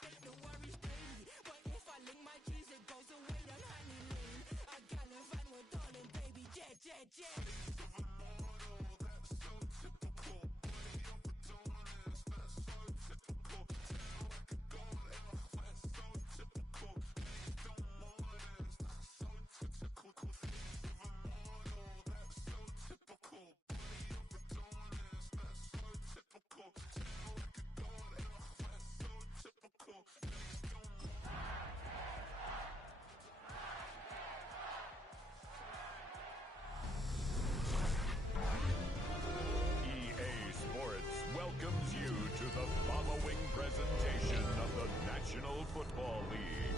escape the worries daily. But if I link my G's, it goes away down honey lane. I gallivant with darling, baby, jet, jet, jet. That's so typical. Body of Adonis, that's so typical. Tell like a god, that's so typical. Please don't mind us, that's so typical. That's so typical. Body of Adonis, that's so typical. Tell like a god, that's so typical. Please don't Sports welcomes you to the following presentation of the National Football League.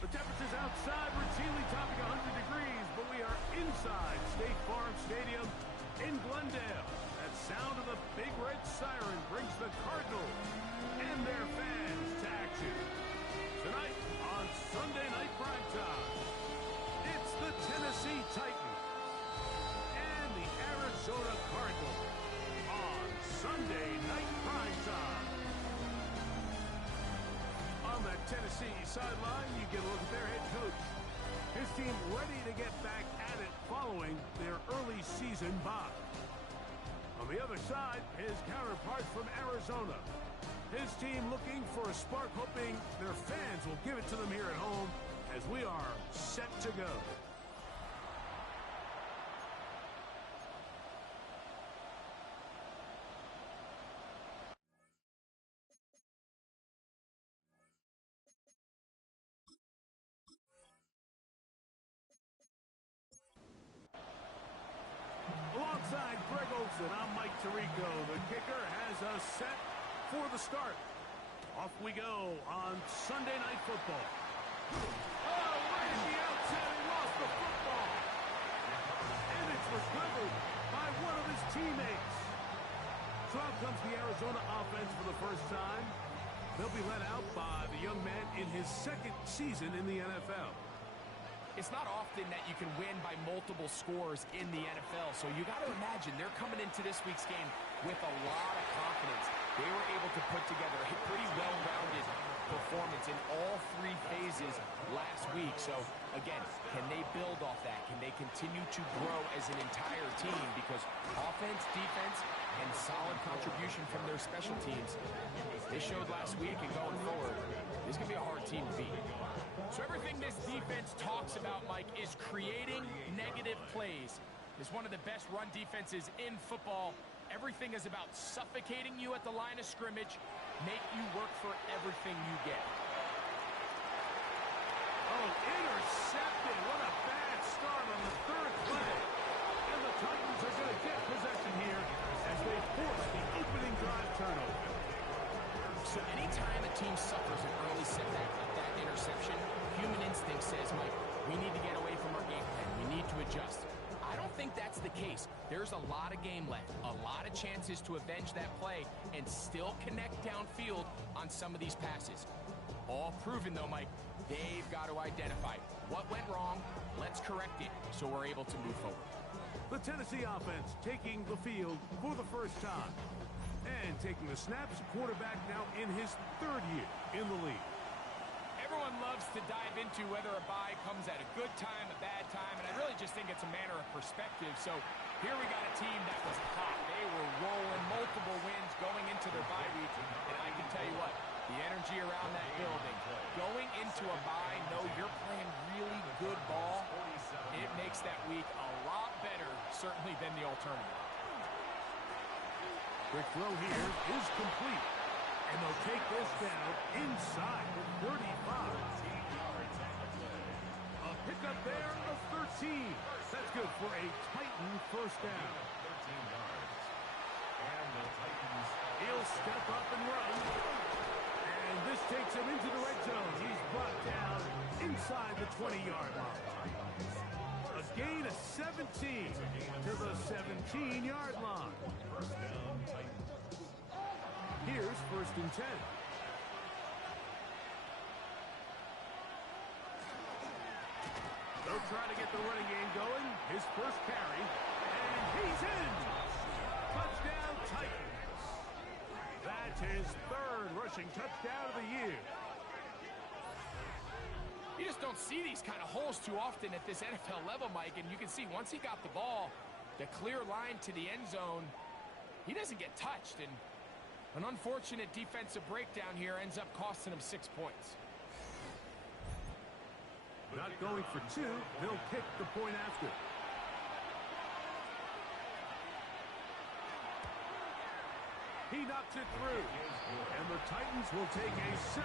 The temperatures outside routinely topping 100 degrees, but we are inside State Farm Stadium in Glendale. That sound of the big red siren brings the Cardinals and their fans to action. Tonight on Sunday Night Primetime, it's the Tennessee Titans and the Arizona Cardinals on Sunday Night Primetime. On that Tennessee sideline, you get a look at their head coach. His team ready to get back at it following their early season bye. On the other side, his counterpart from Arizona. His team looking for a spark, hoping their fans will give it to them here at home as we are set to go. Alongside Greg Olson, I'm Mike Tirico. The kicker has us set for the start. Off we go on Sunday Night Football. Oh, right at the outset, he lost the football. And it's recovered by one of his teammates. So out comes the Arizona offense for the first time. They'll be led out by the young man in his second season in the NFL. It's not often that you can win by multiple scores in the NFL, so you got to imagine they're coming into this week's game with a lot of confidence. They were able to put together a pretty well-rounded performance in all three phases last week. So, again, can they build off that? Can they continue to grow as an entire team? Because offense, defense, and solid contribution from their special teams, they showed last week, and going forward, this is going to be a hard team to beat. So everything this defense talks about, Mike, is creating negative plays. It's one of the best run defenses in football. Everything is about suffocating you at the line of scrimmage, make you work for everything you get. Oh, intercepted. What a bad start on the third play. And the Titans are going to get possession here as they force the opening drive turnover. So anytime a team suffers an early setback like that interception, human instinct says, Mike, we need to get away from our game plan. We need to adjust. I don't think that's the case. There's a lot of game left, a lot of chances to avenge that play and still connect downfield on some of these passes. All proven, though, Mike, they've got to identify what went wrong, let's correct it so we're able to move forward. The Tennessee offense taking the field for the first time. And taking the snaps, quarterback now in his third year in the league. Everyone loves to dive into whether a bye comes at a good time, a bad time, and I really just think it's a matter of perspective. So here we got a team that was hot. They were rolling, multiple wins going into their bye week, and I can tell you what, the energy around that building, going into a bye, know you're playing really good ball, it makes that week a lot better, certainly, than the alternative. Quick throw here is complete. And they'll take this down inside the 35. A pickup there of 13. That's good for a Titan first down. He'll step up and run. And this takes him into the red zone. He's brought down inside the 20-yard line. A gain of 17 to the 17-yard line. Here's 1st and 10. They'll try to get the running game going. His first carry. And he's in. Touchdown, Titans. It's his third rushing touchdown of the year. You just don't see these kind of holes too often at this NFL level, Mike, and you can see once he got the ball, the clear line to the end zone, he doesn't get touched, and an unfortunate defensive breakdown here ends up costing him 6 points. Not going for two, they'll kick the point after. He knocks it through, and the Titans will take a 7-0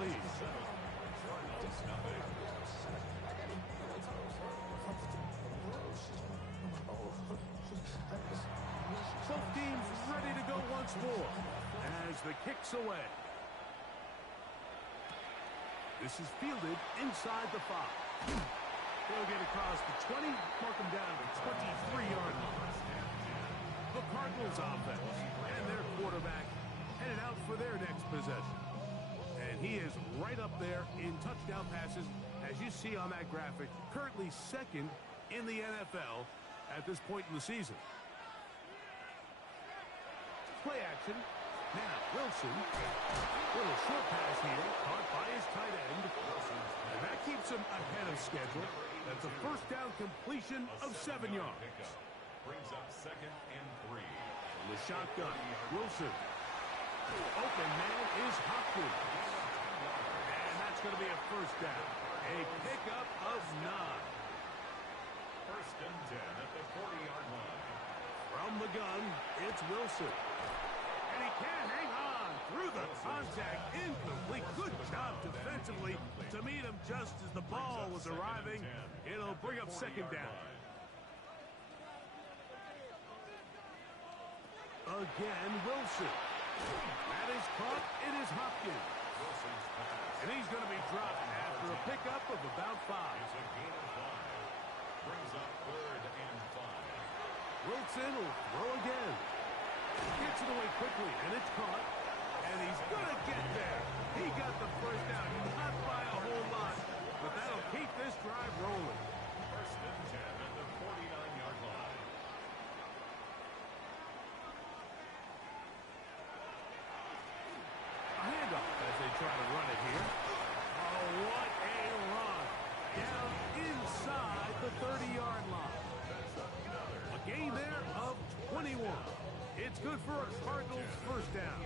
lead. Both teams ready to go once more as the kick's away. This is fielded inside the 5. They'll get across the 20, mark them down to 23-yard line. The Cardinals offense and their quarterback headed out for their next possession. And he is right up there in touchdown passes, as you see on that graphic, currently second in the NFL at this point in the season. Play action. Now, Wilson. Little short pass here, caught by his tight end. And that keeps him ahead of schedule. That's a first down completion of 7 yards. Brings up 2nd and 3. From the shotgun, Wilson. Open man is Hopkins. And that's going to be a first down. A pickup of 9. 1st and 10 at the 40-yard line. From the gun, it's Wilson. And he can't hang on through the contact. Incomplete. Good job defensively to meet him just as the ball was arriving. It'll bring up 2nd down. Again, Wilson. That is caught. It is Hopkins. And he's going to be dropped after a pickup of about 5. It's a gain of 5. Brings up 3rd and 5. Wilson will throw again. Gets it away quickly, and it's caught. And he's going to get there. He got the first down. Not by a whole lot, but that'll keep this drive rolling. 1st and 10 at the 49-yard line. A handoff as they try to run it here. Oh, what a run. Down inside the 30-yard line. A gain there of 21. It's good for a Cardinals first down.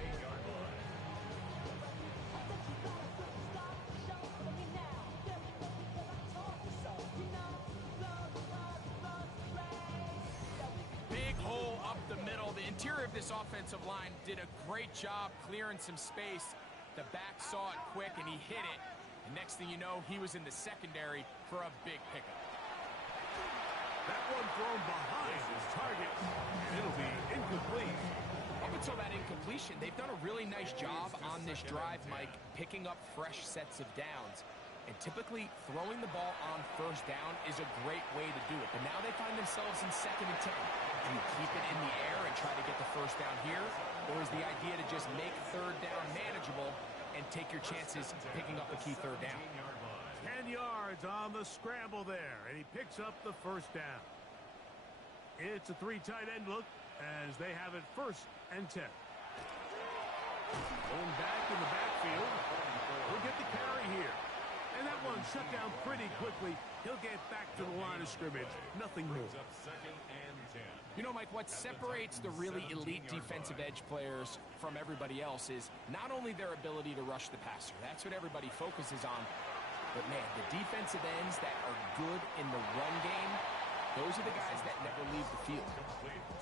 Big hole up the middle. The interior of this offensive line did a great job clearing some space. The back saw it quick, and he hit it. And next thing you know, he was in the secondary for a big pickup. That one thrown behind his target, and it'll be incomplete. Up until that incompletion, they've done a really nice job on this drive, Mike, picking up fresh sets of downs. And typically, throwing the ball on first down is a great way to do it. But now they find themselves in 2nd and 10. Do you keep it in the air and try to get the first down here? Or is the idea to just make 3rd down manageable and take your chances picking up a key 3rd down? 10 yards on the scramble there, and he picks up the first down. It's a 3 tight end look as they have it 1st and 10. Going back in the backfield. He'll get the carry here. And that one shut down pretty quickly. He'll get back to the line of scrimmage. Nothing more. 2nd and 10. You know, Mike, what separates the really elite defensive edge players from everybody else is not only their ability to rush the passer. That's what everybody focuses on. But, man, the defensive ends that are good in the run game, those are the guys that never leave the field.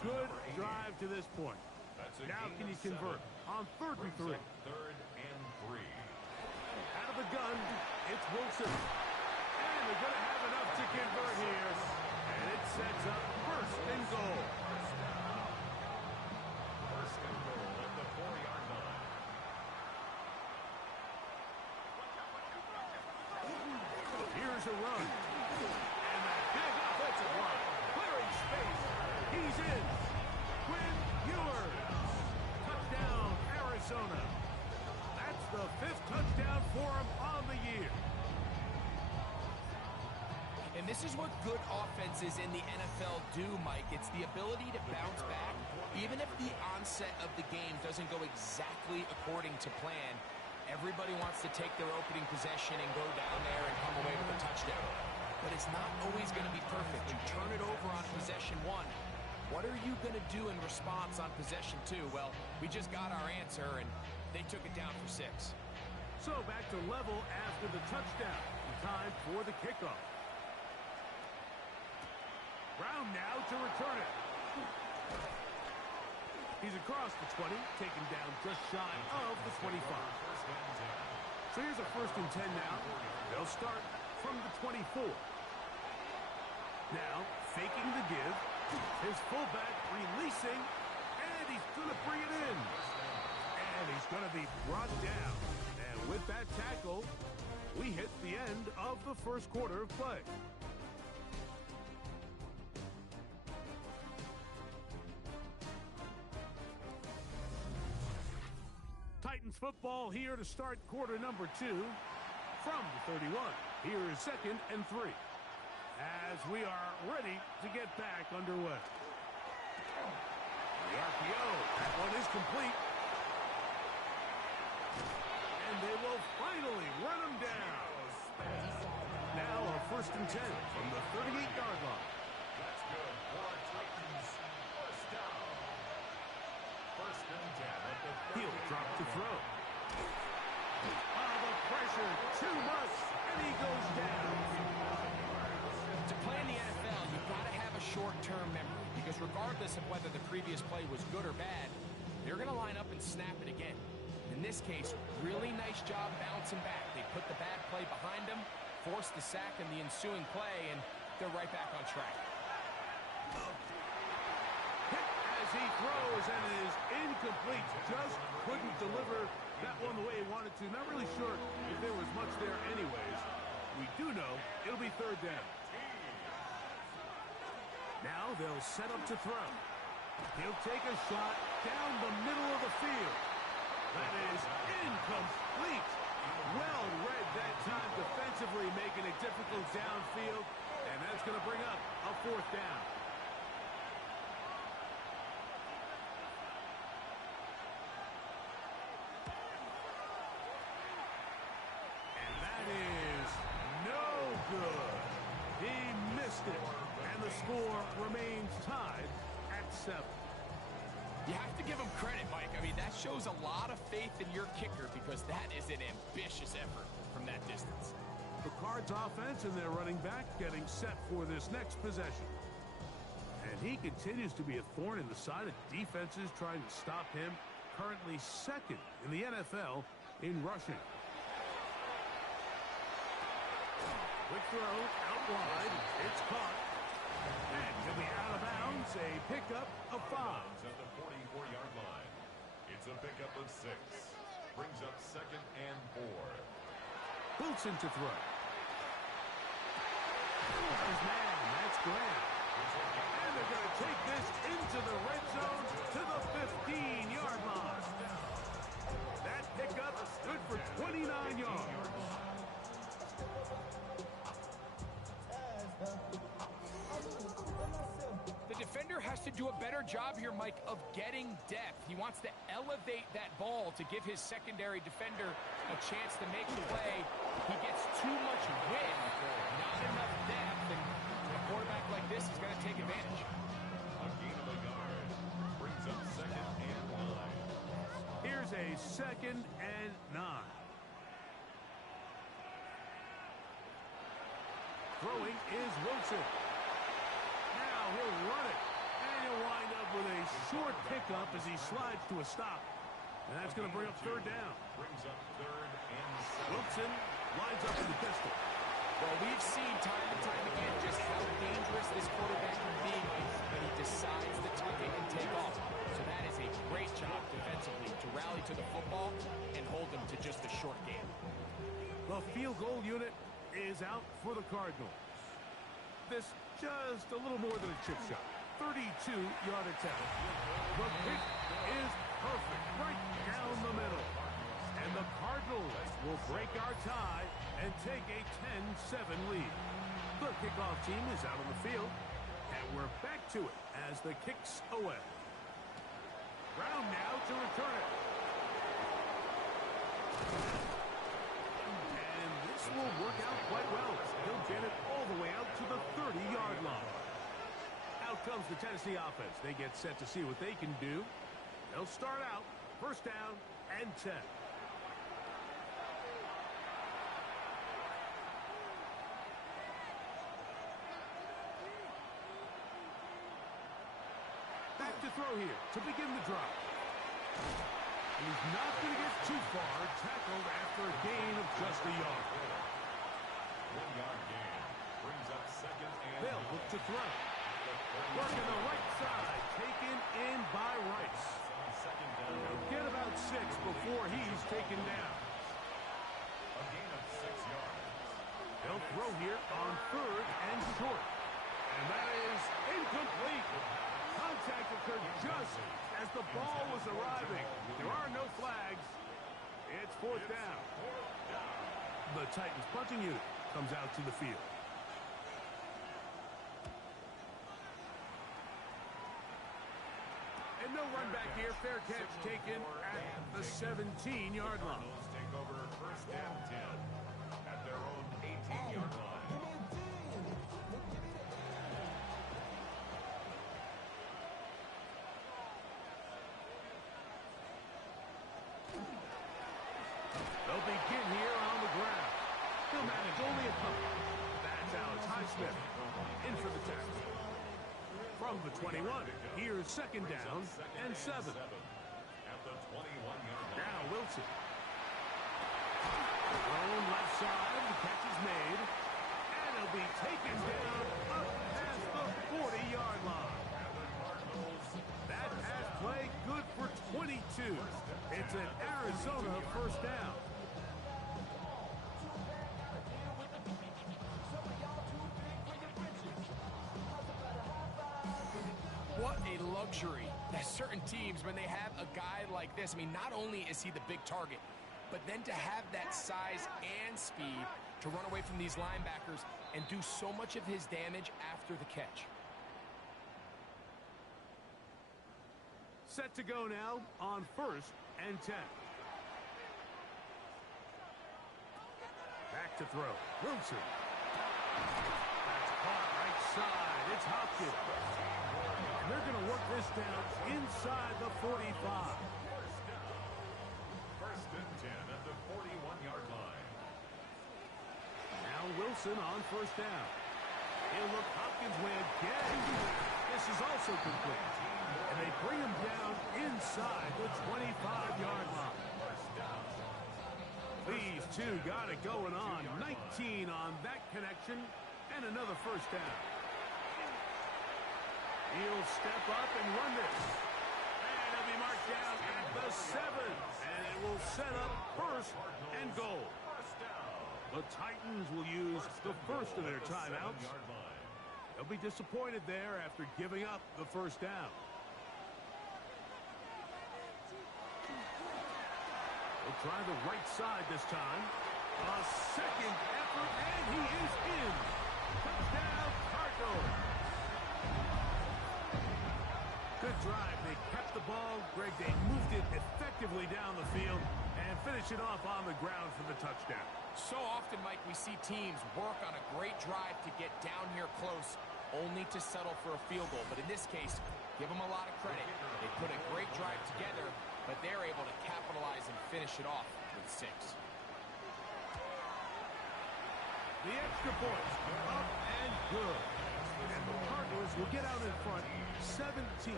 Good drive to this point. Now can you convert on 3rd and 3? 3rd and 3. Out of the gun, it's Wilson. And they're going to have enough to convert here. And it sets up 1st and goal. 1st and goal at the 4-yard line. Here's a run. And that big offensive line. Clearing space. He's in. Quinn Ewers. Touchdown, Arizona. That's the 5th touchdown for him on the year. And this is what good offenses in the NFL do, Mike. It's the ability to bounce back, even if the onset of the game doesn't go exactly according to plan, everybody wants to take their opening possession and go down there and come away with a touchdown. But it's not always going to be perfect. You turn it over on possession 1. What are you going to do in response on possession 2? Well, we just got our answer, and they took it down for 6. So back to level after the touchdown. Time for the kickoff. Brown now to return it. He's across the 20, taken down just shy of the 25. So here's a 1st and 10 now. They'll start from the 24. Now, faking the give. His fullback releasing, and he's going to bring it in. And he's going to be brought down. And with that tackle, we hit the end of the first quarter of play. Titans football here to start quarter number 2 from the 31. Here is 2nd and 3. As we are ready to get back underway. The RPO, that one is complete. And they will finally run him down. Now a 1st and 10 from the 38-yard line. That's good for our Titans. 1st down. 1st and 10 at the 38. He'll drop to throw. The pressure, too much, and he goes down. To play in the NFL, you've got to have a short-term memory, because regardless of whether the previous play was good or bad, they're going to line up and snap it again. In this case, really nice job bouncing back. They put the bad play behind them, forced the sack in the ensuing play, and they're right back on track. Hit as he throws, and it is incomplete. Just couldn't deliver that one the way he wanted to. Not really sure if there was much there anyways. We do know it'll be 3rd down. Now they'll set up to throw. He'll take a shot down the middle of the field. That is incomplete. Well read that time defensively, making it difficult downfield. And that's going to bring up a 4th down. And that is no good. He missed it. And the score remains tied at 7. You have to give him credit, Mike. I mean, that shows a lot of faith in your kicker, because that is an ambitious effort from that distance. The Cards offense and their running back getting set for this next possession. And he continues to be a thorn in the side of defenses trying to stop him. Currently 2nd in the NFL in rushing. Quick throw out wide. It's caught. And he'll be out of bounds. A pickup of 5. At the 44-yard line. It's a pickup of 6. Brings up 2nd and 4. Wilson to throw. His man, that's Graham. And they're going to take this into the red zone to the 15-yard line. That pickup is good for 29 yards. The defender has to do a better job here, Mike, of getting depth. He wants to elevate that ball to give his secondary defender a chance to make the play. He gets too much width, not enough depth, and a quarterback like this is going to take advantage. A gain of a yard. Brings up 2nd and 9. Here's a 2nd and 9. Throwing is Wilson. Now he'll run it. And he'll wind up with a short pickup as he slides to a stop. And that's going to bring up 3rd down. Brings up 3rd and 7. Wilson lines up in the pistol. Well, we've seen time and time again just how dangerous this quarterback can be when he decides to tuck it and take off. So that is a great job defensively to rally to the football and hold them to just a short game. The field goal unit is out for the Cardinals. This just a little more than a chip shot. 32-yard attempt. The kick is perfect, right down the middle. And the Cardinals will break our tie and take a 10-7 lead. The kickoff team is out on the field, and we're back to it as the kick's away. the Tennessee offense. They get set to see what they can do. They'll start out first down and 10. Back to throw here to begin the drive. And he's not going to get too far, tackled after a gain of just a yard. 1-yard gain brings up second and They'll look to throw. Working the right side, taken in by Rice. He'll get about 6 before he's taken down. a gain of 6 yards. They'll throw here on third and short. And that is incomplete. Contact occurred just as the ball was arriving. There are no flags. It's fourth down. The Titans punting unit comes out to the field. And no run back here. Fair catch taken at the 17-yard line. Cardinals take over first and 10 at their own 18-yard line. They'll begin here on the ground. He'll manage only a couple. That's Alex Highsmith in for the tackle. From the 21, here's second down and 7. At the 21-yard line. Now Wilson. Thrown left side, the catch is made. And he'll be taken down up past the 40-yard line. That pass play good for 22. It's an Arizona first down. What a luxury that certain teams, when they have a guy like this, I mean, not only is he the big target, but then to have that size and speed to run away from these linebackers and do so much of his damage after the catch. Set to go now on first and 10. Back to throw. Wilson. That's caught right side. It's Hopkins. And they're going to work this down inside the 45. First and 10 at the 41-yard line. Now Wilson on first down. He'll look Hopkins' way again. This is also complete. And they bring him down inside the 25-yard line. These two got it going on. 19 on that connection and another first down. He'll step up and run this. And he'll be marked down at the 7. And it will set up first and goal. The Titans will use the first of their timeouts. They'll be disappointed there after giving up the first down. They'll try the right side this time. A second effort, and he is in. Touchdown, Cardinals. Good drive. They kept the ball. Greg, they moved it effectively down the field and finish it off on the ground for the touchdown. So often, Mike, we see teams work on a great drive to get down here close, only to settle for a field goal. But in this case, give them a lot of credit. They put a great drive together, but they're able to capitalize and finish it off with 6. The extra point, up and good. And the Cardinals will get out in front, 17-7.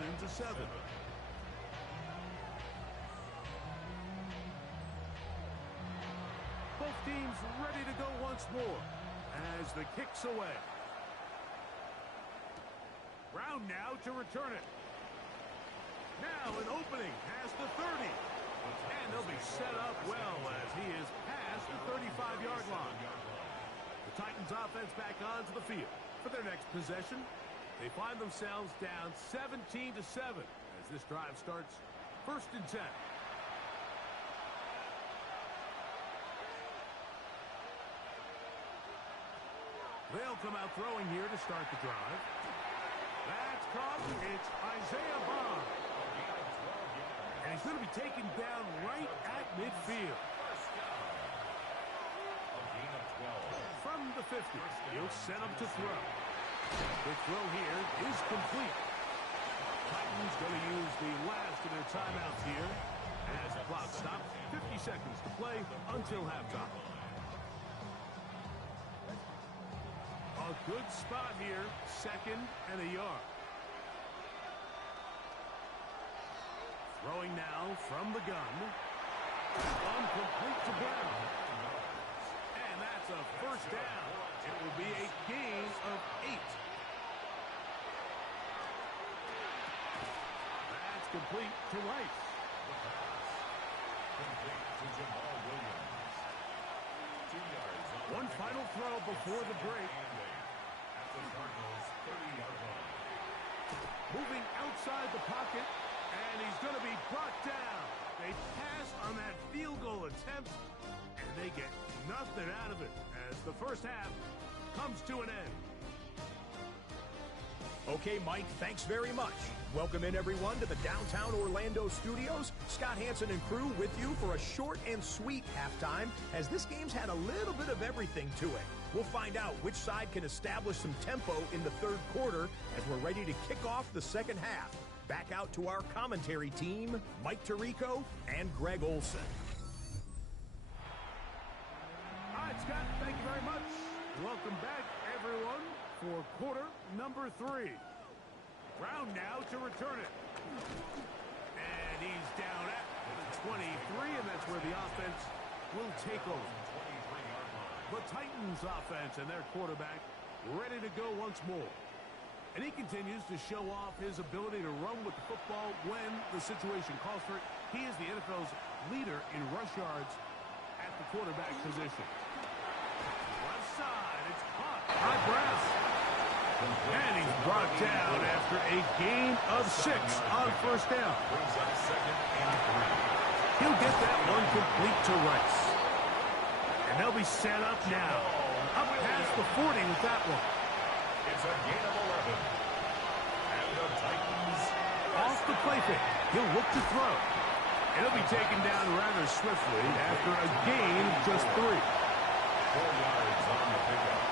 Both teams ready to go once more as the kick's away. Brown now to return it. Now an opening past the 30. And they'll be set up well as he is past the 35-yard line. The Titans offense back onto the field for their next possession. They find themselves down 17-7 as this drive starts first and 10. They'll come out throwing here to start the drive. That's caught. It's Isaiah Bond. And he's going to be taken down right at midfield. From the 50, he'll set him to throw. The throw here is complete. Titans going to use the last of their timeouts here as the clock stops. 50 seconds to play until halftime. A good spot here, 2nd and a yard. Throwing now from the gun. Incomplete to Brown. And that's a first down. It will be a gain of 8. That's complete to Rice. Complete to Jamal Williams. 2 yards. One final throw before the break. At the Cardinals' 30-yard line. Moving outside the pocket, and he's going to be brought down. They pass on that field goal attempt, and they get nothing out of it as the first half comes to an end. Okay, Mike, thanks very much. Welcome in, everyone, to the downtown Orlando studios. Scott Hansen and crew with you for a short and sweet halftime, as this game's had a little bit of everything to it. We'll find out which side can establish some tempo in the third quarter as we're ready to kick off the second half. Back out to our commentary team, Mike Tirico and Greg Olson. All right, Scott, thank you very much. Welcome back, everyone, for quarter number 3. Brown now to return it. And he's down at the 23, and that's where the offense will take over. The Titans offense and their quarterback ready to go once more. And he continues to show off his ability to run with the football when the situation calls for it. He is the NFL's leader in rush yards at the quarterback position. Left side, it's caught by Brown. And he's brought down after a gain of 6 on first down. Brings up 2nd and 3. He'll get that one complete to Rice. And they'll be set up now. Up past the 40 with that one. It's a gain of 11. And the Titans Off the play fake. He'll look to throw. And he'll be taken down rather swiftly after a gain of just 3. 4 yards on the pickup.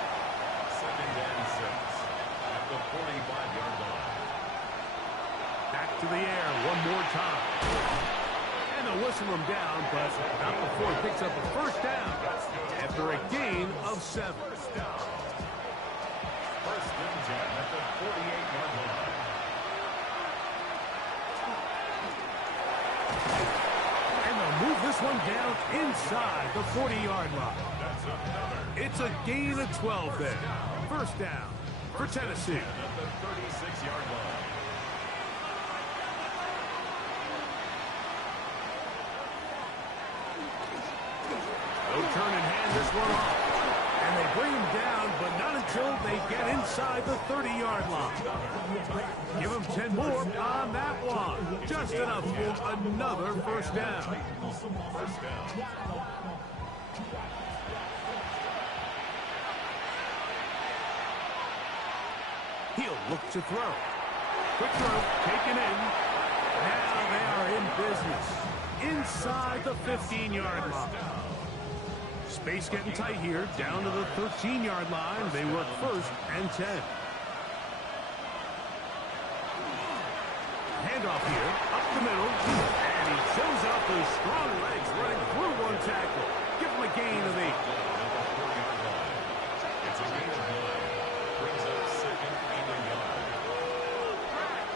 2nd and 6. At the 45-yard line. Back to the air one more time. And they'll whistle him down, but not before he picks up a first down after a gain of 7. First down. First and 10 at the 48-yard line. And they'll move this one down inside the 40-yard line. That's another. It's a gain of 12 there. First down for Tennessee. At the 36-yard line. They'll turn and hand this one off. And they bring him down, but not until they get inside the 30-yard line. Give him 10 more on that one. Just enough for another first down. First down. He'll look to throw. Quick throw, taken in. Now they are in business. Inside the 15-yard line. Space getting tight here. Down to the 13-yard line. They work 1st and 10. Handoff here. Up the middle. And he shows off those strong legs running through one tackle. Give him a gain of 8. It's a gain of 9. Brings up 2nd and a yard.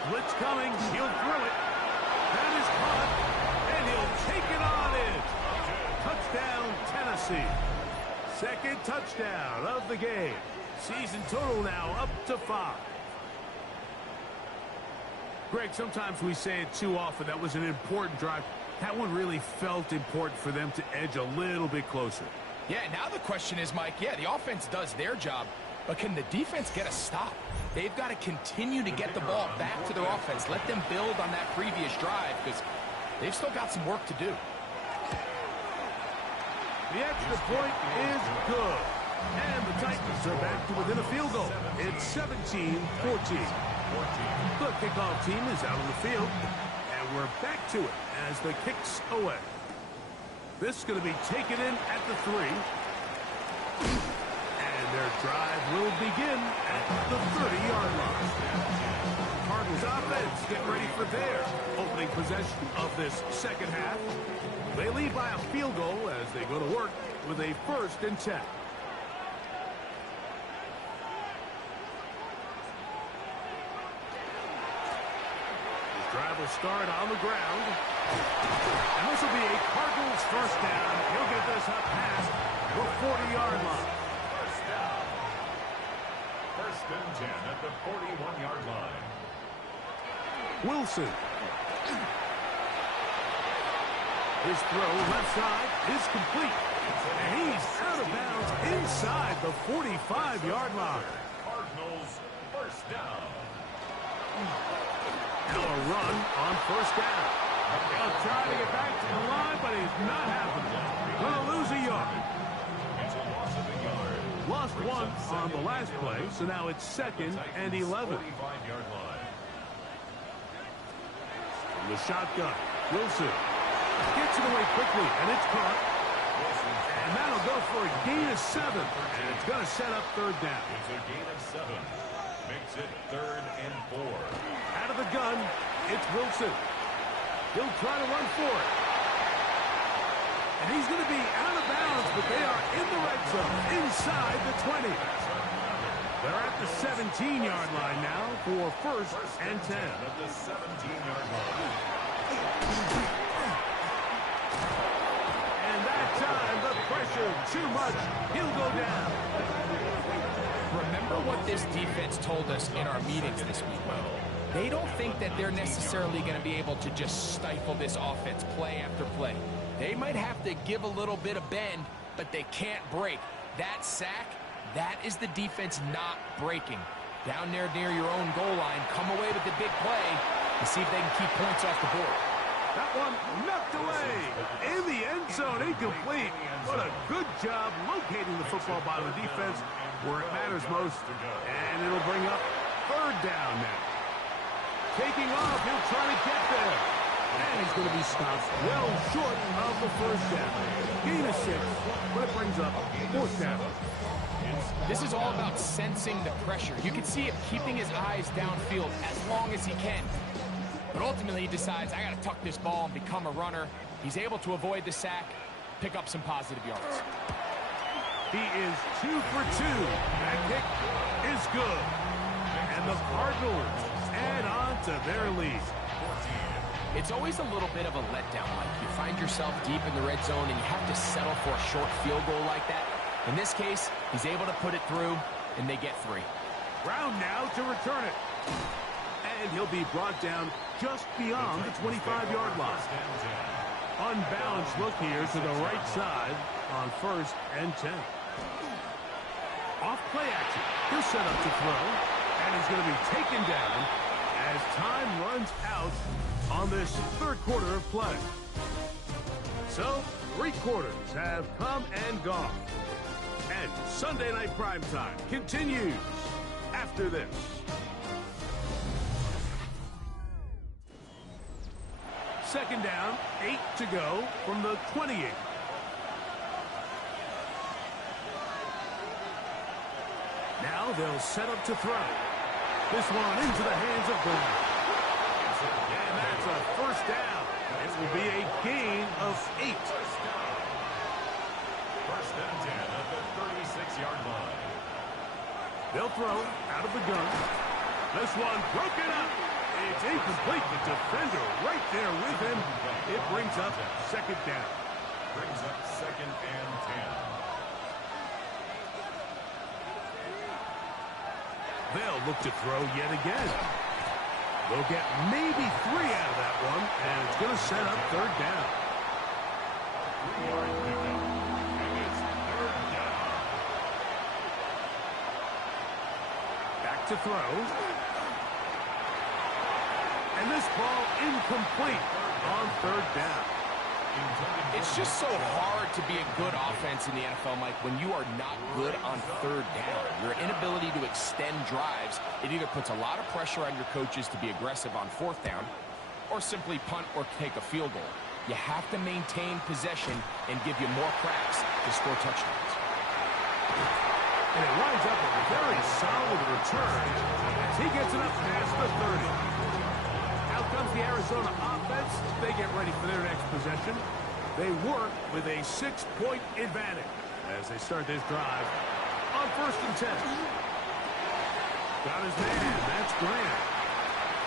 Blitz coming. He'll throw it. That is caught. And he'll take it on in. Touchdown, Tennessee. 2nd touchdown of the game. Season total now up to 5. Greg, sometimes we say it too often. That was an important drive. That one really felt important for them to edge a little bit closer. Yeah, now the question is, Mike, yeah, the offense does their job, but can the defense get a stop? They've got to continue to get the ball back to their offense. Let them build on that previous drive because they've still got some work to do. The extra point is good. And the Titans are back to within a field goal. It's 17-14. The kickoff team is out on the field. And we're back to it as the kick's away. This is going to be taken in at the 3. And Their drive will begin at the 30-yard line. Cardinals offense getting ready for their opening possession of this second half. They lead by a field goal as they go to work with a 1st and 10. Drive will start on the ground. And this will be a Cardinals first down. He'll get this up past the 40-yard line. First down. 1st and 10 at the 41-yard line. Wilson. His throw left side is complete. And he's out of bounds inside the 45-yard line. Cardinals first down. Now a run on 1st down. Trying to get back to the line, but he's not happening. Going to lose a yard. It's a loss of a yard. Lost one on the last play, so now it's 2nd and 11. 45-yard line. From the shotgun, Wilson gets it away quickly, and it's caught. And that'll go for a gain of 7, and it's going to set up 3rd down. It's a gain of 7. Makes it 3rd and 4. Out of the gun, it's Wilson. He'll try to run for it. And he's going to be out of bounds, but they are in the red zone, inside the 20. They're at the 17-yard line now for 1st and 10. At the 17-yard line. And that time, the pressure too much. He'll go down. Remember what this defense told us in our meetings this week. They don't think that they're necessarily going to be able to just stifle this offense play after play. They might have to give a little bit of bend, but they can't break. That sack, that is the defense not breaking. Down there near your own goal line, come away with the big play and see if they can keep points off the board. That one knocked away in the end zone, incomplete. What a good job locating the football by the defense where it matters most. And it'll bring up 3rd down now. Taking off, he'll try to get there. And he's going to be stopped well short of the 1st down. Gain of 6, but it brings up 4th down. This is all about sensing the pressure. You can see him keeping his eyes downfield as long as he can. But ultimately he decides, I got to tuck this ball and become a runner. He's able to avoid the sack, pick up some positive yards. He is 2 for 2. That kick is good. And the Cardinals add on to their lead. It's always a little bit of a letdown. Like you find yourself deep in the red zone and you have to settle for a short field goal like that. In this case, he's able to put it through, and they get 3. Brown now to return it. And he'll be brought down just beyond the 25-yard line. Unbalanced look here to the right side on 1st and 10. Off play action. He'll set up to throw. And he's going to be taken down as time runs out on this 3rd quarter of play. So, 3 quarters have come and gone. And Sunday Night Primetime continues after this. Second down, 8 to go from the 28. Now they'll set up to throw. This one into the hands of Brown. And that's a 1st down. It will be a gain of 8. 1st and 10 at the 36-yard line. They'll throw out of the gun. This one broken up. It's incomplete. The defender right there with him. It brings up 2nd down. Brings up 2nd and 10. They'll look to throw yet again. They'll get maybe 3 out of that one, and it's going to set up 3rd down. 3-yard pickup. And it's 3rd down. Back to throw. And this ball incomplete on 3rd down. It's just so hard to be a good offense in the NFL, Mike, when you are not good on 3rd down. Your inability to extend drives, it either puts a lot of pressure on your coaches to be aggressive on 4th down or simply punt or take a field goal. You have to maintain possession and give you more cracks to score touchdowns. And it winds up a very solid return as he gets it up past the 30. Out comes the Arizona offense. They get ready for their next possession. They work with a 6-point advantage as they start this drive on 1st and 10. Got his man. That's Grant.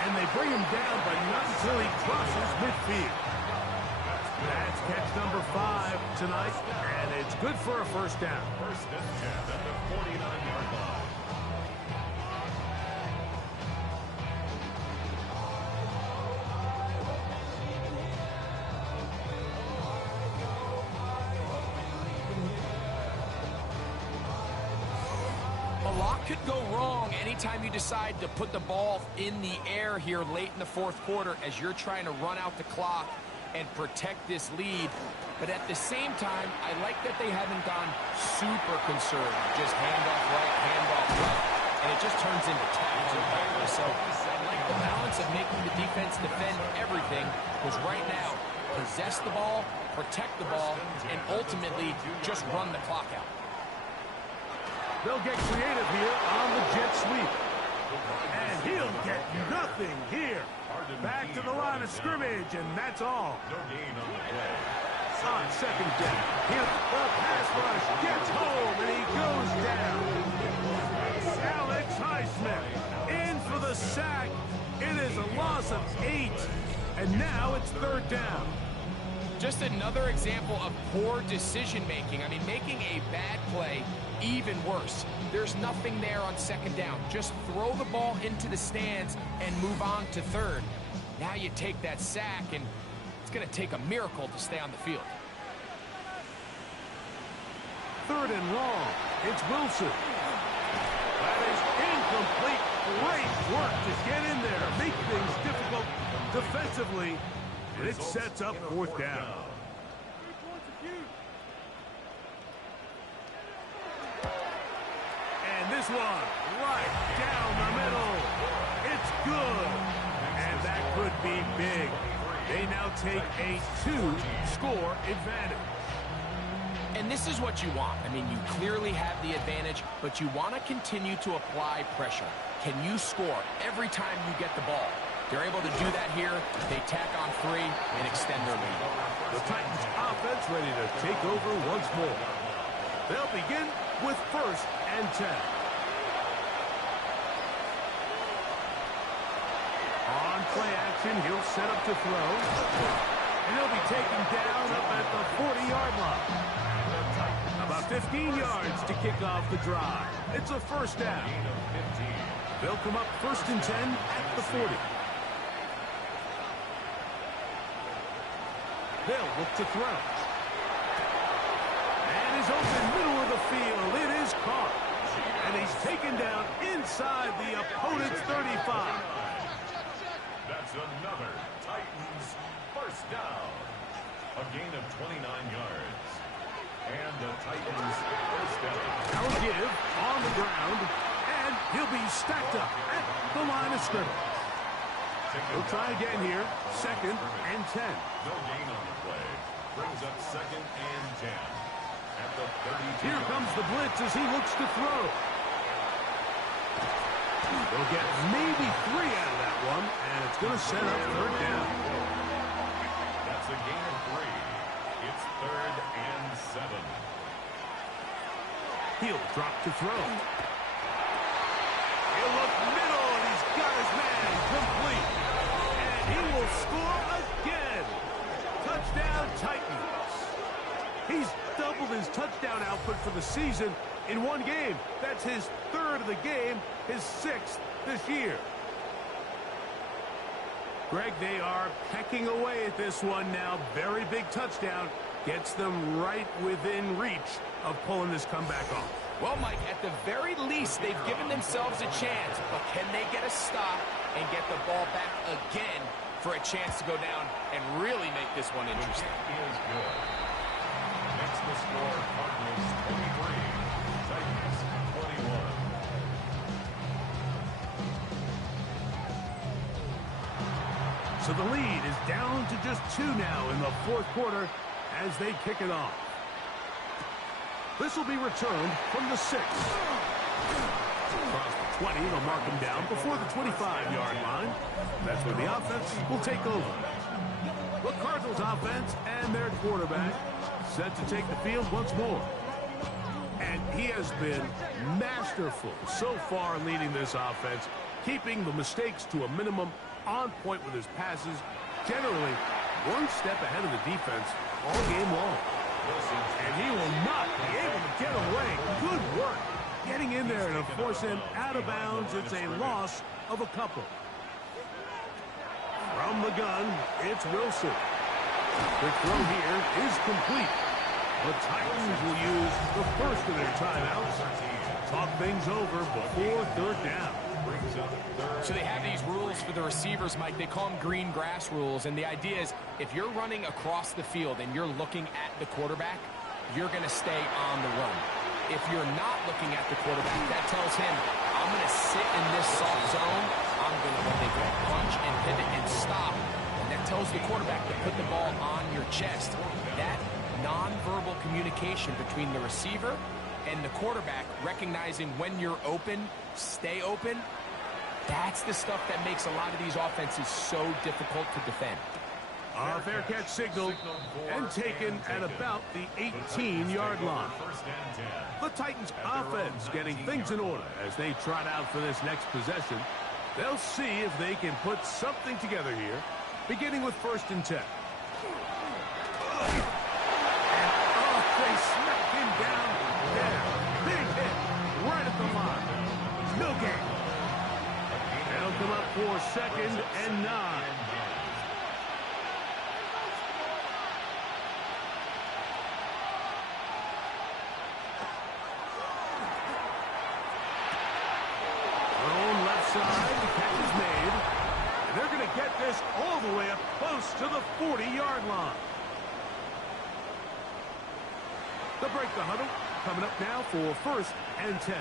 And they bring him down, but not until he crosses midfield. That's catch number 5 tonight, and it's good for a first down. 1st and 10 at the 49-yard line. A lot could go wrong anytime you decide to put the ball in the air here late in the 4th quarter as you're trying to run out the clock and protect this lead. But at the same time, I like that they haven't gone super conservative. Just handoff right, handoff left, and it just turns into tackles. So I like the balance of making the defense defend everything, because right now, possess the ball, protect the ball, and ultimately just run the clock out. They'll get creative here on the jet sweep. And he'll get nothing here. Back to the line of scrimmage, and that's all. No gain on the play. On 2nd down, here the pass rush gets home, and he goes down. Alex Highsmith in for the sack. It is a loss of 8, and now it's 3rd down. Just another example of poor decision-making. I mean, making a bad play even worse. There's nothing there on 2nd down. Just throw the ball into the stands and move on to 3rd. Now you take that sack, and it's going to take a miracle to stay on the field. 3rd and long. It's Wilson. That is incomplete. Great work to get in there, make things difficult defensively, and it sets up 4th down. And this one, right down the middle. It's good. And that could be big. They now take a 2-score advantage. And this is what you want. I mean, you clearly have the advantage, but you want to continue to apply pressure. Can you score every time you get the ball? They're able to do that here. They tack on 3 and extend their lead. The Titans offense ready to take over once more. They'll begin with 1st and 10. On play action, he'll set up to throw. And he'll be taken down up at the 40-yard line. About 15 yards to kick off the drive. It's a 1st down. They'll come up 1st and 10 at the 40. They'll look to throw. And he's open middle of the field. It is caught. And he's taken down inside the opponent's 35. That's another Titans 1st down. A gain of 29 yards. And the Titans 1st down. Now give on the ground. And he'll be stacked up at the line of scrimmage. We'll try again here. 2nd and 10. No gain on the play. Brings up 2nd and 10. At the 32. Here comes the blitz as he looks to throw. They'll get maybe 3 out of that one, and it's going to set up 3rd down. That's a gain of 3. It's 3rd and 7. He'll drop to throw. He'll look middle, and he's got his man complete. And he will score again. Touchdown, Titans. He's doubled his touchdown output for the season in one game. That's his 3rd of the game, his 6th this year. Greg, they are pecking away at this one now. Very big touchdown. Gets them right within reach of pulling this comeback off. Well, Mike, at the very least, they've given themselves a chance. But can they get a stop and get the ball back again for a chance to go down and really make this one interesting? Is good. Makes the score Cardinals 23. Titans 21. So the lead is down to just 2 now in the 4th quarter as they kick it off. This will be returned from the 6. Across the 20, they'll mark him down before the 25-yard line. That's where the offense will take over. The Cardinals offense and their quarterback set to take the field once more. And he has been masterful so far in leading this offense, keeping the mistakes to a minimum, on point with his passes, generally one step ahead of the defense all game long. And he will not be able to get away. Good work getting in there to force him out of bounds. It's a loss of a couple. From the gun, it's Wilson. The throw here is complete. The Titans will use the first of their timeouts. Talk things over before third down. So they have these rules for the receivers, Mike. They call them green grass rules. And the idea is if you're running across the field and you're looking at the quarterback, you're going to stay on the run. If you're not looking at the quarterback, that tells him, I'm going to sit in this soft zone. I'm going to, what they call, punch and pivot and stop. And that tells the quarterback to put the ball on your chest. That nonverbal communication between the receiver and the quarterback, recognizing when you're open, stay open, that's the stuff that makes a lot of these offenses so difficult to defend. A fair catch signaled and taken at about the 18-yard line. The Titans offense getting things in order as they trot out for this next possession. They'll see if they can put something together here, beginning with 1st and 10. They smack him down there. Big hit right at the line. No gain. They'll come up for 2nd and 9. Thrown left side. The catch is made. And they're going to get this all the way up close to the 40-yard line. They'll break the huddle. Coming up now for 1st and 10.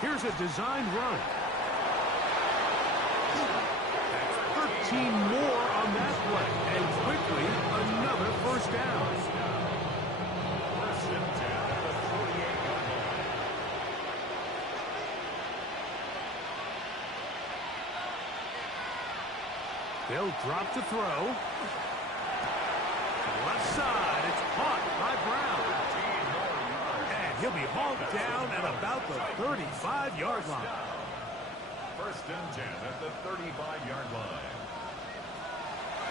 Here's a designed run. That's 13 more on that play. And quickly, another 1st down. 1st and 10 at the 48-yard line. They'll drop to throw. Left side, it's caught by Brown. And he'll be hauled down at about the 35-yard line. 1st and 10 at the 35-yard line.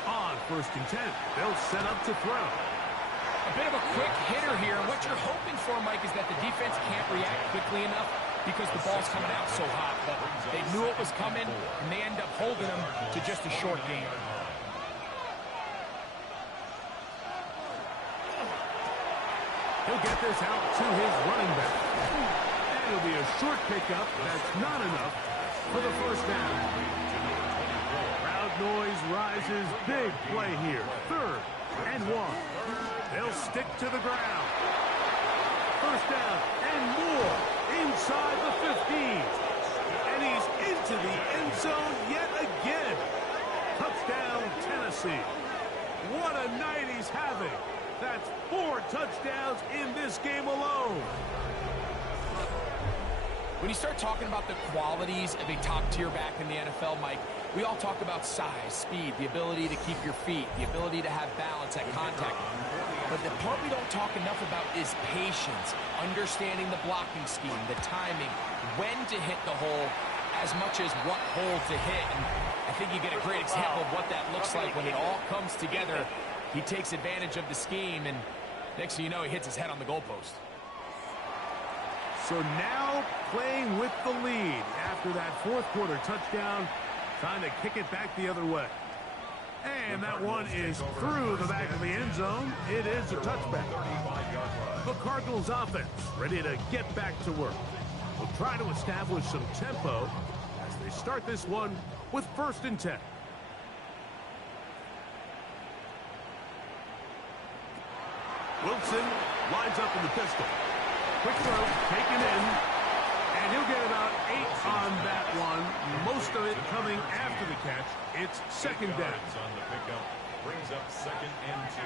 On 1st and 10, they'll set up to throw. A bit of a quick hitter here. And what you're hoping for, Mike, is that the defense can't react quickly enough because the ball's coming out so hot. But they knew it was coming, and they end up holding them to just a short game. He'll get this out to his running back. And it'll be a short pickup. That's not enough for the 1st down. Crowd noise rises. Big play here. 3rd and 1. They'll stick to the ground. 1st down and more inside the 15. And he's into the end zone yet again. Touchdown, Tennessee. What a night he's having. That's 4 touchdowns in this game alone. When you start talking about the qualities of a top-tier back in the NFL, Mike, we all talk about size, speed, the ability to keep your feet, the ability to have balance at contact. But the part we don't talk enough about is patience, understanding the blocking scheme, the timing, when to hit the hole, as much as what hole to hit. And I think you get a great example of what that looks like when it all comes together. He takes advantage of the scheme, and next thing you know, he hits his head on the goalpost. So now playing with the lead after that 4th quarter touchdown, trying to kick it back the other way. And that one is through the back of the end zone. It is a touchback. The Cardinals offense ready to get back to work. Will try to establish some tempo as they start this one with 1st and 10. Wilson lines up in the pistol. Quick throw, taken in, and he'll get about 8 on that one. Most most of it coming after the catch. It's second down. On the pickup brings up 2nd and 2.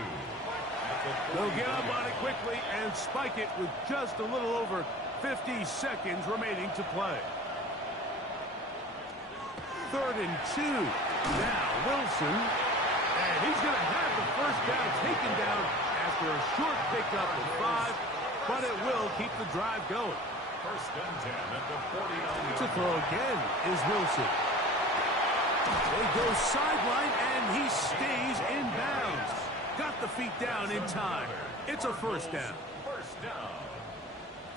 They'll get up on it quickly and spike it with just a little over 50 seconds remaining to play. 3rd and 2. Now Wilson. And he's going to have the first down taken down after a short pickup of 5, but it will keep the drive going. 1st and 10 at the 49. To throw again is Wilson. They go sideline, and he stays in bounds. Got the feet down in time. It's a first down.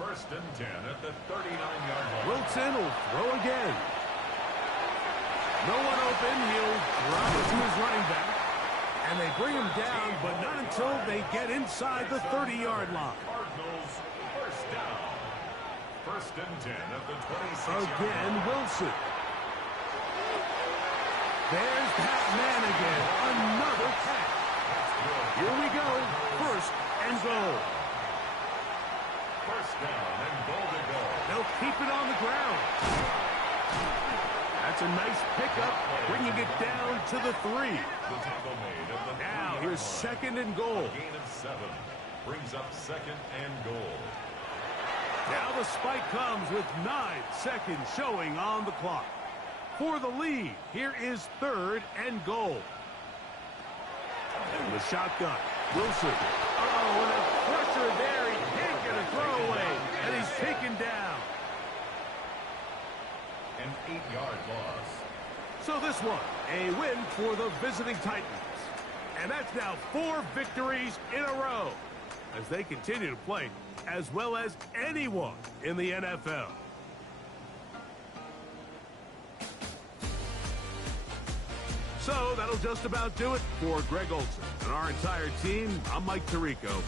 1st and 10 at the 39-yard line. Wilson will throw again. No one open. He'll drop it to his running back. And they bring him down, but not until they get inside the 30-yard line. Cardinals, 1st down. 1st and 10 at the 26. Again, Wilson. There's that man again. Another catch. Here we go. 1st and goal. 1st down and goal to go. They'll keep it on the ground. That's a nice pickup, bringing it down to the 3. The tackle made at the Now here's 2nd and goal. gain of 7. Brings up 2nd and goal. Now the spike comes with 9 seconds showing on the clock. For the lead, here is 3rd and goal. And the shotgun. Wilson. Oh, and a pressure there. He can't get a throwaway. And he's taken down. An 8-yard loss. So this one, a win for the visiting Titans. And that's now 4 victories in a row as they continue to play as well as anyone in the NFL. So that'll just about do it for Greg Olsen and our entire team. I'm Mike Tirico.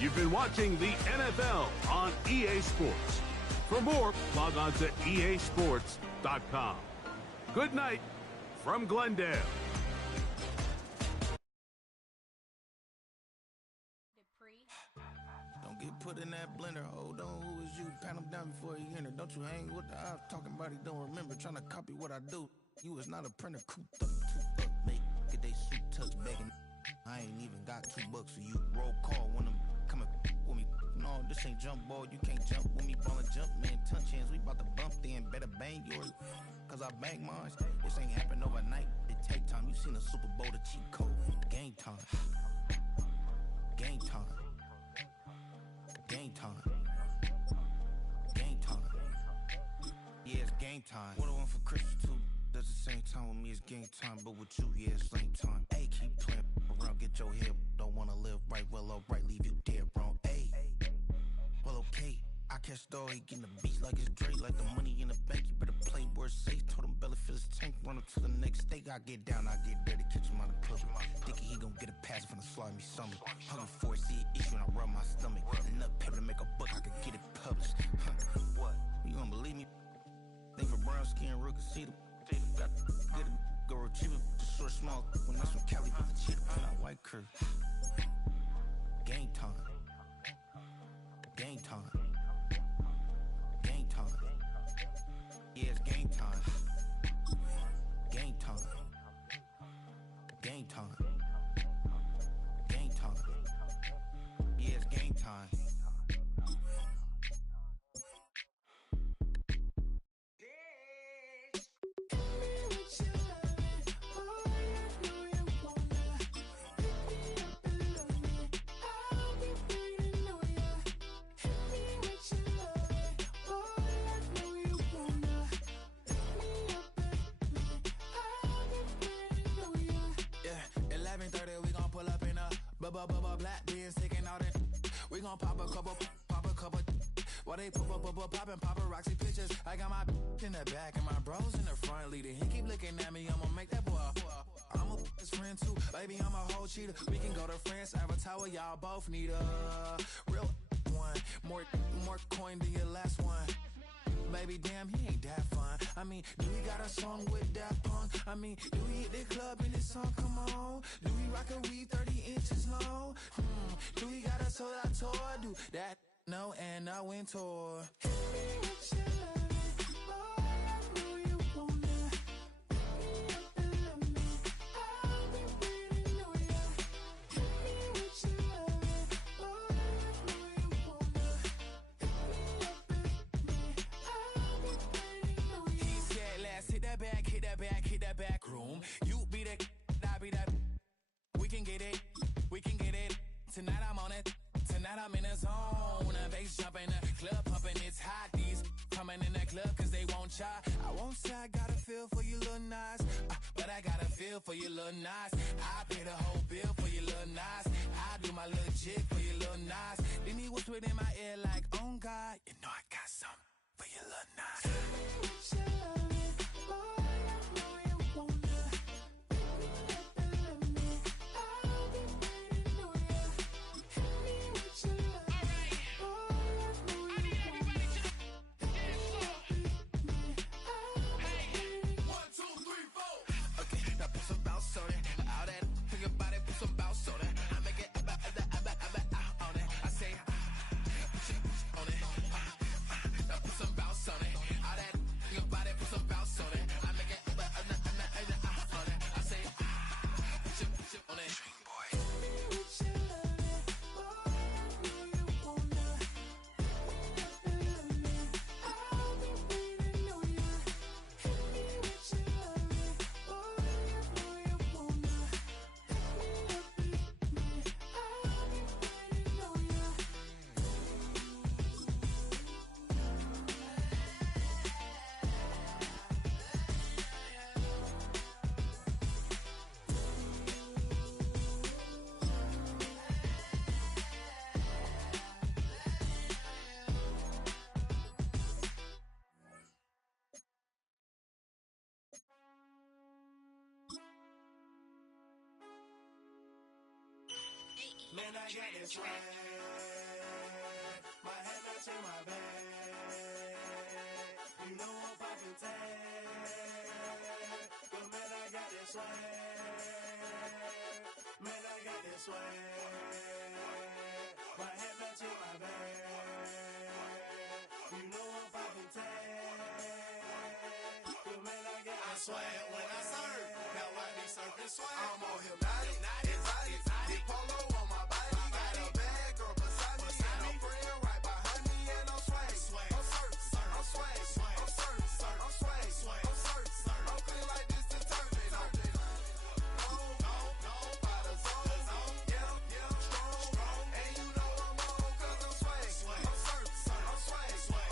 You've been watching the NFL on EA Sports. For more, log on to easports.com. Good night from Glendale. Don't get put in that blender. Hold on, who is you? Pat him down before he enter. Don't you hang with the ops talking about he don't remember. Trying to copy what I do. You is not a printer. Cooped up, too up, make get they suit touch begging. I ain't even got $2, so you roll call when I'm coming with me. No, this ain't jump ball. You can't jump with me. Ballin' jump, man. Touch hands. We bout to bump then. Better bang yours. Cause I bang mine. This ain't happen overnight. It take time. You seen a Super Bowl, the cheat code. Game time. Game time. Game time. Game time. Yeah, it's game time. What I want for Christmas too. That's the same time with me, it's game time. But with you, yeah, it's same time. Hey, keep playing around, get your head. Don't wanna live right, well, alright, leave you dead wrong. Hey, well, okay. I catch the dog, he getting the beats like it's Drake. Like the money in the bank, you better play where it's safe. Told him Bella fill his tank, run up to the next stake. I get down, I get dirty, catch him on the club. Thinking he gon' get a pass from the slime me something. Hungry for it, see an issue and I rub my stomach. Enough paper to make a buck, I could get it published. What? You don't believe me? Think for brown skin, real can see them. Got get it, go retrieve it, just short, small. When that's from Cali, but the cheetah, put out white curve. Game time. Game time. Game time. Yeah, it's game time. Game time. Game time. Game time. Yeah, it's game time. Black beans taking out it. We gon' pop a couple. While they poppin' paparazzi pictures. I got my in the back and my bros in the front leading. He keep looking at me, I'ma make that boy. I'm a his friend too, baby, I'm a whole cheater. We can go to France, Avatar, y'all both need a real one. More coin than your last one. Baby, damn, he ain't that fun. I mean, do we got a song with that punk? I mean, do we hit the club in this song? Come on. Do we rock a weed 30 inches long? Do we got a sold out tour? Do that? No, and I went tour. say I got a feel for you, little Nas. But I got a feel for you, little Nas. I pay the whole bill for you, little Nas. I do my little jig for you, little Nas. Then he whispered in my ear like, oh God, you know I got something for you, little Nas. Tell me what you love me, boy, I know you wanna. Pick me up and love me. I'll be waiting on ya. Tell me what you love me, boy, I know you wanna. Okay, now put some bounce on it. All that for your body, put some bounce on it. I make it on it. I say, put your on it. Now put some bounce on it. All that for your body, put some bounce on it. I make it on it. I say, put your on it. Man, I got this swag. My head matching my bag. You know I'm poppin' tag. But man, I got this swag. Man, I got this swag. My head matching my bag. You know I'm poppin' tag. But man, I got this swag when I serve. Now I be surfing swag. I'm on hypnotic, exotic, big polo on my body. Got a bad girl beside me, and a friend right behind me, and I'm swag. I'm swag, I'm swag, I'm swag, I'm swag, I'm swag. I'm feeling like this determined. No, by the zone. Yeah, strong. And you know I'm on 'cause I'm swag. I'm swag, I'm swag.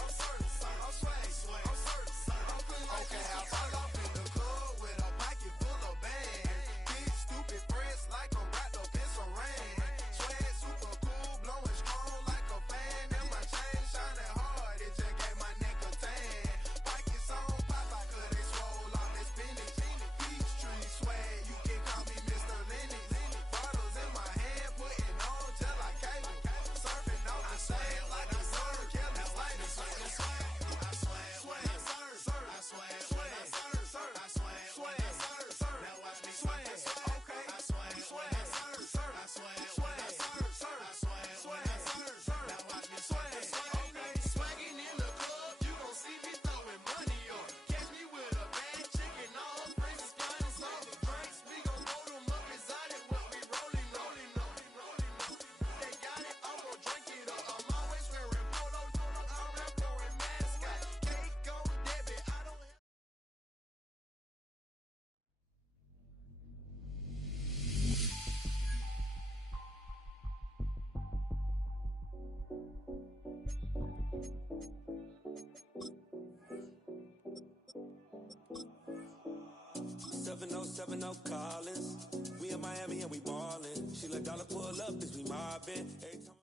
I'm feeling like okay, I fall off in the club with a pocket full of bags. Big stupid friends like I'm wrapped up in saran. Swag super cool, blowing strong like a fan. And my chain shining hard, it just gave my neck a tan. Pockets on Popeye 'cause they swole all this spinach. Peachtree swag, you can call me Mr. Lennox. Bottles in my hand, putting on just like cable. Surfing on the sand like a surf. Yeah, that's like the swag. I swag, I swag, now watch me swag. Okay, I swag, I swag, now watch me swag. Okay, swagging in the club, you gon' see me throwing money on. Catch me with a bad chicken, all friends is flying some drinks. We gon' load them up exotic, what we rolling. They got it, I'm gon' drink it up. I'm always wearing polo, I'm rap pouring mascot. Cake on debit, I don't have 7070 Collins. We in Miami and we ballin'. She let dollar pull up as we mobbin'. Every time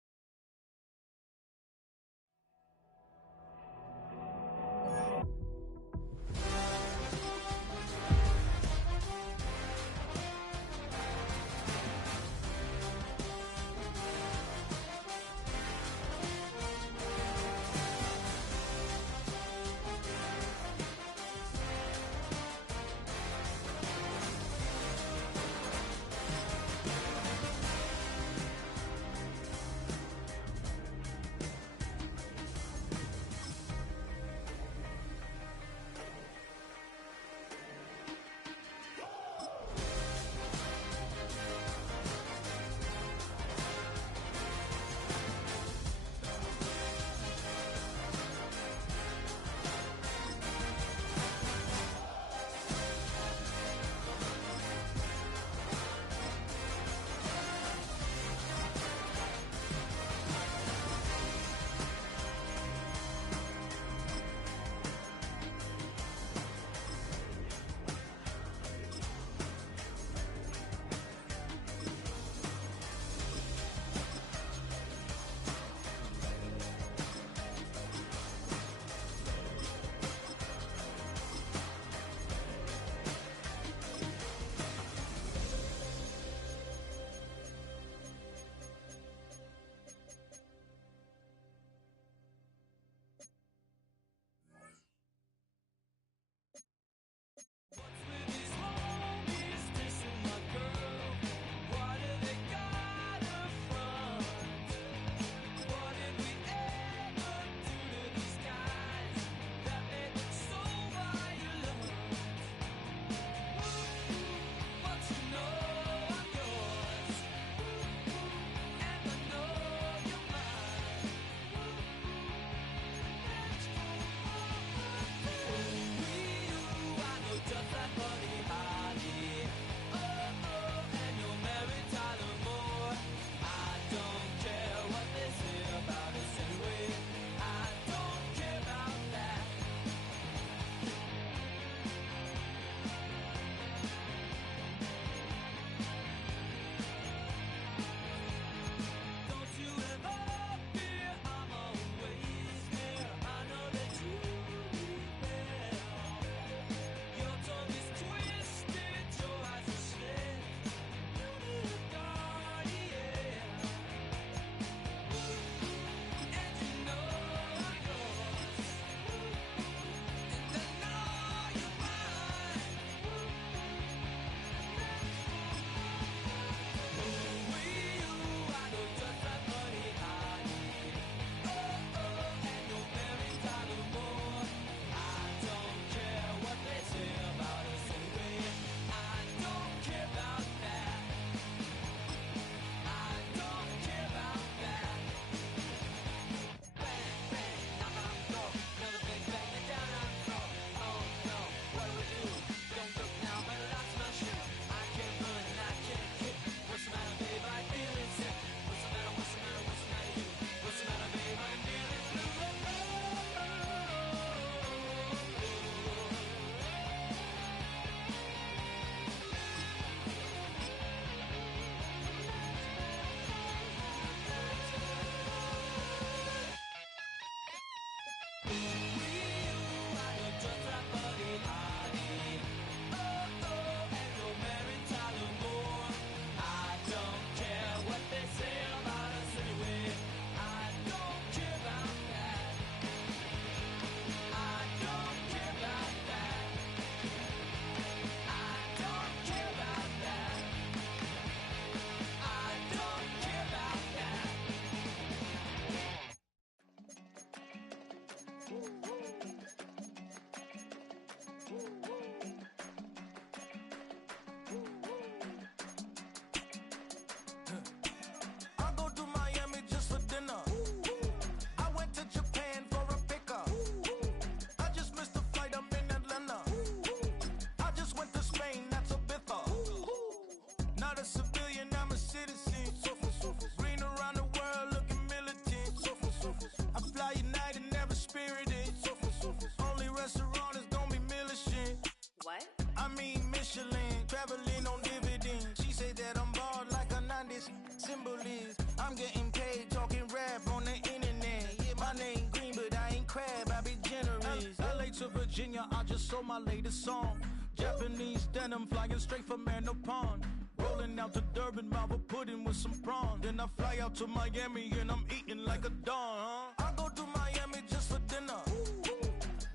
Virginia, I just sold my latest song. Japanese denim flying straight from Manopon. Rolling out to Durban, Malva pudding with some prawns. Then I fly out to Miami and I'm eating like a don. I go to Miami just for dinner.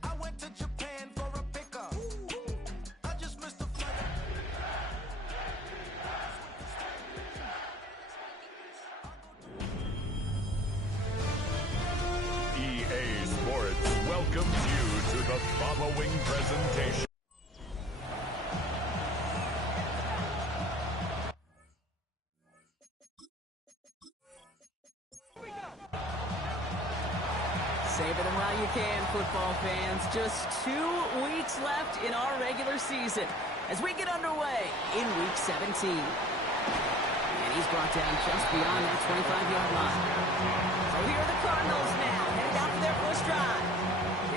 I went to Japan for a pickup. I just missed the flight. EA Sports welcomes you to the following presentation. Saving them while you can, football fans. Just 2 weeks left in our regular season as we get underway in Week 17. And he's brought down just beyond that 25-yard line. So here are the Cardinals now, headed out for their first drive.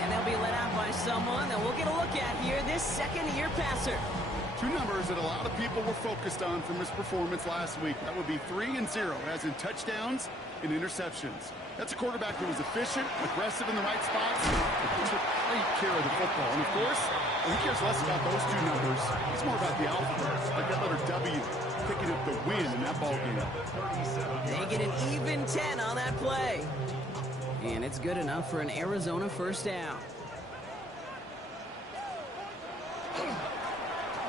And they'll be led out by someone that we'll get a look at here, this second-year passer. 2 numbers that a lot of people were focused on from his performance last week. That would be 3 and 0, as in touchdowns and interceptions. That's a quarterback who was efficient, aggressive in the right spots, and took great care of the football. And, of course, he cares less about those 2 numbers. It's more about the alphabet, like that letter W, picking up the win in that ball game. They get an even 10 on that play. And it's good enough for an Arizona first down.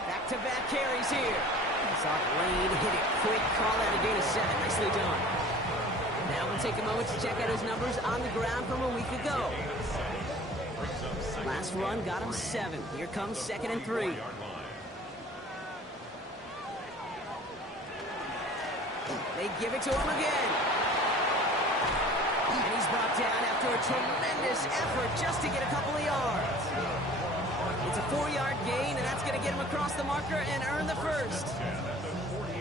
Back-to-back carries here. Saw Lane hit it quick, call out a gain of 7. Nicely done. Now we'll take a moment to check out his numbers on the ground from a week ago. Last run got him 7. Here comes 2nd and 3. They give it to him again. And he's brought down after a tremendous effort just to get a couple of yards. It's a 4-yard gain, and that's going to get him across the marker and earn the first.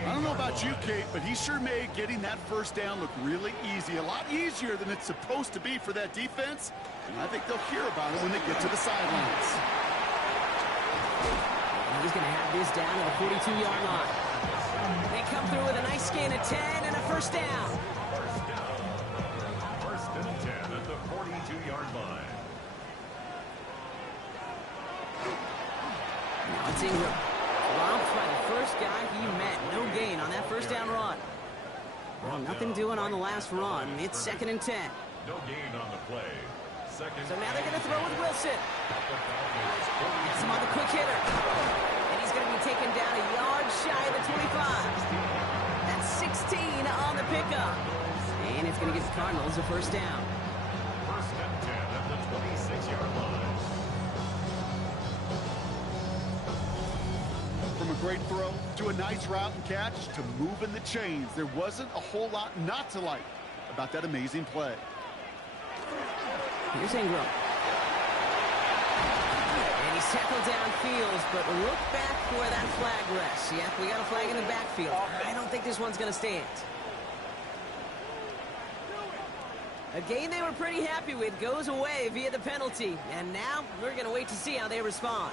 I don't know about you, Kate, but he sure made getting that first down look really easy. A lot easier than it's supposed to be for that defense. And I think they'll hear about it when they get to the sidelines. He's going to have this down at the 42-yard line. They come through with a nice gain of 10 and a first down. First and 10 at the 42-yard line. Now it's Ingram. Romped by the first guy he met. No gain on that first down run. Well, nothing doing on the last run. It's 2nd and 10. No gain on the play. Second. So now they're going to throw with Wilson. Gets him on the quick hitter. And he's going to be taken down a yard shy of the 25. That's 16 on the pickup. And it's going to give the Cardinals a first down. First and 10 at the 26-yard line. From a great throw to a nice route and catch to moving the chains, there wasn't a whole lot not to like about that amazing play. Here's Ingram. And he's tackled downfield, but look back where that flag rests. Yep, we got a flag in the backfield. I don't think this one's going to stand. A game they were pretty happy with goes away via the penalty. And now we're going to wait to see how they respond.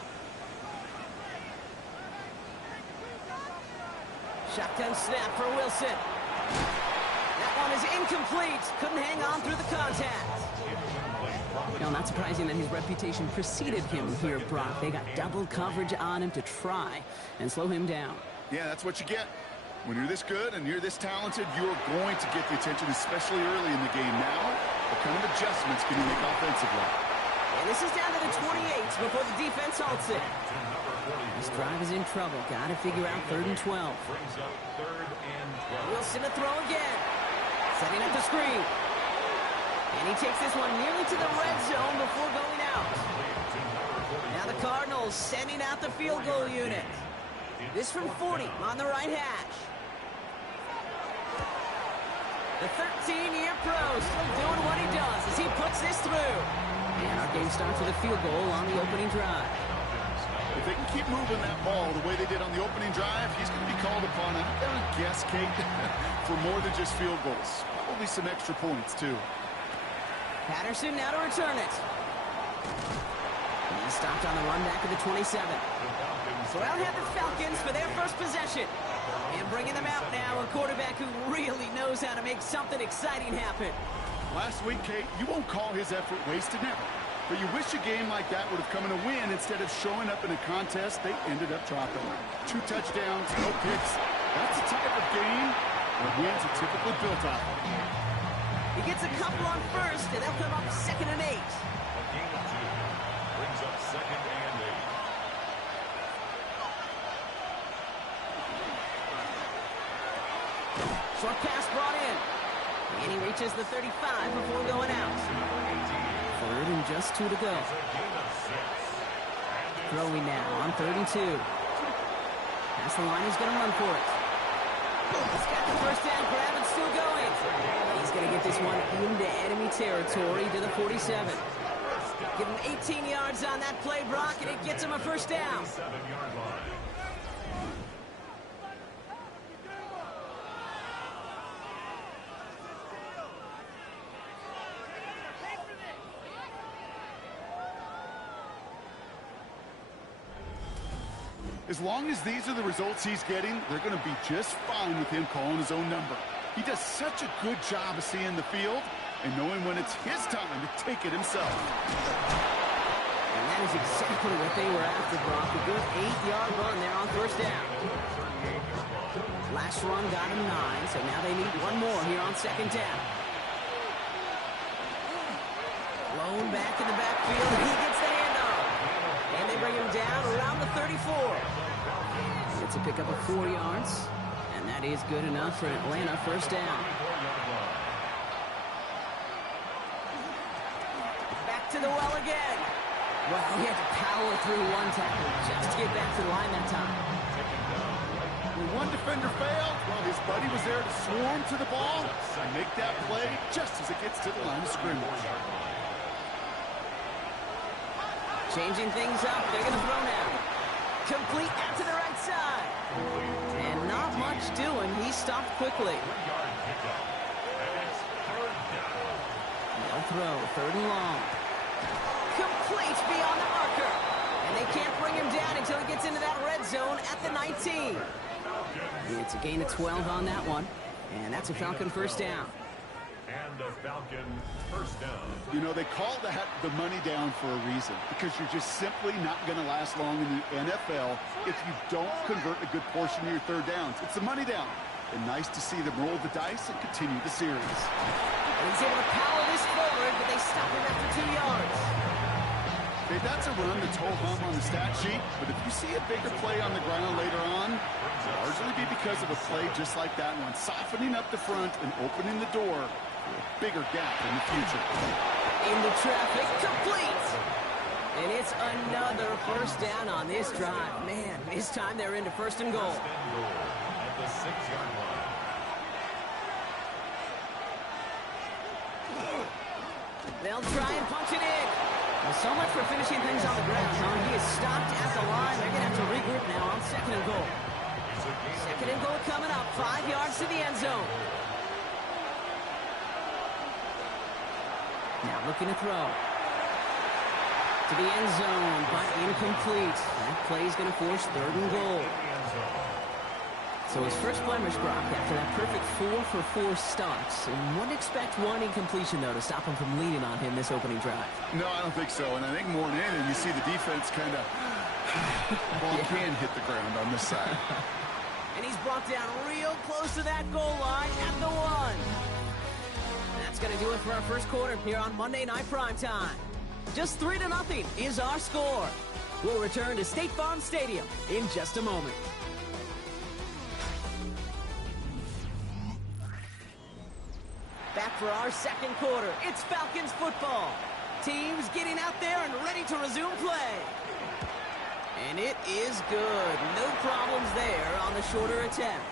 Shotgun snap for Wilson. That one is incomplete. Couldn't hang on through the contact. No, not surprising that his reputation preceded him here, Brock. They got double coverage on him to try and slow him down. Yeah, that's what you get. When you're this good and you're this talented, you're going to get the attention, especially early in the game. Now, what kind of adjustments can you make offensively? And this is down to the 28 before the defense halts it. This drive is in trouble. Got to figure out 3rd and 12. Brings up 3rd and 12. Wilson to throw again. Setting up the screen. And he takes this one nearly to the red zone before going out. Now the Cardinals sending out the field goal unit. This from 40 on the right hash. The 13-year pro still doing what he does as he puts this through. And our game starts with a field goal on the opening drive. If they can keep moving that ball the way they did on the opening drive, he's going to be called upon, I'm going to guess, Kate, for more than just field goals. Probably some extra points, too. Patterson now to return it. He stopped on the run back at the 27. So I'll have the Falcons for their first possession. And bringing them out now, a quarterback who really knows how to make something exciting happen. Last week, Kate, you won't call his effort wasted, never. But you wish a game like that would have come in a win instead of showing up in a contest they ended up dropping. 2 touchdowns, no picks. That's the type of game where wins are typically built off of. He gets a couple on first, and they'll come up 2nd and 8. A gain of 2 brings up 2nd and 8. Short pass brought in. And he reaches the 35 before going out. 3rd and just 2 to go. Throwing now on 3rd and 2. Past the line, he's going to run for it. He's got the first down grab and still going. He's going to get this one into enemy territory to the 47. Give him 18 yards on that play, Brock, and it gets him a first down. As long as these are the results he's getting, they're going to be just fine with him calling his own number. He does such a good job of seeing the field and knowing when it's his time to take it himself. And that is exactly what they were after, Brock. A good 8-yard run there on first down. Last run got him 9, so now they need one more here on 2nd down. Blown back in the backfield, and he gets the handoff. And they bring him down around the 34. It's a pickup of 4 yards, and that is good enough for Atlanta first down. Back to the well again. Well, he had to power through one tackle just to get back to the line that time. When one defender failed, well, his buddy was there to swarm to the ball and make that play just as it gets to the line of scrimmage. Changing things up, they're going to throw now. Complete out to the right side. And not much doing, he stopped quickly. They'll throw, 3rd and long. Complete beyond the marker. And they can't bring him down until he gets into that red zone at the 19. It's a gain of 12 on that one. And that's a Falcon first down. And a Falcon first down. You know, they call that the money down for a reason, because you're just simply not going to last long in the NFL if you don't convert a good portion of your 3rd downs. It's the money down. And nice to see them roll the dice and continue the series. And he's able to power this forward, but they stop him after 2 yards. Okay, that's a run that's ho-hum on the stat sheet, but if you see a bigger play on the ground later on, it'll largely be because of a play just like that one, softening up the front and opening the door for a bigger gap in the future. Into traffic, complete! And it's another first down on this drive. Man, this time they're into 1st and goal. At the 6-yard line. They'll try and punch it in. Well, so much for finishing things on the ground, huh? He is stopped at the line. They're going to have to regroup now on 2nd and goal. 2nd and goal coming up, 5 yards to the end zone. Now looking to throw. To the end zone, but incomplete. That play is going to force 3rd and goal. So his first blemish, Brock, after that perfect 4-for-4 start. And wouldn't expect one incompletion, though, to stop him from leaning on him this opening drive. No, I don't think so. And I think more than anything, you see the defense kind of ball can hit the ground on this side. And he's brought down real close to that goal line at the 1. That's going to do it for our first quarter here on Monday Night Primetime. Just 3-0 is our score. We'll return to State Farm Stadium in just a moment. Back for our second quarter. It's Falcons football. Teams getting out there and ready to resume play. And it is good. No problems there on the shorter attempt.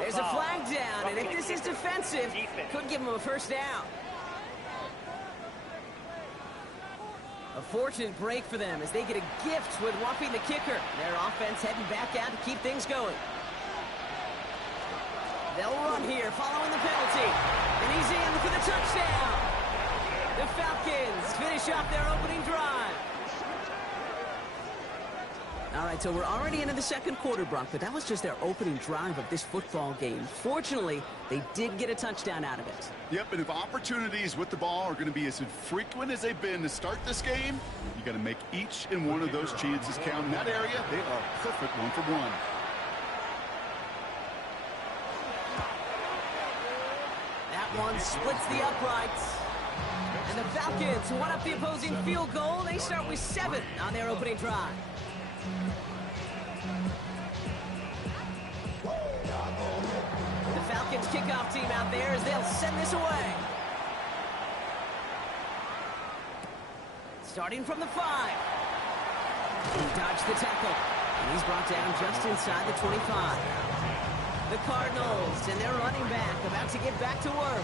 There's a flag down, and if this is defensive, could give them a first down. A fortunate break for them as they get a gift with Whopping the kicker. Their offense heading back out to keep things going. They'll run here following the penalty. And he's in for the touchdown. The Falcons finish off their opening drive. All right, so we're already into the second quarter, Brock, but that was just their opening drive of this football game. Fortunately, they did get a touchdown out of it. Yep, and if opportunities with the ball are going to be as infrequent as they've been to start this game, you got to make each and one of those chances count. In that area, they are perfect 1-for-1. That one splits the uprights. And the Falcons, who won up the opposing field goal, they start with 7 on their opening drive. The Falcons kickoff team out there as they'll send this away. Starting from the 5. He dodged the tackle. And he's brought down just inside the 25. The Cardinals and their running back about to get back to work.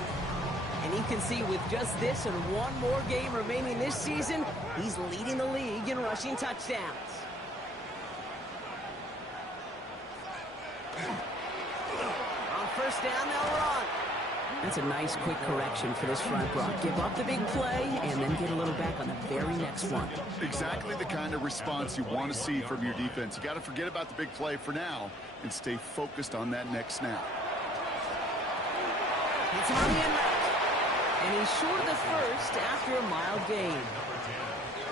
And you can see with just this and one more game remaining this season, he's leading the league in rushing touchdowns. On first down, they'll run. That's a nice quick correction for this front row. Give up the big play and then get a little back on the very next one. Exactly the kind of response you want to see from your defense. You got to forget about the big play for now and stay focused on that next snap. It's on the end route. And he's short of the first after a mild gain.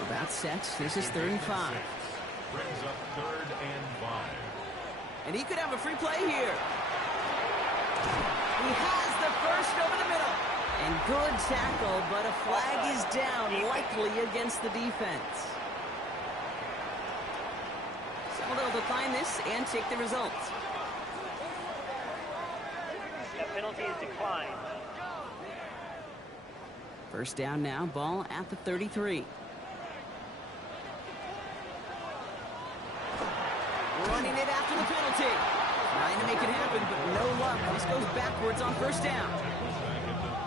About set. This is 3rd and 5. Brings up 3rd and 5. And he could have a free play here. He has the first over the middle. And good tackle, but a flag is down, likely against the defense. So they'll decline this and take the results. The penalty is declined. First down now, ball at the 33. Running it after the penalty. Trying to make it happen, but no luck. This goes backwards on first down.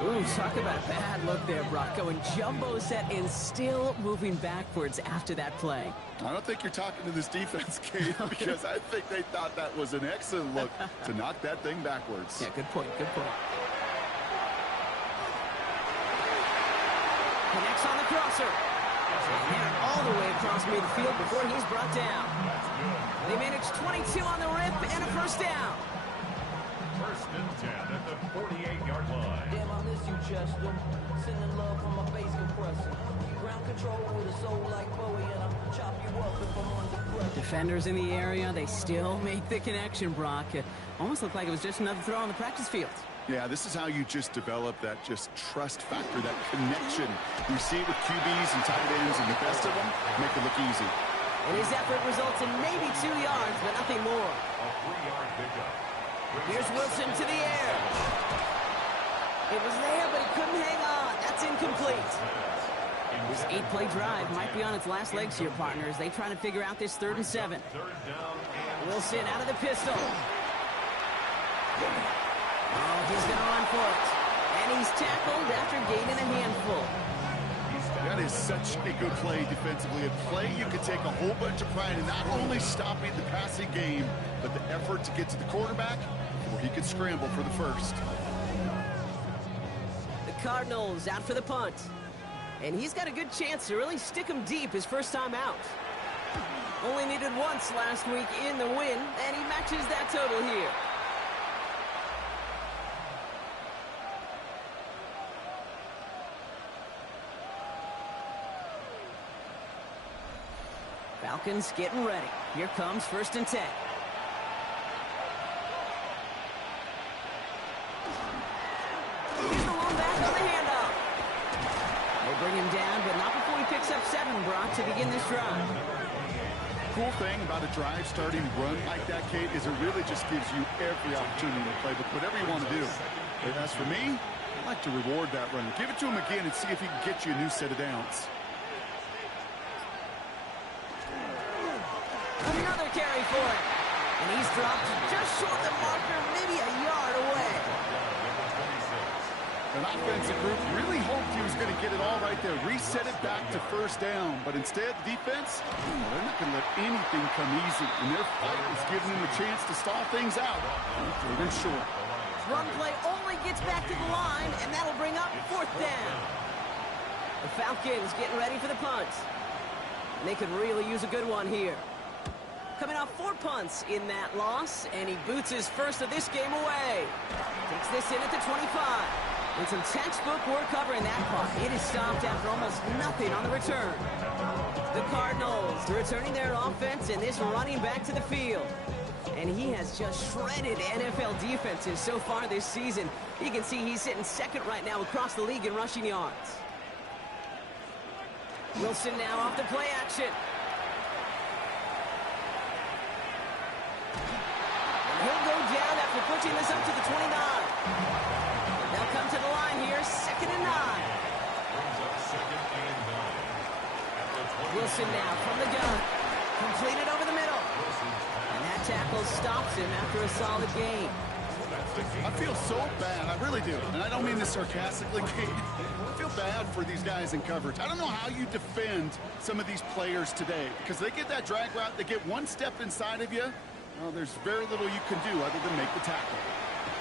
Ooh, talk about a bad look there, Brock. Going jumbo set and still moving backwards after that play. I don't think you're talking to this defense, Kate, because I think they thought that was an excellent look to knock that thing backwards. Yeah, good point, good point. Connects on the crosser. And all the way across midfield before he's brought down. They managed 22 on the rip and a first down. 1st and 10 at the 48-yard line. Damn, I miss you, Chester. Sending love from my bass compressor. Ground control with a soul like Bowie, and I'll chop you up if I'm under pressure. Defenders in the area, they still make the connection, Brock. It almost looked like it was just another throw on the practice field. Yeah, this is how you just develop that just trust factor, that connection. You see it with QBs and tight ends, and the best of them make it look easy. And his effort results in maybe 2 yards, but nothing more. A 3-yard pickup. Here's Wilson to the air. It was there, but he couldn't hang on. That's incomplete. This 8-play drive might be on its last legs here, partners. They try to figure out this 3rd and 7. Wilson out of the pistol. Oh, he's going to run for it. And he's tackled after gaining a handful. That is such a good play defensively. A play you can take a whole bunch of pride in not only stopping the passing game, but the effort to get to the quarterback before he could scramble for the first. The Cardinals out for the punt. And he's got a good chance to really stick him deep his first time out. Only needed once last week in the win, and he matches that total here. Falcons getting ready. Here comes 1st and 10. Here's the one back on the handoff. They bring him down, but not before he picks up 7, Brock, to begin this drive. Cool thing about a drive starting run like that, Kate, is it really just gives you every opportunity to play, but whatever you want to do. And as for me, I like to reward that run. Give it to him again and see if he can get you a new set of downs. Another carry for it. And he's dropped just short of the marker, maybe a yard away. An offensive group really hoped he was going to get it all right there, reset it back to first down. But instead, the defense, they're not going to let anything come easy. And their fight is giving them a chance to stall things out. They've been short. Run play only gets back to the line, and that'll bring up 4th down. The Falcons getting ready for the punt. And they could really use a good one here. coming off 4 punts in that loss, and he boots his first of this game away. Takes this in at the 25. With some textbook work covering that punt, it is stopped after almost nothing on the return. The Cardinals returning their offense and this running back to the field. And he has just shredded NFL defenses so far this season. You can see he's sitting second right now across the league in rushing yards. Wilson now off the play action. And he'll go down after pushing this up to the 29. They'll come to the line here, 2nd and 9. Wilson now from the gun. Completed over the middle. And that tackle stops him after a solid gain. I feel so bad. I really do. And I don't mean this sarcastically, Kate. I feel bad for these guys in coverage. I don't know how you defend some of these players today because they get that drag route, they get one step inside of you. Well, there's very little you can do other than make the tackle.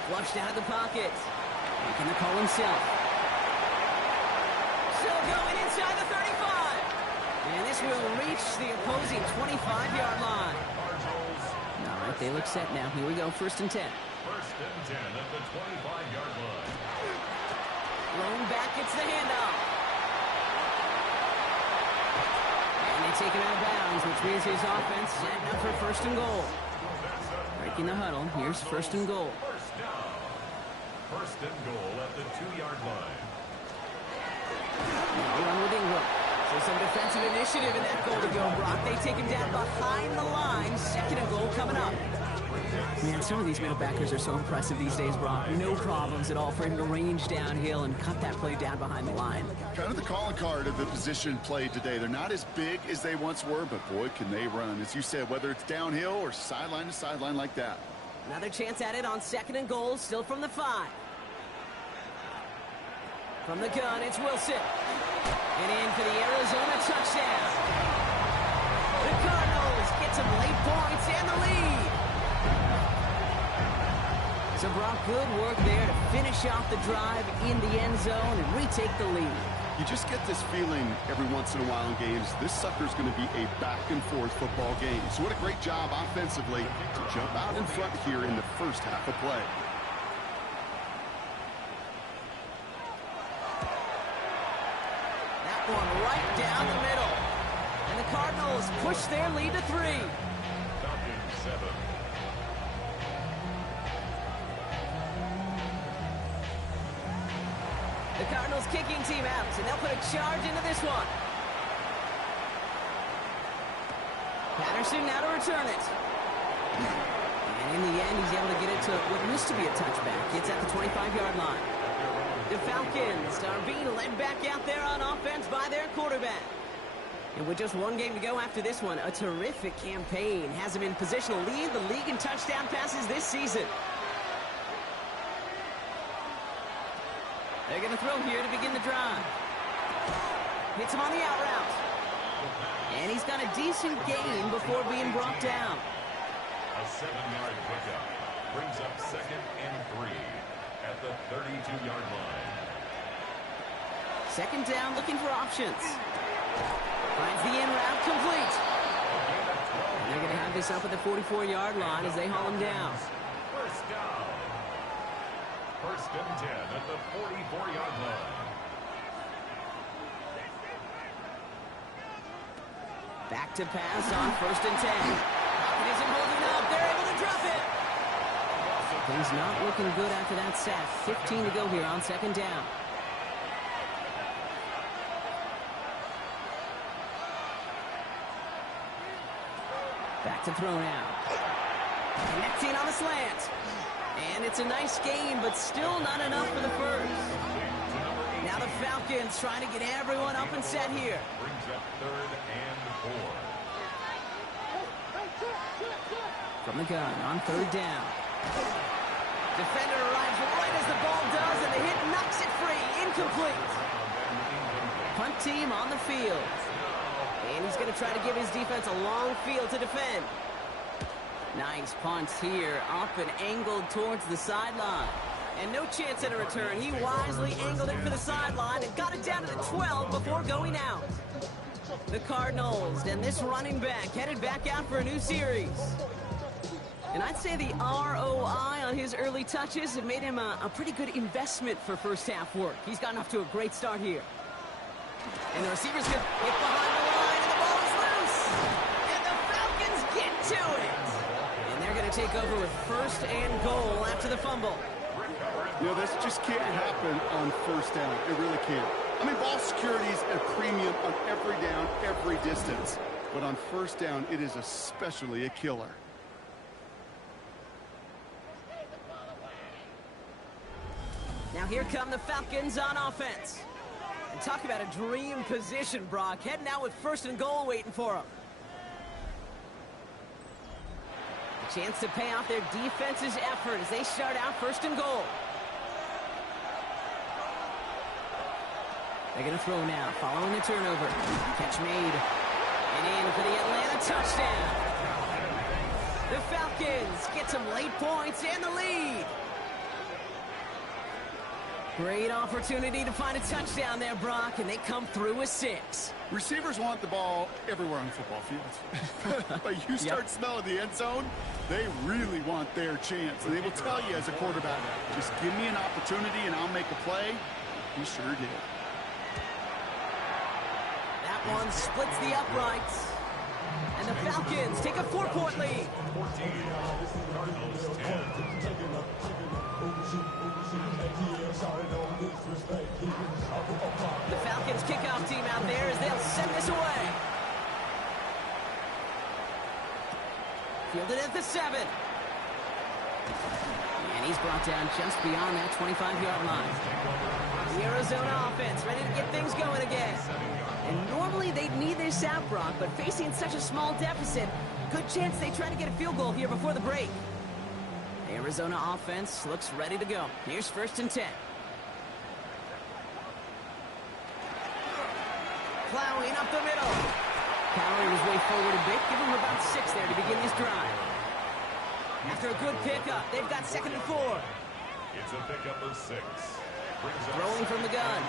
Flushed out of the pocket. Making the call himself. Still going inside the 35. And this will reach the opposing 25-yard line. All right, they look set now. Here we go, 1st and 10. 1st and 10 at the 25-yard line. Lone back gets the handoff. And they take him out of bounds, which means his offense setting up for 1st and goal. Breaking the huddle. Here's 1st and goal. 1st down. 1st and goal at the 2-yard line. Now run with Ingram. So some defensive initiative in that goal to go, Brock. They take him down behind the line. 2nd and goal coming up. Man, some of these middle backers are so impressive these days, Brock. No problems at all for him to range downhill and cut that play down behind the line. Kind of the calling card of the position played today. They're not as big as they once were, but boy, can they run. As you said, whether it's downhill or sideline to sideline like that. Another chance at it on 2nd and goal, still from the 5. From the gun, it's Wilson. And in for the Arizona touchdown. The Cardinals get some late points and the lead. So Brock, good work there to finish off the drive in the end zone and retake the lead. You just get this feeling every once in a while in games, this sucker's going to be a back-and-forth football game. So what a great job offensively to jump out in front here in the first half of play. That one right down the middle. And the Cardinals push their lead to 3. Falcons 7. The Cardinals kicking team out, and they'll put a charge into this one. Patterson now to return it. And in the end, he's able to get it to what used to be a touchback. It's at the 25-yard line. The Falcons are being led back out there on offense by their quarterback. And with just one game to go after this one, a terrific campaign has him in position to lead the league in touchdown passes this season. They're going to throw here to begin the drive. Hits him on the out route. And he's got a decent gain before being brought down. A 7-yard pickup brings up 2nd and 3 at the 32-yard line. 2nd down, looking for options. Finds the in route complete. And they're going to have this up at the 44-yard line as they haul him down. 1st down. 1st and 10 at the 44-yard line. Back to pass on 1st and 10. It isn't holding up. They're able to drop it. Things not looking good after that sack. 15 to go here on 2nd down. Back to throw now. Connecting on the slant. And it's a nice game, but still not enough for the first. Now the Falcons trying to get everyone up and set here. Brings up 3rd and 4. From the gun on 3rd down. Defender arrives right as the ball does, and the hit knocks it free. Incomplete. Punt team on the field. And he's going to try to give his defense a long field to defend. Nice punt here, up and angled towards the sideline. And no chance at a return. He wisely angled it for the sideline and got it down to the 12 before going out. The Cardinals and this running back headed back out for a new series. And I'd say the ROI on his early touches have made him a pretty good investment for first half work. He's gotten off to a great start here. And the receiver's going to get behind the line, and the ball is loose. And the Falcons get to it. And they're going to take over with first and goal after the fumble. You know, this just can't happen on first down. It really can't. I mean, ball security is a premium on every down, every distance. But on first down, it is especially a killer. Now here come the Falcons on offense. And talk about a dream position, Brock. Heading out with first and goal waiting for them. A chance to pay off their defense's effort as they start out first and goal. They're going to throw now, following the turnover. Catch made. And in for the Atlanta touchdown. The Falcons get some late points and the lead. Great opportunity to find a touchdown there, Brock, and they come through with 6. Receivers want the ball everywhere on football fields. But you start smelling the end zone, they really want their chance. And they will tell you as a quarterback, just give me an opportunity and I'll make a play. He sure did. That one splits the uprights. And the Falcons take a 4-point lead. 14, Cardinals 10. The Falcons kickoff team out there as they'll send this away. Fielded at the 7. And he's brought down just beyond that 25-yard line. The Arizona offense ready to get things going again. And normally they'd need this out, Brock, but facing such a small deficit, good chance they try to get a field goal here before the break. The Arizona offense looks ready to go. Here's first and 10. Plowing up the middle. Cowrie was way forward a bit. Give him about 6 there to begin this drive. After a good pickup, they've got second and 4. It's a pickup of 6. Throwing from the gun.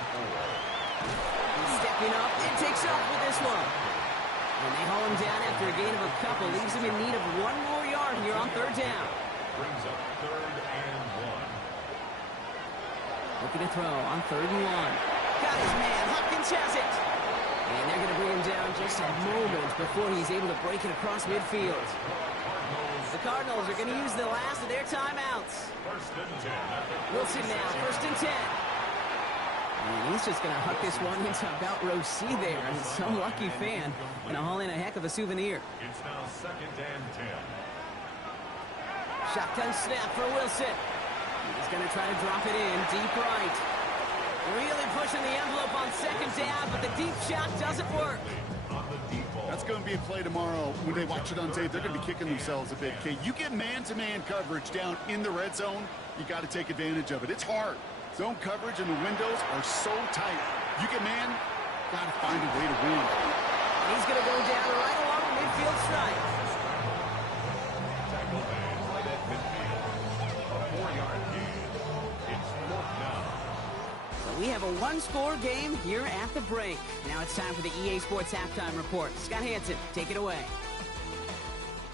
Stepping up and takes off with this one. And they haul him down after a gain of a couple. Leaves him in need of 1 more yard here on third down. Brings up 3rd and 1. Looking to throw on 3rd and 1. Got his man. Hopkins has it. And they're going to bring him down just a moment before he's able to break it across midfield. The Cardinals are going to use the last of their timeouts. First and 10. Wilson now, first and 10. And he's just going to huck this one into about row C there. And some lucky fan going to haul in a heck of a souvenir. It's now 2nd and 10. Shotgun snap for Wilson. He's going to try to drop it in deep right. Really pushing the envelope on second down, but the deep shot doesn't work. That's going to be a play tomorrow. When they watch it on tape, they're going to be kicking themselves a bit. Okay, you get man-to-man coverage down in the red zone, you got to take advantage of it. It's hard. Zone coverage and the windows are so tight. You get man, got to find a way to win. He's going to go down right along the midfield stripe. Tackle man right at midfield. A 4-yard gain. It's 4th down. So we have a one-score game here at the break. Now it's time for the EA Sports Halftime Report. Scott Hansen, take it away.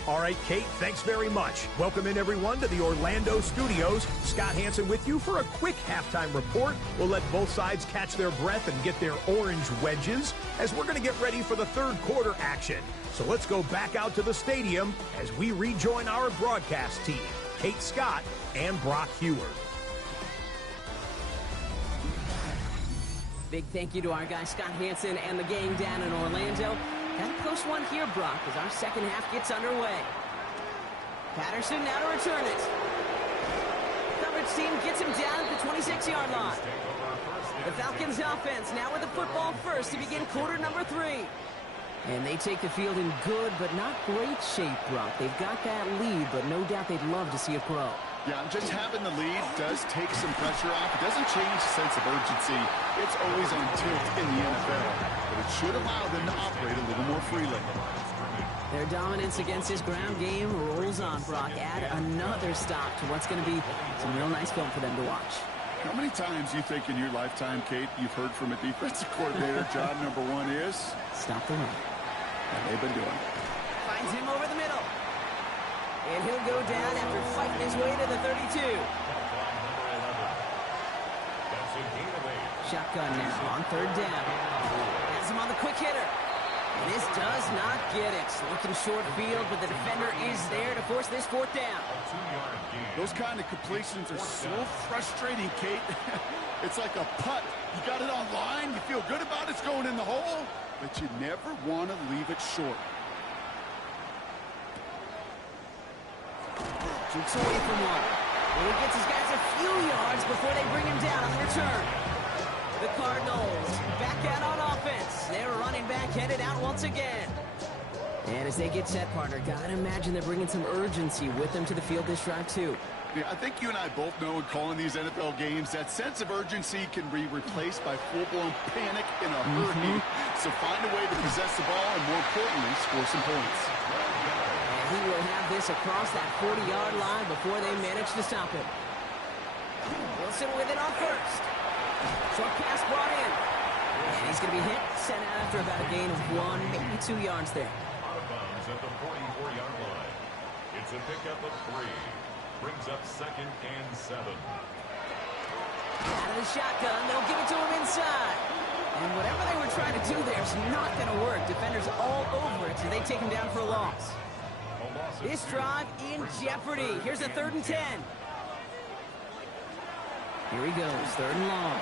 All right, Kate, thanks very much. Welcome in, everyone, to the Orlando studios. Scott Hansen with you for a quick halftime report. We'll let both sides catch their breath and get their orange wedges as we're going to get ready for the third quarter action. So let's go back out to the stadium as we rejoin our broadcast team, Kate Scott and Brock Hewer. Big thank you to our guy Scott Hansen and the gang down in Orlando. Got a close one here, Brock, as our second half gets underway. Patterson now to return it. Coverage team gets him down at the 26-yard line. The Falcons offense now with the football first to begin quarter number 3. And they take the field in good but not great shape, Brock. They've got that lead, but no doubt they'd love to see it grow. Yeah, just having the lead does take some pressure off. It doesn't change the sense of urgency. It's always on tilt in the NFL. But it should allow them to operate a little more freely. Their dominance against his ground game rolls on, Brock. Add another stop to what's going to be some real nice film for them to watch. How many times you think in your lifetime, Kate, you've heard from a defensive coordinator, job number one is? Stop the run. And they've been doing. Finds him over the middle. And he'll go down after fighting his way to the 32. Shotgun now on third down. Has him on the quick hitter. And this does not get it. Looking short field, but the defender is there to force this fourth down. Those kind of completions are so frustrating, Kate. It's like a putt. You got it on line, you feel good about it's going in the hole, but you never want to leave it short. Shoots away from one. And he gets his guys a few yards before they bring him down on the return. The Cardinals back out on offense. They're running back headed out once again. And as they get set, partner, gotta imagine they're bringing some urgency with them to the field this drive, too. Yeah, I think you and I both know in calling these NFL games that sense of urgency can be replaced by full-blown panic in a hurry. So find a way to possess the ball and, more importantly, score some points. And he will have this across that 40-yard line before they manage to stop him. Wilson with it on first. Short pass brought in. And he's going to be hit, sent out after about a gain of 1, maybe 2 yards there. Out of bounds at the 44-yard line. It's a pickup of 3. Brings up 2nd and 7. Out of the shotgun, they'll give it to him inside. And whatever they were trying to do there is not going to work. Defenders all over it, so they take him down for a loss. This drive in jeopardy. Here's a 3rd and 10. Here he goes, 3rd and long.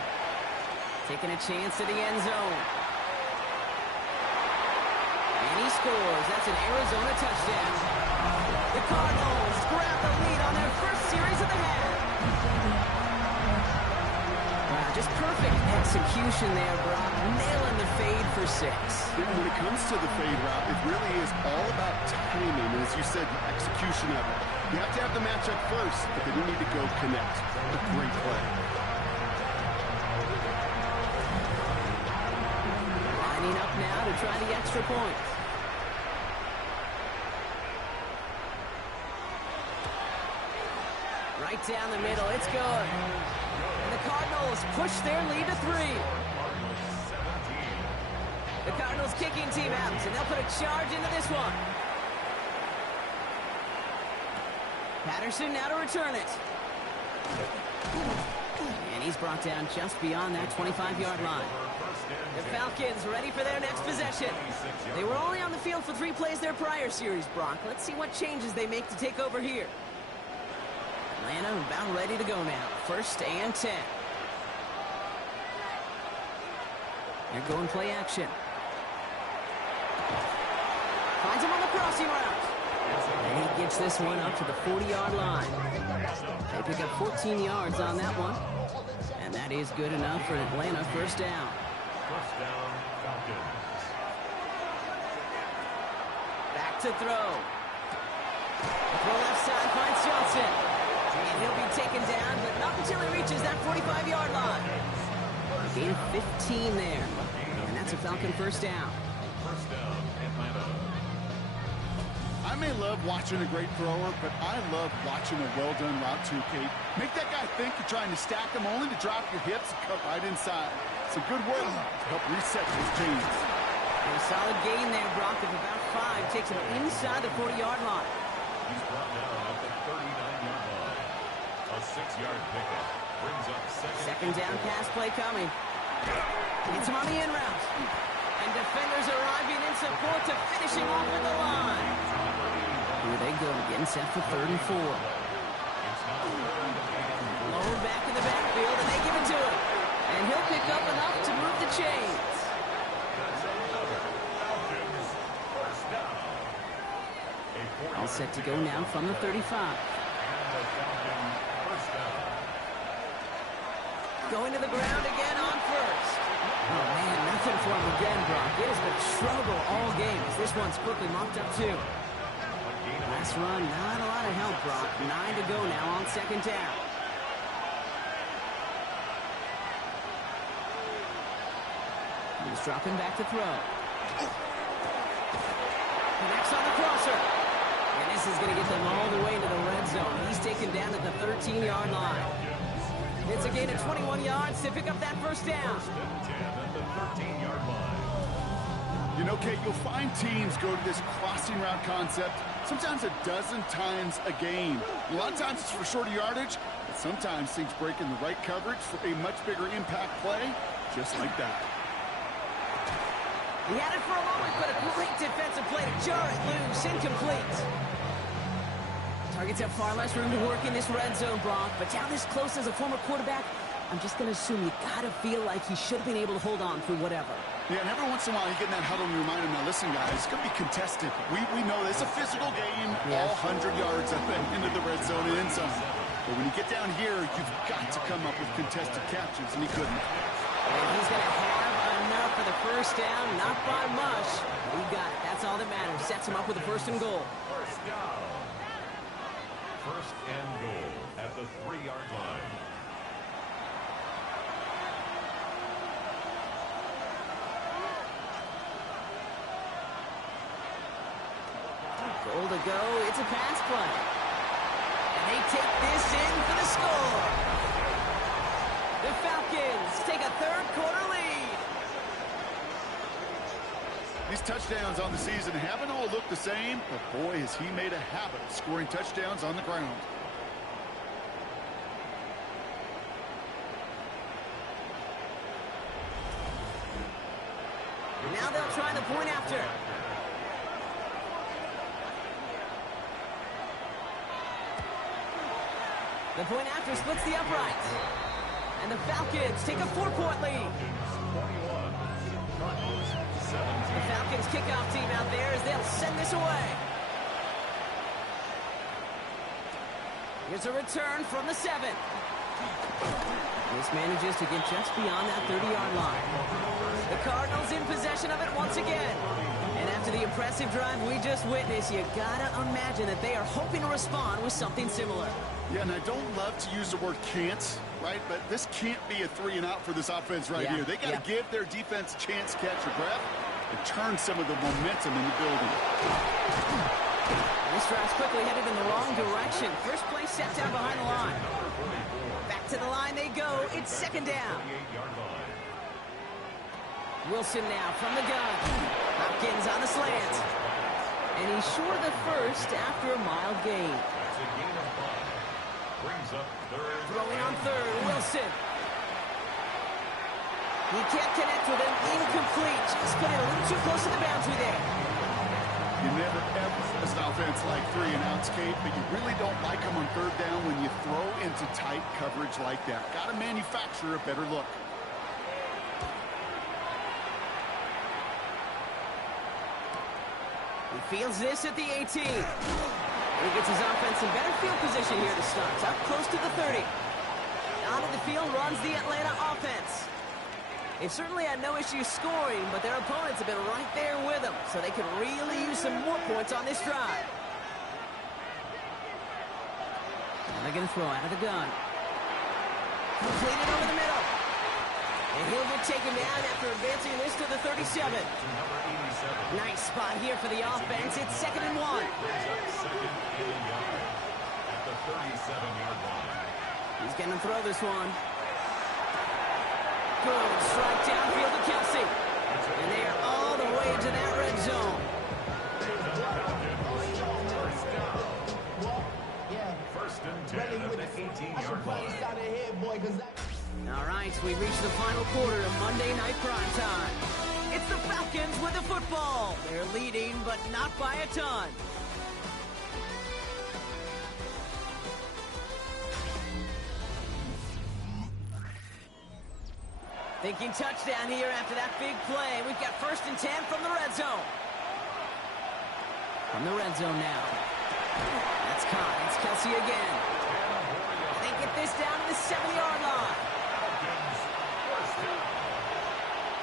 Taking a chance to the end zone. And he scores. That's an Arizona touchdown. The Cardinals grab the lead on their first series of the half. Wow, just perfect execution there, Brock. Nailing the fade for 6. When it comes to the fade route, it really is all about timing. And as you said, the execution of it. You have to have the matchup first, but then you need to go connect. A great play. Lining up now to try the extra point. Right down the middle, it's good. And the Cardinals push their lead to 3. The Cardinals kicking team out, and they'll put a charge into this one. Patterson now to return it. And he's brought down just beyond that 25-yard line. The Falcons ready for their next possession. They were only on the field for 3 plays their prior series, Brock. Let's see what changes they make to take over here. Atlanta about ready to go now. 1st and 10. They're going play action. Finds him on the crossing route. And he gets this one up to the 40-yard line. They pick up 14 yards on that one. And that is good enough for Atlanta. 1st down. 1st down, Falcons. Back to throw. Throw left side finds Johnson. And he'll be taken down, but not until he reaches that 45-yard line. A gain of 15 there. And that's a Falcon 1st down. 1st down, Atlanta. I may love watching a great thrower, but I love watching a well-done route too, Kate. Make that guy think you're trying to stack him only to drop your hips and cut right inside. Some good work to help reset those chains. And a solid gain there, Brock, of about 5. Takes him inside the 40-yard line. He's brought down at the 39-yard line. A 6-yard pickup. Brings up 2nd down pass play coming. It's him on the in route. And defenders arriving in support to finishing off at the line. Here they go, getting set for 3rd and 4. Lowered back in the backfield, and they give it to him. And he'll pick up enough to move the chains. All set to go now from the 35. Going to the ground again on 1st. Oh, man, nothing for him again, Brock. It has been trouble all game as this one's quickly mocked up, too. Last run, not a lot of help, Brock. 9 to go now on 2nd down. He's dropping back to throw. Connects on the crosser. And this is going to get them all the way to the red zone. He's taken down at the 13-yard line. It's a gain of 21 yards to pick up that first down. First and 10 at the 13-yard line. You know, Kate, you'll find teams go to this crossing route concept sometimes a dozen times a game. A lot of times it's for shorter yardage, but sometimes things break in the right coverage for a much bigger impact play, just like that. He had it for a moment, but a great defensive play to jar it loose, incomplete. Targets have far less room to work in this red zone, Brock, but down this close as a former quarterback, I'm just going to assume you got to feel like he should have been able to hold on through whatever. Yeah, and every once in a while you get in that huddle and you remind him, now listen, guys, it's going to be contested. We know it's a physical game, all 100 yards up and into the red zone and in zone. But when you get down here, you've got to come up with contested catches, and he couldn't. And he's going to have enough for the first down, not by much. He got it. That's all that matters. Sets him up with a first and goal. First down. First and goal at the 3-yard line. Goal to go. It's a pass play. And they take this in for the score. The Falcons take a third-quarter lead. These touchdowns on the season haven't all looked the same, but boy, has he made a habit of scoring touchdowns on the ground. Now they'll try the point after. The point after splits the upright. And the Falcons take a 4-point lead. The Falcons kickoff team out there as they'll send this away. Here's a return from the 7. This manages to get just beyond that 30-yard line. The Cardinals in possession of it once again. And after the impressive drive we just witnessed, you gotta imagine that they are hoping to respond with something similar. Yeah, and I don't love to use the word can't, right? But this can't be a 3-and-out for this offense right here. They got to give their defense a chance to catch your breath and turn some of the momentum in the building. This drive's quickly headed in the wrong direction. First play set down behind the line. Back to the line they go. It's second down. Wilson now from the gun. Hopkins on the slant. And he's short of the first after a mild gain. Brings up third. Throwing on third, Wilson. He can't connect with him. Incomplete. Just put it a little too close to the boundary there. You never ever, as an offense, like 3-and-outs, Kate, but you really don't like them on third down when you throw into tight coverage like that. Got to manufacture a better look. He fields this at the 18. He gets his offense in better field position here to start. Up close to the 30. Onto the field runs the Atlanta offense. They've certainly had no issue scoring, but their opponents have been right there with them, so they could really use some more points on this drive. And they're going to throw out of the gun. Completed over the middle. And he'll get taken down after advancing this to the 37. Nice spot here for the offense. It's 2nd and 1. At the 37-yard line. He's going to throw this one. Good strike downfield to Kelsey. And they are all the way to that red zone. First and 10 at the 18-yard line. All right, we reached the final quarter of Monday Night Prime Time. It's the Falcons with the football. They're leading, but not by a ton. Thinking touchdown here after that big play. We've got 1st and 10 from the red zone. From the red zone now. That's caught. It's Kelsey again. And they get this down to the 7-yard line.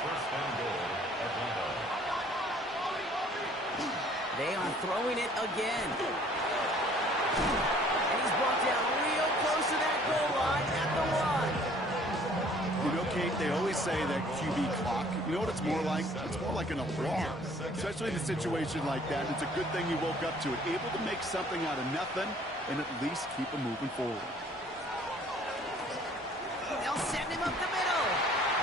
First and goal, Atlanta. They are throwing it again. And he's brought down real close to that goal line at the 1. You know, Kate, they always say that QB clock, you know what it's more like? It's more like an alarm, especially in a situation like that. It's a good thing you woke up to it, able to make something out of nothing and at least keep them moving forward. They'll send him up the middle.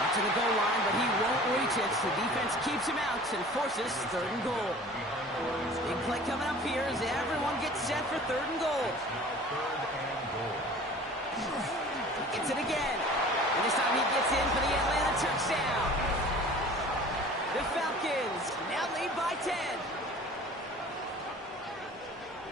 Up to the goal line, but he won't reach it. The defense keeps him out and forces 3rd and goal. Big play coming up here as everyone gets set for 3rd and goal. He gets it again. And this time he gets in for the Atlanta touchdown. The Falcons now lead by 10.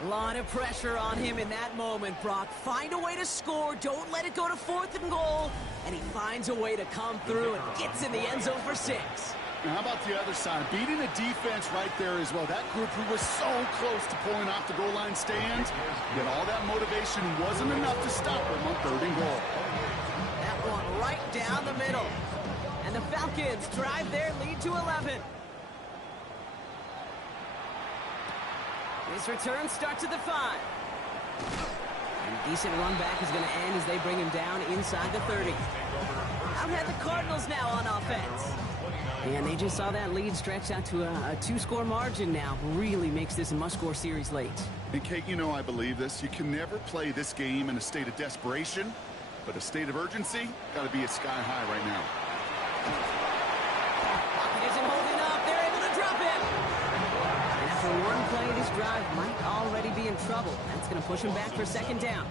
A lot of pressure on him in that moment, Brock. Find a way to score. Don't let it go to 4th and goal. And he finds a way to come through and gets in the end zone for 6. Now, how about the other side? Beating the defense right there as well. That group who was so close to pulling off the goal line stand, yet all that motivation wasn't enough to stop him on 3rd and goal. That one right down the middle. And the Falcons drive their lead to 11. His return starts at the 5. And a decent run back is going to end as they bring him down inside the 30. Out had the Cardinals now on offense. And they just saw that lead stretch out to a 2-score margin now. Really makes this a must-score series late. And Kate, you know I believe this. You can never play this game in a state of desperation, but a state of urgency got to be at sky high right now. Pocket isn't holding up. They're able to drop him. And after one play, this drive might already be in trouble. That's going to push him back for 2nd down.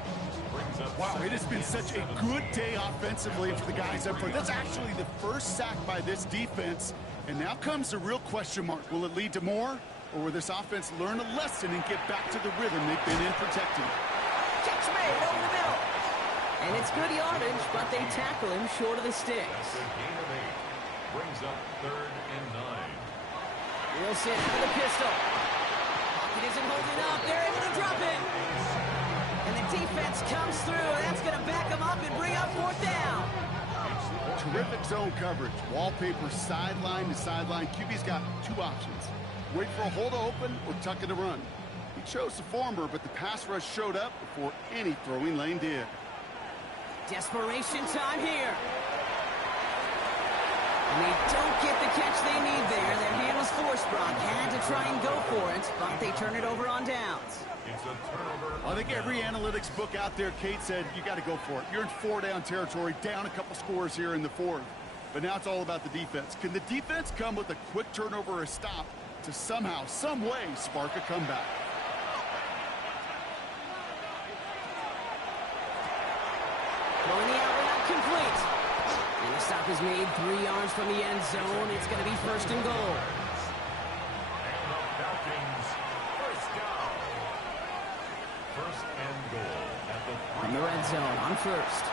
Wow, it has been such a good day offensively for the guys up front. That's actually the first sack by this defense. And now comes the real question mark. Will it lead to more? Or will this offense learn a lesson and get back to the rhythm they've been in protecting? Catch made over the middle. And it's good yardage, but they tackle him short of the sticks. Brings up 3rd and 9. Wilson for the pistol. Pocket isn't holding up. They're able to drop it. And the defense comes through. That's going to back him up and bring up 4th down. Terrific zone coverage. Wallpaper sideline to sideline. QB's got 2 options. Wait for a hole to open or tuck it to run. He chose the former, but the pass rush showed up before any throwing lane did. Desperation time here. And they don't get the catch they need there. Their hand was forced, Brock. Had to try and go for it, but they turn it over on downs. It's a turnover. I think every analytics book out there, Kate, said you got to go for it. You're in 4-down territory, down a couple scores here in the 4th. But now it's all about the defense. Can the defense come with a quick turnover or a stop to somehow, some way, spark a comeback? Throwing the out route complete. And the stop is made 3 yards from the end zone. It's going to be 1st and goal. And the Falcons, 1st down. 1st and goal at the 3. From the red zone on 1st.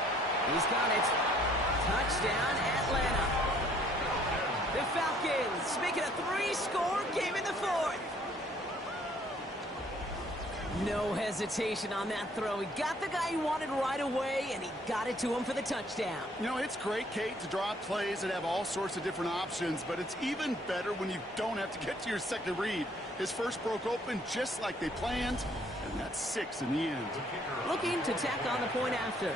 He's got it. Touchdown, Atlanta. The Falcons making a 3-score game in the 4th. No hesitation on that throw. He got the guy he wanted right away, and he got it to him for the touchdown. You know, it's great, Kate, to draw up plays that have all sorts of different options, but it's even better when you don't have to get to your second read. His first broke open just like they planned, and that's 6 in the end. Looking to tack on the point after.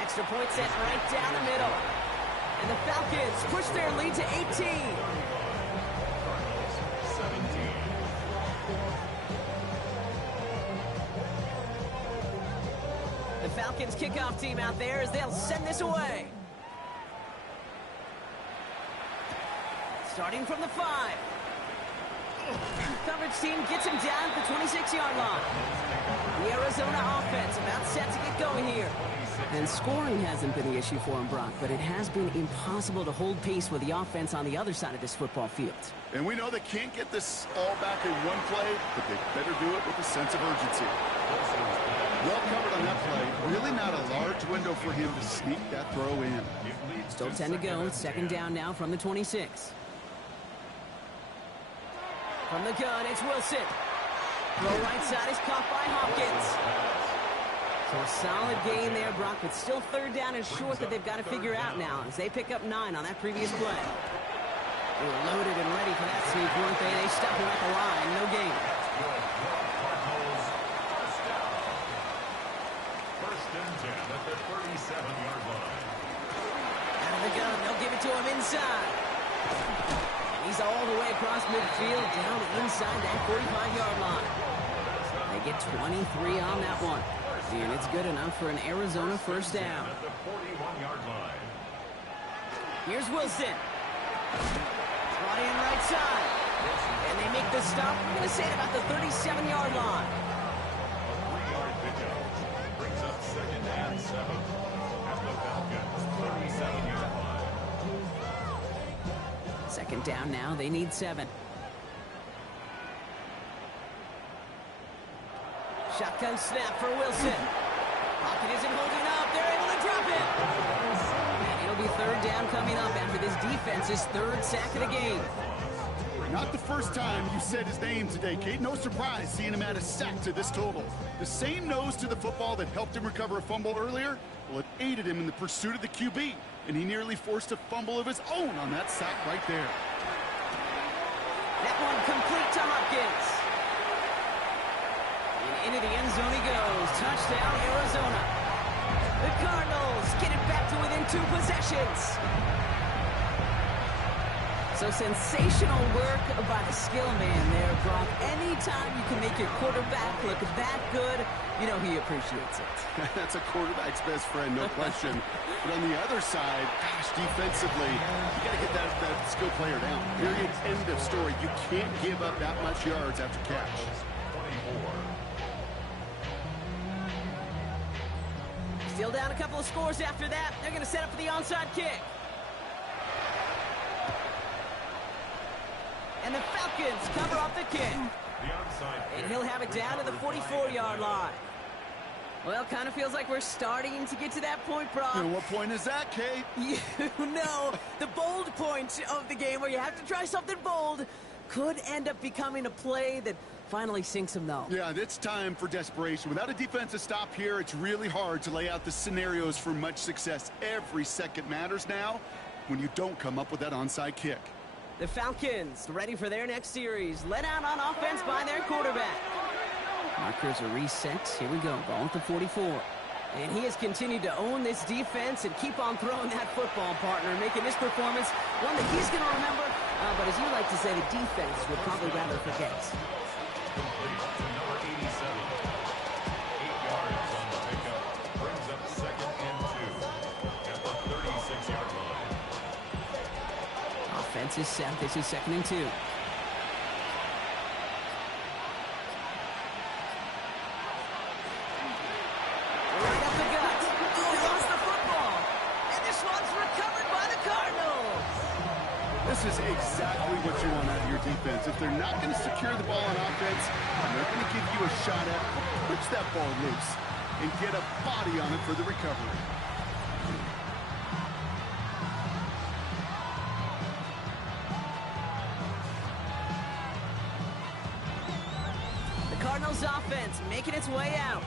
Extra point set right down the middle. And the Falcons push their lead to 18. The Falcons kickoff team out there as they'll send this away. Starting from the 5. Coverage team gets him down at the 26-yard line. The Arizona offense about set to get going here. And scoring hasn't been the issue for him, Brock, but it has been impossible to hold pace with the offense on the other side of this football field. And we know they can't get this all back in one play, but they better do it with a sense of urgency. Well covered on that play. Really not a large window for him to sneak that throw in. Still 10 to go. 2nd down now from the 26. From the gun, it's Wilson. Throw right side is caught by Hopkins. So a solid gain there, Brock, but still 3rd down and short that they've got to figure out now as they pick up 9 on that previous play. They were loaded and ready for that sneak, weren't they? They stuck him at the line. No gain. First and 10 at the 37-yard line. Out of the gun, they'll give it to him inside. And he's all the way across midfield down inside that 45-yard line. They They get 23 on that one. And it's good enough for an Arizona first down. At the 41-yard line. Here's Wilson. Brought in right side. And they make the stop. I'm going to say it about the 37-yard line. A 3-yard pickup brings up 2nd and 7 at the Falcons' 37-yard line. 2nd down now. They need 7. Shotgun snap for Wilson. Pocket isn't holding up. They're able to drop it. And it'll be 3rd down coming up after this defense's 3rd sack of the game. Not the first time you said his name today, Kate. No surprise seeing him add a sack to this total. The same nose to the football that helped him recover a fumble earlier, well, it aided him in the pursuit of the QB, and he nearly forced a fumble of his own on that sack right there. That one complete to Hopkins. And into the end zone he goes. Touchdown, Arizona. The Cardinals get it back to within 2 possessions. So sensational work by the skill man there, Brock. Anytime you can make your quarterback look that good, you know he appreciates it. That's a quarterback's best friend, no question. But on the other side, gosh, defensively, you got to get that skill player down. Period. End of story. You can't give up that much yards after catch. 24. Still down a couple of scores after that. They're going to set up for the onside kick. And the Falcons cover off the kick. And he'll have it down to the 44-yard line. Well, kind of feels like we're starting to get to that point, Brock. And what point is that, Kate? You know, the bold point of the game where you have to try something bold could end up becoming a play that finally sinks them, though. Yeah, it's time for desperation. Without a defensive stop here, it's really hard to lay out the scenarios for much success. Every second matters now when you don't come up with that onside kick. The Falcons ready for their next series. Let out on offense by their quarterback. Markers are reset. Here we go. Ball at the 44. And he has continued to own this defense and keep on throwing that football, partner, making this performance one that he's going to remember. But as you like to say, the defense would probably rather forget. Complete to number 87. 8 yards on the pickup. Brings up 2nd and 2 at the 36-yard line. Offense is set. This is 2nd and 2. Right up the gut. Oh, he lost the football. And this one's recovered by the Cardinals. This is exactly what you want out of your defense. If they're not going to secure the ball on offense, they're going to give you a shot at push that ball loose and get a body on it for the recovery. Cardinals offense making its way out.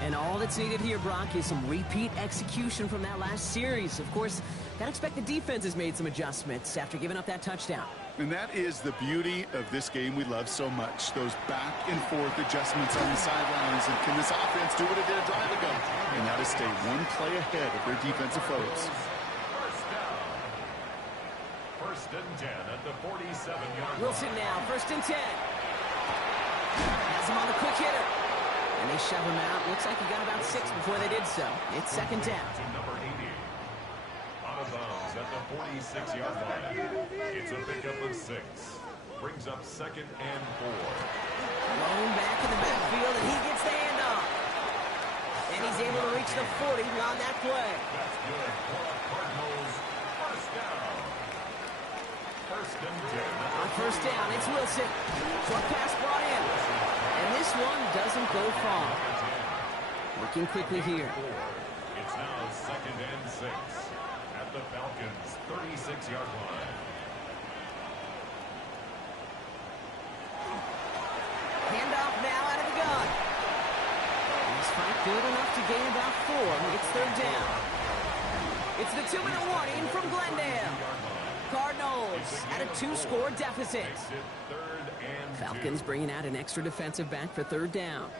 And all that's needed here, Brock, is some repeat execution from that last series. Of course, gotta expect the defense has made some adjustments after giving up that touchdown. And that is the beauty of this game we love so much. Those back and forth adjustments on the sidelines. And can this offense do what it did a drive ago? And that is stay one play ahead of their defensive foes. First down. 1st and 10 at the 47-yard line. Wilson now, 1st and 10. Has him on the quick hitter. And they shove him out. Looks like he got about 6 before they did so. It's 2nd down. To number 80. Out of bounds at the 46-yard line. It's a pickup of 6. Brings up 2nd and 4. Thrown back in the backfield, and he gets the handoff. And he's able to reach the 40 on that play. That's good for the Cardinals. First down. 1st and 10. On 1st down, it's Wilson. Short pass brought in. And this one doesn't go far. Working quickly here. It's now 2nd and 6 at the Falcons' 36-yard line. Handoff now out of the gun. This fight good enough to gain about 4. It's 3rd down. It's the 2-minute warning from Glendale. Cardinals at a 2-score deficit. Falcons bringing out an extra defensive back for 3rd down.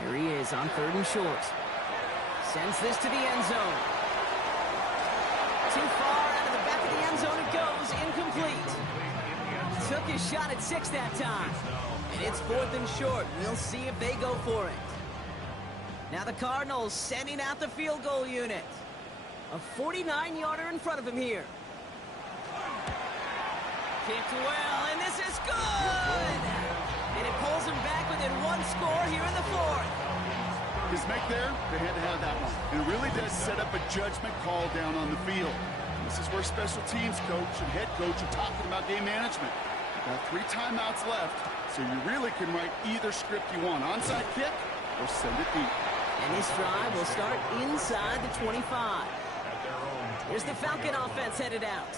Here he is on 3rd and short. Sends this to the end zone. Too far out of the back of the end zone it goes. Incomplete. took his shot at 6 that time. And it's 4th and short. We'll see if they go for it. Now the Cardinals sending out the field goal unit. A 49-yarder in front of him here. Kicked well, and this is good! And it pulls him back within 1 score here in the 4th. His make there, they had to have that one. And it really does set up a judgment call down on the field. This is where special teams coach and head coach are talking about game management. You've got 3 timeouts left, so you really can write either script you want. Onside kick or send it deep. And this drive will start inside the 25. Here's the Falcon offense headed out.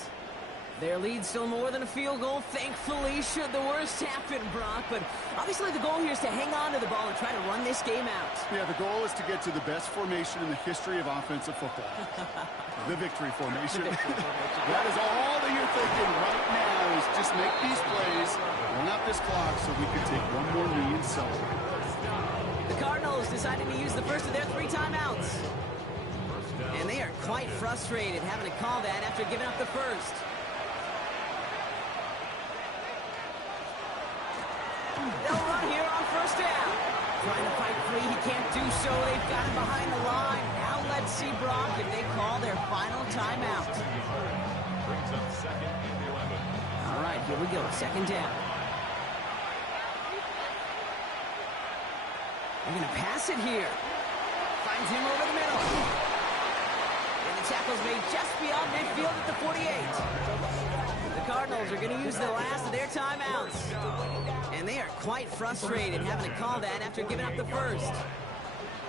Their lead still more than a field goal, thankfully, should the worst happen, Brock. But obviously the goal here is to hang on to the ball and try to run this game out. Yeah, the goal is to get to the best formation in the history of offensive football. The victory formation. That is all that you're thinking right now is just make these plays, run out this clock so we can take one more knee and celebrate. The Cardinals decided to use the first of their 3 timeouts. And they are quite frustrated having to call that after giving up the first. They'll run here on 1st down. Trying to fight free, he can't do so. They've got him behind the line. Now let's see, Brock, if they call their final timeout. All right, here we go. 2nd down. They're going to pass it here. Finds him over the middle. And the tackle's made just beyond midfield at the 48. The Cardinals are going to use the last of their timeouts. And they are quite frustrated having to call that after giving up the first.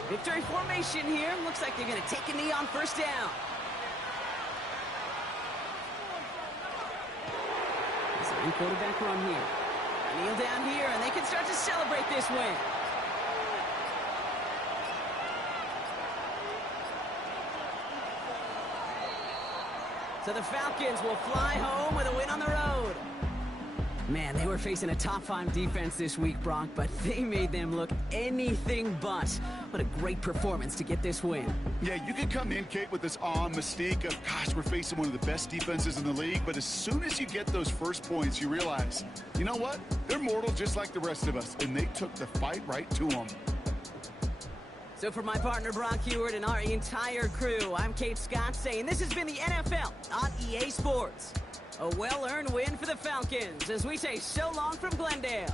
Victory formation here. Looks like they're going to take a knee on 1st down. It's an quarterback run here. Kneel down here, and they can start to celebrate this win. So the Falcons will fly home with a win on the road. Man, they were facing a top 5 defense this week, Brock, but they made them look anything but. What a great performance to get this win. Yeah, you can come in, Kate, with this awe and mystique of, gosh, we're facing one of the best defenses in the league, but as soon as you get those first points, you realize, you know what? They're mortal just like the rest of us, and they took the fight right to them. So for my partner, Brock Heward, and our entire crew, I'm Kate Scott saying this has been the NFL on EA Sports. A well-earned win for the Falcons as we say so long from Glendale.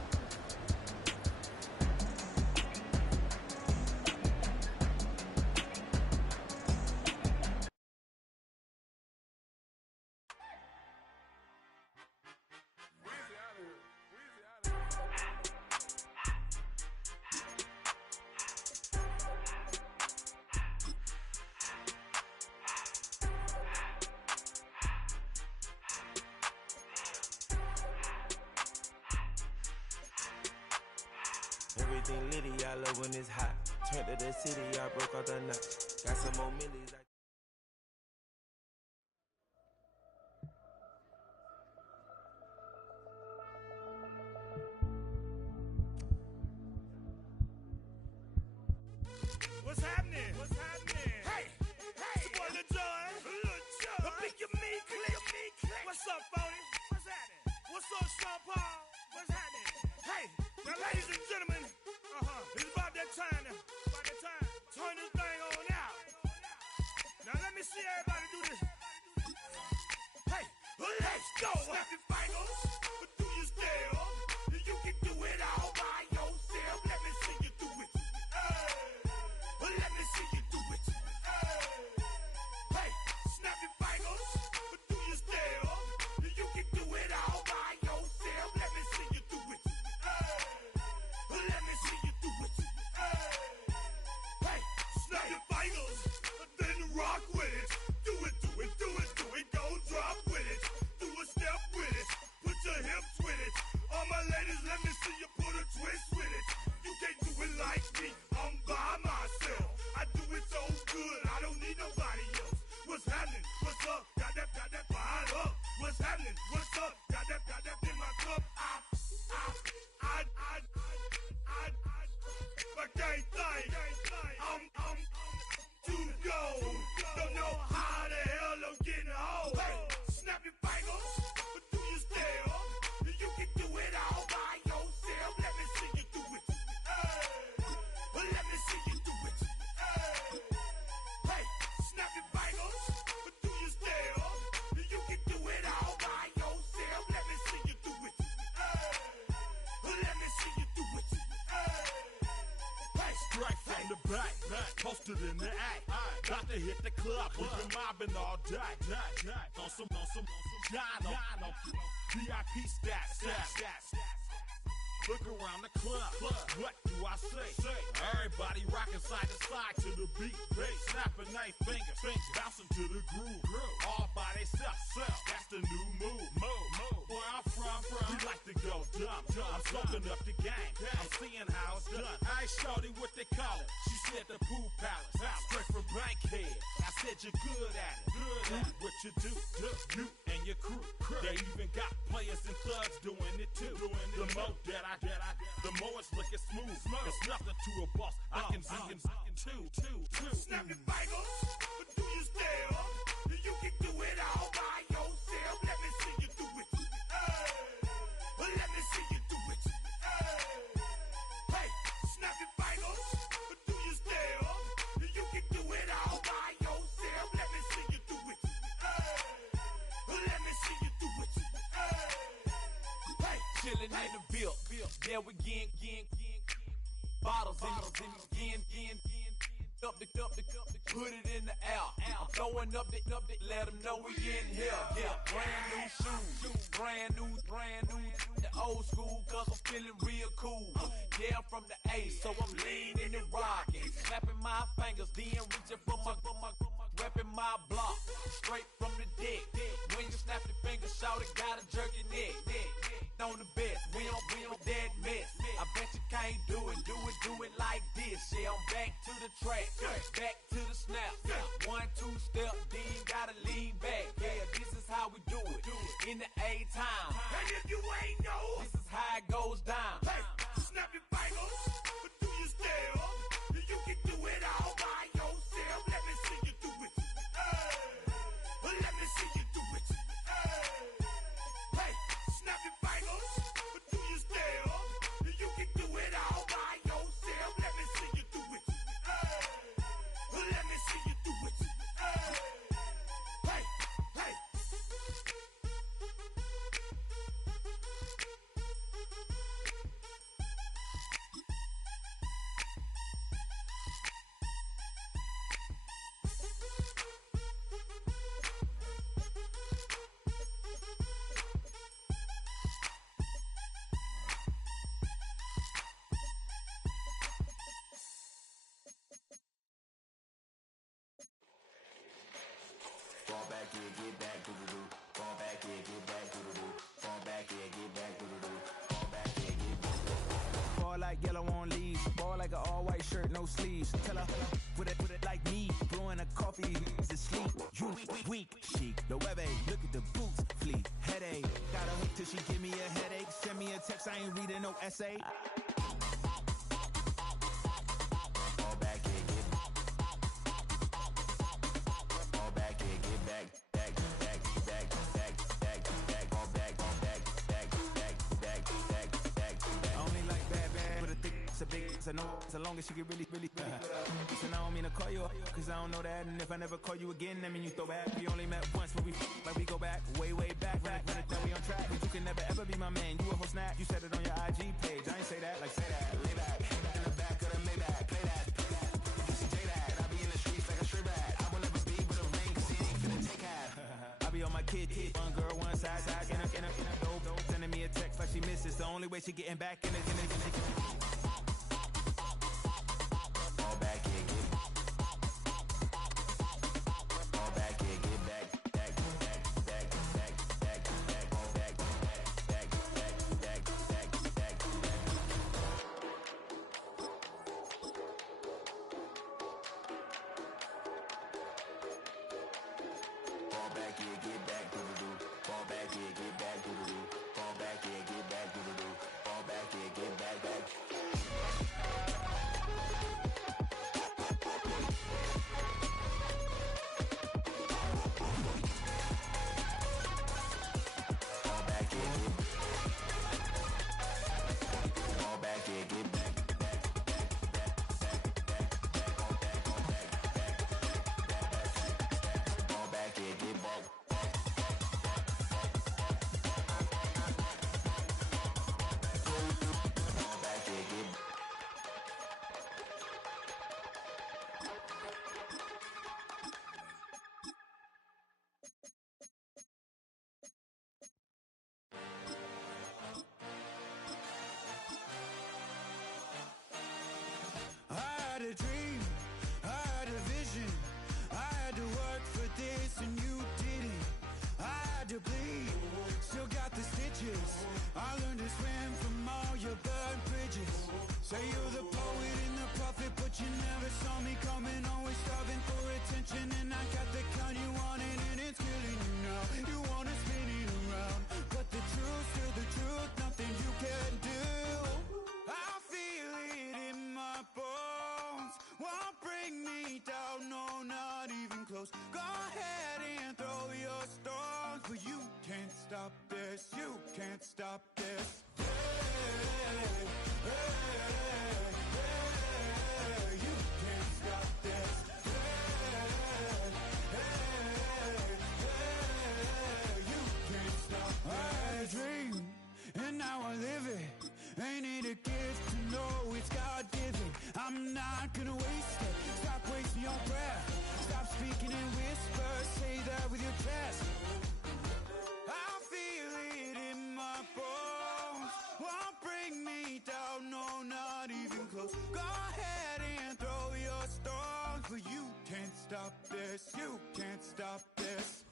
Everything litty, I love when it's hot. Turned to the city, I broke out the nut. Got some more millies. What's happening? What's happening? Hey, it's your boy Lil Jon. A big your meat click. What's up, Phony? What's happening? What's up, Sean Paul? What's happening? Hey, now ladies and gentlemen, it's about that time now. About that time. Turn this thing on out. Now let me see everybody do this. Hey, let's go. Snap your fingers, but do you still? You can do it all by yourself. Let me see you do it. Let me see you do it. Hey, snap your fingers, but do you still? You can do it all by yourself. Let me see you do it. Let me see you do it. Hey, snap your fingers, then rock with it. Do it, do it, do it, do it. Go drop with it. Do a step with it. Put your posted in the act. Got to hit the club. We've been mobbing all day. On some John VIP stats. Look around the club. What do I say? Everybody rocking side to side to the beat. Snapping their fingers, bouncing to the groove. All by themselves. That's the new move. Where I'm from, we like to go dumb. I'm soaking up the game. I'm seeing how it's done. I ain't shorty what they call it. She said the pool palace. Straight from Bankhead. I said you're good at it. What you do, you and your crew. They even got players and thugs doing it too. The more that the more it's looking smooth. It's nothing to a boss. I can two. Snap your fingers, but do you still? You can do it all by yourself. Let me see you do it. Let me see you do it. Hey, snap your fingers, but do you still? You can do it all by yourself. Let me see you do it. Let me see you do it. Hey, chillin' in the bill. Yeah, we again. Bottles in again. Up the put it in the air. I'm throwing up the, let them know we in here. Yeah, brand new shoes, brand new. The old school, cause I'm feeling real cool. Yeah, I'm from the A, so I'm leaning and rocking. Snapping my fingers, then reaching for my repping my block. Straight from the deck. When you snap your fingers, shout it, gotta jerk your neck. On the best, we don't dead mess. I bet you can't do it like this. Yeah, I'm back to the track, back to the snap. 1, 2 step, then gotta lean back. Yeah, this is how we do it in the A-time. And if you ain't know, this is how it goes down. Hey, snap your fingers, but do you still? You can do it all by yourself. Let me see you do it. Let me see you do it. Hey, snap your fingers, but do you still? You can do it all by yourself. Let me see you do it. Let me see you do it. Hey. Fall back here, get back, doo-doo-doo. Fall back here, get back, doo-doo-doo. Fall back here, get back, doo-doo-doo. Fall back here, get back. Ball like yellow on leaves. Ball like an all-white shirt, no sleeves. Tell her, put it like me. Blowing a coffee to sleep. You weak, chic. The web look at the boots, fleet. Headache. Got a hook till she give me a headache. Send me a text, I ain't reading no essay. Fall back here, get back. Fall back here, get back. Back. Fall back. I only like bad, but a thick, it's a big, it's a no, so long as she get really. Listen, I don't mean to call you up, cause I don't know that, and if I never call you again, that mean you throw back. We only met once, but we go back, way back, run it down, we on track, but you can never ever be my man, you a whole snap, you said it on your IG page, I ain't say that, like say that, lay back, in the back of the Maybach, play that, you see J that, I be in the streets like a straight rat, I will never be with a ring, cause he ain't finna take half, I be on my kid, one girl, one side, in a dope, sending me a text like she misses, the only way she getting back in it. Fall back here, get back. Fall back here, get back. Fall back here, get back, doo-doo-doo. Fall back here, get back, doo-doo-doo. Fall back here, get back, doo-doo-doo. Fall back here, get back. Say you're the poet and the prophet, but you never saw me coming. Always starving for attention, and I got the kind you wanted, and it's killing you now. You wanna spin it around, but the truth's still the truth. Nothing you can do. I feel it in my bones. Won't bring me down, no, not even close. Go ahead and throw your stones, but you can't stop this. You can't stop this. And now I live it. Ain't it a gift to know it's God-given? I'm not gonna waste it. Stop wasting your breath. Stop speaking in whispers. Say that with your chest. I feel it in my bones. Won't bring me down, no, not even close. Go ahead and throw your stones, but you can't stop this. You can't stop this.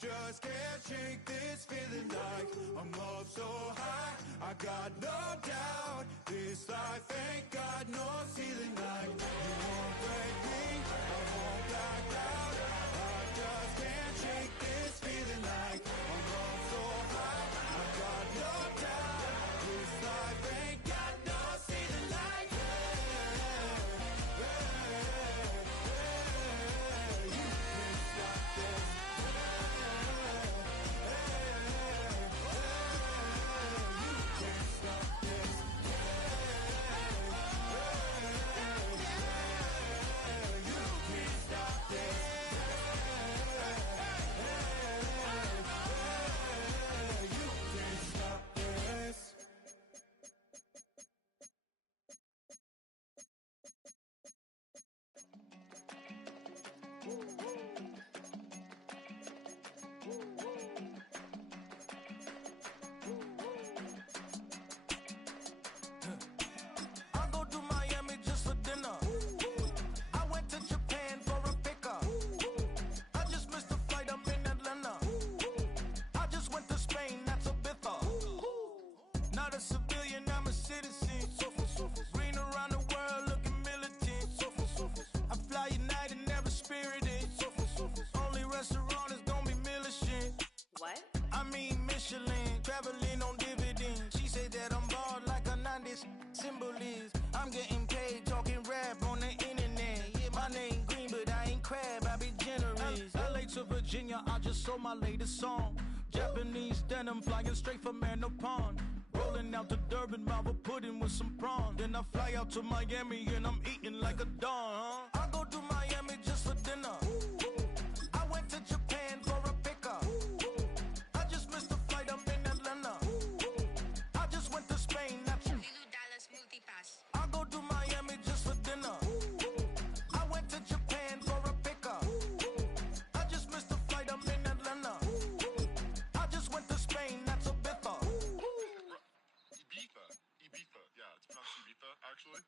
Just can't shake this feeling like I'm up so high. I got no doubt this life ain't got no ceiling like you won't break me. I won't back out. I just can't shake this feeling like I'm up so high. I got no doubt this life ain't got no ceiling like you can't stop this. Virginia, I just sold my latest song. Japanese denim flying straight from Manopon. Rolling out to Durban, mouth a pudding with some prawn. Then I fly out to Miami and I'm eating like a don. I go to Miami just for dinner. I went to Japan for a pickup. I just missed the flight, I'm in Atlanta. I just went to Spain, not you. I go to Miami just for dinner. I went to Japan for a pickup. I just missed the flight, I'm in Atlanta. I just went to Spain, that's a Ibiza. Ibiza, yeah, it's pronounced Ibiza, actually.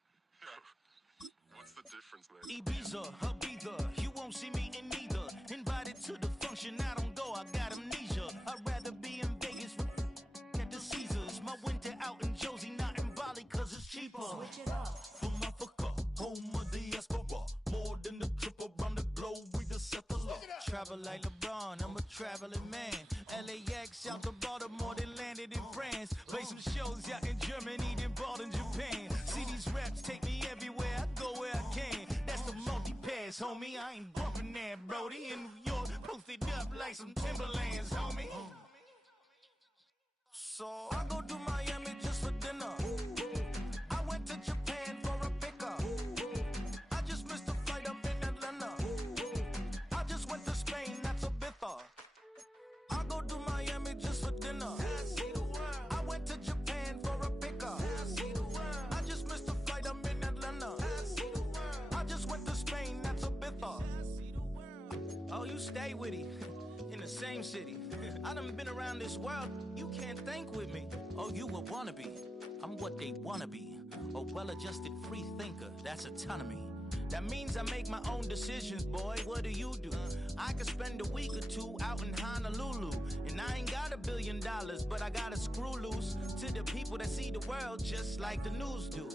What's the difference, man? Ibiza, Ibiza, you won't see me in neither. Invited to the function, I don't go, I got amnesia. I'd rather be in Vegas at the Caesars. My winter out in Josie, not in Bali, cause it's cheaper. Switch it up. From Africa, home of the diaspora. More than the trip around the globe, we the settler. Travel like LeBron, I'm a traveling man. LAX out to Baltimore, then landed in France. Play some shows out in Germany, then bought in Japan. See these raps take me everywhere, I go where I can. That's the multi-pass, homie, I ain't bumping that, Brody. In New York, posted up like some Timberlands, homie. So I go to Miami just for dinner. I went to Japan for a pickup. I just missed the flight, I'm in Atlanta. I just went to Spain, that's Ibiza. I go to Miami just for dinner. I went to Japan for a pickup. I just missed the flight, I'm in Atlanta. I just went to Spain, that's Ibiza. Oh, you stay with it. In the same city. I done been around this world, you can't think with me. Oh, you a wannabe, I'm what they wanna be. A well-adjusted free thinker, that's autonomy. That means I make my own decisions, boy, what do you do? I could spend a week or two out in Honolulu, and I ain't got $1 billion, but I got a screw loose to the people that see the world just like the news do.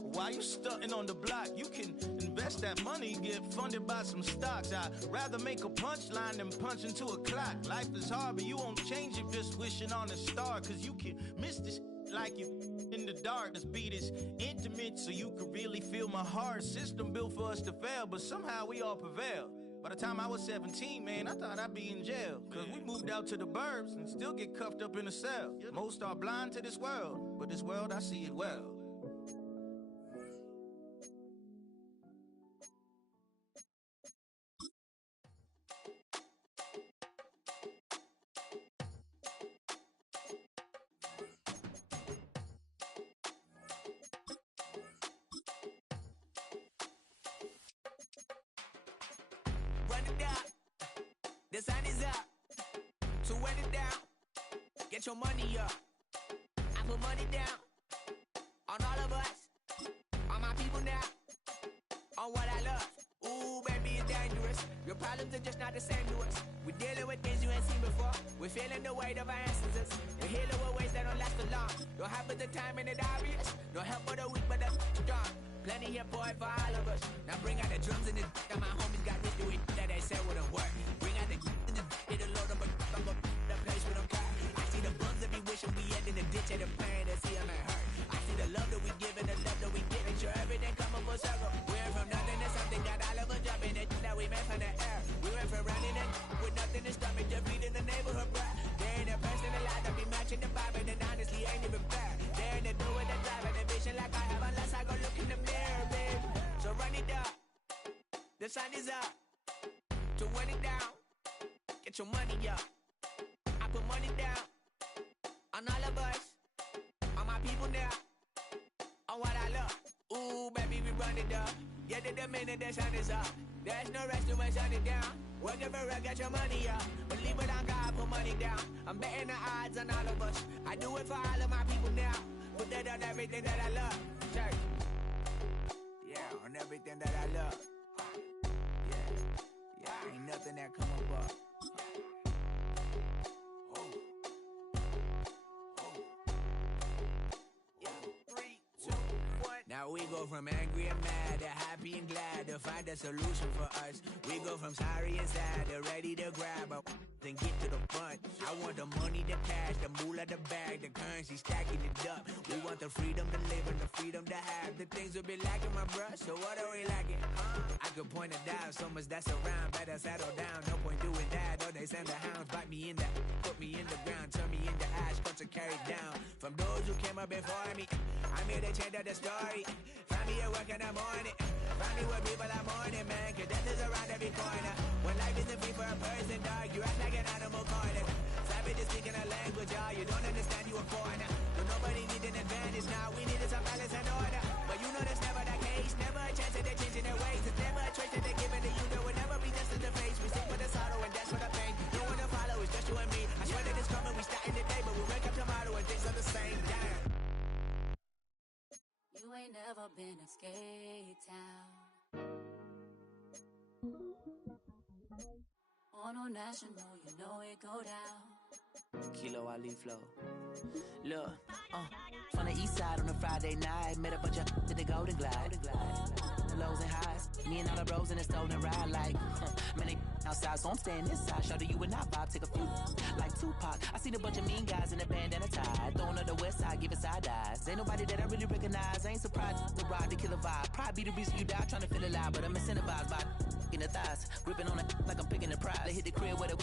While you stunting on the block, you can invest that money, get funded by some stocks. I'd rather make a punchline than punch into a clock. Life is hard, but you won't change it just wishing on a star, cause you can miss this like you in the dark. This beat is intimate, so you can really feel my heart. System built for us to fail, but somehow we all prevail. By the time I was 17, man, I thought I'd be in jail. Cause we moved out to the burbs and still get cuffed up in a cell. Most are blind to this world, but this world, I see it well. Run it down, the sun is up. To run it down, get your money up. I put money down on all of us, on my people now, on what I love. Ooh, baby, it's dangerous. Your problems are just not the same to us. We're dealing with things you ain't seen before. We're feeling the weight of our ancestors. We're healing with ways that don't last for long. Don't have but the time and the obvious. No help for the weak, but the strong. Plenty here, boy, for all of us. Now bring out the drums and the and my homies got this to it that they said wouldn't work. Bring out the and the it'll load up the place with them cut. I see the bums that be wishing we end in the ditch and the pain that see them ain't hurt. I see the love that we give and the love that we give. Make sure everything come up full circle. We went from nothing to something, got all of us jumping it that we made from the air. We went from running it with nothing to stomach, just beating the neighborhood, bruh. There ain't a person alive that be matching the vibe, and honestly ain't even fair. There ain't a do with the drive and the vision like I have unless I go look in the mirror, babe. So run it up, the sun is up. To run it down, get your money up. I put money down on all of us, on my people now, on what I love. Ooh, baby, we run it up. Get it the minute the sun is up. There's no rest to when sun it down. Working for real, get your money up. Believe it on God, put money down. I'm betting the odds on all of us. I do it for all of my people now. Put that on everything that I love. Check. Yeah, on everything that I love. Yeah, ain't nothing that come above. Now we go from angry and mad to happy and glad to find a solution for us. We go from sorry and sad to ready to grab up and get to the front. I want the money, the cash, the moolah, the bag, the currency, stacking it up. We want the freedom to live and the freedom to have. The things will be lacking, my bruh, so what are we lacking? I could point it down, so much that's around. Better settle down, no point doing that. Or they send the hounds, bite me in the, put me in the ground, turn me into ash, cut to carry down. From those who came up before me, I'm here to change up the story. Find me at work in the morning. Find me where people are mourning, man. Cause death is around every corner. When life isn't free for a person, dog, you act like an animal cornered. Savage is speaking a language, y'all. You don't understand, you a foreigner. But nobody needs an advantage now. We needed some balance and order. But you know that's never the case. Never a chance that they're changing their ways. It's never a choice that they're giving to you. There will never be justice to face. We sing for the sorrow and that's for the pain. No one to follow, it's just you and me. I swear that it's coming, we starting today. But we wake up tomorrow and things are the same. Damn. You ain't never been a skate town. On national, you know it go down. Kilo Ali flow. Look, from the east side on a Friday night, met a bunch of to the Golden Glide. The lows and highs, me and all the bros in a stolen ride like, man, they outside, so I'm staying inside. Show you and I vibe, take a few like Tupac. I seen a bunch of mean guys in a bandana tie, throwing up the west side, giving side eyes. Ain't nobody that I really recognize. I ain't surprised to ride the killer vibe. Probably be the reason you die trying to feel alive, but I'm incentivized by in the thighs, gripping on it like I'm picking the prize. They hit the crib with a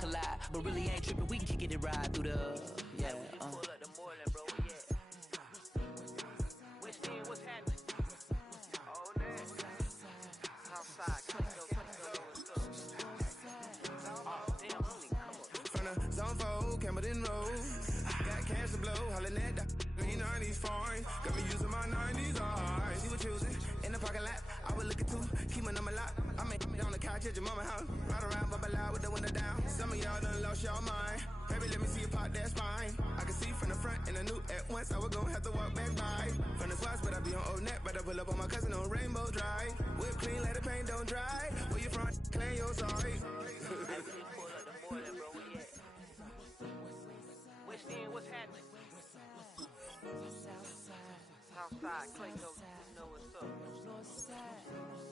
collide, but really ain't tripping. We can kick it and ride through the yeah. Pull up the Moreland, bro. Yeah. Which end? What's happening? Oh, man. Southside, come on. From the zone 4, Campbellton Road. Got cash to blow, hollering at the 90s foreign. Got me using my 90s, alright. See what choosing in the parking lot. I was looking too, keep my number locked. I make on the couch at your mama house. Ride around, bubble loud with the window down. Some of y'all done lost y'all mind. Baby, let me see you pop that spine. I can see from the front and I knew at once I was gonna have to walk back by. From the spots, but I be on Old Net. Better pull up on my cousin on Rainbow Drive. Whip clean, let the paint don't dry. Where you from? Claim your sorry. West End, what's happening? Southside, Clayco, you know what's up.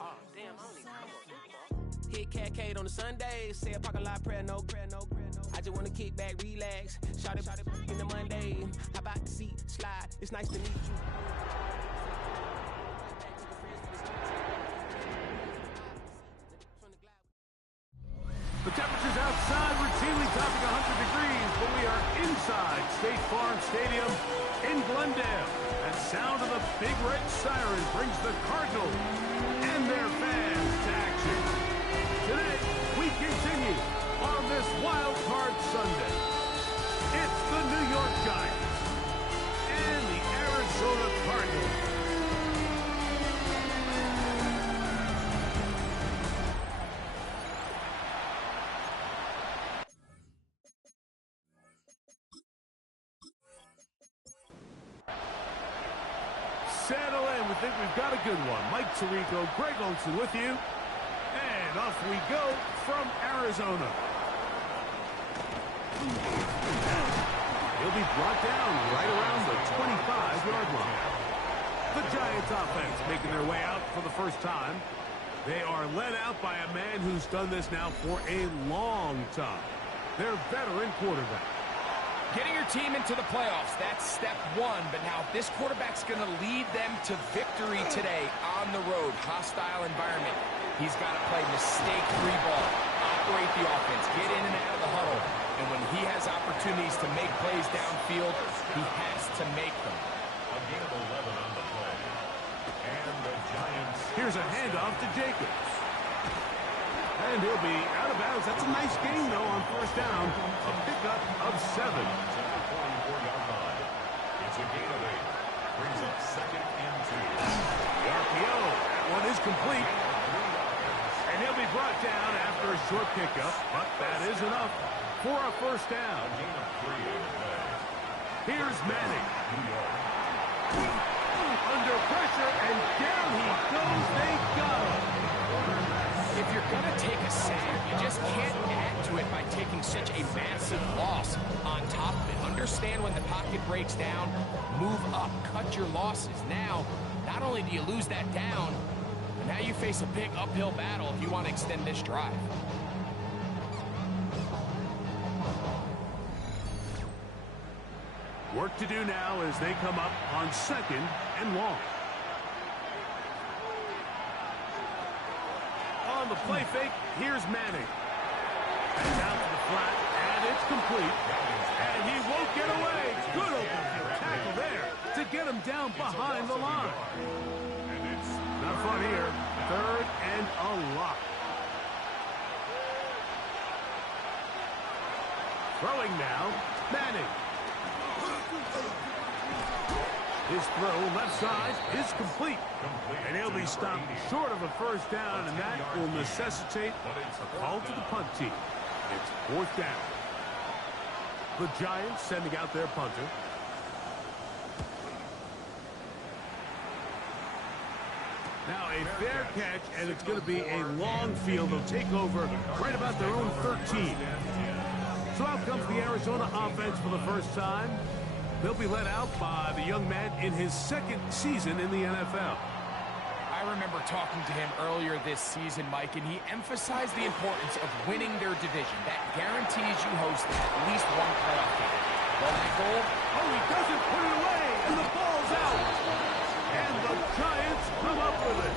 Oh, damn, I don't even come up this far. Hit Catcade on the Sundays, say a parking lot prayer, no. I just wanna kick back, relax, shout it in the Monday. How about the seat, slide, it's nice to meet you. The temperatures outside routinely topping 100 degrees, but we are inside State Farm Stadium in Glendale. That sound of the big red siren brings the Cardinals and their fans to action. Today, we continue on this Wild Card Sunday. It's the New York Giants and the Arizona Cardinals. Settle in. We think we've got a good one. Mike Tirico, Greg Olson with you. And off we go from Arizona. He'll be brought down right around the 25-yard line. The Giants offense making their way out for the first time. They are led out by a man who's done this now for a long time. Their veteran quarterback. Getting your team into the playoffs, that's step one. But now this quarterback's going to lead them to victory today on the road. Hostile environment. He's got to play mistake-free ball, operate the offense, get in and out of the huddle. And when he has opportunities to make plays downfield, he has to make them. A gain of 11 on the play. And the Giants. Here's a handoff to Jacobs. And he'll be out of bounds. That's a nice game, though, on first down. A pickup of 7. To the 44-yard line. It's a gain of 8. Brings up 2nd and 2. The RPO. That one is complete. And he'll be brought down after a short pickup. But that is enough for a first down. A gain of 3 on the play. Here's Manning. New York. Under pressure, and down he goes. They got him. If you're going to take a sack, you just can't add to it by taking such a massive loss on top of it. Understand when the pocket breaks down, move up, cut your losses. Now, not only do you lose that down, but now you face a big uphill battle if you want to extend this drive. Work to do now as they come up on 2nd and long. On the play fake, here's Manning. And down to the flat, and it's complete. And he won't get away. Good open field tackle there to get him down behind the line. Not fun here. 3rd and a lot. Throwing now, Manning. His throw left side is complete. And he'll be stopped short of a first down, and that will necessitate a call to the punt team. It's 4th down. The Giants sending out their punter. Now a fair catch, and it's going to be a long field. They'll take over right about their own 13. So out comes the Arizona offense for the first time. They'll be led out by the young man in his 2nd season in the NFL. I remember talking to him earlier this season, Mike, and he emphasized the importance of winning their division. That guarantees you host at least one playoff game. Well, that goal, he doesn't put it away, and the ball's out. And the Giants come up with it.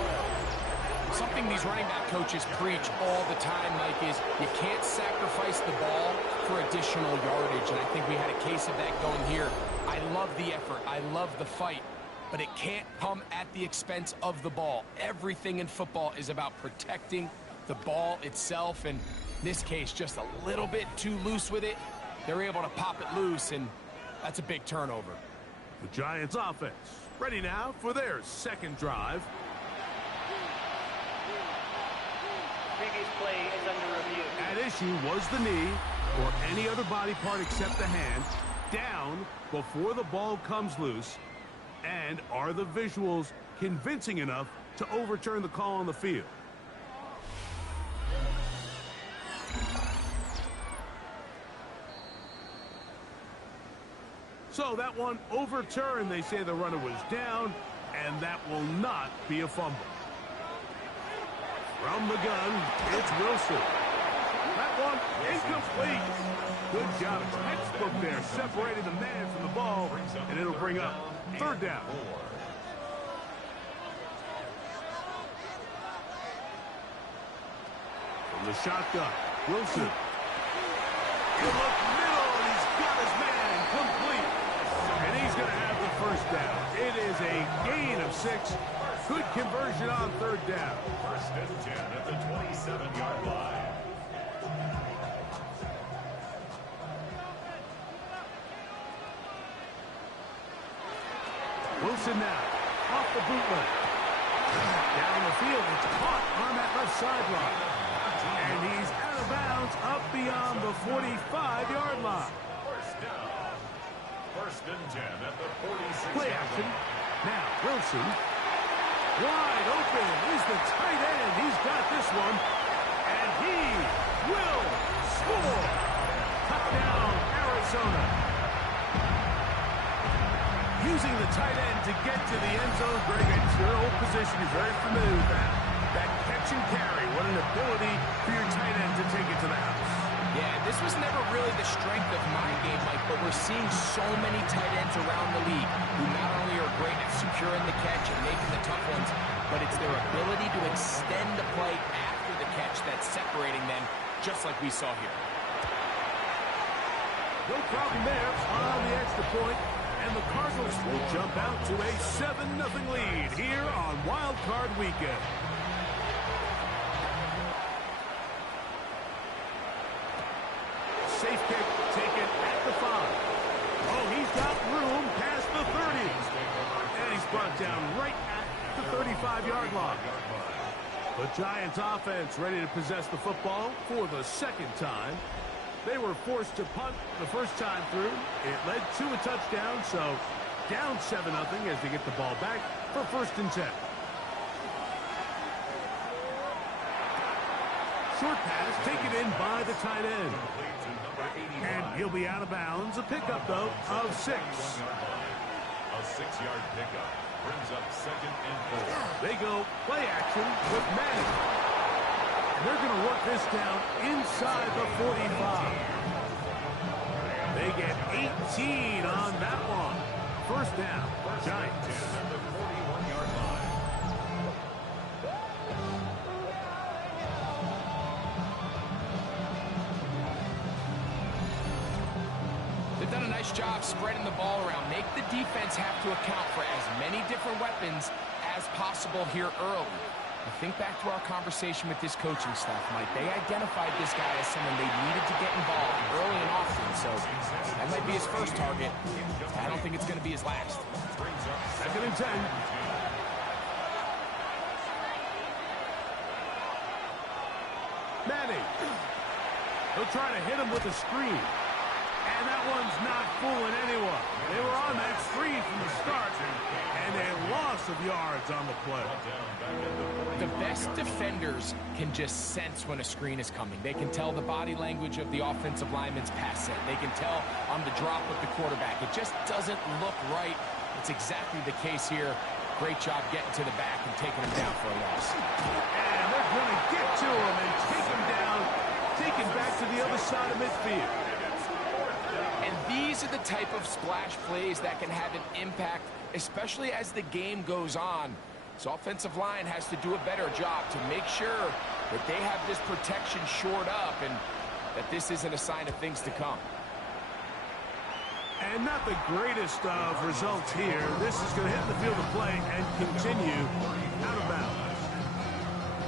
Something these running back coaches preach all the time, Mike, is you can't sacrifice the ball for additional yardage, and I think we had a case of that going here. I love the effort. I love the fight, but it can't come at the expense of the ball. Everything in football is about protecting the ball itself, and in this case, just a little bit too loose with it. They're able to pop it loose, and that's a big turnover. The Giants offense ready now for their 2nd drive. Big previous play is under review. At issue was the knee or any other body part except the hand down before the ball comes loose. And are the visuals convincing enough to overturn the call on the field? So that one overturned. They say the runner was down, and that will not be a fumble. From the gun, it's Wilson. That one incomplete. Good job. Textbook there, separating the man from the ball, and it'll bring up third down. From the shotgun, Wilson. You look middle, and he's got his man complete. And he's going to have the first down. It is a gain of 6. Good conversion on third down. First and 10 at the 27-yard line. Wilson now, off the bootleg. Down the field, it's caught on that left sideline. And he's out of bounds up beyond the 45-yard line. First down. First and 10 at the 46. Play action. Now, Wilson. Wide open is the tight end. He's got this one. And he will score. Touchdown, Arizona. Using the tight end to get to the end zone. Greg, it's your old position. You're very familiar with that. That catch and carry. What an ability for your tight end to take it to the house. Yeah, this was never really the strength of my game, Mike, but we're seeing so many tight ends around the league who not only are great at securing the catch and making the tough ones, but it's their ability to extend the play after the catch that's separating them, just like we saw here. No problem there on the extra point, and the Cardinals will jump out to a 7-0 lead here on Wild Card Weekend. Safe kick taken at the 5. Oh, he's got room past the 30. And he's brought down right at the 35-yard line. The Giants offense ready to possess the football for the second time. They were forced to punt the first time through. It led to a touchdown, so down 7-0 as they get the ball back for first and 10. Short pass taken in by the tight end. And he'll be out of bounds. A pickup, though, of 6. A 6-yard pickup brings up second and 4. They go play action with Madden. They're going to work this down inside the 45. They get 18 on that one. First down, Giants. At the 41-yard line. They've done a nice job spreading the ball around. Make the defense have to account for as many different weapons as possible here early. I think back to our conversation with this coaching staff, Mike. They identified this guy as someone they needed to get involved early and often, so that might be his first target. I don't think it's going to be his last. Second and 10. Manning. He'll try to hit him with a screen. And that one's not fooling anyone. They were on that screen from the start, and a loss of yards on the play. The best defenders can just sense when a screen is coming. They can tell the body language of the offensive lineman's pass set. They can tell on the drop of the quarterback. It just doesn't look right. It's exactly the case here. Great job getting to the back and taking him down for a loss. And they're going to get to him and take him down, take him back to the other side of midfield. And these are the type of splash plays that can have an impact, especially as the game goes on. So offensive line has to do a better job to make sure that they have this protection shored up and that this isn't a sign of things to come. And not the greatest of results here. This is going to hit the field of play and continue out of bounds.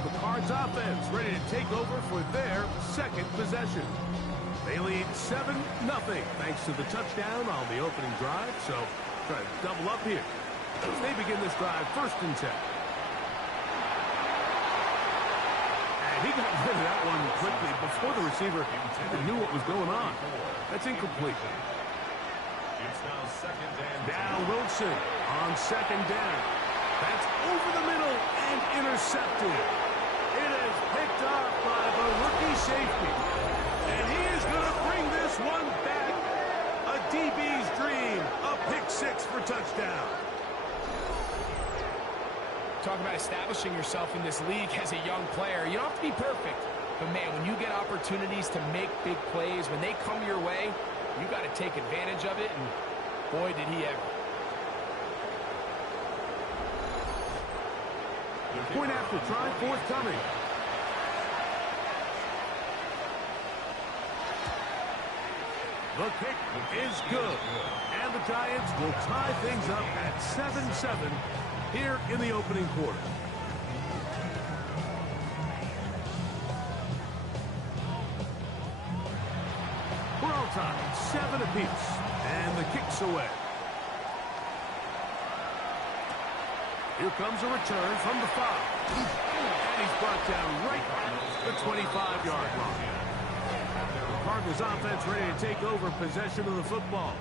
The Cards offense ready to take over for their second possession. They lead 7-0 thanks to the touchdown on the opening drive. So try to double up here as they begin this drive first and 10. And he got rid of that one quickly before the receiver even knew what was going on. That's incomplete. It's now second and Now Wilson on second down. That's over the middle and intercepted. It is picked up by the rookie safety. And he is going to bring this one back. A DB's dream. A pick six for touchdown. Talk about establishing yourself in this league as a young player. You don't have to be perfect. But, man, when you get opportunities to make big plays, when they come your way, you got to take advantage of it. And, boy, did he ever. Point after try forthcoming. The kick is good. And the Giants will tie things up at 7-7 here in the opening quarter. We're all tied, 7 apiece. And the kick's away. Here comes a return from the 5. And he's brought down right the 25-yard line. The Cardinals offense ready to take over possession of the football.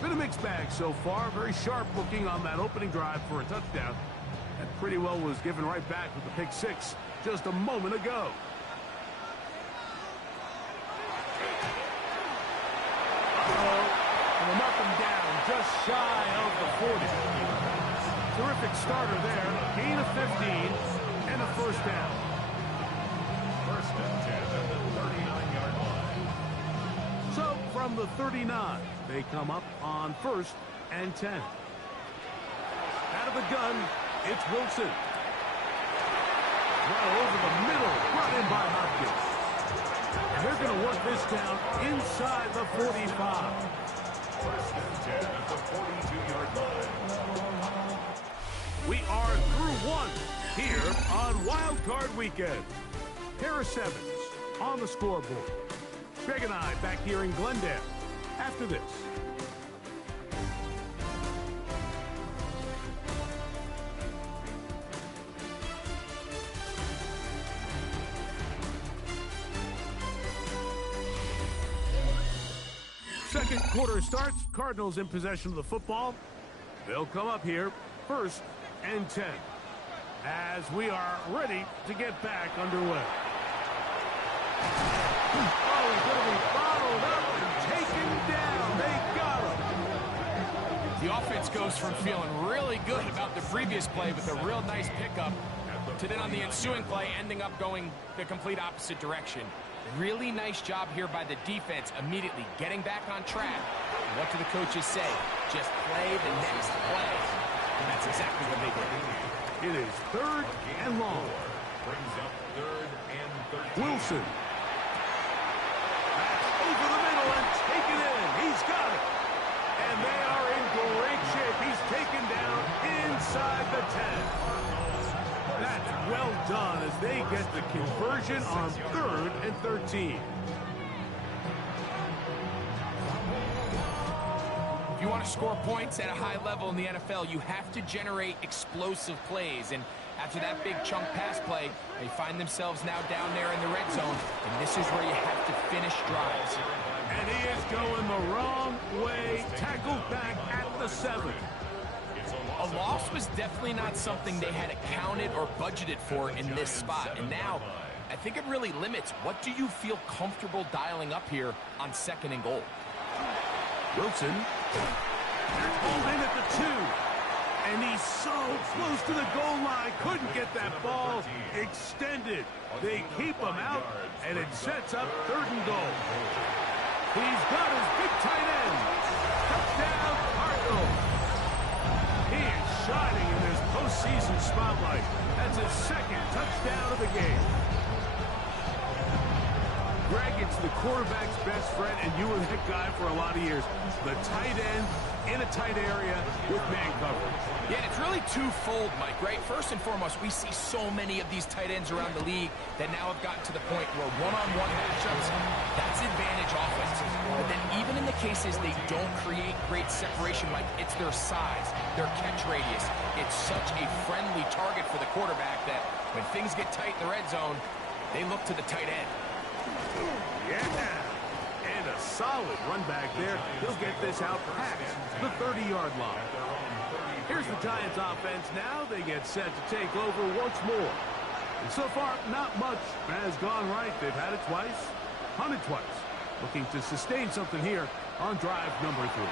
Been a mixed bag so far. Very sharp looking on that opening drive for a touchdown. That pretty well was given right back with the pick six just a moment ago. And they mark him down just shy of the 40. Terrific starter there. Gain of 15 and a first down. First and 10 at the 39-yard line. So from the 39, they come up on first and 10. Out of the gun, it's Wilson. Well, over the middle, brought in by Hopkins. And they're going to work this down inside the 45. First and 10 at the 42-yard line. We are through one here on Wild Card Weekend. Pair of sevens on the scoreboard. Greg and I back here in Glendale after this. Second quarter starts. Cardinals in possession of the football. They'll come up here first and 10 as we are ready to get back underway. Oh, he's going to be bottled up and taken down. They got him. The offense goes from feeling really good about the previous play with a real nice pickup to then on the ensuing play ending up going the complete opposite direction. Really nice job here by the defense immediately getting back on track. And what do the coaches say? Just play the next play. And that's exactly what they did. It is third and long. Brings up third and 13. Wilson. That's over the middle and taken in. He's got it. And they are in great shape. He's taken down inside the 10. That's well done as they get the conversion on third and 13. If you want to score points at a high level in the NFL, you have to generate explosive plays. And after that big chunk pass play, they find themselves now down there in the red zone. And this is where you have to finish drives. And he is going the wrong way. Tackled back at the 7. A loss was definitely not something they had accounted or budgeted for in this spot. And now, I think it really limits what do you feel comfortable dialing up here on second and goal. Wilson. They're pulled in at the 2. And he's so close to the goal line. Couldn't get that ball extended. They keep him out, and it sets up third and goal. He's got his big tight end. Touchdown, Cardinals. He is shining in this postseason spotlight. That's his second touchdown of the game. Greg, it's the quarterback's best friend, and you were that guy for a lot of years. The tight end in a tight area with man coverage. Yeah, it's really twofold, Mike, right? First and foremost, we see so many of these tight ends around the league that now have gotten to the point where one-on-one matchups, that's advantage offense. But then even in the cases they don't create great separation, Mike, it's their size, their catch radius. It's such a friendly target for the quarterback that when things get tight in the red zone, They look to the tight end. Yeah. And a solid run back there. He'll get this out past the 30-yard line. Here's the Giants offense now. They get set to take over once more. And so far, not much has gone right. They've had it twice, punted twice. Looking to sustain something here on drive number 3.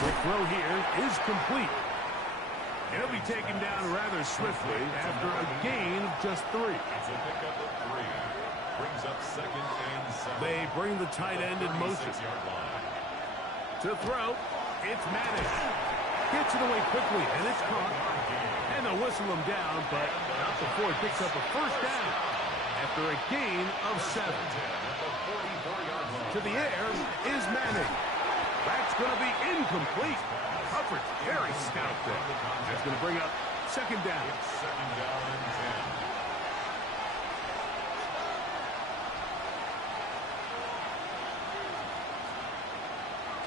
The throw here is complete. He'll be taken down rather swiftly after a gain of just 3. It's a pickup of 3. Brings up 2nd and 7. They bring the tight end in motion. To throw, it's Madden. Gets it away quickly, and it's caught. And they'll whistle him down, but not before he picks up a first down after a gain of 7. To the air is Manning. That's going to be incomplete. Coverage very stout there. That's going to bring up 2nd down. It's 2nd down and 10.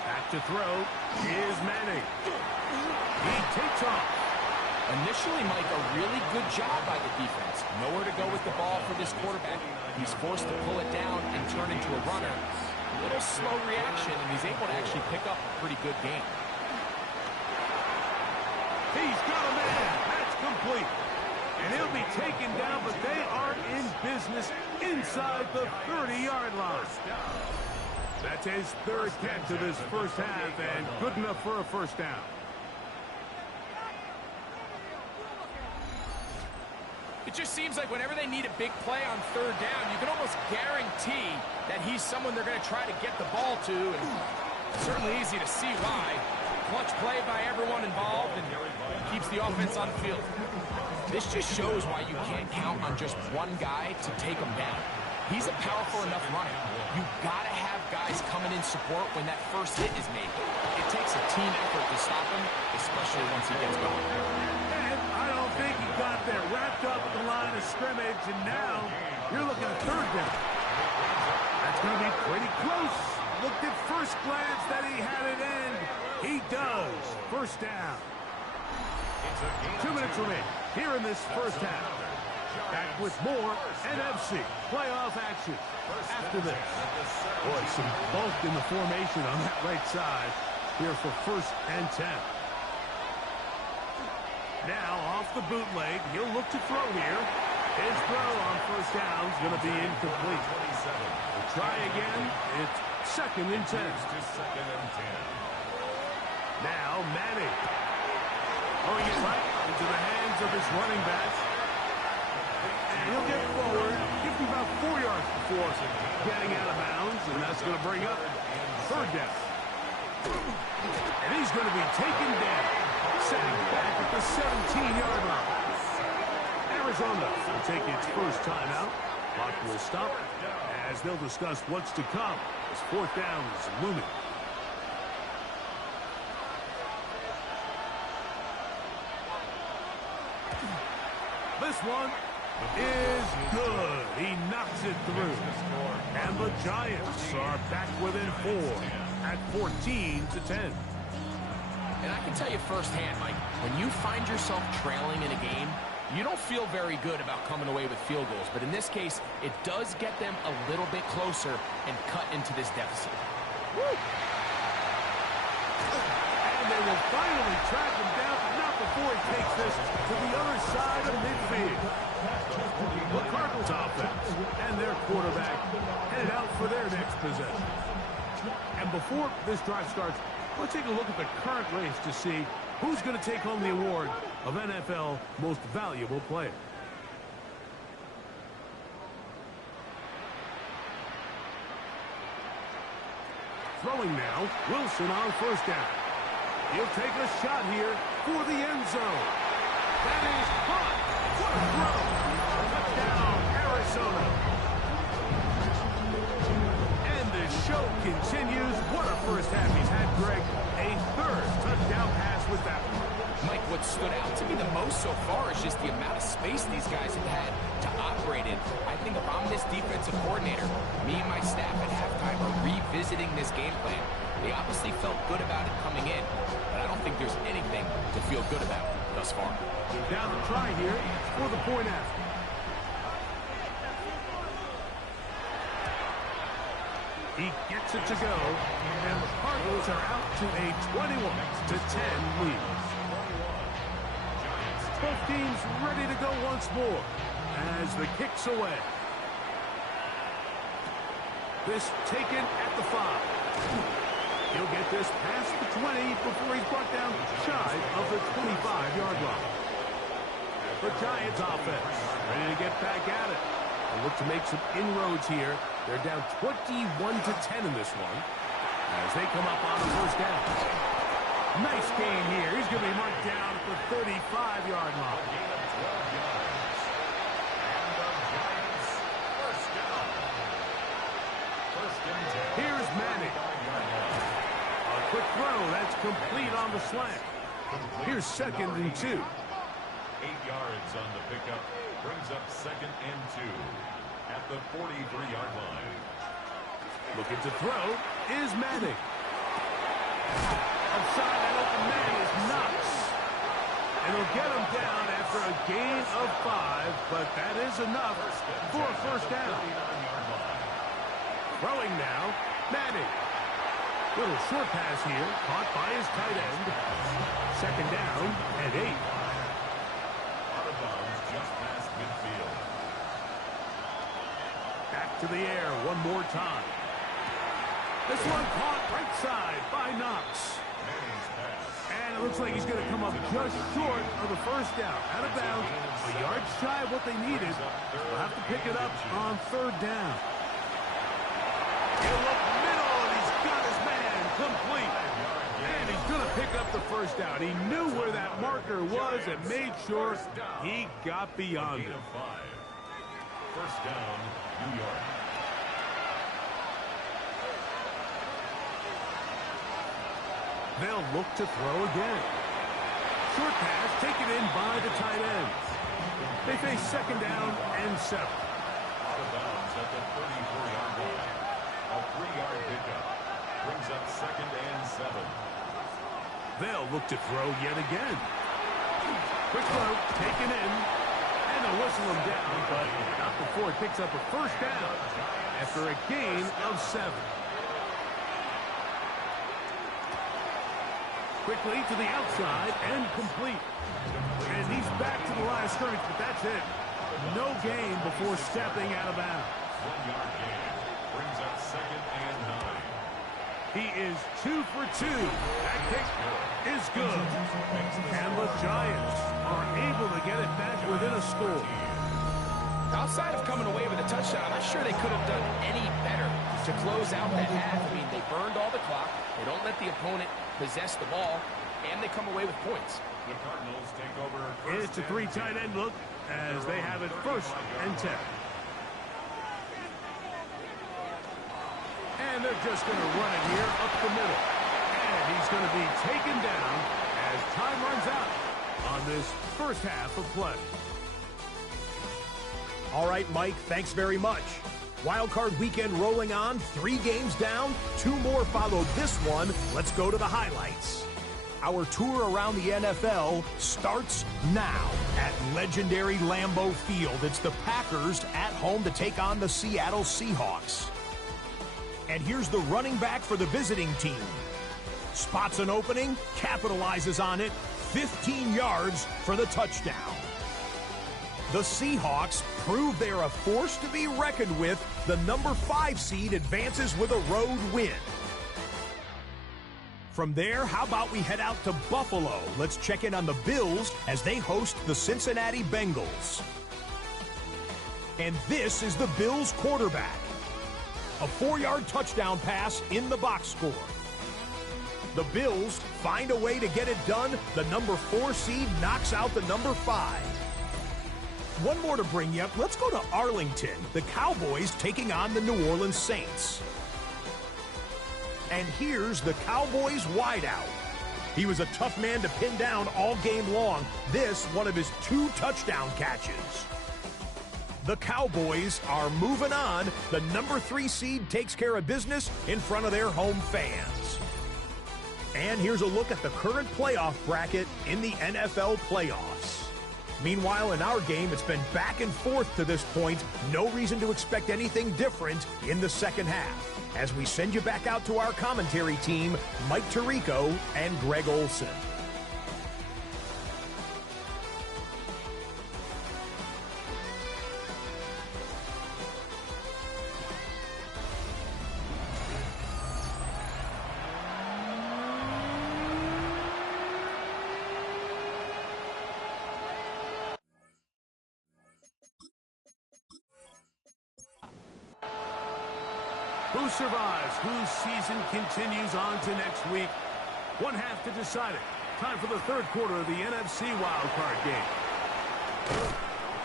Back to throw is Manning. He takes off. Initially, Mike, a really good job by the defense. Nowhere to go with the ball for this quarterback. He's forced to pull it down and turn into a runner. A little slow reaction, and he's able to actually pick up a pretty good game. He's got a man. That's complete. And he'll be taken down, but they are in business inside the 30-yard line. That's his 3rd catch of this first half, and good enough for a first down. It just seems like whenever they need a big play on 3rd down, you can almost guarantee that he's someone they're going to try to get the ball to, and it's certainly easy to see why. Clutch play by everyone involved and keeps the offense on the field. This just shows why you can't count on just one guy to take him down. He's a powerful enough runner. You've got to have guys coming in support when that first hit is made. It takes a team effort to stop him, especially once he gets going. And I don't think he got there. Wrapped up at the line of scrimmage, and now you're looking at 3rd down. That's going to be pretty close. Looked at first glance that he had it end. He does. First down. 2 minutes remaining here in this first half. Back with more NFC playoff action after this. Boy, some bulk in the formation on that right side here for 1st and 10. Now off the bootleg, he'll look to throw here. His throw on first down is going to be incomplete. We'll try again. It's 2nd and 10. Now Manning. Throwing it right into the hands of his running back. And he'll get forward, give him about 4 yards before getting out of bounds, and that's going to bring up 3rd down. And he's going to be taken down. Sacked back at the 17-yard line. Arizona will take its first timeout. Clock will stop as they'll discuss what's to come as 4th down is looming. This one is good. He knocks it through. And the Giants are back within 4 at 14-10. And I can tell you firsthand, Mike, when you find yourself trailing in a game, you don't feel very good about coming away with field goals. But in this case, it does get them a little bit closer and cut into this deficit. Woo! And they will finally track him down, but not before he takes this to the other side of midfield. The Cardinals offense and their quarterback headed out for their next possession. And before this drive starts, let's take a look at the current race to see who's going to take home the award of NFL Most Valuable Player. Throwing now, Wilson on first down. He'll take a shot here for the end zone. That is caught. What a throw. Touchdown, Arizona. And the show continues. What a first half he's had, Greg. A 3rd touchdown pass with that one. Mike, what stood out to me the most so far is just the amount of space these guys have had to operate in. I think if I'm this defensive coordinator, me and my staff at halftime are revisiting this game plan. They obviously felt good about it coming in, but I don't think there's anything to feel good about thus far. Down the try here for the point after. He gets it to go, and the Cardinals are out to a 21-10 lead. Both teams ready to go once more as the kick's away. This taken at the 5. He'll get this past the 20 before he's brought down shy of the 25-yard line. The Giants offense ready to get back at it. They look to make some inroads here. They're down 21-10 in this one as they come up on the first down. Nice gain here. He's going to be marked down at the 35-yard line. Here's Manning. A quick throw. That's complete on the slant. Here's 2nd and 2. 8 yards on the pickup. Brings up 2nd and 2 at the 43-yard line. Looking to throw is Manning. Outside that open man is Knox. And he'll get him down after a gain of 5, but that is enough for a first down. Throwing now, Manning. Little short pass here, caught by his tight end. 2nd down and 8. Out of bounds just past midfield. Back to the air one more time. This one caught right side by Knox. And it looks like he's going to come up just short of the first down. Out of bounds, a yard shy of what they needed. They'll have to pick it up on 3rd down. He'll look middle, and he's got his man complete. And he's going to pick up the first down. He knew where that marker was and made sure he got beyond it. First down, New York. They'll look to throw again. Short pass taken in by the tight end. They face 2nd down and 7. Out of bounds at the 34-yard line. A 3-yard pickup. Brings up 2nd and 7. They'll look to throw yet again. Quick throw taken in. And they'll whistle him down, but not before it picks up a first down after a gain of 7. Quickly to the outside and complete. And he's back to the line of scrimmage, but that's it. No gain before stepping out of bounds. 1-yard gain. Brings up 2nd and 9. He is 2 for 2. That kick is good. And the Giants are able to get it back within a score. Outside of coming away with a touchdown, I'm not sure they could have done any better to close out that half. I mean, they burned all the clock. They don't let the opponent possess the ball, and they come away with points. The Cardinals take over. It's a 3 tight end look as they have it 1st and 10. And they're just going to run it here up the middle. And he's going to be taken down as time runs out on this first half of play. All right, Mike, thanks very much. Wildcard weekend rolling on, 3 games down, 2 more follow this one. Let's go to the highlights. Our tour around the NFL starts now at legendary Lambeau Field. It's the Packers at home to take on the Seattle Seahawks. And here's the running back for the visiting team. Spots an opening, capitalizes on it, 15 yards for the touchdown. The Seahawks prove they're a force to be reckoned with. The number 5 seed advances with a road win. From there, how about we head out to Buffalo? Let's check in on the Bills as they host the Cincinnati Bengals. And this is the Bills quarterback. A 4-yard touchdown pass in the box score. The Bills find a way to get it done. The number 4 seed knocks out the number 5. One more to bring you up. Let's go to Arlington. The Cowboys taking on the New Orleans Saints. And here's the Cowboys wideout. He was a tough man to pin down all game long. This, one of his 2 touchdown catches. The Cowboys are moving on. The number 3 seed takes care of business in front of their home fans. And here's a look at the current playoff bracket in the NFL playoffs. Meanwhile, in our game, it's been back and forth to this point. No reason to expect anything different in the second half. As we send you back out to our commentary team, Mike Tirico and Greg Olson. Who survives? Whose season continues on to next week? One half to decide it. Time for the third quarter of the NFC wildcard game.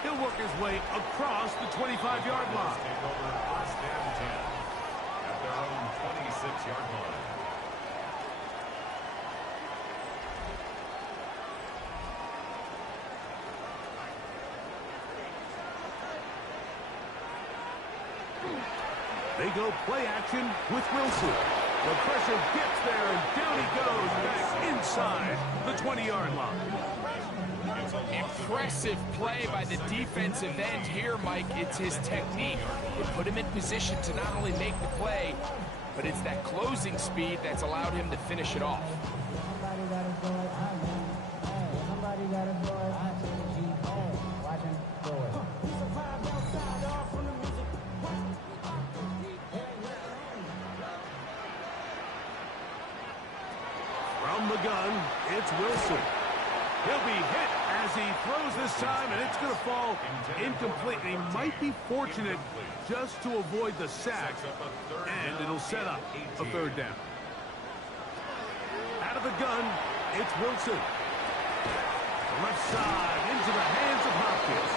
He'll work his way across the 25-yard line. Take over first and 10 at their own 26-yard line. They go play action with Wilson. The pressure gets there, and down he goes back inside the 20-yard line. Impressive play by the defensive end here, Mike. It's his technique. It put him in position to not only make the play, but it's that closing speed that's allowed him to finish it off. From the gun, it's Wilson. He'll be hit as he throws this time, and it's going to fall incomplete. He might be fortunate just to avoid the sack, and it'll set up a third down. Out of the gun, it's Wilson. The left side into the hands of Hopkins.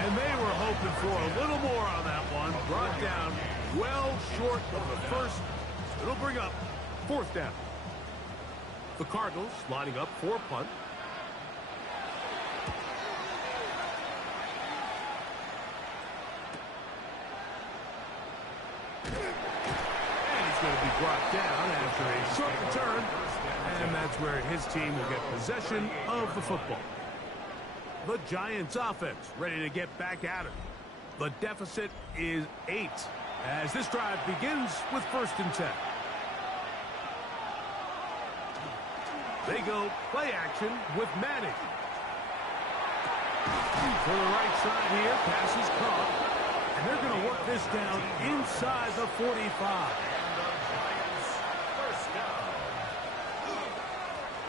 And they were hoping for a little more on that one. Brought down well short of the first. It'll bring up fourth down. The Cardinals lining up for a punt. And he's going to be brought down after a short return. And that's where his team will get possession of the football. The Giants offense ready to get back at it. The deficit is 8 as this drive begins with 1st and 10. They go play action with Madden. To the right side here, pass is caught. And they're going to work this down inside the 45.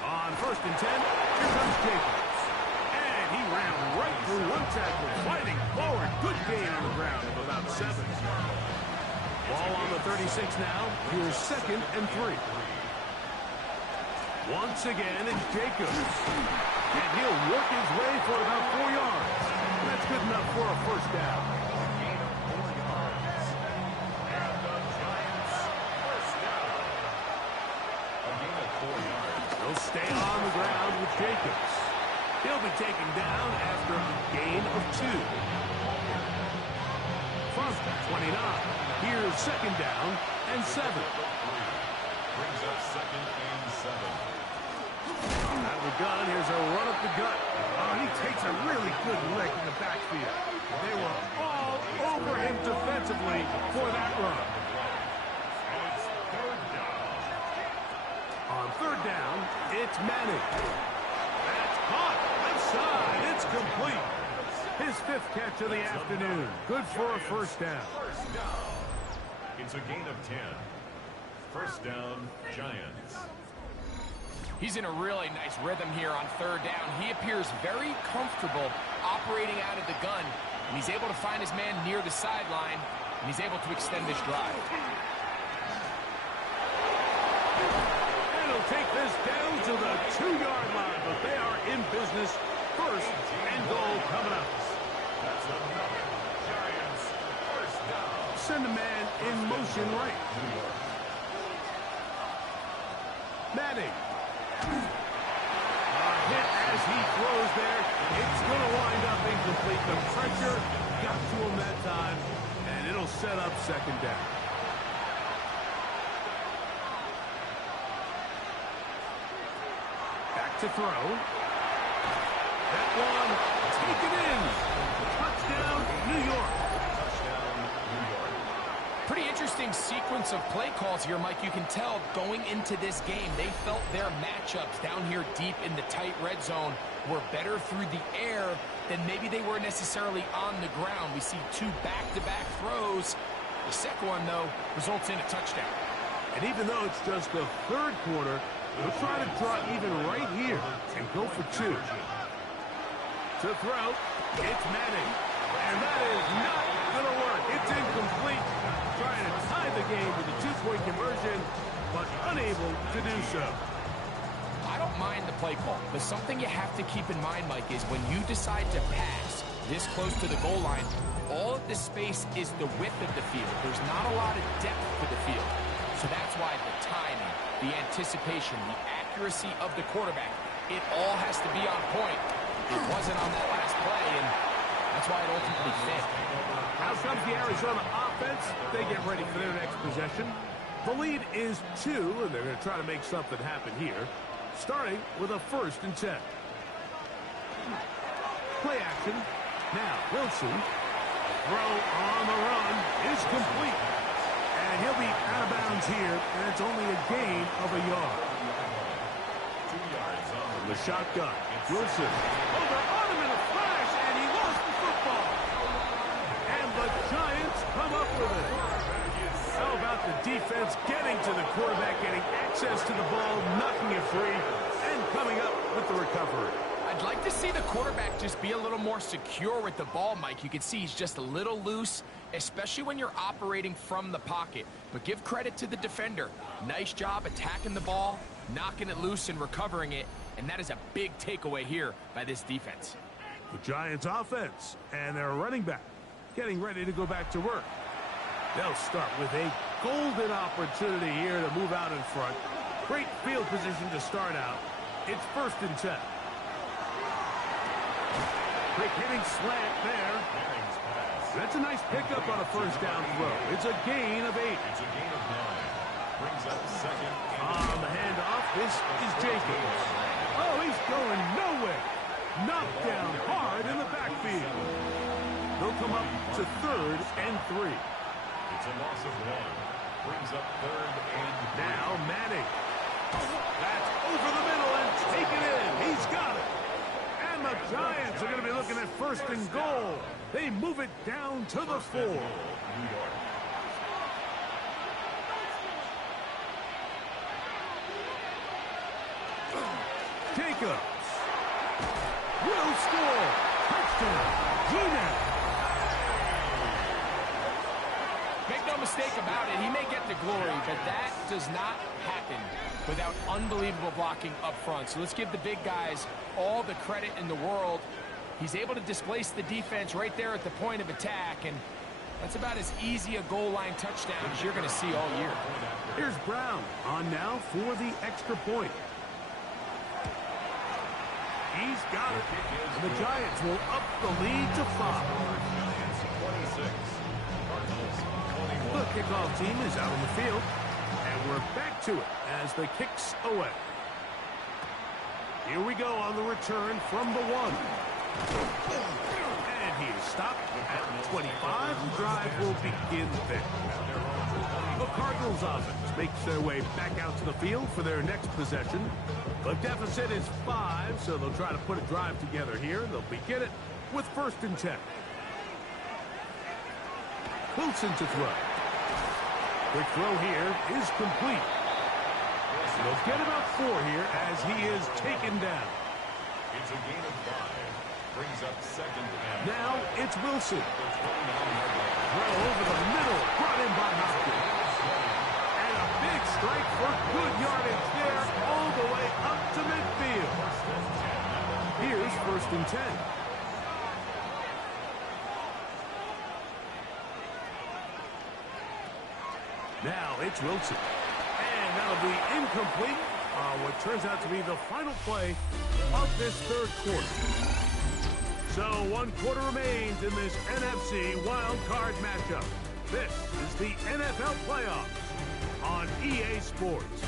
On 1st and 10, here comes Jacobs. And he ran right through one tackle, fighting forward. Good gain on the ground of about 7. Ball on the 36 now. Here's 2nd and 3. Once again, it's Jacobs. And he'll work his way for about 4 yards. That's good enough for a 1st down. Gain of 4 yards. And the Giants' 1st down. A gain of 4 yards. They'll stay on the ground with Jacobs. He'll be taken down after a gain of 2. From 29. Here's 2nd down and 7. Brings up 2nd and 7. Out of the gun, here's a run up the gut. Oh, he takes a really good lick in the backfield. They were all over him defensively for that run. It's 3rd down. On 3rd down, it's Manning. That's caught. Left side. It's complete. His 5th catch of the afternoon. Good for a 1st down. 1st down. It's a gain of 10. 1st down, Giants. He's in a really nice rhythm here on 3rd down. He appears very comfortable operating out of the gun, and he's able to find his man near the sideline, and he's able to extend this drive. And he'll take this down to the 2-yard line, but they are in business. 1st and goal coming up. That's another Giants 1st down. Send a man in motion right. Manning. Hit as he throws there. It's going to wind up incomplete. The pressure got to him that time, and it'll set up 2nd down. Back to throw. That one taken in. Touchdown, New York. Touchdown, New York. Pretty interesting sequence of play calls here, Mike. You can tell going into this game, they felt their matchups down here deep in the tight red zone were better through the air than maybe they were necessarily on the ground. We see two back-to-back throws. The second one, though, results in a touchdown. And even though it's just the third quarter, they'll try to draw even right here and go for two. To throw, it's Manning. And that is not going to work. It's incomplete. Trying to tie the game with a two-point conversion, but unable to do so. I don't mind the play call, but something you have to keep in mind, Mike, is when you decide to pass this close to the goal line, all of the space is the width of the field. There's not a lot of depth to the field. So that's why the timing, the anticipation, the accuracy of the quarterback, it all has to be on point. It wasn't on that last play, and that's why it ultimately failed. Out comes the Arizona offense. They get ready for their next possession. The lead is 2, and they're going to try to make something happen here, starting with a 1st and 10. Play action. Now, Wilson. Throw on the run is complete. And he'll be out of bounds here, and it's only a gain of a yard. 2 yards on The shotgun. Wilson. Over on him in a flash, and he lost the football. And the Giants come up with it. How about the defense getting to the quarterback, getting access to the ball, knocking it free, and coming up with the recovery? I'd like to see the quarterback just be a little more secure with the ball, Mike. You can see he's just a little loose, especially when you're operating from the pocket. But give credit to the defender. Nice job attacking the ball, knocking it loose and recovering it, and that is a big takeaway here by this defense. The Giants offense and their running back getting ready to go back to work. They'll start with a golden opportunity here to move out in front. Great field position to start out. It's 1st and 10. Quick hitting slant there. That's a nice pickup on a 1st down throw. It's a gain of 8. It's a gain of 9. Brings up 2nd. On the handoff, this is Jacobs. Oh, he's going nowhere. Knocked down hard in the backfield. They'll come up to 3rd and 3. It's a loss of 1. Brings up 3rd and 3. Now Manning. That's over the middle and taken in. He's got it. And the Giants are going to be looking at 1st and goal. They move it down to the 4. New York. Jacobs will score. Touchdown. Gina. Make no mistake about it, he may get the glory, but that does not happen without unbelievable blocking up front. So let's give the big guys all the credit in the world. He's able to displace the defense right there at the point of attack, and that's about as easy a goal line touchdown as you're going to see all year. Here's Brown on now for the extra point. He's got it. And the Giants will up the lead to 5. The kickoff team is out on the field, and we're back to it as the kick's away. Here we go on the return from the 1. And he is stopped at 25. The drive will begin there. The Cardinals offense makes their way back out to the field for their next possession. The deficit is 5, so they'll try to put a drive together here. They'll begin it with 1st and 10. Wilson to throw. Quick throw here is complete. They'll get about 4 here as he is taken down. It's a gain of 5. Brings up 2nd and now it's Wilson. Throw over the middle, brought in by Hopkins. And a big strike for good yardage there, all the way up to midfield. Here's 1st and 10. Now it's Wilson. And that'll be incomplete on what turns out to be the final play of this 3rd quarter. So 1 quarter remains in this NFC wild card matchup. This is the NFL playoffs on EA Sports.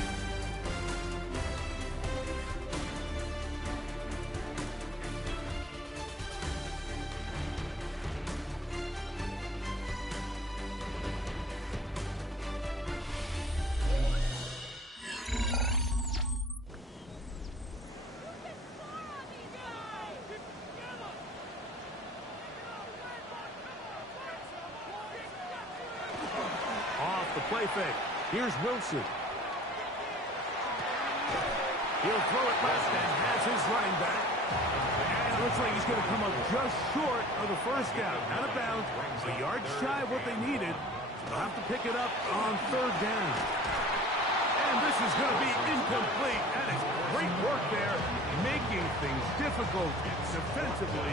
play fake. Here's Wilson. He'll throw it left and has his running back. And it looks like he's going to come up just short of the first down. Out of bounds, a yard shy of what they needed. They'll have to pick it up on third down. And this is going to be incomplete. That is great work there, making things difficult defensively.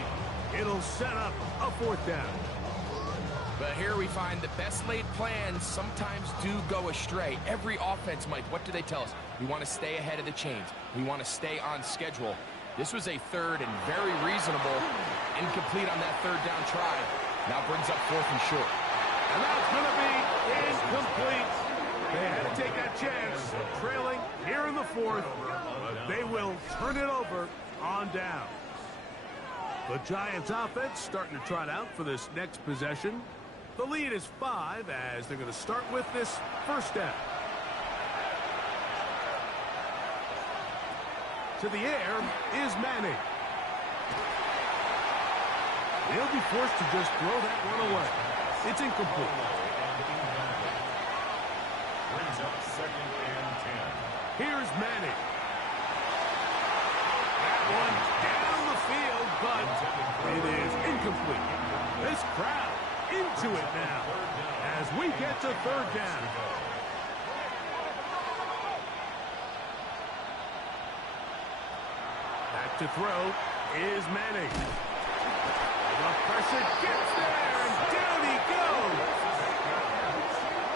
It'll set up a fourth down. But here we find the best laid plans sometimes do go astray. Every offense, Mike, what do they tell us? We want to stay ahead of the chains. We want to stay on schedule. This was a third and very reasonable, incomplete on that third down try. Now brings up fourth and short. And that's going to be incomplete. They had to take that chance. Trailing here in the fourth. They will turn it over on down. The Giants offense starting to trot out for this next possession. The lead is 5 as they're going to start with this first down. To the air is Manning. He'll be forced to just throw that one away. It's incomplete. Brings up 2nd and 10. Here's Manning. That one down the field, but it is incomplete. This crowd into it now as we get to third down. Back to throw is Manning. The pressure gets there, and down he goes.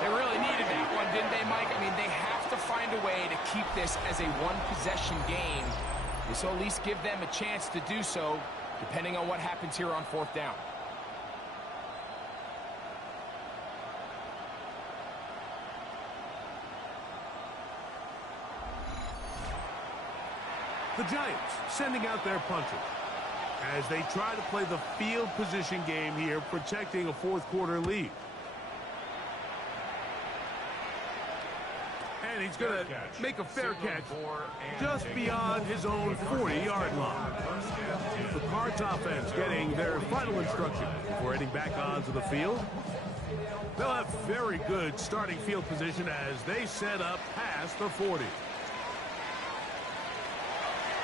They really needed that one, didn't they, Mike? I mean, they have to find a way to keep this as a one-possession game. This will at least give them a chance to do so, depending on what happens here on fourth down. The Giants sending out their punter as they try to play the field position game here, protecting a fourth quarter lead. And he's going to make a fair catch just beyond his own 40-yard line. The Cards offense getting their final instruction before heading back onto the field. They'll have very good starting field position as they set up past the 40.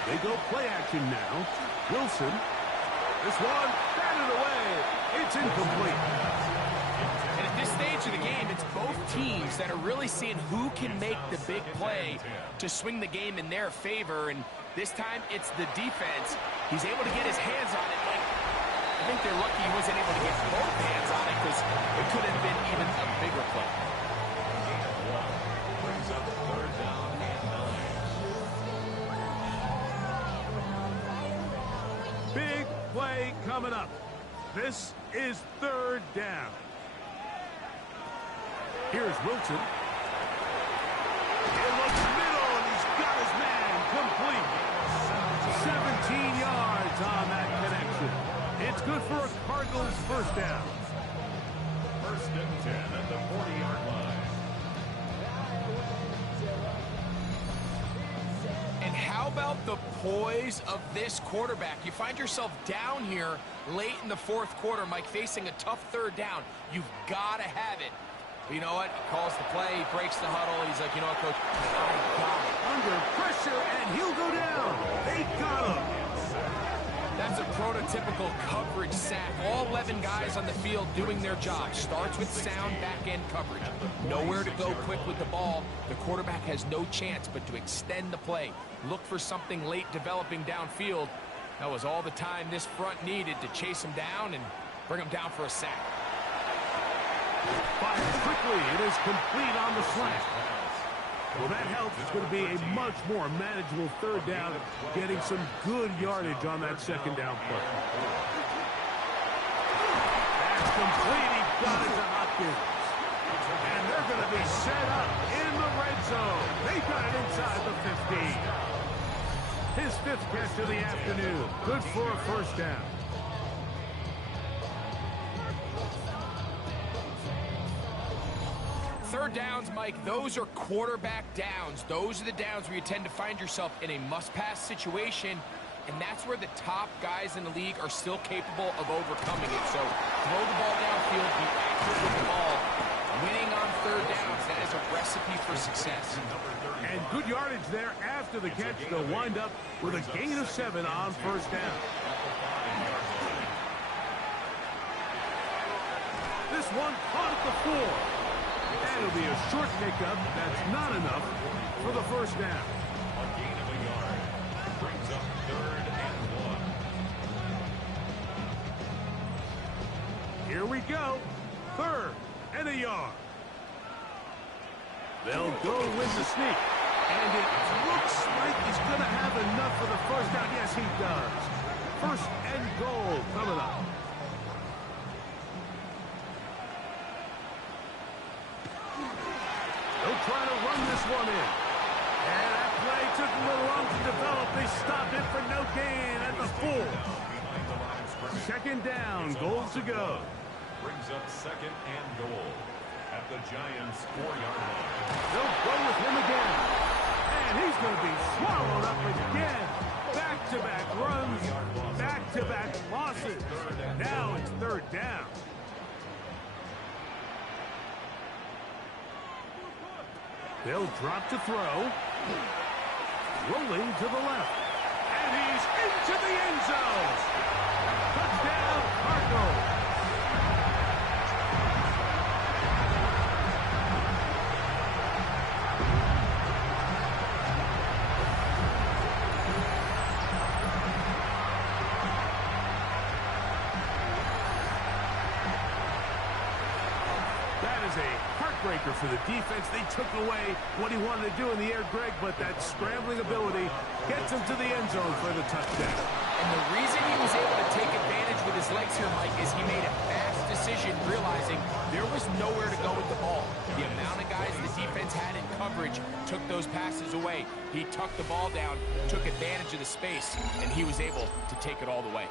They go play action now. Wilson. This one batted away. It's incomplete. And at this stage of the game, it's both teams that are really seeing who can make the big play to swing the game in their favor. And this time, it's the defense. He's able to get his hands on it. Like, I think they're lucky he wasn't able to get both hands on it because it could have been even a bigger play. Brings up third down and 9. Big play coming up. This is third down. Here's Wilson. It looks middle, and he's got his man complete. 17 yards on that connection. It's good for a Cardinals first down. 1st and 10 at the 40-yard line. And how about the poise of this quarterback? You find yourself down here late in the fourth quarter, Mike, facing a tough third down. You've got to have it. But you know what? He calls the play. He breaks the huddle. He's like, you know what, Coach? I got it. Under pressure, and he'll go down. They got him. That's a prototypical coverage sack. All 11 guys on the field doing their job. Starts with sound back-end coverage. Nowhere to go quick with the ball. The quarterback has no chance but to extend the play. Look for something late developing downfield. That was all the time this front needed to chase him down and bring him down for a sack. Fires quickly. It is complete on the slant. Well, that helps. It's going to be a much more manageable third down, getting some good yardage on that second down play. That's complete. He got it to Hopkins. And they're going to be set up in the red zone. They got it inside the 15. His 5th catch of the afternoon. Good for a first down. Third downs, Mike, those are quarterback downs. Those are the downs where you tend to find yourself in a must-pass situation, and that's where the top guys in the league are still capable of overcoming it. So throw the ball downfield, be accurate with the ball. Winning on third downs, that is a recipe for success. And good yardage there after the catch. They'll wind up with a gain of 7 on first down. This one caught at the 4. And it'll be a short pickup. That's not enough for the first down. A gain of a yard. Brings up 3rd and 1. Here we go. 3rd and a yard. They'll go with the sneak. And it looks like he's going to have enough for the first down. Yes, he does. 1st and goal coming up. They'll try to run this one in. And that play took a little long to develop. They stop it for no gain at the 4. 2nd down, goal to go. Brings up 2nd and goal at the Giants' 4-yard line. They'll go with him again. And he's going to be swallowed up again. Back-to-back runs, back-to-back losses. Now it's 3rd down. They'll drop to throw. Rolling to the left. And he's into the end zone. Touchdown, Cardinals. Breaker for the defense. They took away what he wanted to do in the air, Greg, but that scrambling ability gets him to the end zone for the touchdown. And the reason he was able to take advantage with his legs here, Mike, is he made a fast decision, realizing there was nowhere to go with the ball. The amount of guys the defense had in coverage took those passes away. He tucked the ball down, took advantage of the space, and he was able to take it all the way.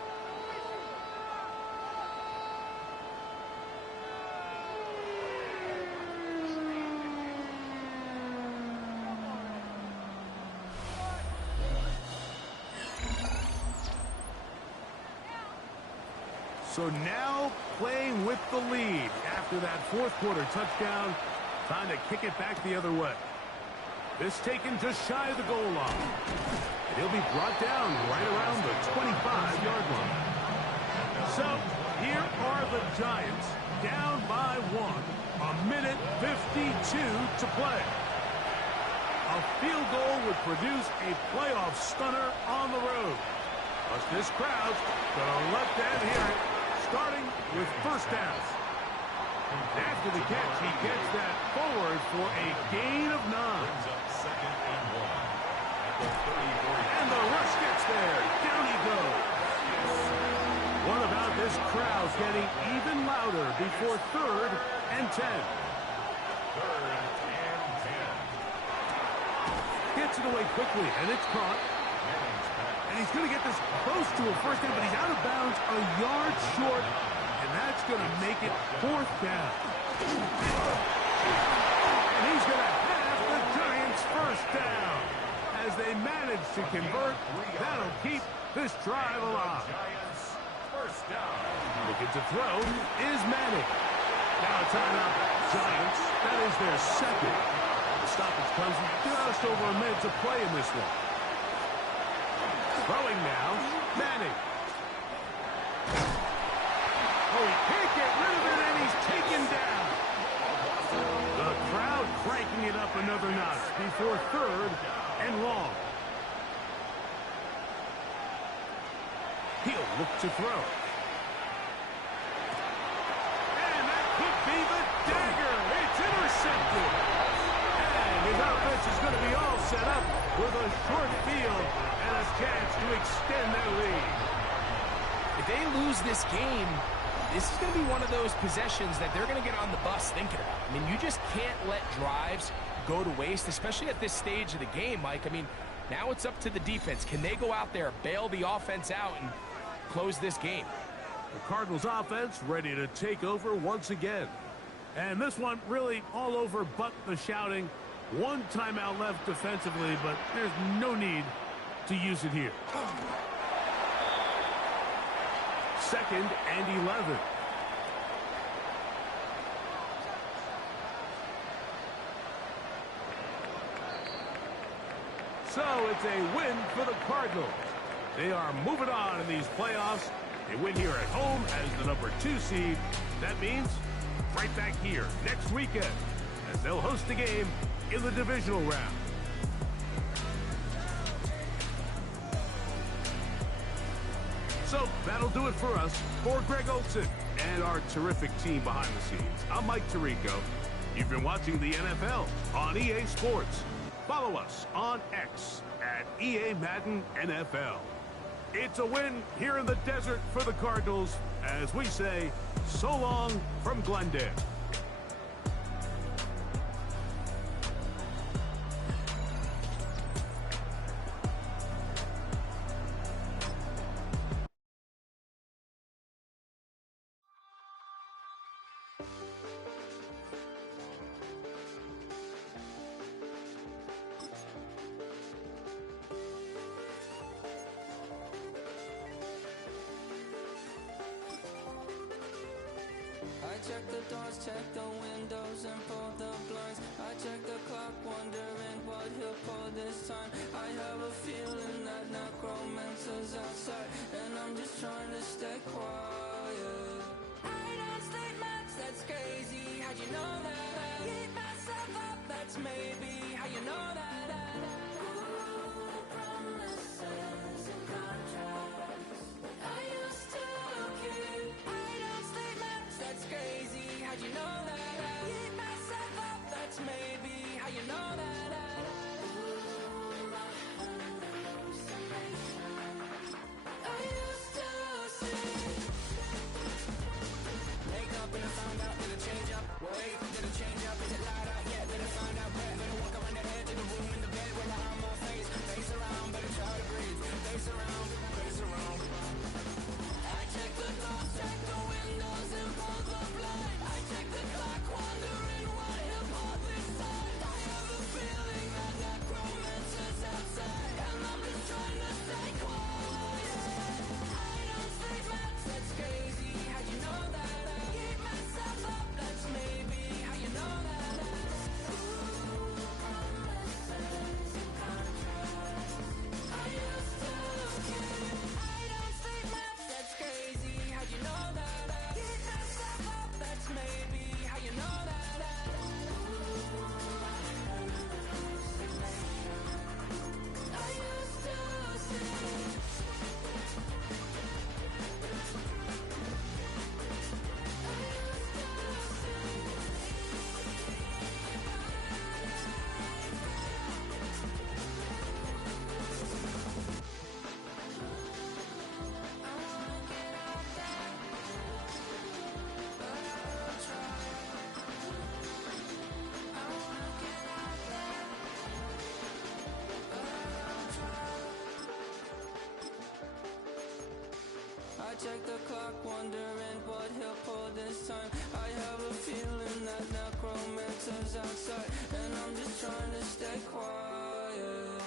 So now playing with the lead after that 4th quarter touchdown. Time to kick it back the other way. This taken just shy of the goal line. And he'll be brought down right around the 25-yard line. So here are the Giants down by 1. 1:52 to play. A field goal would produce a playoff stunner on the road. But this crowd's going to let them hear it. Starting with first down. After the catch, he gets that forward for a gain of 9. Brings up 2nd and 1 at the 34. And the rush gets there. Down he goes. What about this crowd getting even louder before 3rd and 10? 3rd and 10. Gets it away quickly, and it's caught. And he's going to get this close to a first down, but he's out of bounds a yard short, and that's going to make it 4th down. And he's going to have the Giants' first down. As they manage to convert, that'll keep this drive alive. Giants' first down. Looking to throw is Manning. Now a timeout. Giants, that is their 2nd. The stoppage comes with just over a minute to play in this one. Throwing now, Manning. Oh, he can't get rid of it, and he's taken down. The crowd cranking it up another notch before 3rd and long. He'll look to throw. And that could be the dagger. It's intercepted. And his offense is going to be all set up with a short field and a chance to extend their lead. If they lose this game, this is going to be one of those possessions that they're going to get on the bus thinking about. I mean, you just can't let drives go to waste, especially at this stage of the game, Mike. I mean, now it's up to the defense. Can they go out there, bail the offense out, and close this game? The Cardinals offense ready to take over once again. And this one really all over but the shouting. One timeout left defensively, but there's no need to use it here. 2nd and 11. So it's a win for the Cardinals. They are moving on in these playoffs. They win here at home as the number 2 seed. That means right back here next weekend as they'll host the game in the divisional round. So that'll do it for us. For Greg Olson and our terrific team behind the scenes, I'm Mike Tirico. You've been watching the NFL on EA Sports. Follow us on X at EA Madden NFL. It's a win here in the desert for the Cardinals as we say, so long from Glendale. I check the doors, check the windows, and pull the blinds. I check the clock, wondering what he'll pull this time. I have a feeling that necromancer's outside, and I'm just trying to stay quiet. I don't sleep much, that's crazy. How'd you know that? I keep myself up, that's maybe how you know that. Ooh, promises and contracts I used to keep. I don't sleep much, that's crazy. How'd you know that? I keep myself up, that's maybe how you know that. Ooh, my hallucination I used to see. Wake up and I found out that it change up. Wait, did it change up? Is it light out yet? Did I find out where? Better walk around the edge of the room in the bed with my arm on face. Face around, better try to breathe. Face around, face around. I check the doors, check the windows, and pull the blind. I check the clock, wondering what he'll pull this time. I have a feeling that necromancer's outside, and I'm just trying to stay quiet. I don't sleep much, that's crazy. How'd you know that? I keep myself up, that's maybe how you know that. Ooh, promises and contracts I used to keep. I don't sleep much, that's crazy. How'd you know that? I keep myself up, that's maybe how you know that. Ooh, my hallucination I used to see. I check the clock, wondering what he'll pull this time. I have a feeling that necromancer's outside, and I'm just trying to stay quiet.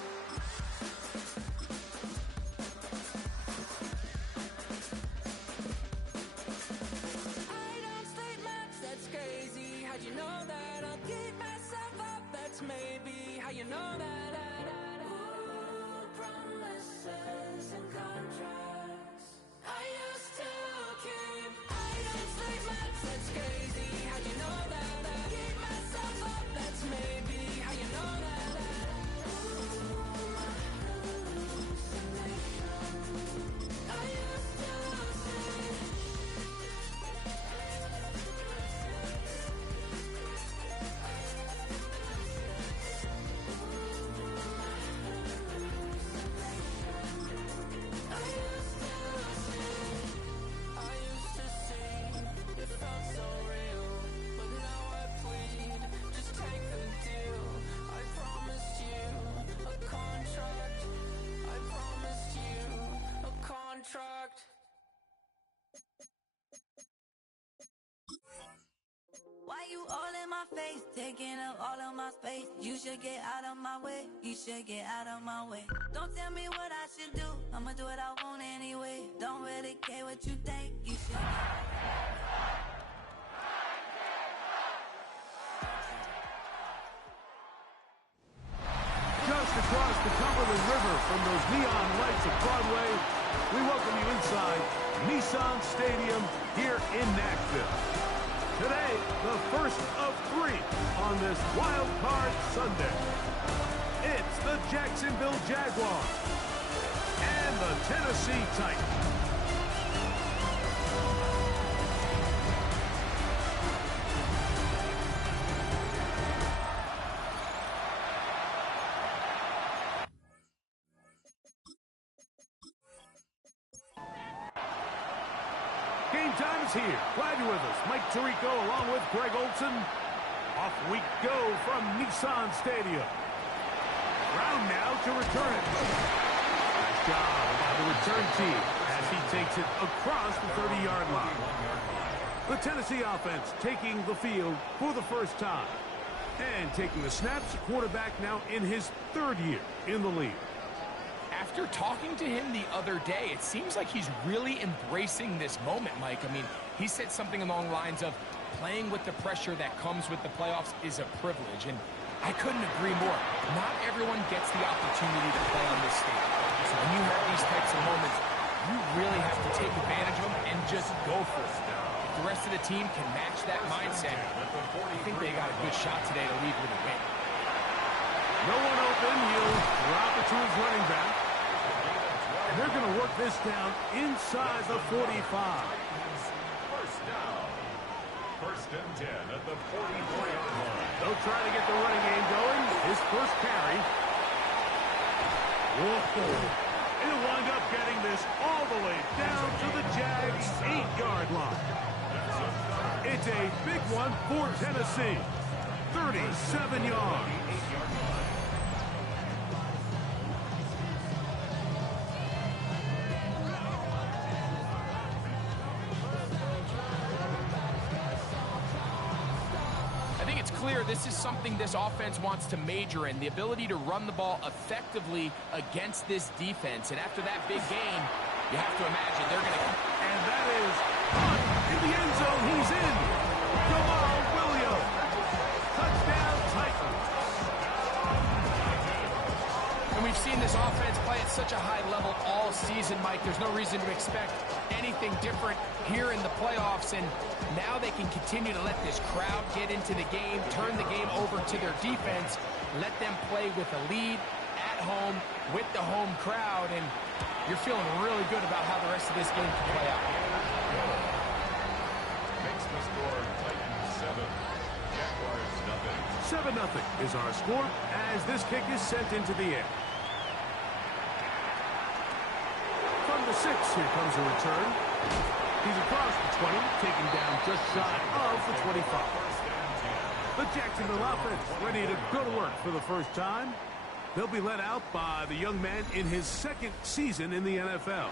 I don't sleep much, that's crazy. How'd you know that? I'll keep myself up, that's maybe how you know that. Ooh, promises and contracts I used to keep. I don't sleep much, that's crazy. How'd you know that? I keep myself up, that's maybe how you know that. Ooh, my hallucination I used to see. Why you all in my face, taking up all of my space? You should get out of my way, you should get out of my way. Don't tell me what I should do, I'ma do what I want anyway. Don't really care what you think, you should. Just Just across the Cumberland River from those neon lights of Broadway, we welcome you inside Nissan Stadium here in Nashville. Today, the first of 3 on this Wild Card Sunday. It's the Jacksonville Jaguars and the Tennessee Titans. Game time is here. Glad you're with us. Mike Tirico along with Greg Olson. Off we go from Nissan Stadium. Brown now to return it. Nice job by the return team as he takes it across the 30-yard line. The Tennessee offense taking the field for the first time. And taking the snaps, quarterback now in his 3rd year in the league. After talking to him the other day, it seems like he's really embracing this moment, Mike. I mean, he said something along the lines of playing with the pressure that comes with the playoffs is a privilege, and I couldn't agree more. Not everyone gets the opportunity to play on this stage. So when you have these types of moments, you really have to take advantage of them and just go for it. If the rest of the team can match that mindset, I think they got a good shot today to leave with a win. No one open. He'll drop it to his running back. And they're going to work this down inside the 45. First down. 1st and 10 at the 44-yard line. They'll try to get the running game going. His first carry. Whoa. He'll wind up getting this all the way down to the Jags' 8-yard line. It's a big one for Tennessee. 37 yards. Clear this is something this offense wants to major in, the ability to run the ball effectively against this defense. And after that big game, you have to imagine they're going to... And that is caught in the end zone. He's in. Jamal Williams. Touchdown Titans. And we've seen this offense play at such a high level all season, Mike. There's no reason to expect anything different here in the playoffs, and now they can continue to let this crowd get into the game, turn the game over to their defense, let them play with a lead at home with the home crowd, and you're feeling really good about how the rest of this game can play out. Makes the score Titans 7, Jaguars 7-0 is our score as this kick is sent into the air. From the 6, here comes a return. He's across the 20, taken down just shy of the 25. The Jacksonville offense ready to go to work for the first time. They'll be led out by the young man in his 2nd season in the NFL.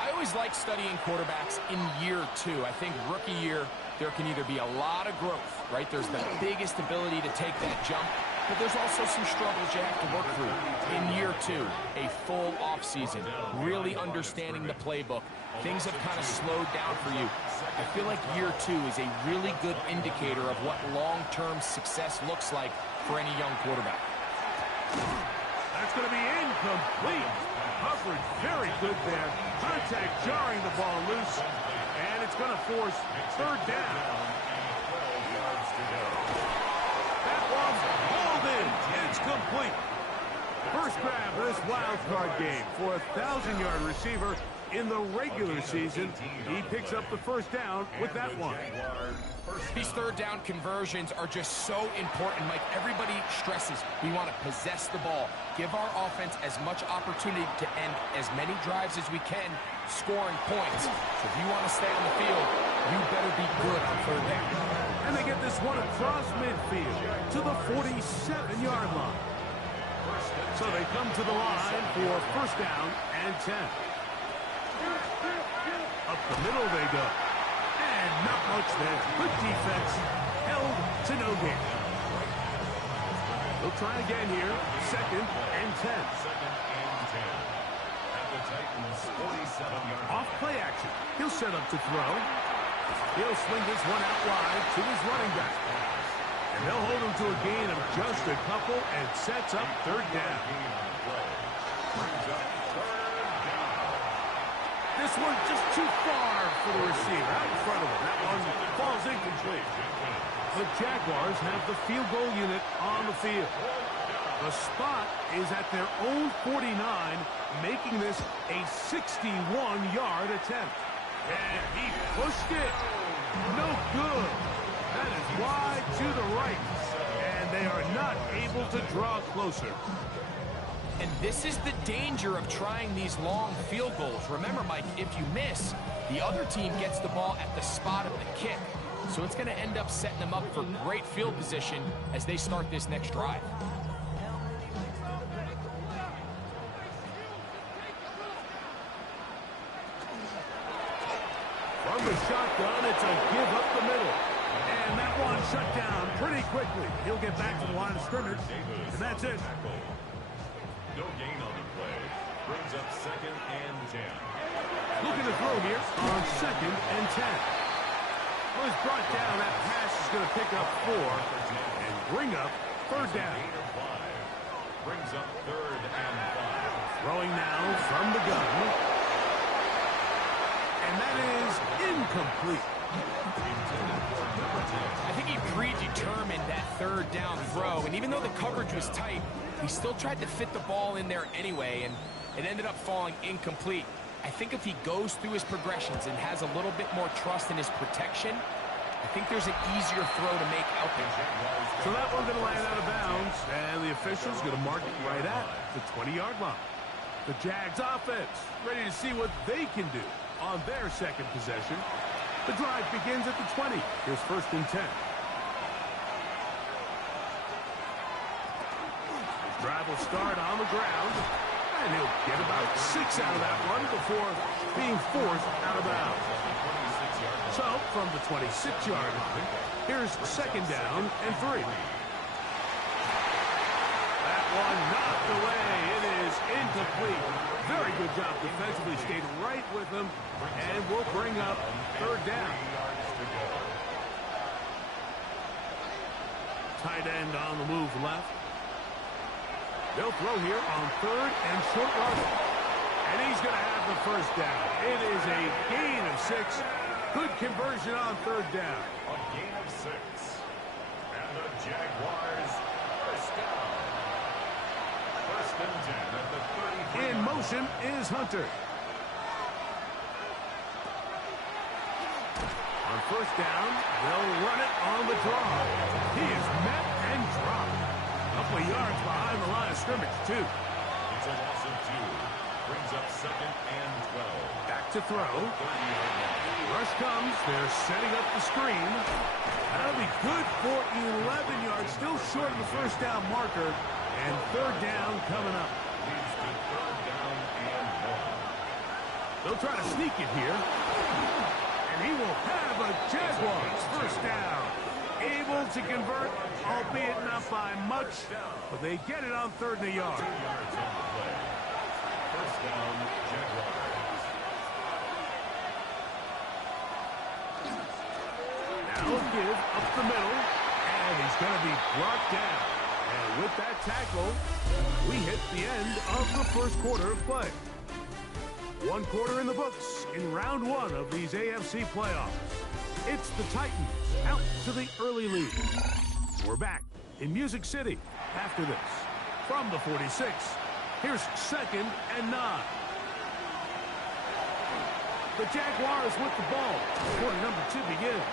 I always like studying quarterbacks in year 2. I think rookie year, there can either be a lot of growth, right? There's the biggest ability to take that jump, but there's also some struggles you have to work through. In year 2, a full offseason, really understanding the playbook. Things have kind of slowed down for you. I feel like year 2 is a really good indicator of what long-term success looks like for any young quarterback. That's going to be incomplete. Coverage very good there. Contact jarring the ball loose, and it's going to force 3rd down. That one's hauled in. It's complete. First grab of this wild card game for a 1,000-yard receiver in the regular season. He picks up the first down with that one. These 3rd down conversions are just so important, Mike. Everybody stresses we want to possess the ball, give our offense as much opportunity to end as many drives as we can, scoring points. So if you want to stay on the field, you better be good on 3rd down. And they get this one across midfield to the 47-yard line. So they come to the line for first down and 10. Up the middle they go. And not much there. Good defense. Held to no gain. They'll try again here. 2nd and 10. At the Titans 47-yard line. Off play action. He'll set up to throw. He'll swing this one out wide to his running back. And they'll hold them to a gain of just a couple and sets up third down. This one just too far for the receiver, out in front of him. That one falls incomplete. The Jaguars have the field goal unit on the field. The spot is at their own 49, making this a 61-yard attempt. And he pushed it. No good. That is wide to the right. And they are not able to draw closer. And this is the danger of trying these long field goals. Remember, Mike, if you miss, the other team gets the ball at the spot of the kick. So it's going to end up setting them up for great field position as they start this next drive. From the shotgun, it's a give up the middle. And that one shut down pretty quickly. He'll get back to the line of scrimmage, and that's it. No gain on the play. Brings up 2nd and 10. Looking to throw here on 2nd and 10. Well, he's brought down. That pass is going to pick up 4 and bring up third down. Brings up 3rd and 5. Throwing now from the gun. And that is incomplete. I think he predetermined that third down throw, and even though the coverage was tight, he still tried to fit the ball in there anyway, and it ended up falling incomplete. I think if he goes through his progressions and has a little bit more trust in his protection, I think there's an easier throw to make out there. So that one's going to land out of bounds, and the official's going to mark it right at the 20-yard line. The Jags offense ready to see what they can do on their second possession. The drive begins at the 20. Here's 1st and 10. Drive will start on the ground, and he'll get about 6 out of that one before being forced out of bounds. So, from the 26-yard line, here's 2nd down and 3. That one knocked away. It is incomplete. Very good job defensively. Stayed right with him, and will bring up third down. Tight end on the move left. They'll throw here on 3rd and short yardage. And he's going to have the first down. It is a gain of 6. Good conversion on third down. A gain of 6. And the Jaguars first down. 1st and 10 at the 33. In motion is Hunter. On 1st down, they'll run it on the draw. He is met and dropped. A couple of yards behind the line of scrimmage, too. It's a loss of 2. Brings up 2nd and 12. Back to throw. Rush comes. They're setting up the screen. That'll be good for 11 yards. Still short of the first down marker. And third down coming up. Leads to 3rd down and 1. They'll try to sneak it here. And he will have a Jaguars first down. Able to convert, albeit not by much, but they get it on 3rd and a yard. 2 yards on the play. First down, Jaguars. Now a give up the middle, and he's going to be brought down. And with that tackle, we hit the end of the first quarter of play. 1 quarter in the books in round 1 of these AFC playoffs. It's the Titans out to the early lead. We're back in Music City after this. From the 46, here's 2nd and 9. The Jaguars with the ball. Quarter number 2 begins.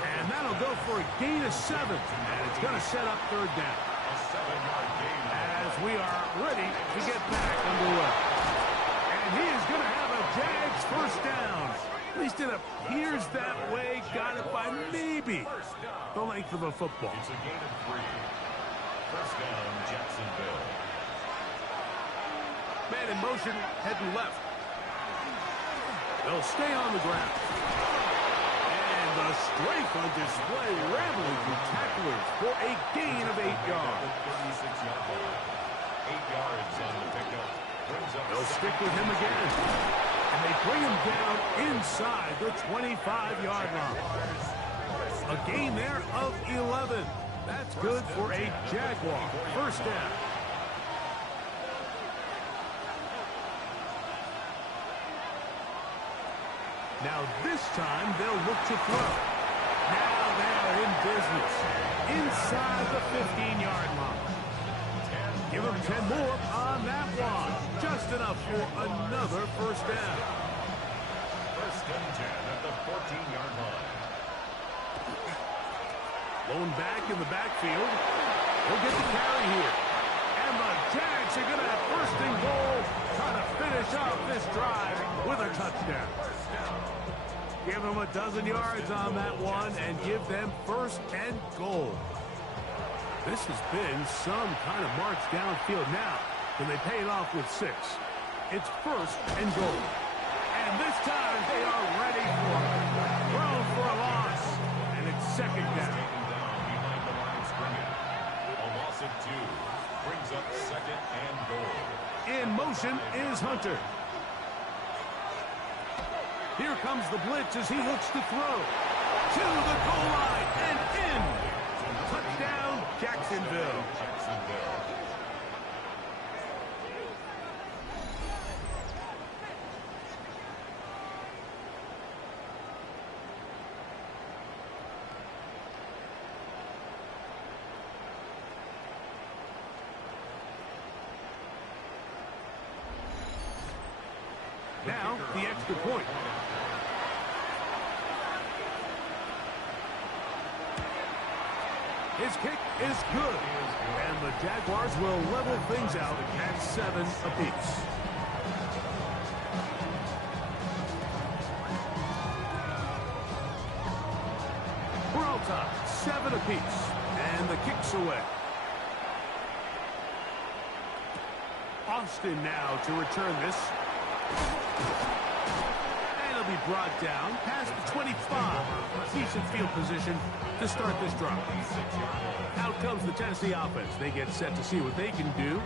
And that'll go for a gain of 7. And it's going to set up third down. A 7-yard gain. As we are ready to get back underway. And he is going to have a Jags first down. At least it appears that way. Got it by maybe the length of a football. It's a gain of 3. First down, Jacksonville. Man in motion, heading left. They'll stay on the ground. And the strength on display, rambling through tacklers for a gain of 8 yards. 36-yard line. 8 yards on the pickup. They'll stick with him again. And they bring him down inside the 25-yard line. A gain there of 11. That's good for a Jaguar. First down. Now this time they'll look to throw. Now they're in business. Inside the 15-yard line. Give them 10 more on that one. Just enough for another first down. First and 10 at the 14-yard line. Lone back in the backfield. He'll get the carry here. And the Jags are going to have first and goal, trying to finish off this drive with a touchdown. Give them a dozen yards on that one and give them first and goal. This has been some kind of march downfield now. Can they pay it off with 6? It's first and goal. And this time they are ready for it. Thrown for a loss. And it's second down. Behind the line of scrimmage. A loss of 2 brings up second and goal. In motion is Hunter. Here comes the blitz as he looks to throw. To the goal line and in. Touchdown, Jacksonville. Now, the extra point. His kick is good. And the Jaguars will level things out at 7 apiece. We're all tied, 7 apiece. And the kick's away. Austin now to return this. And it'll be brought down past the 25. Decent field position to start this drive. Out comes the Tennessee offense. They get set to see what they can do.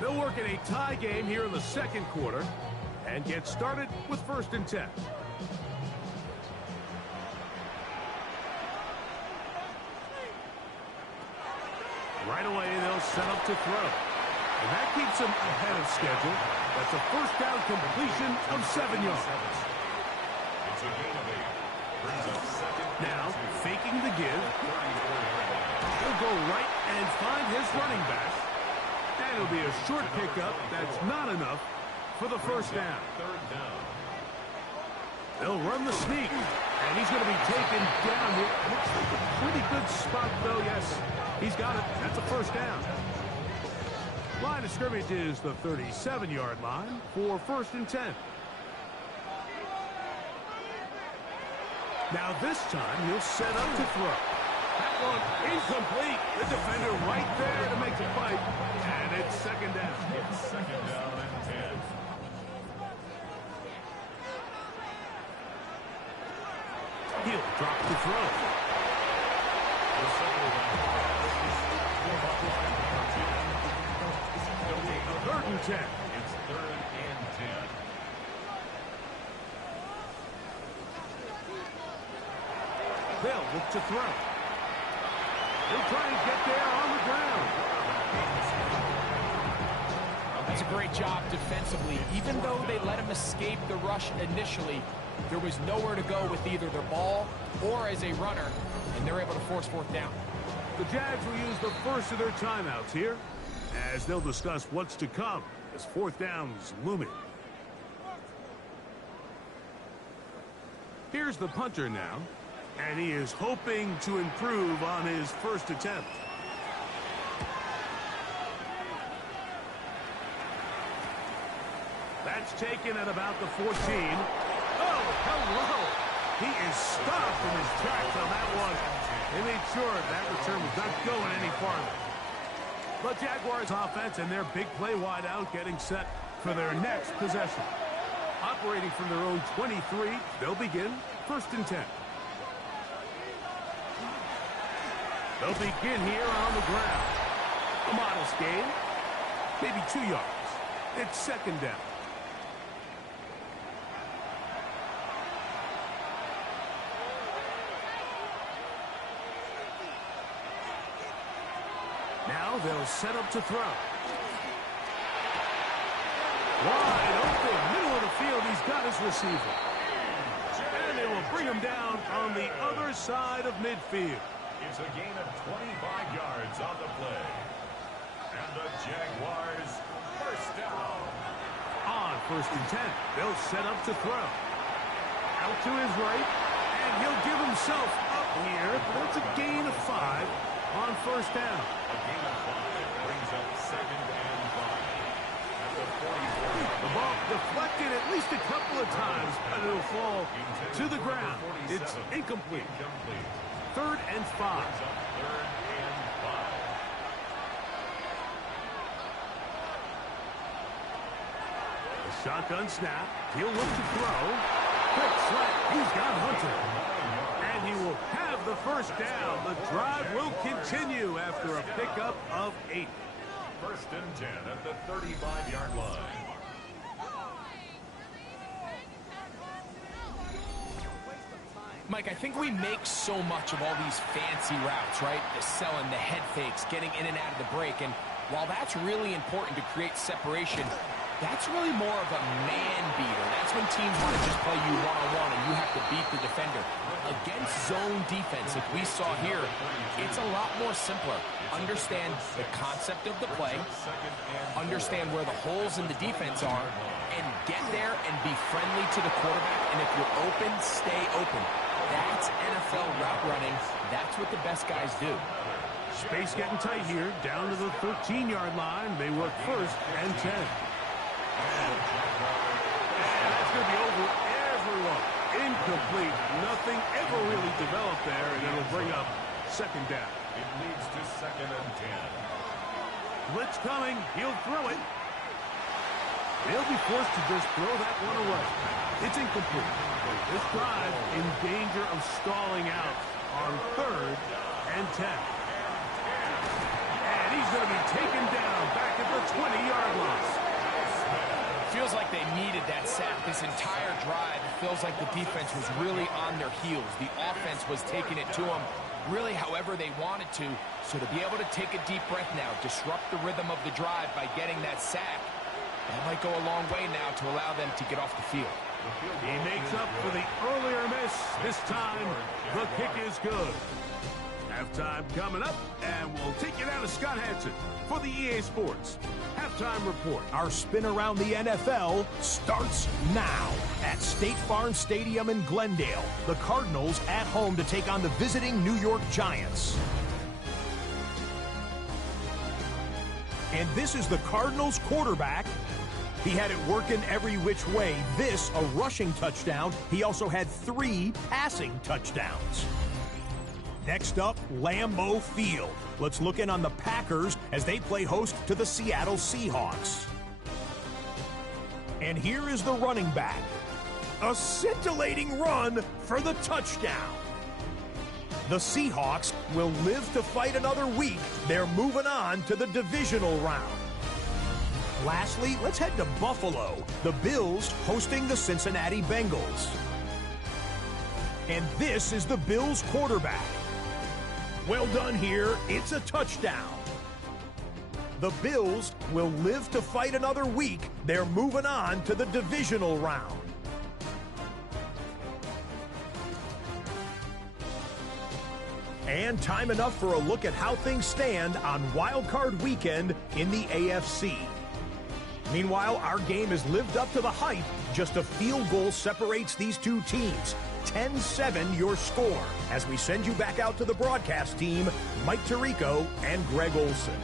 They'll work in a tie game here in the second quarter and get started with first and 10. Right away, they'll set up to throw. And that keeps them ahead of schedule. That's a first down completion of 7 yards. It's a gain of 8. Brings up second. Now, faking the give. He'll go right and find his running back. And it'll be a short pickup. That's not enough for the first down. Third down. They'll run the sneak. And he's going to be taken down here. Looks like a pretty good spot, though. Yes, he's got it. That's a first down. Line of scrimmage is the 37-yard line for first and 10. Now this time he'll set up to throw. That one incomplete. The defender right there to make the fight. And it's second down. It's second down and 10. He'll drop the throw. The second down. Third and 10. It's third and 10. They'll look to throw. He'll try and get there on the ground. That's a great job defensively. Even though they let him escape the rush initially, there was nowhere to go with either their ball or as a runner, and they're able to force fourth down. The Jags will use the first of their timeouts here, as they'll discuss what's to come as fourth down's looming. Here's the punter now, and he is hoping to improve on his first attempt. That's taken at about the 14. Oh, hello! He is stopped in his tracks on that one. They made sure that return was not going any farther. But Jaguars offense and their big play wide out getting set for their next possession. Operating from their own 23, they'll begin first and 10. They'll begin here on the ground. A modest gain, maybe 2 yards. It's second down. Now they'll set up to throw. Wide open, middle of the field. He's got his receiver. And they will bring him down on the other side of midfield. It's a gain of 25 yards on the play. And the Jaguars first down. On 1st and 10, they'll set up to throw. Out to his right, and he'll give himself up here. That's a gain of 5 on 1st down. A gain of 5 brings up 2nd and 5. At the 44. The ball deflected at least a couple of times, but it'll fall to the ground. It's incomplete. 3rd and 5. 3rd and 5. A shotgun snap. He'll look to throw. Quick slant. He's got Hunter. And he will have the first down. The drive will continue after a pickup of 8. 1st and 10 at the 35-yard line. Mike, I think we make so much of all these fancy routes, right? The selling, the head fakes, getting in and out of the break. And while that's really important to create separation, that's really more of a man beater. That's when teams want to just play you one-on-one and you have to beat the defender. Against zone defense, like we saw here, it's a lot more simpler. Understand the concept of the play, understand where the holes in the defense are, and get there and be friendly to the quarterback. And if you're open, stay open. That's NFL route running. That's what the best guys do. Space getting tight here. Down to the 13-yard line. They work 1st and 10. And that's going to be over everyone. Incomplete. Nothing ever really developed there, and it'll bring up 2nd down. It leads to 2nd and 10. Blitz coming. He'll throw it. They'll be forced to just throw that one away. It's incomplete. This drive in danger of stalling out on 3rd and 10. And he's going to be taken down back at the 20-yard line. Feels like they needed that sack this entire drive. It feels like the defense was really on their heels. The offense was taking it to them really however they wanted to. So to be able to take a deep breath now, disrupt the rhythm of the drive by getting that sack, that might go a long way now to allow them to get off the field. He makes up for the earlier miss. This time, the kick is good. Halftime coming up, and we'll take you down to Scott Hanson for the EA Sports Halftime Report. Our spin around the NFL starts now at State Farm Stadium in Glendale. The Cardinals at home to take on the visiting New York Giants. And this is the Cardinals quarterback. He had it working every which way. This, a rushing touchdown. He also had 3 passing touchdowns. Next up, Lambeau Field. Let's look in on the Packers as they play host to the Seattle Seahawks. And here is the running back. A scintillating run for the touchdown. The Seahawks will live to fight another week. They're moving on to the divisional round. Lastly, let's head to Buffalo. The Bills hosting the Cincinnati Bengals. And this is the Bills quarterback. Well done here. It's a touchdown. The Bills will live to fight another week. They're moving on to the divisional round. And time enough for a look at how things stand on Wild Card Weekend in the AFC. Meanwhile, our game has lived up to the hype. Just a field goal separates these two teams. 10-7 your score. As we send you back out to the broadcast team, Mike Tirico and Greg Olson.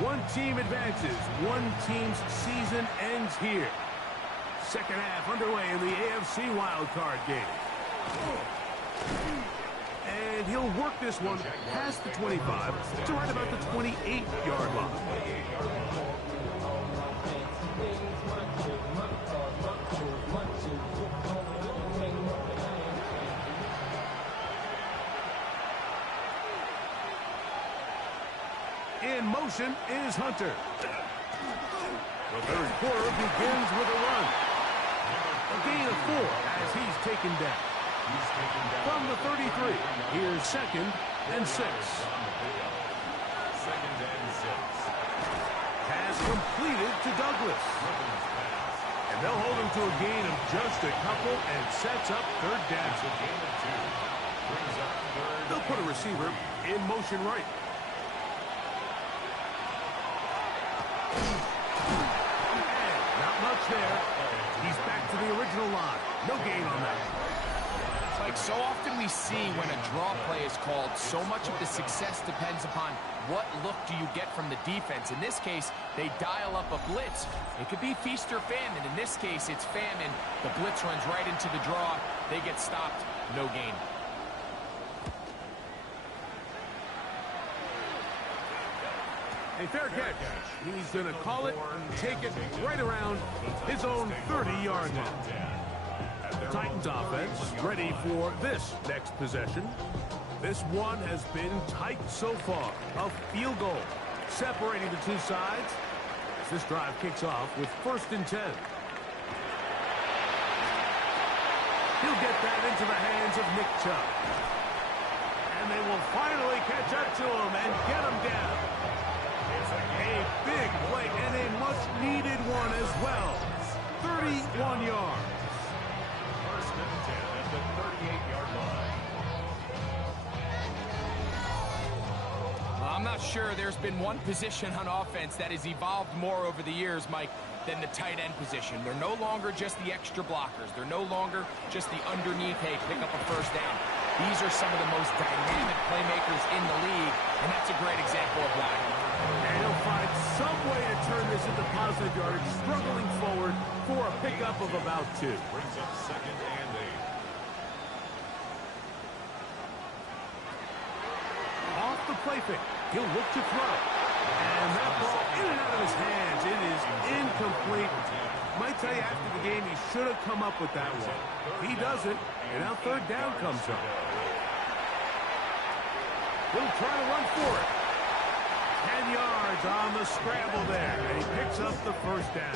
One team advances. One team's season ends here. Second half underway in the AFC wildcard game. And he'll work this one past the 25 to right about the 28-yard line. motion is Hunter. The third quarter begins with a run. A gain of 4 as he's taken down. From the 33, here's 2nd and 6. Has completed to Douglas. And they'll hold him to a gain of just a couple and sets up 3rd down. They'll put a receiver in motion right. And not much there. He's back to the original line. No gain on that. Like so often we see when a draw play is called, so much of the success depends upon what look do you get from the defense. In this case, they dial up a blitz. It could be feast or famine. In this case, it's famine. The blitz runs right into the draw. They get stopped. No gain. A fair catch. He's going to call it, take it right around his own 30-yard line. Titans offense ready for this next possession. This one has been tight so far. A field goal separating the two sides as this drive kicks off with 1st and 10. He'll get that into the hands of Nick Chubb. And they will finally catch up to him and get him down. A big play and a much-needed one as well. 31 yards. 1st and 10 at the 38-yard line. Well, I'm not sure there's been one position on offense that has evolved more over the years, Mike, than the tight end position. They're no longer just the extra blockers. They're no longer just the underneath, hey, pick up a 1st down. These are some of the most dynamic playmakers in the league, and that's a great example of why. And he'll find some way to turn this into positive yardage, struggling forward for a pickup of about 2. Brings up 2nd and 8. Off the play fake, he'll look to throw. And that ball in and out of his hands. It is incomplete. Might tell you after the game he should have come up with that one. He doesn't, and now 3rd down comes up. He'll try to run for it. 10 yards on the scramble there, and he picks up the 1st down.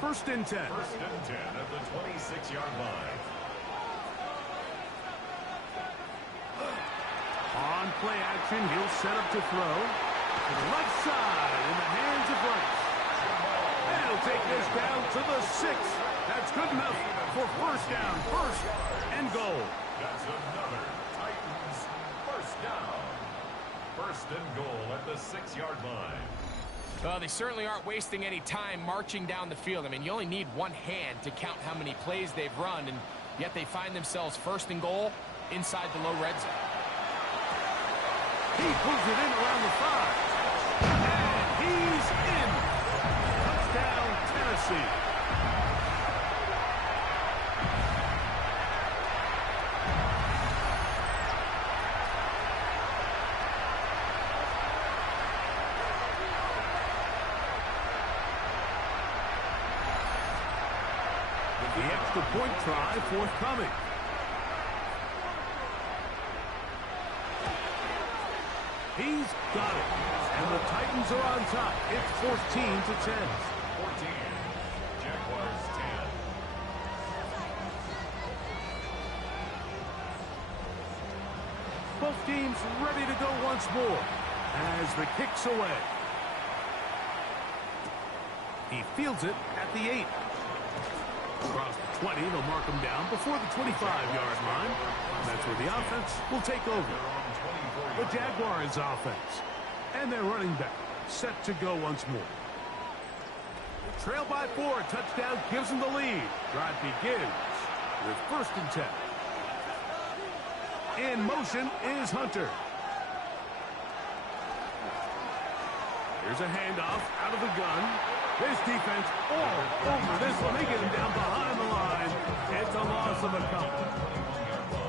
1st and 10. 1st and 10 at the 26-yard line. On play action, he'll set up to throw. To the left side in the hands of Rice. And he'll take this down to the 6. That's good enough for 1st down, 1st and goal. That's another Titans 1st down. 1st and goal at the 6-yard line. Well, they certainly aren't wasting any time marching down the field. I mean, you only need one hand to count how many plays they've run, and yet they find themselves 1st and goal inside the low red zone. He pulls it in around the 5. And he's in. Touchdown, Tennessee. With the extra point try forthcoming. He's got it. And the Titans are on top. It's 14-10. 14. Jaguars 10. Both teams ready to go once more as the kick's away. He fields it at the 8. Across the 20, they'll mark him down before the 25-yard line. And that's where the offense will take over. The Jaguars offense. And their running back set to go once more. Trail by 4. Touchdown gives them the lead. Drive begins with 1st and 10. In motion is Hunter. Here's a handoff out of the gun. This defense all over this one. They get him down behind the line. It's a loss of a couple.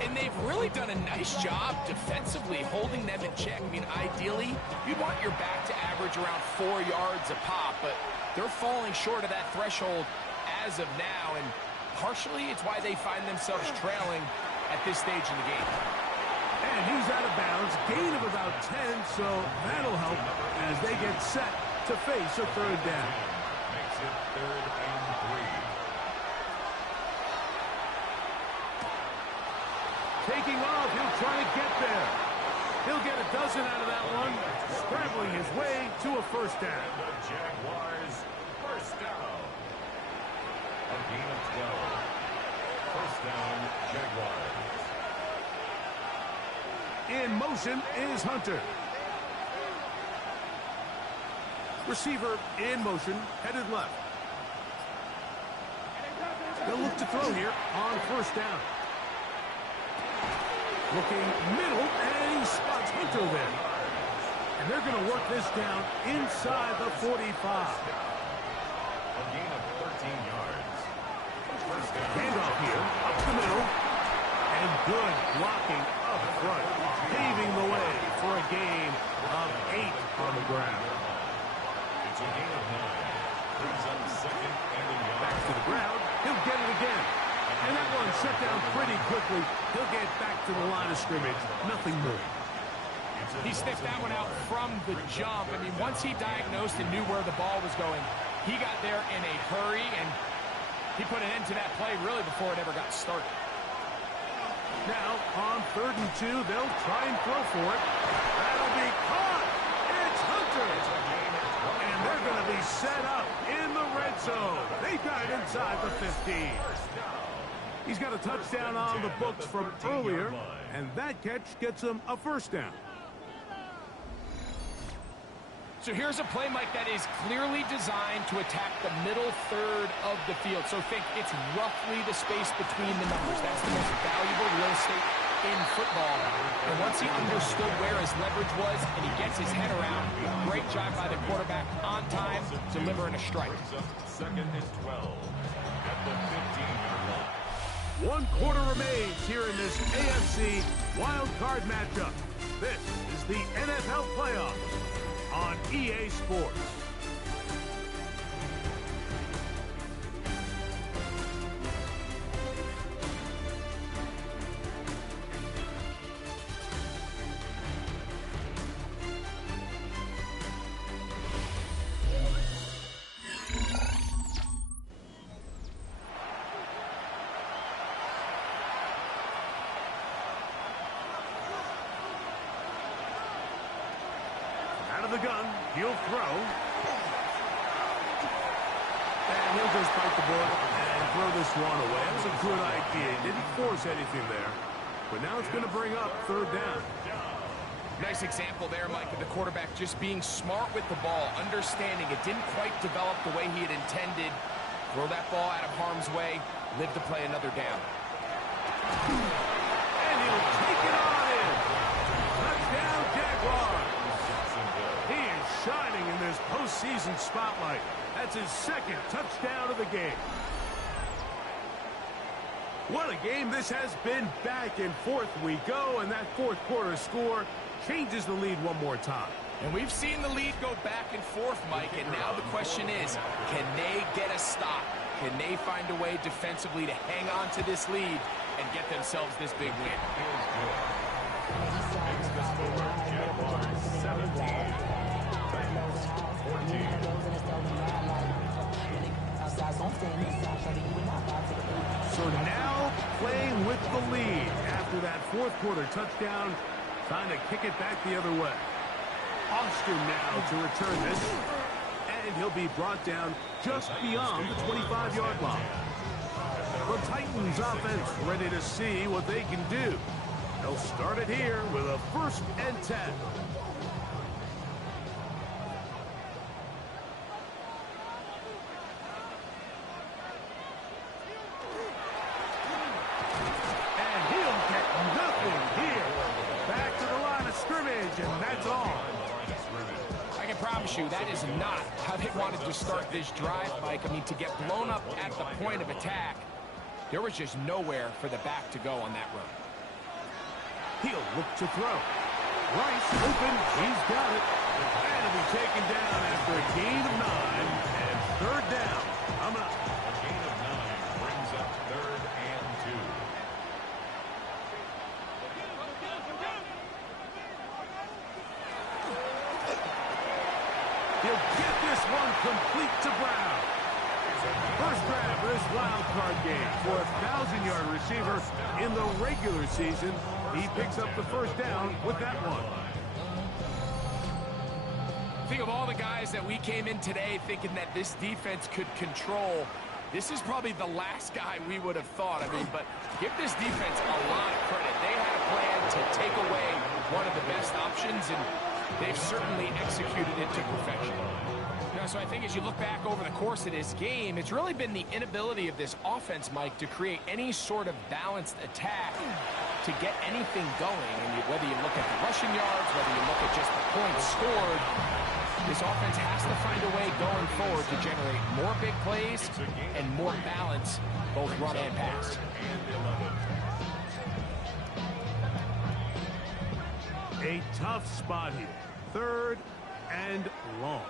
And they've really done a nice job defensively holding them in check. I mean, ideally, you'd want your back to average around 4 yards a pop, but they're falling short of that threshold as of now, and partially it's why they find themselves trailing at this stage in the game. And he's out of bounds. Gain of about 10, so that'll help as they get set to face a third down. Makes it 3rd and 3. Taking off, he'll try to get there. He'll get a dozen out of that one, scrambling his way to a first down. The Jaguars, first down. A gain of 12. First down, Jaguars. In motion is Hunter. Receiver in motion, headed left. They'll look to throw here on first down. Looking middle, and he spots Hunter there. And they're going to work this down inside the 45. A gain of 13 yards. First down. Handoff here, up the middle. And good blocking up front, paving the way for a gain of 8 on the ground. It's a gain of 9. Brings up 2nd and a yard. Back to the ground. He'll get it again. And that one shut down pretty quickly. He'll get back to the line of scrimmage. Nothing more. He sniffed that one out from the jump. I mean, once he diagnosed and knew where the ball was going, he got there in a hurry, and he put an end to that play really before it ever got started. Now, on 3rd and 2, they'll try and throw for it. That'll be caught. It's Hunter. And they're going to be set up in the red zone. They got it inside the 15. He's got a touchdown on the books from earlier, and that catch gets him a first down. So here's a play, Mike, that is clearly designed to attack the middle third of the field. So think it's roughly the space between the numbers. That's the most valuable real estate in football. And once he understood where his leverage was and he gets his head around, great job by the quarterback on time, delivering a strike. 2nd and 12 at the 15-yard line. 1 quarter remains here in this AFC wild card matchup. This is the NFL playoffs on EA Sports. Out of the gun, he'll throw. And he'll just bite the bullet and throw this one away. That was a good idea. He didn't force anything there. But now it's going to bring up 3rd down. Nice example there, Mike, of the quarterback just being smart with the ball, understanding it didn't quite develop the way he had intended. Throw that ball out of harm's way, live to play another down. And he'll take it on in. Touchdown, Jaguars. He is shining in this postseason spotlight. That's his 2nd touchdown of the game. What a game this has been. Back and forth we go, and that 4th quarter score changes the lead one more time. And we've seen the lead go back and forth, Mike, and now the question is, can they get a stop? Can they find a way defensively to hang on to this lead and get themselves this big win? Makes the score Jaguars 17, Titans 14. So now playing with the lead after that 4th quarter touchdown, trying to kick it back the other way. Austin now to return this, and he'll be brought down just beyond the 25-yard line. The Titans offense ready to see what they can do. They'll start it here with a 1st and 10. And that's all. I can promise you that is not how they wanted to start this drive, Mike. I mean, to get blown up at the point of attack, there was just nowhere for the back to go on that run. He'll look to throw. Rice open. He's got it. And he'll be taken down after a gain of 9 and 3rd down. Coming up. A gain of 9 brings up 3rd and 2. complete to Brown. First grab for this wild card game for a 1,000-yard receiver in the regular season. He picks up the first down with that one. Think of all the guys that we came in today thinking that this defense could control. This is probably the last guy we would have thought. I mean, but give this defense a lot of credit. They had a plan to take away one of the best options, and they've certainly executed it to perfection. So I think as you look back over the course of this game, it's really been the inability of this offense, Mike, to create any sort of balanced attack to get anything going. And whether you look at the rushing yards, whether you look at just the points scored, this offense has to find a way going forward to generate more big plays and more balance, both run and pass. A tough spot here. 3rd and long.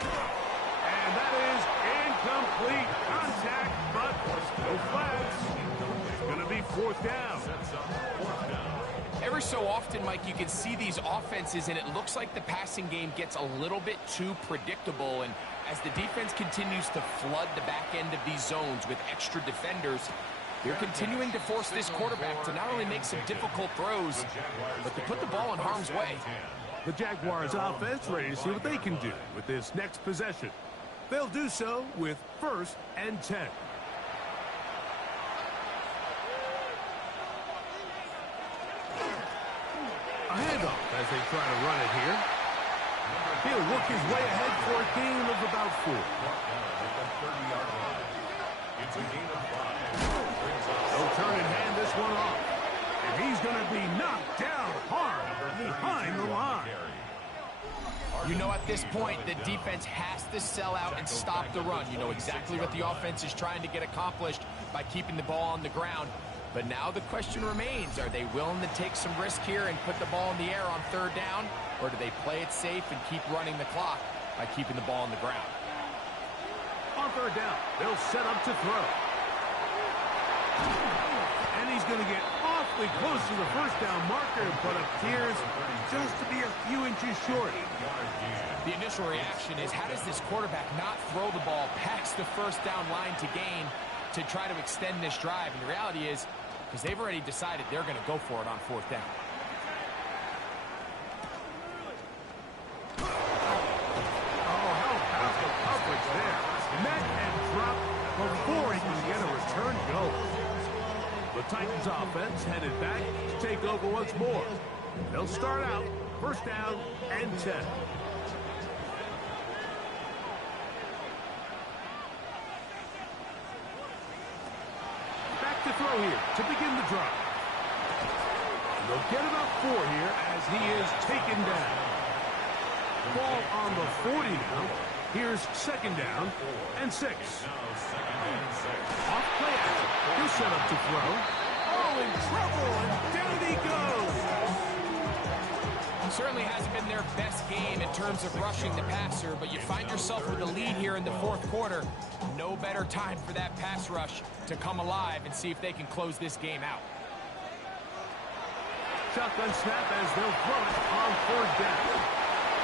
And that is incomplete contact, but no flags. It's going to be 4th down. Every so often, Mike, you can see these offenses, and it looks like the passing game gets a little bit too predictable. And as the defense continues to flood the back end of these zones with extra defenders, they're continuing to force this quarterback to not only make some difficult throws, but to put the ball in harm's way. The Jaguars offense ready to see what they can do with this next possession. They'll do so with 1st and 10. A handoff as they try to run it here. He'll work his way ahead for a gain of about 4. They'll turn and hand this one off. And he's going to be knocked down hard behind the line. You know, at this point, the defense has to sell out and stop the run. You know exactly what the offense is trying to get accomplished by keeping the ball on the ground. But now the question remains, are they willing to take some risk here and put the ball in the air on 3rd down? Or do they play it safe and keep running the clock by keeping the ball on the ground? On 3rd down, they'll set up to throw. And he's going to get awfully close to the 1st down marker, but appears just to be a few inches short. The initial reaction is, how does this quarterback not throw the ball past the 1st down line to gain to try to extend this drive? And the reality is, because they've already decided they're going to go for it on 4th down. Oh, how about the coverage there? Met and dropped before he can get a return goal. The Titans offense headed back to take over once more. They'll start out 1st down and 10. Back to throw here to begin the drive. They'll get about 4 here as he is taken down. Ball on the 40 now. Here's 2nd down and 6. Off play action. He'll set up to throw. Oh, in trouble, and down he goes. Certainly hasn't been their best game in terms of rushing the passer, but you find yourself with a lead here in the 4th quarter. No better time for that pass rush to come alive and see if they can close this game out. Shotgun snap as they'll throw it on 3rd down.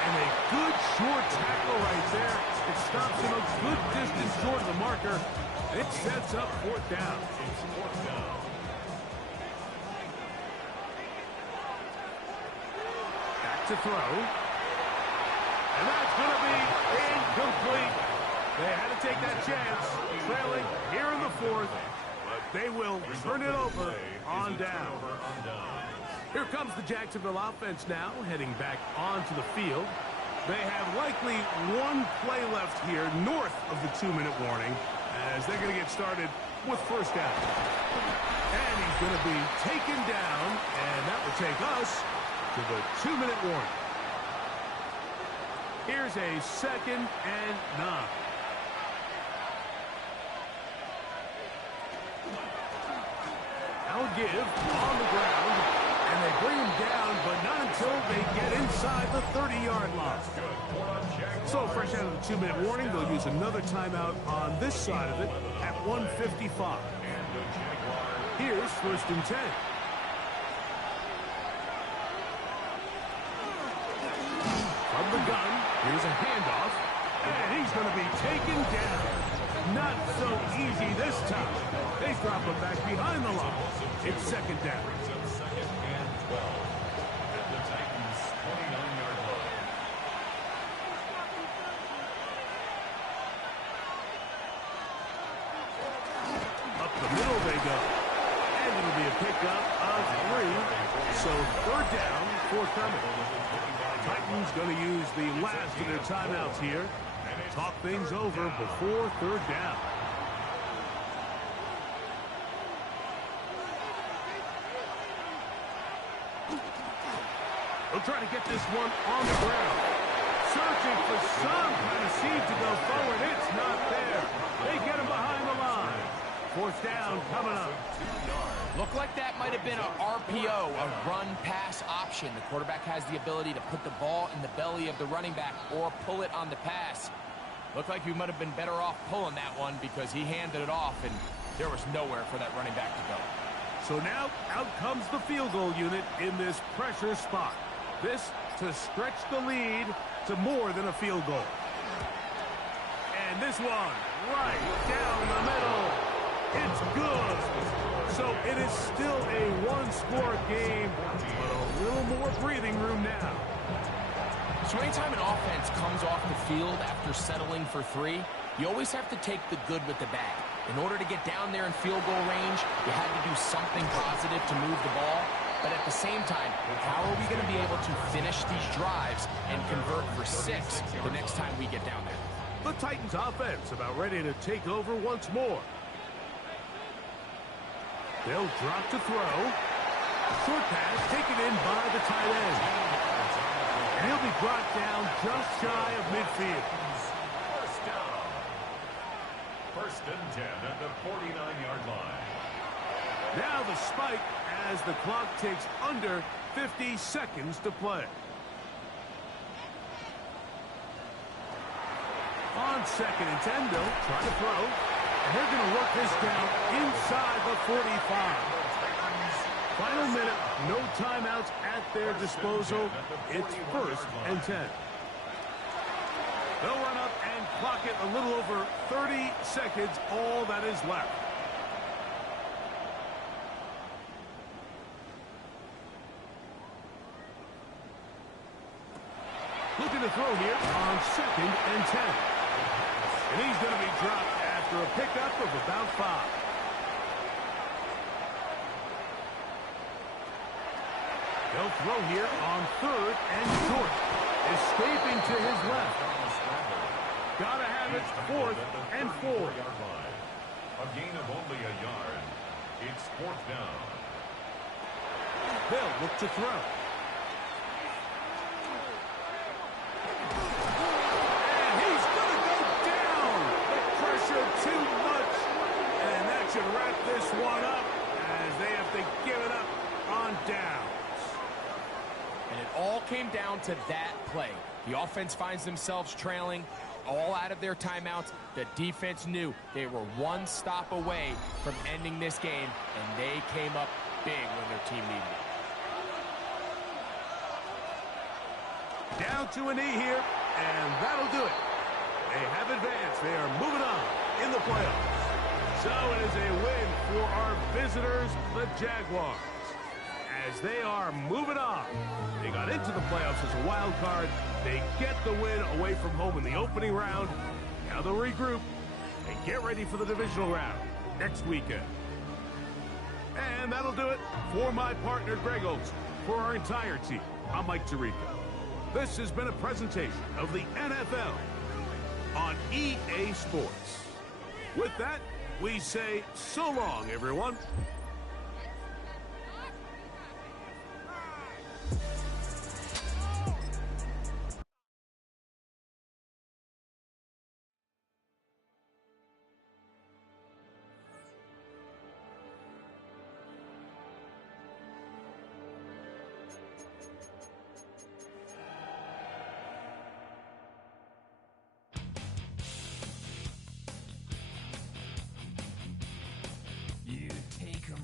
And a good short tackle right there. It stops him a good distance short of the marker. It sets up 4th down. Back to throw. And that's going to be incomplete. They had to take that chance. Trailing here in the 4th. But they will turn it over on down. Here comes the Jacksonville offense now, heading back onto the field. They have likely 1 play left here north of the 2-minute warning as they're going to get started with 1st down. And he's going to be taken down, and that will take us to the 2-minute warning. Here's a 2nd and 9. Now give on the ground. And they bring him down, but not until they get inside the 30-yard line. So fresh out of the 2-minute warning, they'll use another timeout on this side of it at 1:55. Here's 1st and 10. From the gun, here's a handoff, and he's going to be taken down. Not so easy this time. They drop him back behind the line. It's second down. Second and 12 at the Titans' 29-yard line. Up the middle they go. And it'll be a pickup of 3. So third down, forthcoming. Titans going to use the last of their timeouts here. Talk things over before third down. They'll try to get this one on the ground. Searching for some kind of seed to go forward. It's not there. They get him behind the line. Fourth down coming up. Looked like that might have been a RPO, a run-pass option. The quarterback has the ability to put the ball in the belly of the running back or pull it on the pass. Looked like he might have been better off pulling that one because he handed it off, and there was nowhere for that running back to go. So now out comes the field goal unit in this pressure spot. This to stretch the lead to more than a field goal. And this one right down the middle. It's good. So it is still a one-score game, but a little more breathing room now. So anytime an offense comes off the field after settling for 3, you always have to take the good with the bad. In order to get down there in field goal range, you had to do something positive to move the ball. But at the same time, how are we going to be able to finish these drives and convert for 6 the next time we get down there? The Titans offense about ready to take over once more. They'll drop to throw. Short pass taken in by the tight end. And he'll be brought down just shy of midfield. First down. First and 10 at the 49-yard line. Now the spike as the clock takes under 50 seconds to play. On second and 10, they'll try to throw. And they're going to work this down inside the 45. Final minute, no timeouts at their disposal. It's first and 10. They'll run up and clock it a little over 30 seconds, all that is left. Looking to throw here on second and 10. And he's going to be dropped after a pickup of about 5. They'll throw here on third and short. Escaping to his left. Gotta have it, fourth and 4. A gain of only a yard. It's fourth down. They'll look to throw. And he's gonna go down. The pressure too much. And that should wrap this one up as they have to give it up on downs. And it all came down to that play. The offense finds themselves trailing, all out of their timeouts. The defense knew they were one stop away from ending this game, and they came up big when their team needed it. Down to a knee here, and that'll do it. They have advanced. They are moving on in the playoffs. So it is a win for our visitors, the Jaguars, as they are moving on. They got into the playoffs as a wild card. They get the win away from home in the opening round. Now they'll regroup and get ready for the divisional round next weekend. And that'll do it for my partner, Greg Olson. For our entire team, I'm Mike Tirico. This has been a presentation of the NFL on EA Sports. With that, we say so long, everyone. You take 'em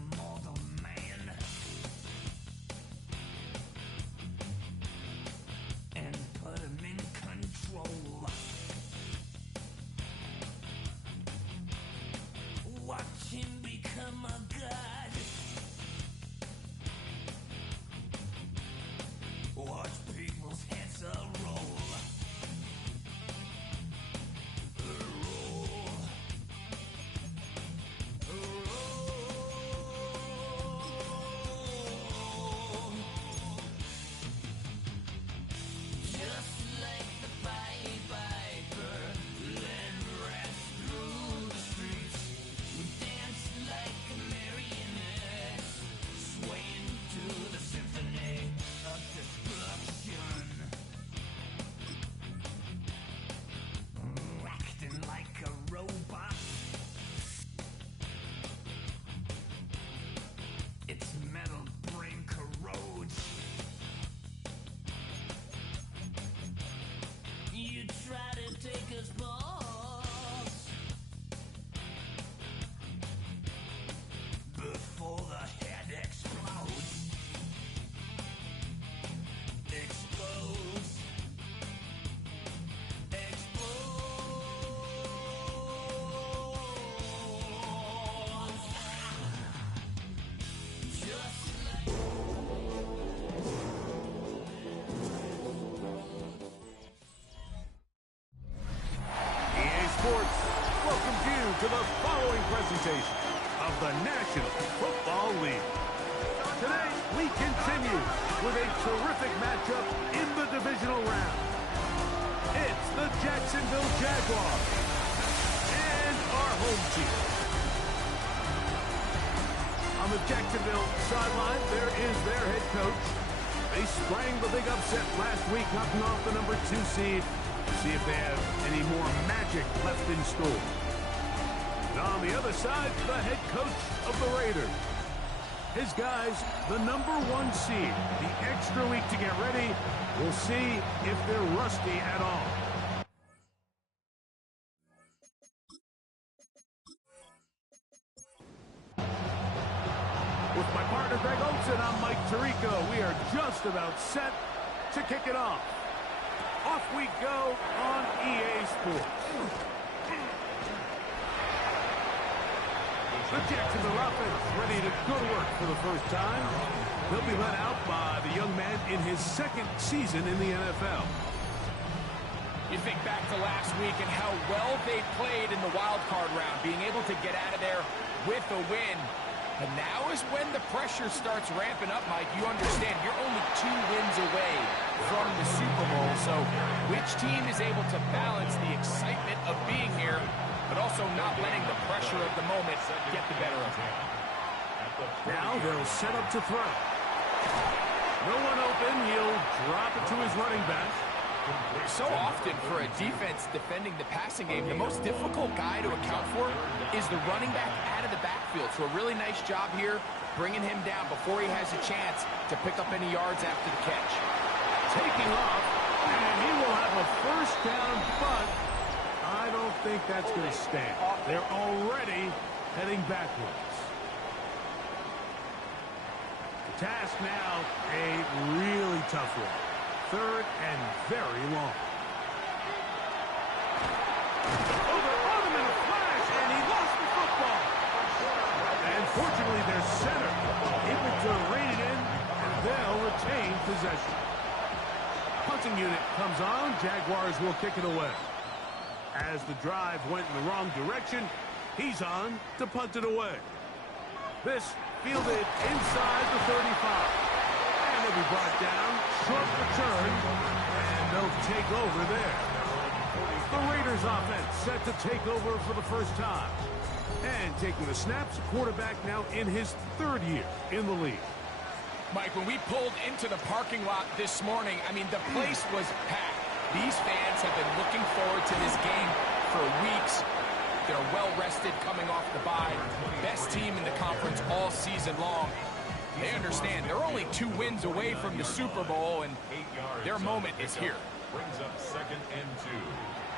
Sports welcomes you to the following presentation of the National Football League. Today, we continue with a terrific matchup in the divisional round. It's the Jacksonville Jaguars and our home team. On the Jacksonville sideline, there is their head coach. They sprang the big upset last week, knocking off the number 2 seed. See if they have any more magic left in store. And on the other side, the head coach of the Raiders. His guys, the number 1 seed. The extra week to get ready. We'll see if they're rusty at all. With my partner, Greg Olson, I'm Mike Tirico. We are just about set to kick it off. Off we go on EA Sports. The Jacksonville offense ready to go to work for the first time. He'll be led out by the young man in his 2nd season in the NFL. You think back to last week and how well they played in the wild card round, being able to get out of there with a win. And now is when the pressure starts ramping up, Mike. You understand, you're only 2 wins away from the Super Bowl. So which team is able to balance the excitement of being here, but also not letting the pressure of the moment get the better of him? Now they'll set up to throw. No one open. He'll drop it to his running back. So often for a defense defending the passing game, the most difficult guy to account for is the running back out of the backfield. So a really nice job here, bringing him down before he has a chance to pick up any yards after the catch. Taking off, and he will have a first down, but I don't think that's going to stand. They're already heading backwards. The task now, a really tough one. 3rd and very long. Over on him in a flash, and he lost the football. And fortunately, their center able to rein it in, and they'll retain possession. Punting unit comes on. Jaguars will kick it away. As the drive went in the wrong direction, he's on to punt it away. This fielded inside the 35. They'll be brought down, short return, and they'll take over there. The Raiders offense set to take over for the first time. And taking the snaps, quarterback now in his 3rd year in the league. Mike, when we pulled into the parking lot this morning, I mean, the place was packed. These fans have been looking forward to this game for weeks. They're well-rested coming off the bye. Best team in the conference all season long. They understand they're only 2 wins away from the Super Bowl, and their moment is here. Brings up 2nd and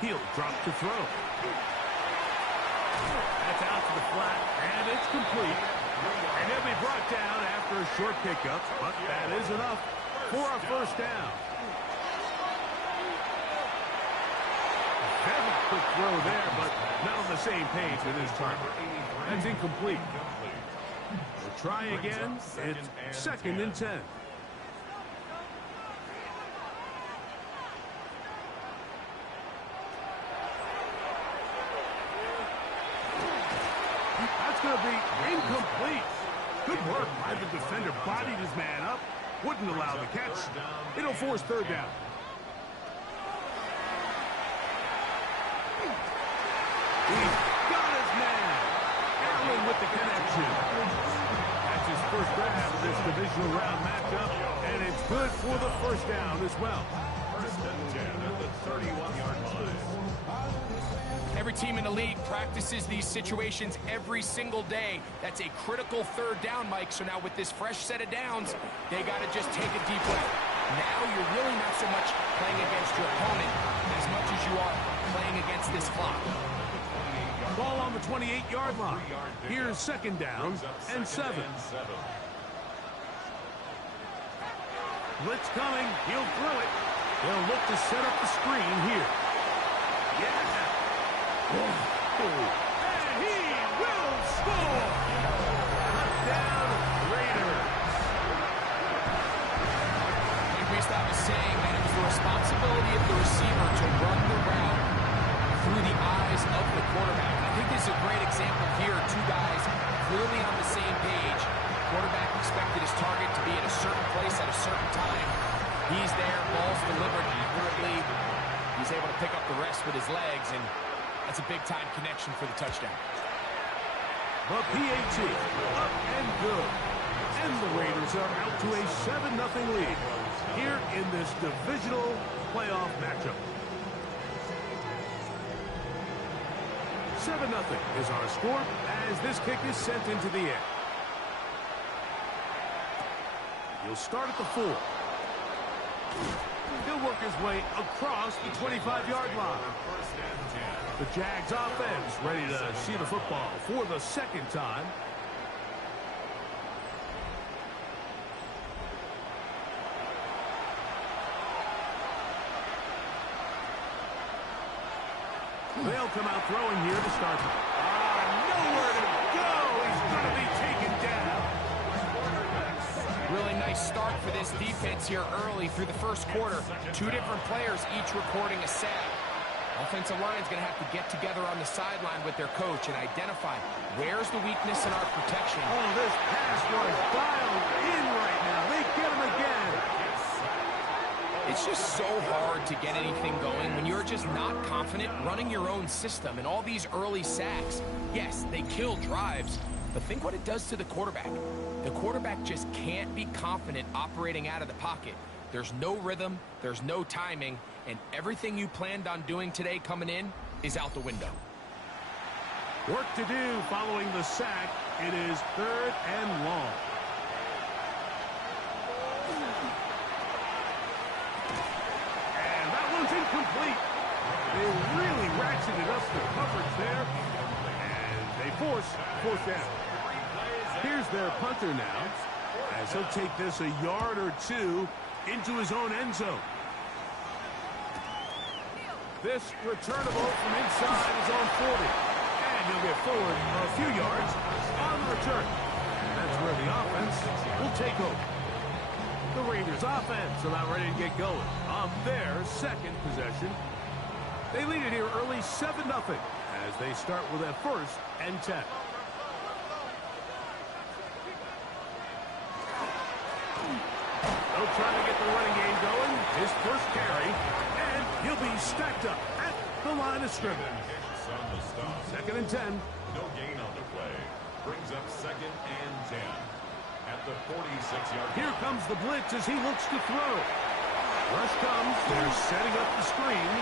2. He'll drop to throw. That's out to the flat, and it's complete. And he'll be brought down after a short pickup, but that is enough for a first down. Very quick throw there, but not on the same page with his target. That's incomplete. Try again. It's 2nd and 10. That's going to be incomplete. Good work by the defender. Bodied his man up. Wouldn't allow the catch. It'll force 3rd down. He's got his man. Allen with the connection. His first grab of this divisional round matchup, and it's good for the first down as well. 1st and 10 at the 31-yard line. Every team in the league practices these situations every single day. That's a critical 3rd down, Mike. So now with this fresh set of downs, they got to just take a deep breath. Now you're really not so much playing against your opponent as much as you are playing against this clock. Ball on the 28-yard line. Here's 2nd down and 7. Blitz coming. He'll throw it. They'll look to set up the screen here. Yeah. And he will score. Touchdown, Raiders. Kristaps was saying that it was the responsibility of the receiver to run the route through the eyes of delivered accurately. He's able to pick up the rest with his legs, and that's a big-time connection for the touchdown. The PAT, up and good. And the Raiders are out to a 7-0 lead here in this divisional playoff matchup. 7-0 is our score as this kick is sent into the air. He'll start at the 4. He'll work his way across the 25-yard line. The Jags offense ready to see the football for the second time. They'll come out throwing here to start. Nowhere to go. He's going to be taken down. Really nice start for this defense here early through the first quarter. 2 different players each recording a sack. Offensive line's going to have to get together on the sideline with their coach and identify where's the weakness in our protection. Oh, this pass was dialed in right now. They get him again. It's just so hard to get anything going when you're just not confident running your own system. And all these early sacks, yes, they kill drives, but think what it does to the quarterback. The quarterback just can't be confident operating out of the pocket. There's no rhythm, there's no timing, and everything you planned on doing today coming in is out the window. Work to do following the sack. It is 3rd and long. And that one's incomplete. They really ratcheted up the coverage there, and they force 4th down. Here's their punter now, as he'll take this a yard or 2 into his own end zone. This returnable from inside his own 40. And he'll get forward a few yards on the return. And that's where the offense will take over. The Raiders offense about ready to get going on their second possession. They lead it here early 7-0 as they start with a 1st and 10. They'll try to get the running game going. His first carry, and he'll be stacked up at the line of scrimmage. 2nd and 10. No gain on the play. Brings up 2nd and 10 at the 46-yard line. Here comes the blitz as he looks to throw. Rush comes. They're setting up the screen.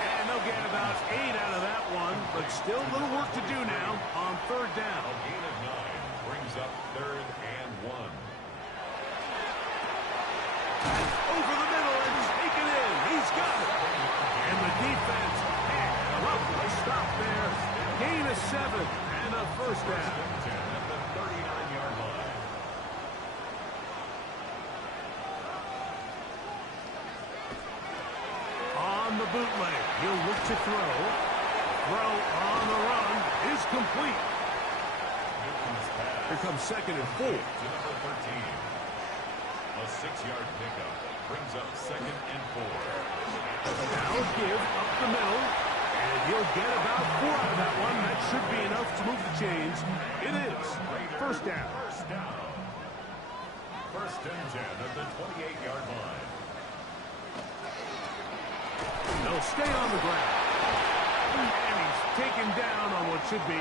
And they'll get about 8 out of that one, but still a little work to do now on 3rd down. A gain of 9 brings up 3rd and 1. Over the middle and taken in. He's got it. And the defense had a lovely stop there. Gain of 7 and a 1st down. At the 39-yard line. On the bootleg, he'll look to throw. Throw on the run is complete. Here comes 2nd and 4. To number 13. A 6-yard pickup brings up 2nd and 4. Now give up the middle, and he'll get about 4 out of that one. That should be enough to move the chains. It is 1st down. 1st and 10 at the 28-yard line. They'll stay on the ground. And he's taken down on what should be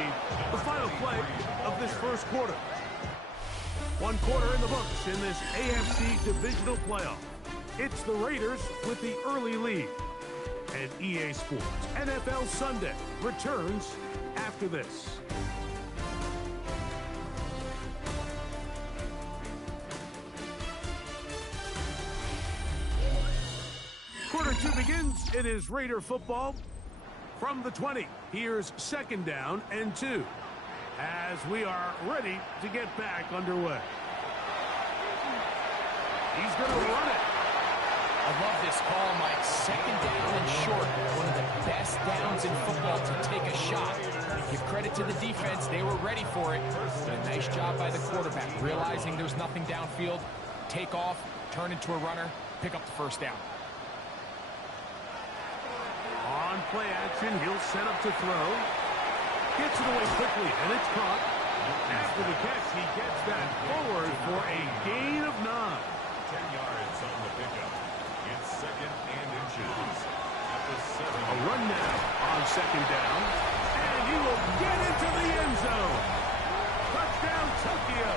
the final play of this first quarter. 1 quarter in the books in this AFC divisional playoff. It's the Raiders with the early lead. And EA Sports NFL Sunday returns after this. Quarter 2 begins. It is Raider football from the 20. Here's 2nd down and 2 as we are ready to get back underway. He's going to run it. I love this call, Mike. 2nd down and short. One of the best downs in football to take a shot. Give credit to the defense. They were ready for it. And a nice job by the quarterback. Realizing there's nothing downfield. Take off, turn into a runner, pick up the 1st down. On play action, he'll set up to throw. Gets it away quickly, and it's caught. After the catch, he gets that forward for a gain of 9. 10 yards on the pickup. It's second and inches. At the 7. A run now on second down. And he will get into the end zone. Touchdown, Tokyo.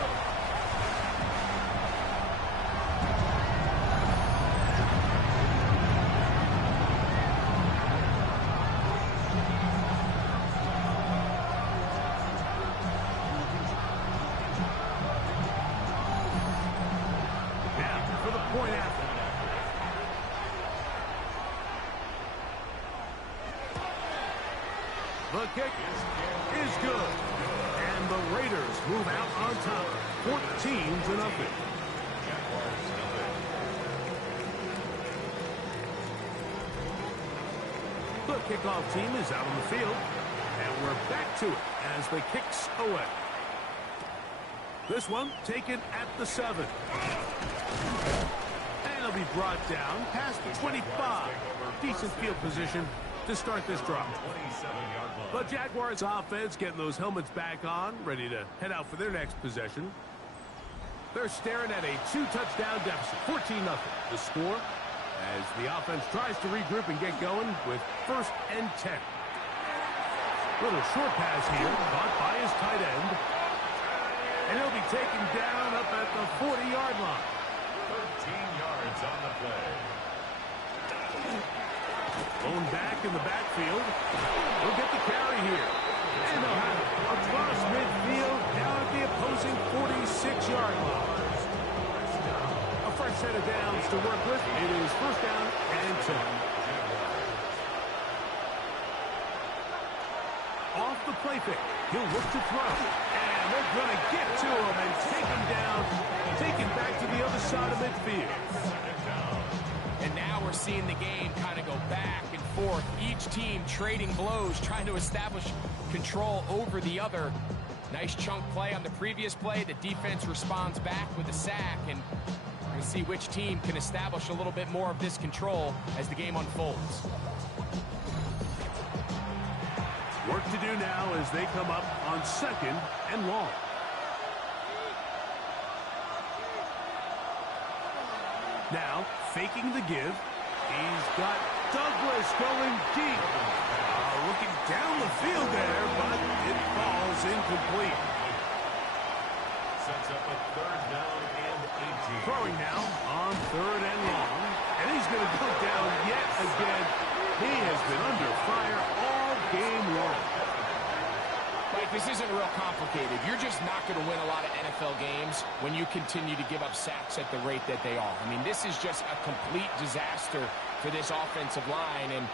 Now for the point after. The kick is good. And the Raiders move out on top, 14-0. The kickoff team is out on the field. And we're back to it as the kick's away. This one taken at the 7. And it'll be brought down past the 25. Decent field position to start this drive. The Jaguars offense getting those helmets back on, ready to head out for their next possession. They're staring at a 2-touchdown deficit, 14-0. The score as the offense tries to regroup and get going with 1st and 10. Little short pass here, caught by his tight end. And he'll be taken down up at the 40-yard line. 13 yards on the play. Thrown back in the backfield. He'll get the carry here. And they'll have it across midfield down at the opposing 46-yard line. A fresh set of downs to work with. It is 1st down and 10. Off the play fake. He'll look to throw. And they're going to get to him and take him down. Taken back to the other side of midfield. And now we're seeing the game kind of go back and forth. Each team trading blows, trying to establish control over the other. Nice chunk play on the previous play. The defense responds back with a sack. And we're going to see which team can establish a little bit more of this control as the game unfolds. Work to do now as they come up on 2nd and long. Now, faking the give. He's got Douglas going deep. Looking down the field there, but it falls incomplete. Sets up a 3rd down and 18. Throwing now on 3rd and long. And he's going to go down yet again. He has been under fire all game long. Mike, this isn't real complicated. You're just not going to win a lot of NFL games when you continue to give up sacks at the rate that they are. I mean, this is just a complete disaster for this offensive line, and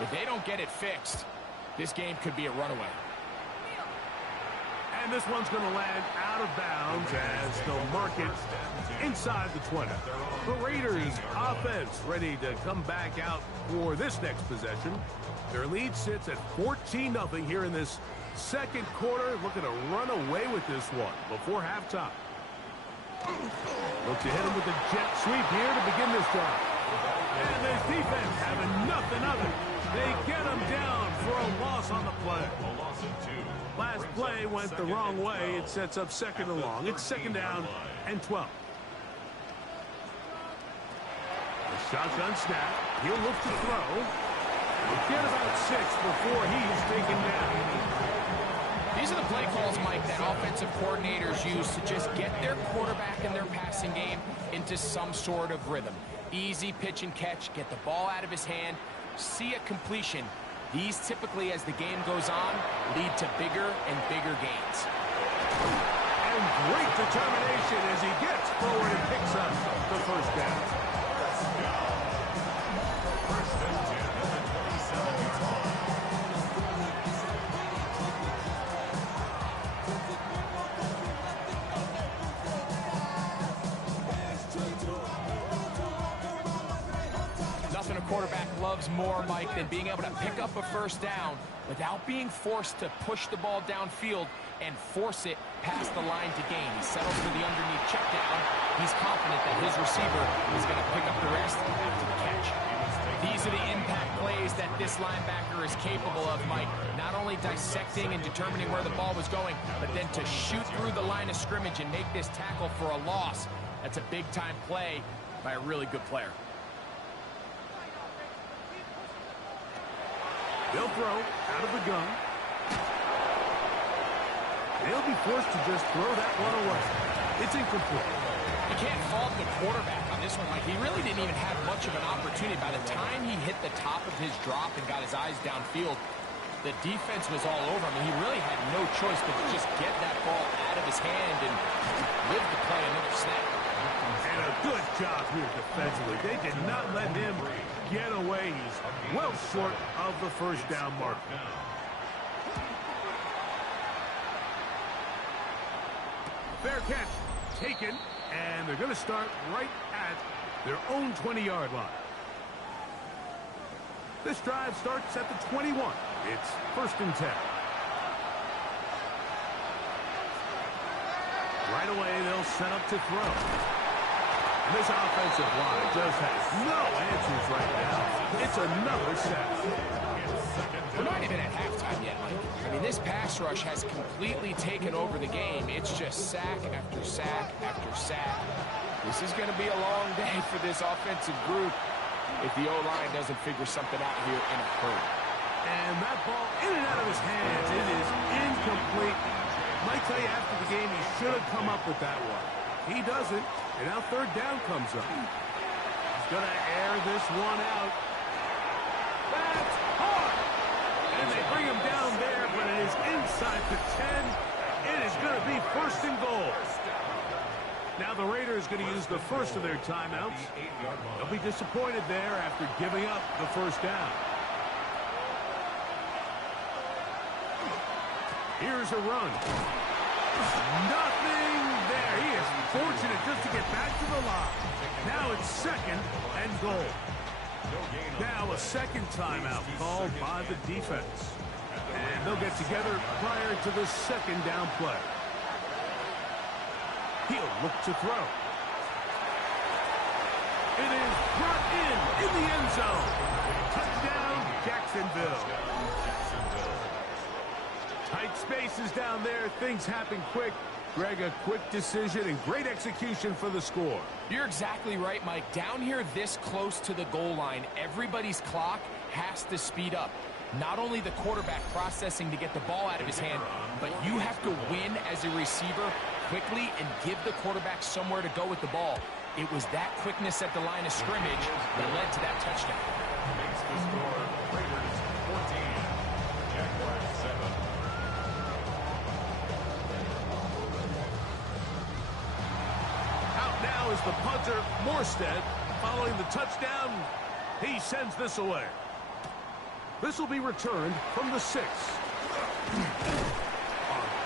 if they don't get it fixed, this game could be a runaway. And this one's going to land out of bounds as they'll mark it inside the 20. The Raiders offense ready to come back out for this next possession. Their lead sits at 14-0 here in this second quarter. Looking to run away with this one before halftime. Look to hit him with a jet sweep here to begin this drive. And this defense having nothing of it. They get him down for a loss on the play. A loss of 2. Last play went the wrong way. It sets up 2nd and long. It's 2nd down and 12. The shotgun snap. He'll look to throw. He'll get about 6 before he's taken down. These are the play calls, Mike, that offensive coordinators use to just get their quarterback and their passing game into some sort of rhythm. Easy pitch and catch, get the ball out of his hand, see a completion. These typically, as the game goes on, lead to bigger and bigger gains. And great determination as he gets forward and picks up the 1st down. First and 10 at the 27-yard line. Nothing a quarterback loves more, Mike, than being able to pick up a 1st down without being forced to push the ball downfield and force it past the line to gain. He settles for the underneath check down. He's confident that his receiver is going to pick up the rest after the catch. These are the impact plays that this linebacker is capable of, Mike. Not only dissecting and determining where the ball was going, but then to shoot through the line of scrimmage and make this tackle for a loss. That's a big-time play by a really good player. They'll throw out of the gun. They'll be forced to just throw that one away. It's incomplete. You can't fault the quarterback on this one. Like, he really didn't even have much of an opportunity. By the time he hit the top of his drop and got his eyes downfield, the defense was all over him. He really had no choice but to just get that ball out of his hand and live to play another snap. And a good job here defensively. They did not let him get away. He's well short of the first down mark. Fair catch taken, and they're going to start right at their own 20-yard line. This drive starts at the 21. It's 1st and 10. Right away, they'll set up to throw. And this offensive line just has no answers right now. It's another sack. We're not even at halftime yet, Mike. I mean, this pass rush has completely taken over the game. It's just sack after sack after sack. This is going to be a long day for this offensive group if the O-line doesn't figure something out here in a hurry. And that ball in and out of his hands. It is incomplete. Might tell you after the game he should have come up with that one. He doesn't, and now 3rd down comes up. He's going to air this one out. That's hard! And they bring him down there, but it is inside the 10. It is going to be 1st and goal. Now the Raiders going to use the first of their timeouts. They'll be disappointed there after giving up the first down. Here's a run. Nothing there. He is fortunate just to get back to the line. Now it's 2nd and goal. Now a second timeout called by the defense. And they'll get together prior to the 2nd down play. He'll look to throw. It is brought in the end zone. Touchdown, Jacksonville. Tight spaces down there. Things happen quick. Greg, a quick decision and great execution for the score. You're exactly right, Mike. Down here this close to the goal line, everybody's clock has to speed up. Not only the quarterback processing to get the ball out of his hand, but you have to win as a receiver quickly and give the quarterback somewhere to go with the ball. It was that quickness at the line of scrimmage that led to that touchdown. Makes the score Raiders 14, Jaguars 7. Out now is the punter, Morstead. Following the touchdown, he sends this away. This will be returned from the 6. A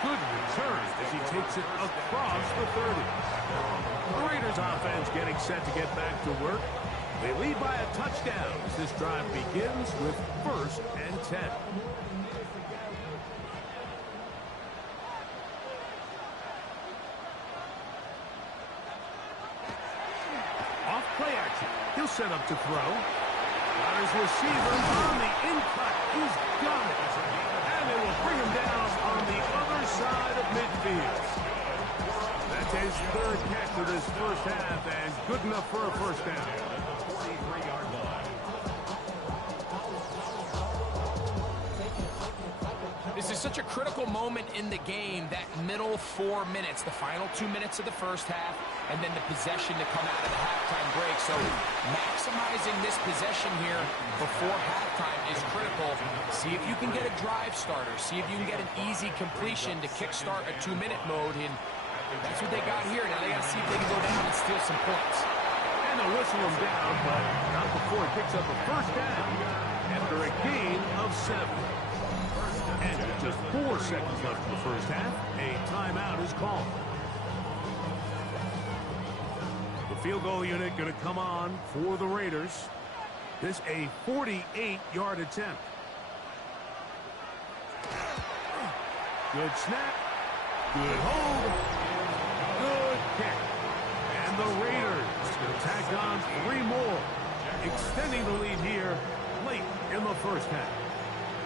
good return as he takes it across the 30. The Raiders offense getting set to get back to work. They lead by a touchdown as this drive begins with 1st and 10. Off play action. He'll set up to throw. Got his receiver on the in-cut. He's got it. And they will bring him down on the other side of midfield. That's his 3rd catch of this first half, and good enough for a first down. 43-yard line. This is such a critical moment in the game, that middle 4 minutes, the final 2 minutes of the first half, and then the possession to come out of the halftime break. So maximizing this possession here before halftime is critical. See if you can get a drive starter. See if you can get an easy completion to kickstart a 2-minute mode. And that's what they got here. Now they got to see if they can go down and steal some points. And they'll whistle him down, but not before he picks up a first down after a gain of 7. And with just 4 seconds left in the first half, a timeout is called. The field goal unit going to come on for the Raiders. This a 48-yard attempt. Good snap. Good hold. Good kick. And the Raiders going to tack on 3 more, extending the lead here late in the first half.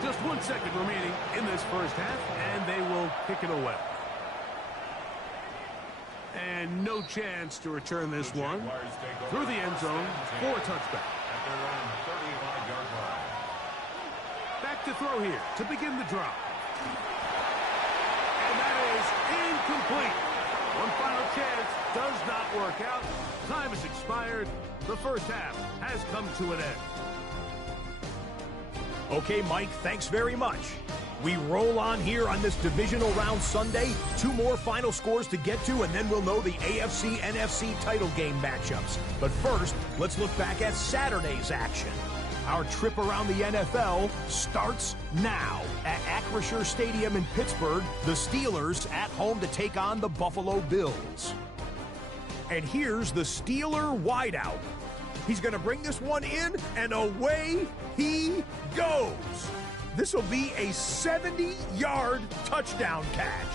Just 1 second remaining in this first half, and they will kick it away. And no chance to return this one through the end zone for a touchback. At their own 35-yard line. Back to throw here to begin the drop. And that is incomplete. One final chance does not work out. Time has expired. The first half has come to an end. Okay, Mike, thanks very much. We roll on here on this divisional round Sunday. 2 more final scores to get to, and then we'll know the AFC-NFC title game matchups. But first, let's look back at Saturday's action. Our trip around the NFL starts now. At Acrisure Stadium in Pittsburgh, the Steelers at home to take on the Buffalo Bills. And here's the Steeler wideout. He's going to bring this one in, and away he goes. This will be a 70-yard touchdown catch.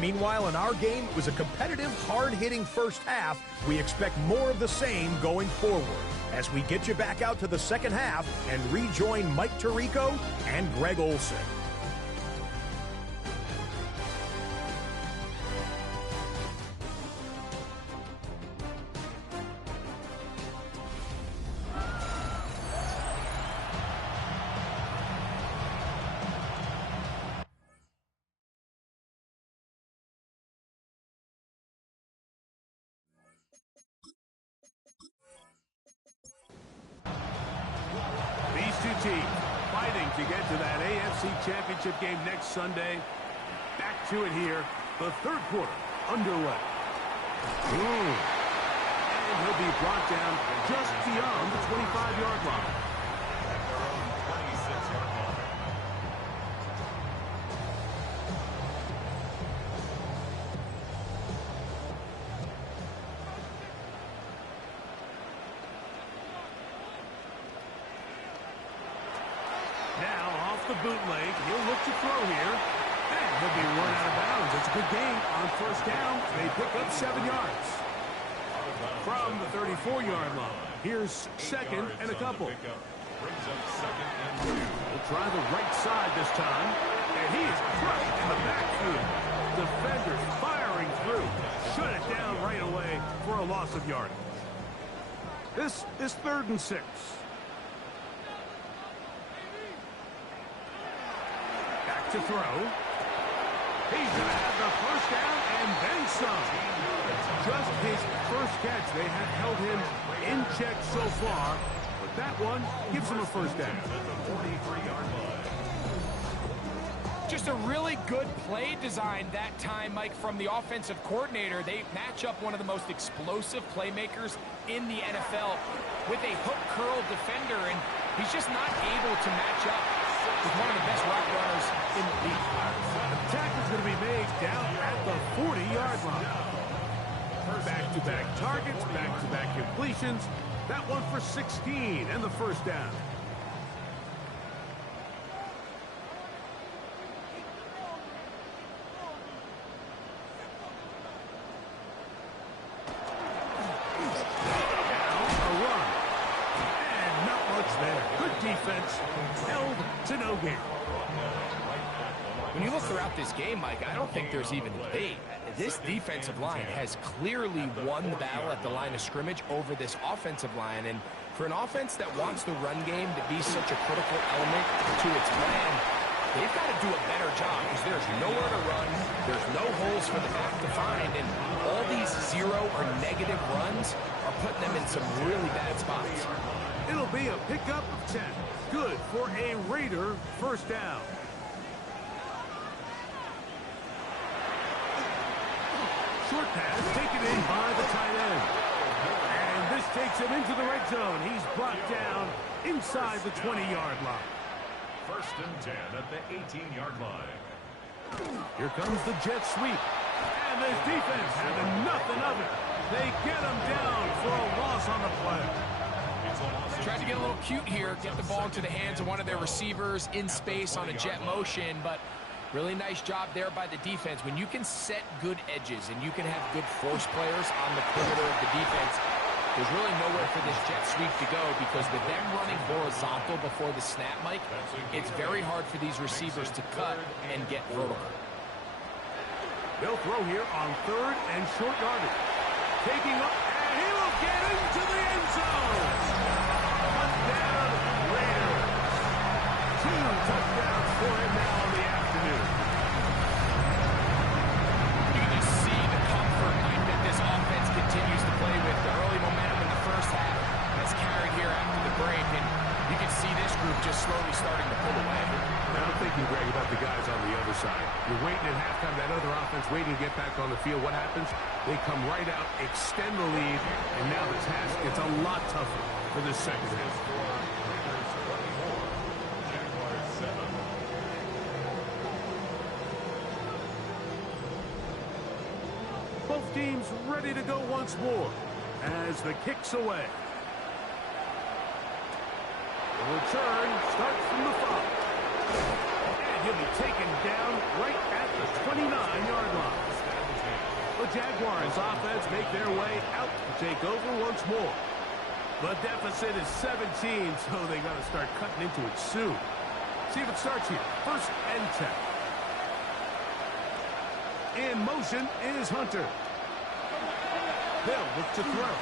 Meanwhile, in our game, it was a competitive, hard-hitting first half. We expect more of the same going forward as we get you back out to the second half and rejoin Mike Tirico and Greg Olson. Teams fighting to get to that AFC Championship game next Sunday. Back to it here. The third quarter underway. And he'll be brought down just beyond the 25-yard line. At their own 26-yard line. The bootleg, he'll look to throw here, and he'll be run out of bounds. It's a good game on first down. They pick up 7 yards from the 34-yard line. Here's second and a couple. We'll try the right side this time, and he is crushed in the backfield. Defenders firing through, shut it down right away for a loss of yardage. This is 3rd and 6. To throw. He's going to have the first down and then some. Just his first catch. They have held him in check so far, but that one gives him a first down. Just a really good play design that time, Mike, from the offensive coordinator. They match up one of the most explosive playmakers in the NFL with a hook curl defender, and he's just not able to match up with one of the best route runners in the league. The tackle's going to be made down at the 40-yard line. Back-to-back targets, back-to-back completions. That one for 16 and the first down. Defense held to no gain. When you look throughout this game, Mike, I don't think there's even debate. This defensive line has clearly won the battle at the line of scrimmage over this offensive line. And for an offense that wants the run game to be such a critical element to its plan, they've got to do a better job because there's nowhere to run. There's no holes for the back to find. And all these 0 or negative runs are putting them in some really bad spots. It'll be a pickup of 10. Good for a Raider first down. Short pass taken in by the tight end. And this takes him into the red zone. He's brought down inside the 20-yard line. 1st and 10 at the 18-yard line. Here comes the jet sweep. And this defense having nothing of it. They get him down for a loss on the play. Tried to get a little cute here, get the ball into the hands of one of their receivers in space on a jet motion, but really nice job there by the defense. When you can set good edges and you can have good force players on the perimeter of the defense, there's really nowhere for this jet sweep to go because with them running horizontal before the snap, Mike, it's very hard for these receivers to cut and get vertical. They'll throw here on 3rd and short yardage. Taking up, and he will get into the end zone. You're waiting at halftime, that other offense waiting to get back on the field. What happens? They come right out, extend the lead, and now the task gets a lot tougher for this second half. Both teams ready to go once more as the kick's away. The return starts from the 5. And he'll be taken down right at the 29-yard line. The Jaguars offense make their way out to take over once more. The deficit is 17, so they got to start cutting into it soon. See if it starts here. 1st and 10. In motion is Hunter. They'll look to throw.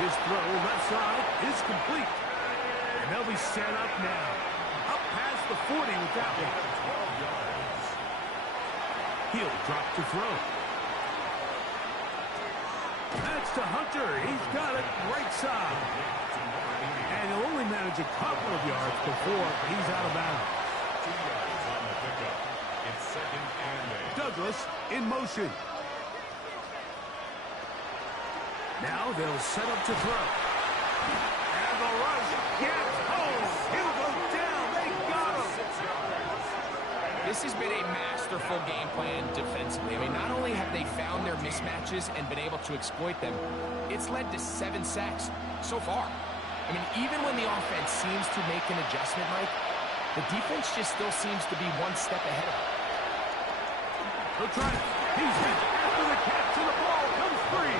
His throw left side is complete. And they'll be set up now. Up past the 40 with that one. He'll drop to throw. That's to Hunter. He's got it right side. And he'll only manage a couple of yards before he's out of bounds. 2 yards on the pickup. It's 2nd and 8. Douglas in motion. Now they'll set up to throw. And the rush gets home. He'll go down. They got him. 6 yards. This has been a masterful game plan defensively. I mean, not only have they found their mismatches and been able to exploit them, it's led to 7 sacks so far. I mean, even when the offense seems to make an adjustment, Mike, the defense just still seems to be one step ahead of them. They'll try it. He's hit after the catch, and the ball comes free.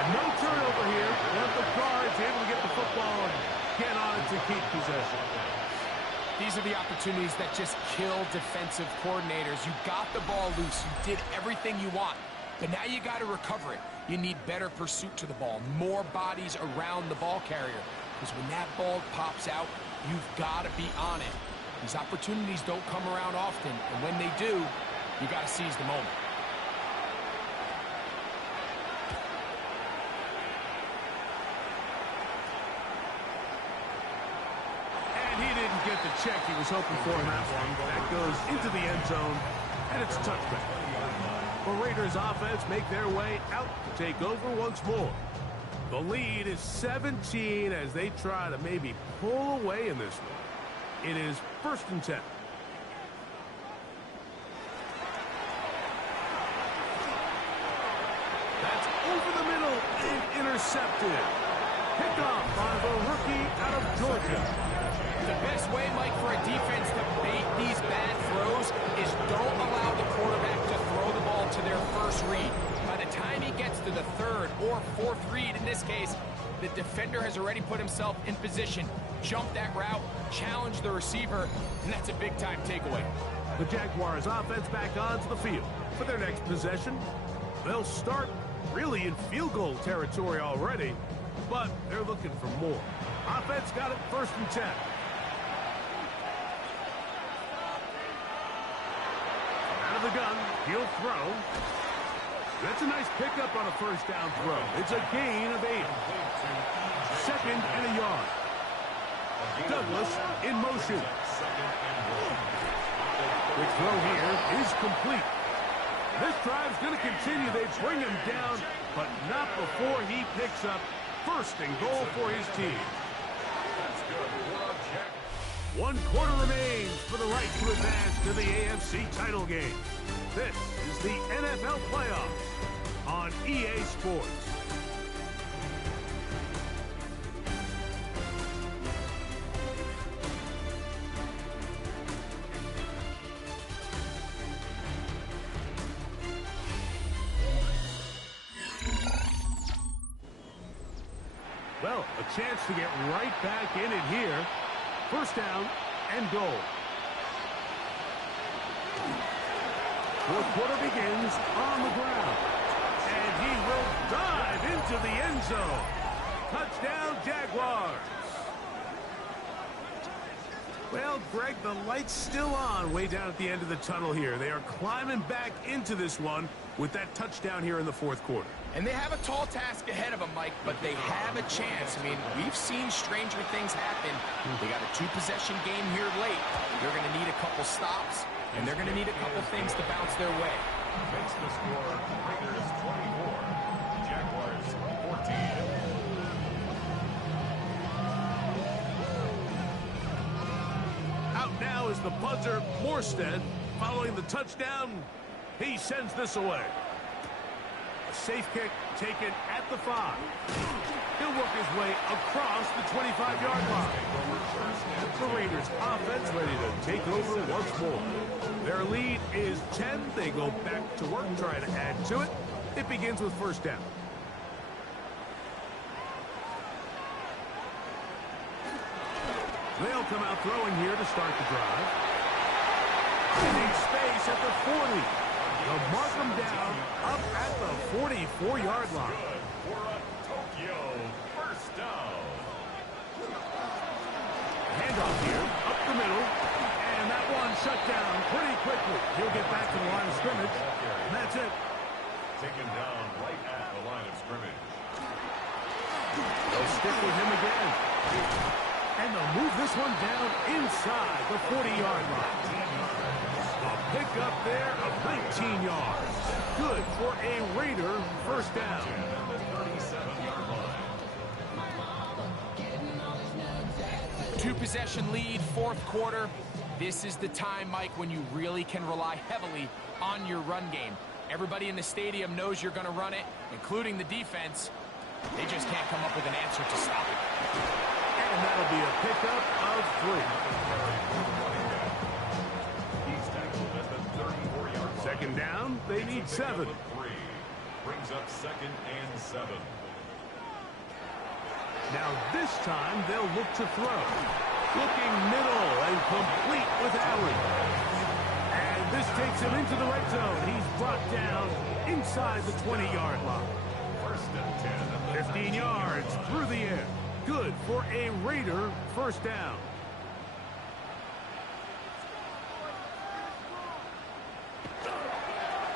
And no turnover here. But the guards able to get the football and get on it to keep possession. These are the opportunities that just kill defensive coordinators. You got the ball loose. You did everything you want. But now you got to recover it. You need better pursuit to the ball, more bodies around the ball carrier. Because when that ball pops out, you've got to be on it. These opportunities don't come around often. And when they do, you got to seize the moment. And he didn't get the check he was hoping for in that one. That goes into the end zone, and it's a touchback. The Raiders offense make their way out to take over once more. The lead is 17 as they try to maybe pull away in this one. It is 1st and 10. That's over the middle and intercepted. Picked off by the rookie out of Georgia. The best way, Mike, for a defense to bait these bad throws is don't allow the quarterback to throw the ball to their first read. By the time he gets to the 3rd or 4th read, in this case, the defender has already put himself in position, jumped that route, challenged the receiver, and that's a big-time takeaway. The Jaguars offense back onto the field for their next possession. They'll start really in field goal territory already, but they're looking for more. Offense got it 1st and 10. Out of the gun, he'll throw. That's a nice pickup on a 1st down throw. It's a gain of 8. 2nd and a yard. Douglas in motion. The throw here is complete. This drive's going to continue. They bring him down, but not before he picks up 1st and goal for his team. 1 quarter remains for the right to advance to the AFC title game. This is the NFL playoffs on EA Sports. Well, a chance to get right back in it here. 1st down and goal. 4th quarter begins on the ground. And he will dive into the end zone. Touchdown, Jaguars. Well, Greg, the light's still on way down at the end of the tunnel here. They are climbing back into this one with that touchdown here in the fourth quarter. And they have a tall task ahead of them, Mike, but they have a chance. I mean, we've seen stranger things happen. They got a two-possession game here late. They're going to need a couple stops, and they're going to need a couple things to bounce their way. Makes the score Raiders 24, Jaguars 14. Out now is the punter, Morstead. Following the touchdown, he sends this away. A safe kick taken at the 5. He'll work his way across the 25-yard line. The Raiders offense ready to take over once more. Their lead is 10. They go back to work trying to add to it. It begins with first down. They'll come out throwing here to start the drive. Finding space at the 40. They'll mark them down up at the 44-yard line. Good for a Tokyo first down. Handoff here, up the middle, and that one shut down pretty quickly. He'll get back to the line of scrimmage, and that's it. Taken down right at the line of scrimmage. They'll stick with him again. And they'll move this one down inside the 40-yard line. A pickup there of 19 yards. Good for a Raider first down. Two-possession lead, fourth quarter. This is the time, Mike, when you really can rely heavily on your run game. Everybody in the stadium knows you're going to run it, including the defense. They just can't come up with an answer to stop it. And that'll be a pickup of 3. He's tackled at the 34-yard line. Second down, they need 7. Brings up second and 7. Now this time they'll look to throw. Looking middle and complete with Allen. And this takes him into the red zone. He's brought down inside the 20-yard line. First and 10. 15 yards through the air. Good for a Raider first down.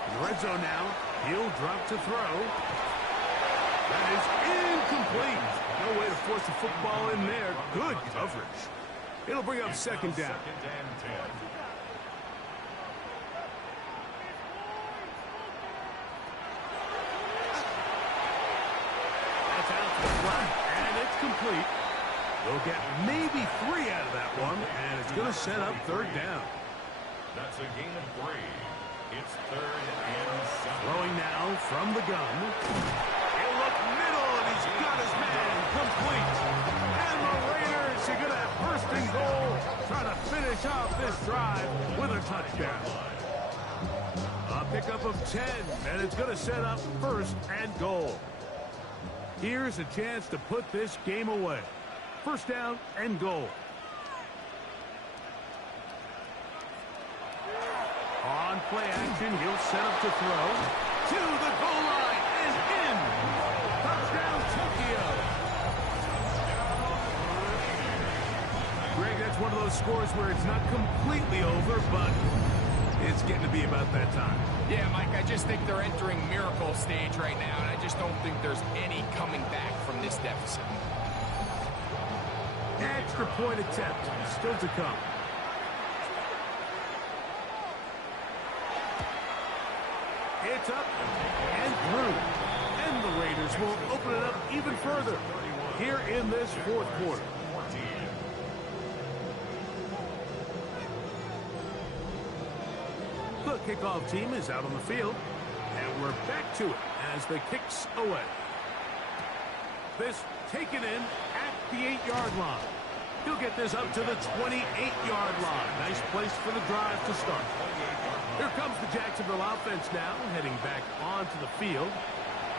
In the red zone now. He'll drop to throw. That is incomplete. No way to force the football in there. Good coverage. It'll bring up second down. Second and 10. That's out to the flat, and it's complete. They'll get maybe 3 out of that one, and it's going to set up third down. That's a gain of 3. It's third and 7. Throwing now from the gun. He'll look middle, and he's got his man complete. And the Raiders are going to have first and goal, trying to finish off this drive with a touchdown. A pickup of 10, and it's going to set up first and goal. Here's a chance to put this game away. First down and goal. On play action, he'll set up to throw. To the goal line and in. Touchdown, Tokyo. Greg, that's one of those scores where it's not completely over, but it's getting to be about that time. Yeah, Mike, I just think they're entering miracle stage right now, and I just don't think there's any coming back from this deficit. Extra point attempt still to come. It's up and through. And the Raiders will open it up even further here in this fourth quarter. The kickoff team is out on the field, and we're back to it as the kicks away. This taken in at the 8-yard line. He'll get this up to the 28-yard line. Nice place for the drive to start. Here comes the Jacksonville offense now, heading back onto the field.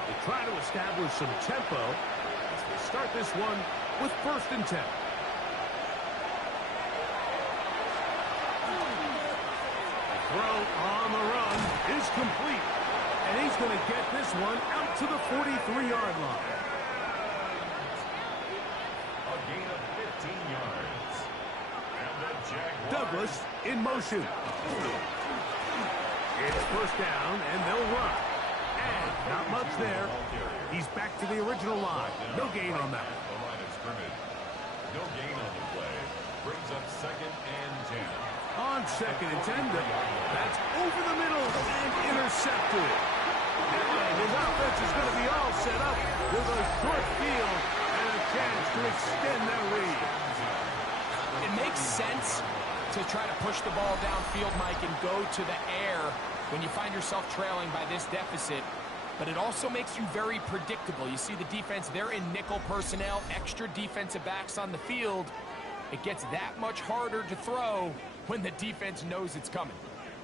They try to establish some tempo as they start this one with first and 10. The throw on the run is complete, and he's going to get this one out to the 43-yard line. A gain of 15 yards. And the Douglas in motion. It's first down, and they'll run. And not much there. He's back to the original line. No gain on that. The line of scrimmage. No gain on the play. Brings up 2nd and 10. On 2nd and 10, that's over the middle and intercepted. And his offense is going to be all set up with a short field and a chance to extend their lead. It makes sense to try to push the ball downfield, Mike, and go to the air when you find yourself trailing by this deficit. But it also makes you very predictable. You see the defense, they're in nickel personnel, extra defensive backs on the field. It gets that much harder to throw when the defense knows it's coming.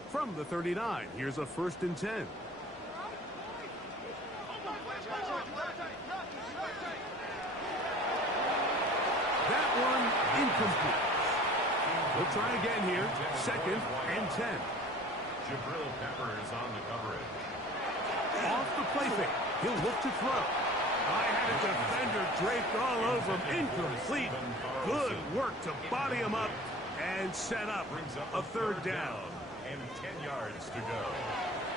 From the 39, here's a 1st and 10. That one incomplete. We'll try again here. 2nd and 10. Jabril Peppers on the coverage. Off the play fake. He'll look to throw. I had a defender draped all over him. Incomplete. Good work to body him up and set up a 3rd down. And 10 yards to go.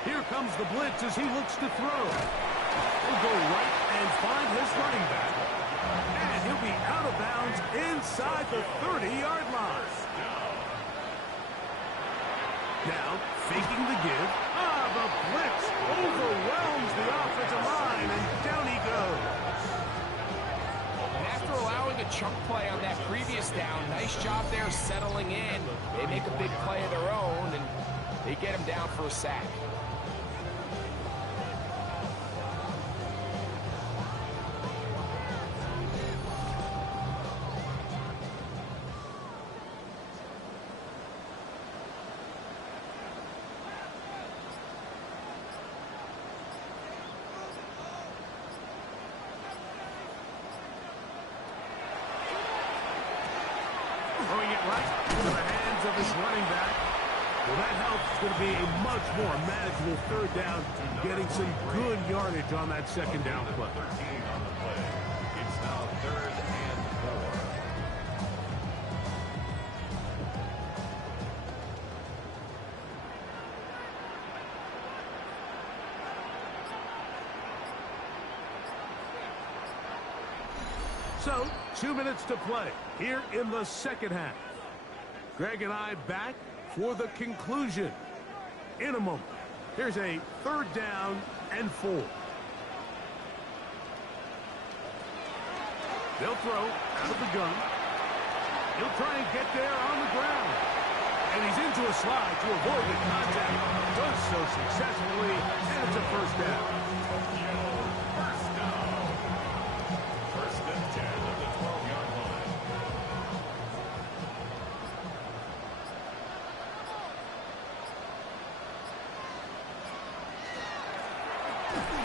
Here comes the blitz as he looks to throw. He'll go right and find his running back. And he'll be out of bounds inside the 30-yard line. Now, faking the give. The blitz overwhelms the offensive line, and down he goes. And after allowing a chunk play on that previous down, nice job there settling in. They make a big play of their own, and they get him down for a sack. Throwing it right into the hands of his running back. Well, that helps. It's going to be a much more manageable 3rd down, getting some good yardage on that 2nd down play. 13 on the play. It's now 3rd and 4. So, 2 minutes to play here in the 2nd half. Greg and I back for the conclusion in a moment. Here's a 3rd down and 4. They'll throw out of the gun. He'll try and get there on the ground. And he's into a slide to avoid the contact. Does so successfully, and it's a 1st down.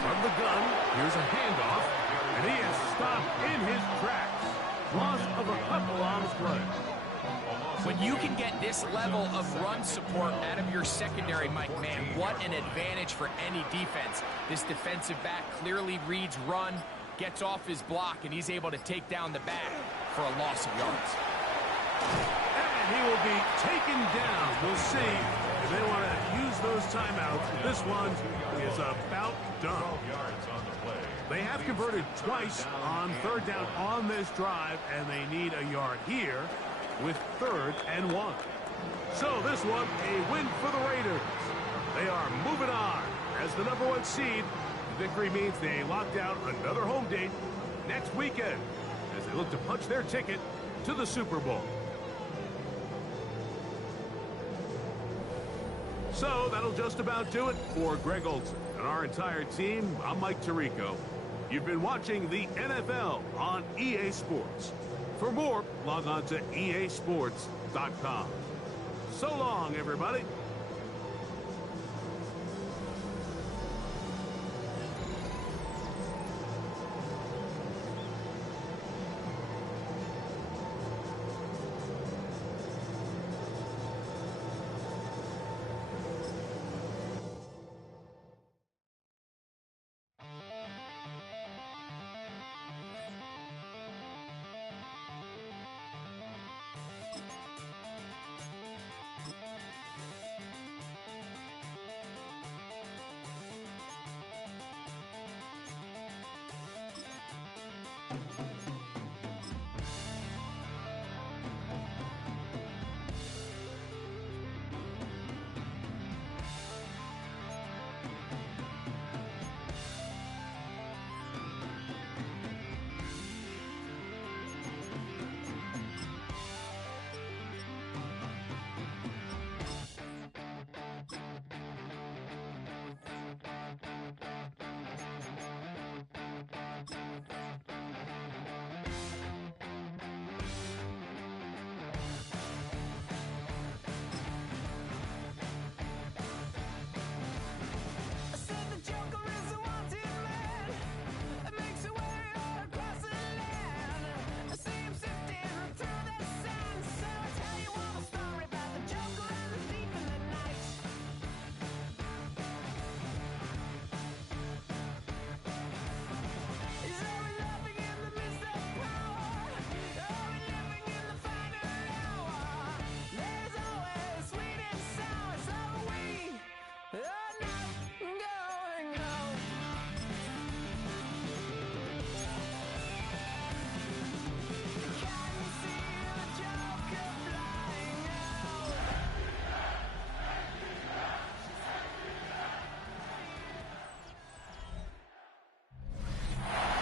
From the gun, here's a handoff, and he is stopped in his tracks. Loss of a couple on his play. When you can get this level of run support out of your secondary, Mike, man, what an advantage for any defense. This defensive back clearly reads run, gets off his block, and he's able to take down the back for a loss of yards. And he will be taken down. We'll see if they want to use those timeouts. This one is about done. They have converted twice on 3rd down on this drive, and they need a yard here with 3rd and 1. So this one, a win for the Raiders. They are moving on as the #1 seed. The victory means they lock down another home date next weekend as they look to punch their ticket to the Super Bowl. So that'll just about do it for Greg Olson and our entire team. I'm Mike Tirico. You've been watching the NFL on EA Sports. For more, log on to easports.com. So long, everybody.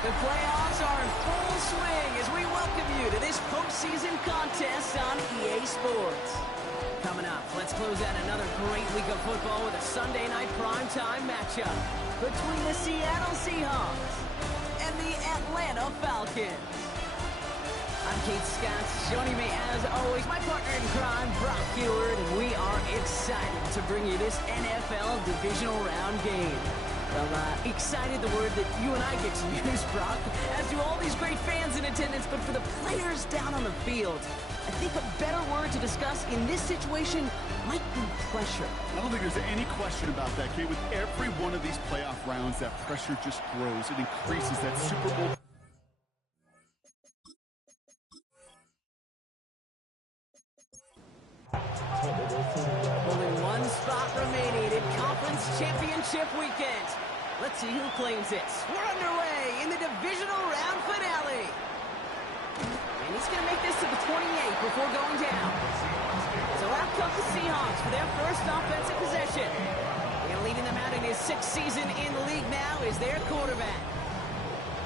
The playoffs are in full swing as we welcome you to this postseason contest on EA Sports. Coming up, let's close out another great week of football with a Sunday night primetime matchup between the Seattle Seahawks and the Atlanta Falcons. I'm Kate Scott. Joining me as always, my partner in crime, Brock Heward, and we are excited to bring you this NFL divisional round game. Well, excited, the word that you and I get to use, Brock, as do all these great fans in attendance, but for the players down on the field, I think a better word to discuss in this situation might be pressure. I don't think there's any question about that, Kate. With every one of these playoff rounds, that pressure just grows. It increases that Super Bowl. Only one spot remaining in Conference Championship Weekend. Let's see who claims it. We're underway in the divisional round finale. And he's going to make this to the 28 before going down. So out comes the Seahawks for their first offensive possession. And leading them out in his 6th season in the league now is their quarterback.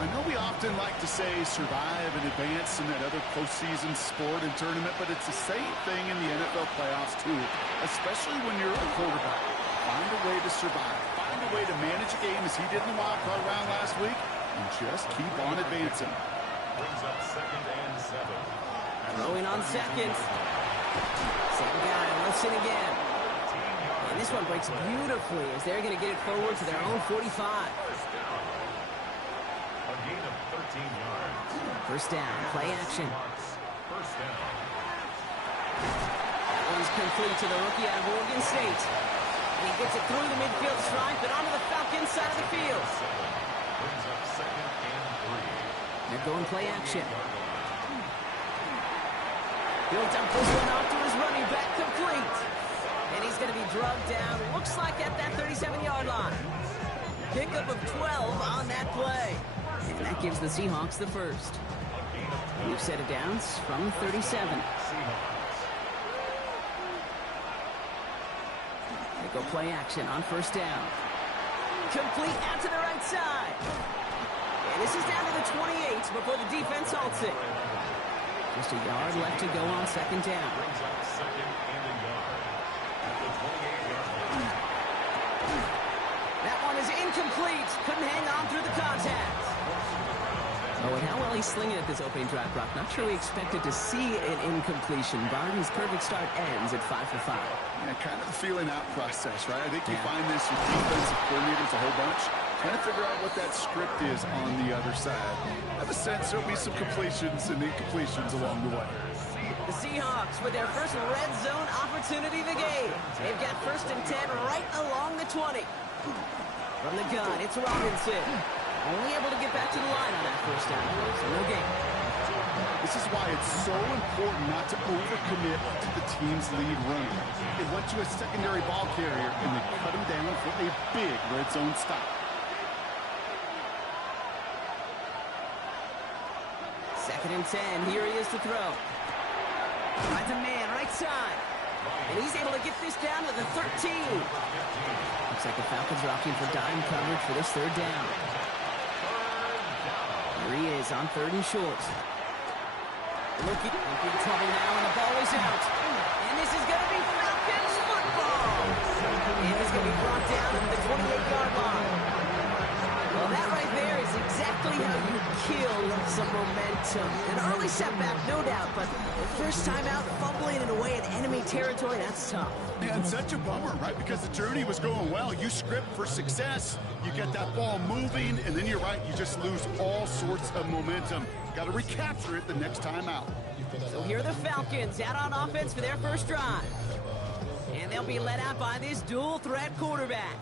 I know we often like to say survive and advance in that other postseason sport and tournament, but it's the same thing in the NFL playoffs too, especially when you're a quarterback. Find a way to survive. Find a way to manage a game as he did in the wild card round last week, and just keep on advancing. Brings up 2nd and 7. Throwing on second. Same guy, listen again. And this one breaks beautifully as they're going to get it forward to their own 45. A gain of 13 yards. First down, play action. First down. That one's complete to the rookie out of Oregon State. And he gets it through the midfield stripe and onto the Falcons side of the field. Brings up 2nd and 3. They're going play action. He'll dump this one off to his running back, complete. And he's going to be drugged down, looks like at that 37-yard line. Pickup of 12 on that play. And that gives the Seahawks the first. New set of downs from 37. They go play action on first down. Complete out to the right side. And this is down to the 28 before the defense halts it. Just a yard left to go on second down. Brings up 2nd and a yard. At the 28-yard line. That one is incomplete. Couldn't hang on through the contact. Oh, and how well he's slinging at this opening drive, Brock. Not sure we expected to see an incompletion. Barton's perfect start ends at 5 for 5. Yeah, kind of a feeling out process, right? I think you find this with defensive coordinators a whole bunch, trying to figure out what that script is on the other side. I have a sense there'll be some completions and incompletions along the way. The Seahawks with their first red zone opportunity of the game. They've got 1st and 10 right along the 20. From the gun, it's Robinson. Only able to get back to the line on that first down, so no gain. This is why it's so important not to overcommit to the team's lead runner. It went to a secondary ball carrier, and they cut him down for a big red zone stop. 2nd and 10. Here he is to throw. Finds a man, right side. And he's able to get this down to the 13. Looks like the Falcons are opting for dime coverage for this 3rd down. Here he is on 3rd and short. Looking in trouble now, and the ball is out. And this is going to be Falcons football. And he's going to be brought down at the 28-yard line. Well, that right there is exactly how you kill some momentum. An early setback, no doubt, but the first time out, fumbling it away in enemy territory, that's tough. Yeah, and such a bummer, right? Because the journey was going well. You script for success, you get that ball moving, and then you're right, you just lose all sorts of momentum. Got to recapture it the next time out. So here are the Falcons out on offense for their first drive. And they'll be led out by this dual-threat quarterback.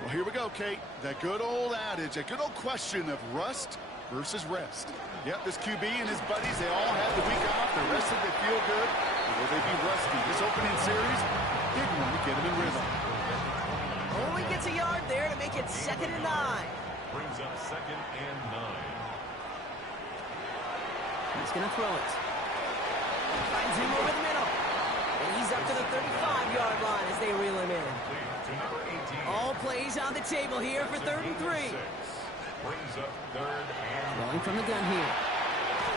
Well, here we go, Kate. That good old adage, a good old question of rust versus rest. Yep, this QB and his buddies, they all had the week off. They're rested, they feel good. Or will they be rusty? This opening series, big one to get them in rhythm. Only gets a yard there to make it 2nd and 9. Brings up 2nd and 9. He's going to throw it. Finds him over the middle. And he's up to the 35-yard line as they reel him in. All plays on the table here for 3rd and 3. Brings up 3rd and Rolling from the gun here.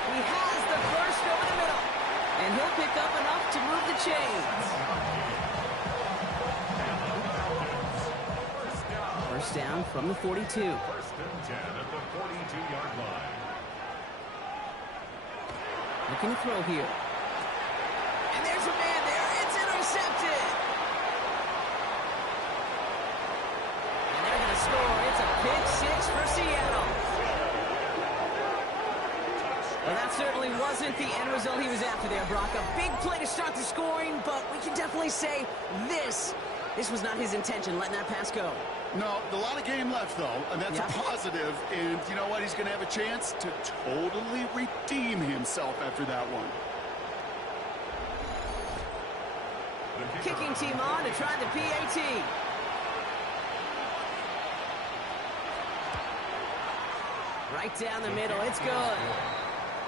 He has the first over the middle. And he'll pick up enough to move the chains. First down from the 42. 1st and 10 at the 42-yard line. Looking to throw here. And there's a man there. It's intercepted. And they're going to score. It's a pick 6 for Seattle. Well, that certainly wasn't the end result he was after there, Brock. A big play to start the scoring, but we can definitely say this was not his intention, letting that pass go. No, a lot of game left, though, and that's a positive. And you know what? He's going to have a chance to totally redeem himself after that one. Kicking team on to try the PAT. Right down the middle. It's good.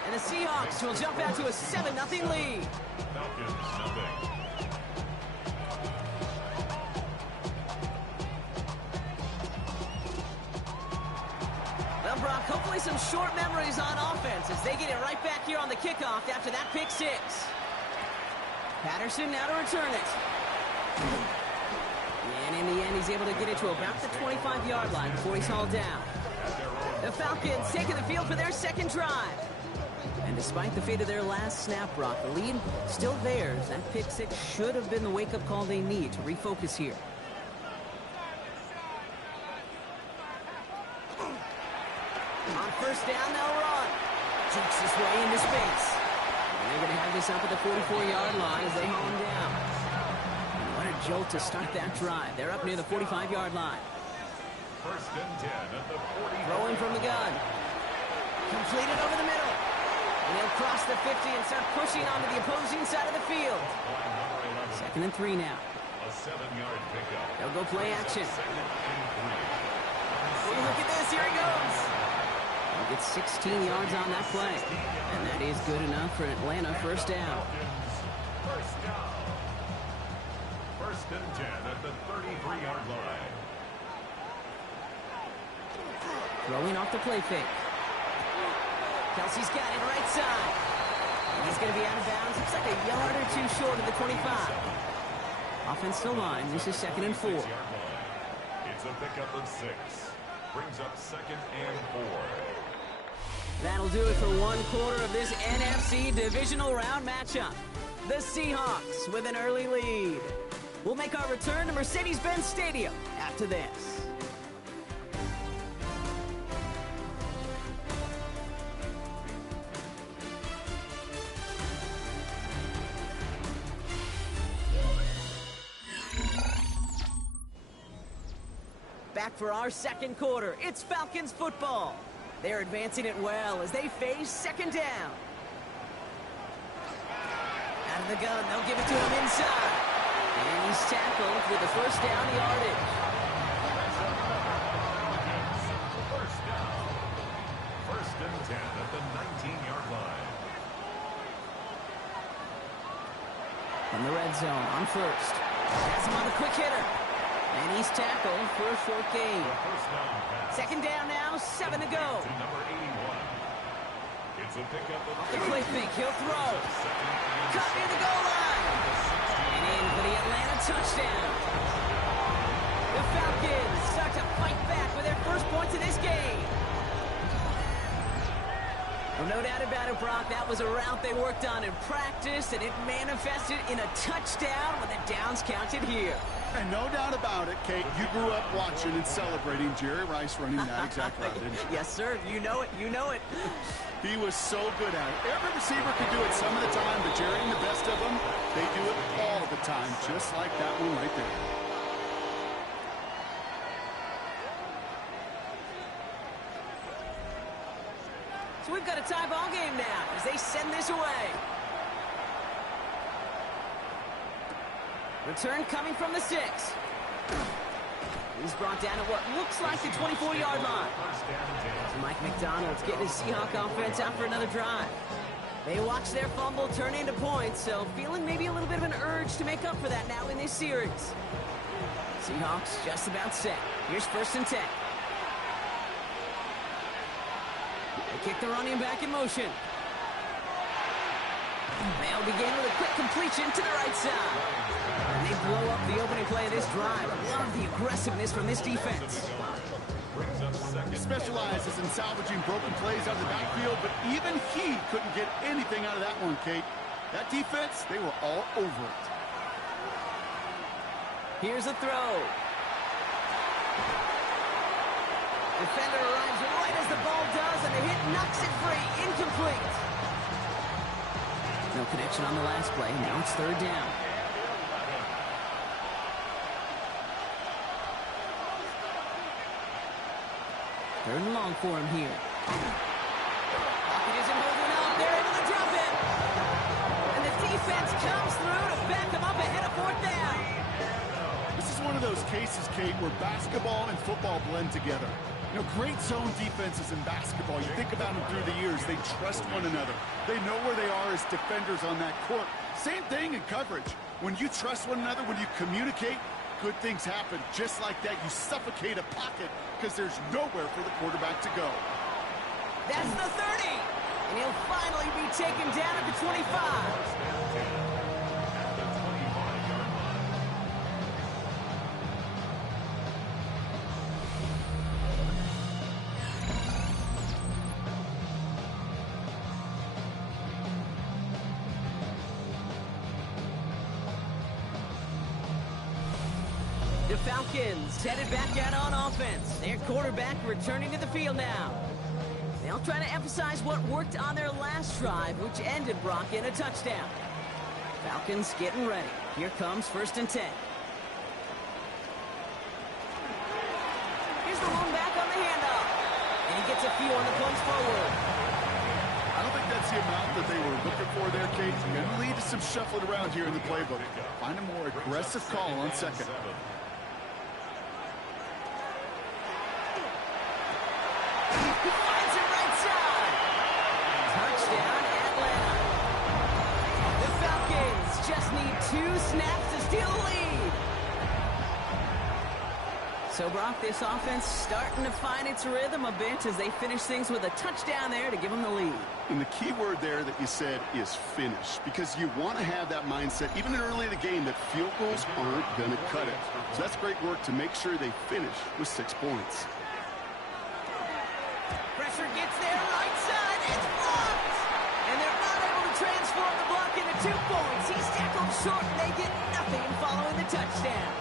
And the Seahawks will jump out to a 7-0 lead. Falcons, nothing. Well, Brock, hopefully some short memories on offense as they get it right back here on the kickoff after that pick 6. Patterson now to return it. And in the end, he's able to get it to about the 25-yard line before he's hauled down. The Falcons taking the field for their 2nd drive. And despite the fate of their last snap, Brock, the lead still theirs. That pick 6 should have been the wake-up call they need to refocus here. On first down, they'll run. Jukes his way into space. And they're going to have this up at the 44-yard line as they haul him down. And what a jolt to start that drive. They're up near the 45-yard line. 1st and 10 at the 40. Throwing from the gun. Completed over the middle. And he'll cross the 50 and start pushing onto the opposing side of the field. 2nd and 3 now. A 7-yard pickup. They'll go play action. 2nd and 3. Look at this. Here he goes. He'll get 16 yards on that play. And that is good enough for Atlanta. First down. First down. 1st and 10 at the 33-yard line. Throwing off the play fake. Kelsey's got it right side. And he's going to be out of bounds. Looks like a yard or 2 short of the 25. Offensive line. This is 2nd and 4. It's a pickup of 6. Brings up 2nd and 4. That'll do it for one quarter of this NFC divisional round matchup. The Seahawks with an early lead. We'll make our return to Mercedes-Benz Stadium after this. Back for our 2nd quarter. It's Falcons football. They're advancing it well as they face 2nd down. Out of the gun, they'll give it to him inside. And he's tackled with the first down yardage. First and 10 at the 19-yard line. From the red zone on first. Has him on the quick hitter. And he's tackled for a short gain. Second down now, 7 to go. To number 81. It's a pickup of The play fake, he'll throw. Cut near the goal line. And in for the Atlanta touchdown. The Falcons start to fight back with their first points in this game. Well, no doubt about it, Brock. That was a route they worked on in practice, and it manifested in a touchdown when the downs counted here. And no doubt about it, Kate, you grew up watching and celebrating Jerry Rice running that exact route, didn't you? Yes, sir. You know it. You know it. He was so good at it. Every receiver could do it some of the time, but Jerry and the best of them, they do it all the time, just like that one right there. So we've got a tie ball game now as they send this away. Return coming from the 6. He's brought down at what looks like the 24-yard line. So Mike McDonald's getting his Seahawk offense out for another drive. They watch their fumble turn into points, so feeling maybe a little bit of an urge to make up for that now in this series. Seahawks just about set. Here's 1st and 10. They kick the running back in motion. They'll begin with a quick completion to the right side. And they blow up the opening play of this drive. Love the aggressiveness from this defense. He specializes in salvaging broken plays out of the backfield, but even he couldn't get anything out of that one, Kate. That defense, they were all over it. Here's a throw. Defender arrives right as the ball does, and the hit knocks it free. Incomplete. No connection on the last play. Now it's 3rd down. Third and long for him here. Pocket isn't moving up. They're able to drop it. And the defense comes through to back them up ahead of 4th down. This is one of those cases, Kate, where basketball and football blend together. You know, great zone defenses in basketball, you think about them through the years, they trust one another. They know where they are as defenders on that court. Same thing in coverage. When you trust one another, when you communicate, good things happen. Just like that, you suffocate a pocket because there's nowhere for the quarterback to go. That's the 30. And he'll finally be taken down at the 25. The Falcons headed back out on offense. Their quarterback returning to the field now. They'll try to emphasize what worked on their last drive, which ended Brock in a touchdown. Falcons getting ready. Here comes 1st and 10. Here's the one back on the handoff. And he gets a few on the punch forward. I don't think that's the amount that they were looking for there, Kate. It's going to lead to some shuffling around here in the playbook. Find a more aggressive call on 2nd. He finds it right side. Touchdown, Atlanta. The Falcons just need 2 snaps to steal the lead. So, Brock, this offense starting to find its rhythm a bit as they finish things with a touchdown there to give them the lead. And the key word there that you said is finish, because you want to have that mindset, even early in the game, that field goals aren't going to cut it. So that's great work to make sure they finish with 6 points. Pressure gets there, right side, it's blocked! And they're not able to transform the block into 2 points. He's tackled short, and they get nothing following the touchdown.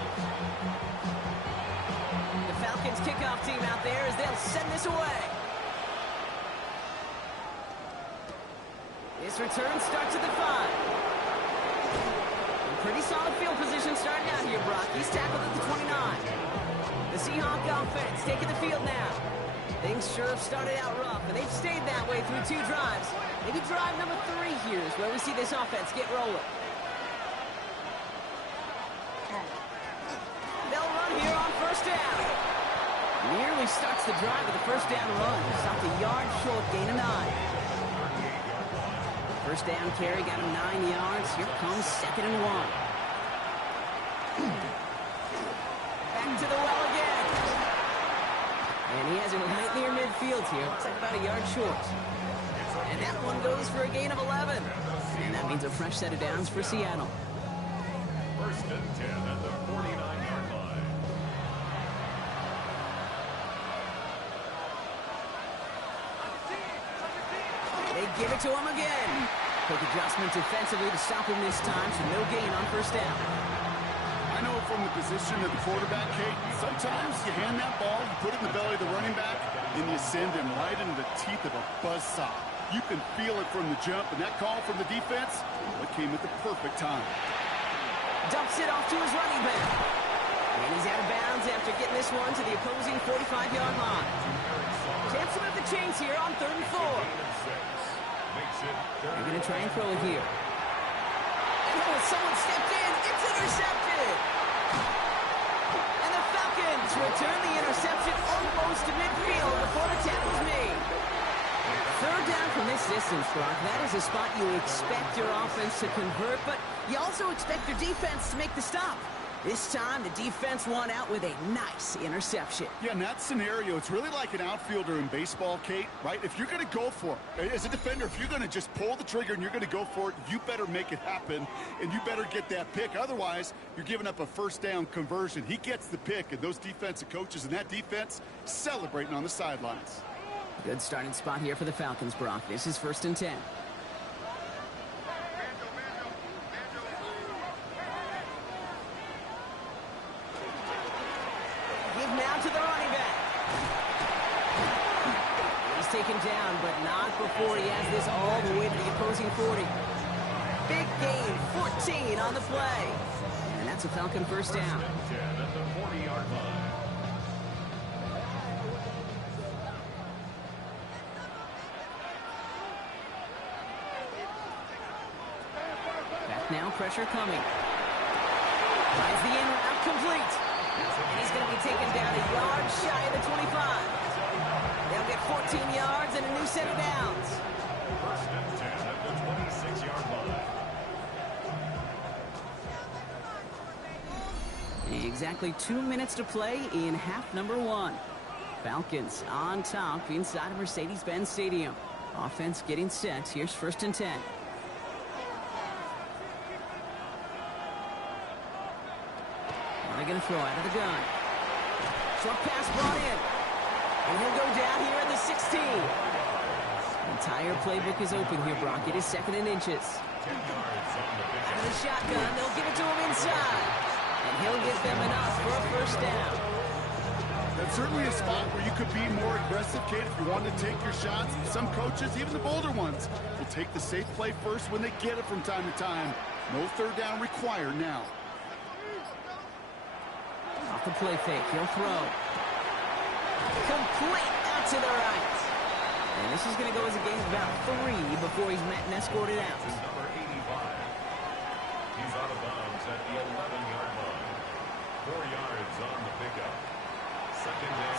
The Falcons kickoff team out there as they'll send this away. This return starts at the 5. Pretty solid field position starting out here, Brock. He's tackled at the 29. The Seahawk offense taking the field now. Things sure have started out rough, and they've stayed that way through 2 drives. Maybe drive number 3 here is where we see this offense get rolling. They'll run here on 1st down. Nearly starts the drive with a first down run. Stopped a yard short, gain of 9. First down carry, got him 9 yards. Here comes 2nd and 1. Back to the well again. And he has it right near midfield here. Looks like about a yard short. And that one goes for a gain of 11. And that means a fresh set of downs for Seattle. First and 10 at the 49-yard line. They give it to him again. Quick adjustment defensively to stop him this time, so no gain on first down. I know from the position of the quarterback, Kate, sometimes you hand that ball, you put it in the belly of the running back, and you send him right into the teeth of a buzzsaw. You can feel it from the jump, and that call from the defense, it came at the perfect time. Dumps it off to his running back. And he's out of bounds after getting this one to the opposing 45-yard line. Champs him at the chains here on 3rd and 4. They're going to try and throw it here. Oh, someone stepped in. It's intercepted. And the Falcons return the interception almost to midfield before the tackle was made. 3rd down from this distance, Brock. That is a spot you expect your offense to convert, but you also expect your defense to make the stop. This time, the defense won out with a nice interception. Yeah, in that scenario, it's really like an outfielder in baseball, Kate, right? If you're going to go for it, as a defender, if you're going to just pull the trigger and you're going to go for it, you better make it happen, and you better get that pick. Otherwise, you're giving up a first down conversion. He gets the pick, and those defensive coaches and that defense celebrating on the sidelines. Good starting spot here for the Falcons, Brock. This is 1st and 10. Give now to the running back. He's taken down, but not before he has this all the way to the opposing 40. Big gain, 14 on the play. And that's a Falcon first down. At the 40-yard line. Now pressure coming. Finds the in route complete. And he's going to be taken down a yard shy of the 25. They'll get 14 yards and a new set of downs. First and 10 at the 26-yard line. Exactly 2 minutes to play in half number 1. Falcons on top inside of Mercedes-Benz Stadium. Offense getting set. Here's 1st and 10. They're going to throw out of the gun. Short pass brought in. And he'll go down here at the 16. The entire playbook is open here, Brock. It is 2nd and inches. Out of the shotgun, they'll give it to him inside. And he'll get them enough for a first down. That's certainly a spot where you could be more aggressive, Kate, if you wanted to take your shots. Some coaches, even the bolder ones, will take the safe play first when they get it from time to time. No 3rd down required now. Off the play fake, he'll throw. Complete out to the right. And this is going to go as a gain of about 3 before he's met and escorted out. Number 85. He's out of bounds at the 11-yard line. 4 yards on the pickup.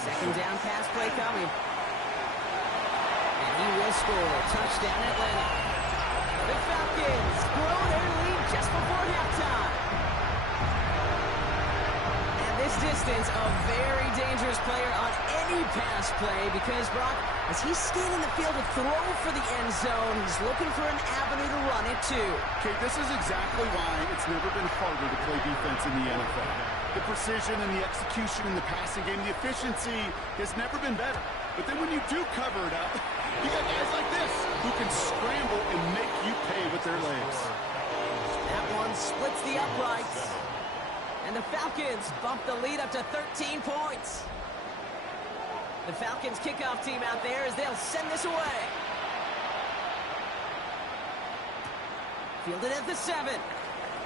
Second down pass play coming. And he will score. Touchdown Atlanta. The Falcons grow their lead just before halftime. This distance, a very dangerous player on any pass play because, Brock, as he's scanning the field to throw for the end zone, he's looking for an avenue to run it to. Okay, this is exactly why it's never been harder to play defense in the NFL. The precision and the execution in the passing game, the efficiency has never been better. But then when you do cover it up, you got guys like this who can scramble and make you pay with their legs. That one splits the uprights. And the Falcons bump the lead up to 13 points. The Falcons kickoff team out there as they'll send this away. Fielded at the 7.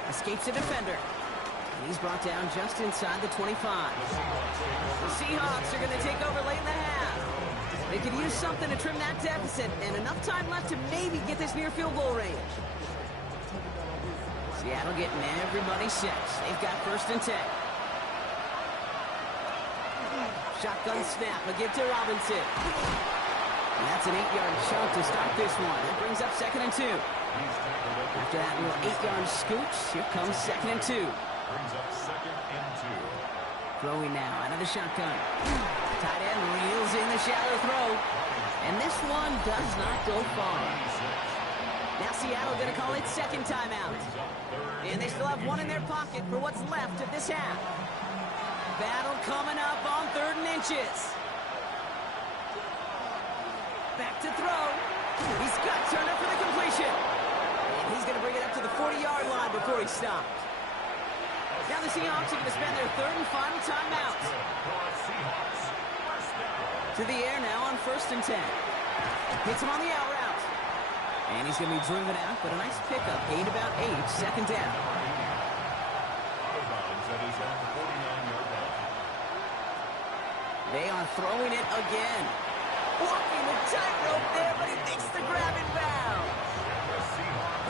Escapes a defender. And he's brought down just inside the 25. The Seahawks are going to take over late in the half. They could use something to trim that deficit, and enough time left to maybe get this near field goal range. Seattle getting everybody set. They've got 1st and 10. Shotgun snap, a give to Robinson. And that's an 8-yard chunk to start this one. That brings up 2nd and 2. After that little 8-yard scooch, here comes 2nd and 2. Brings up 2nd and 2. Throwing now out of the shotgun. Tight end reels in the shallow throw. And this one does not go far. Now Seattle going to call its 2nd timeout. And they still have one in their pocket for what's left of this half. Battle coming up on 3rd and inches. Back to throw. He's got Turner for the completion. And he's going to bring it up to the 40-yard line before he stopped. Now the Seahawks are going to spend their 3rd and final timeout. To the air now on 1st and 10. Hits him on the out route. And he's going to be driven out, but a nice pickup. Gained about 8, 2nd down. They are throwing it again. Walking the tightrope there, but he makes the grab in bounds.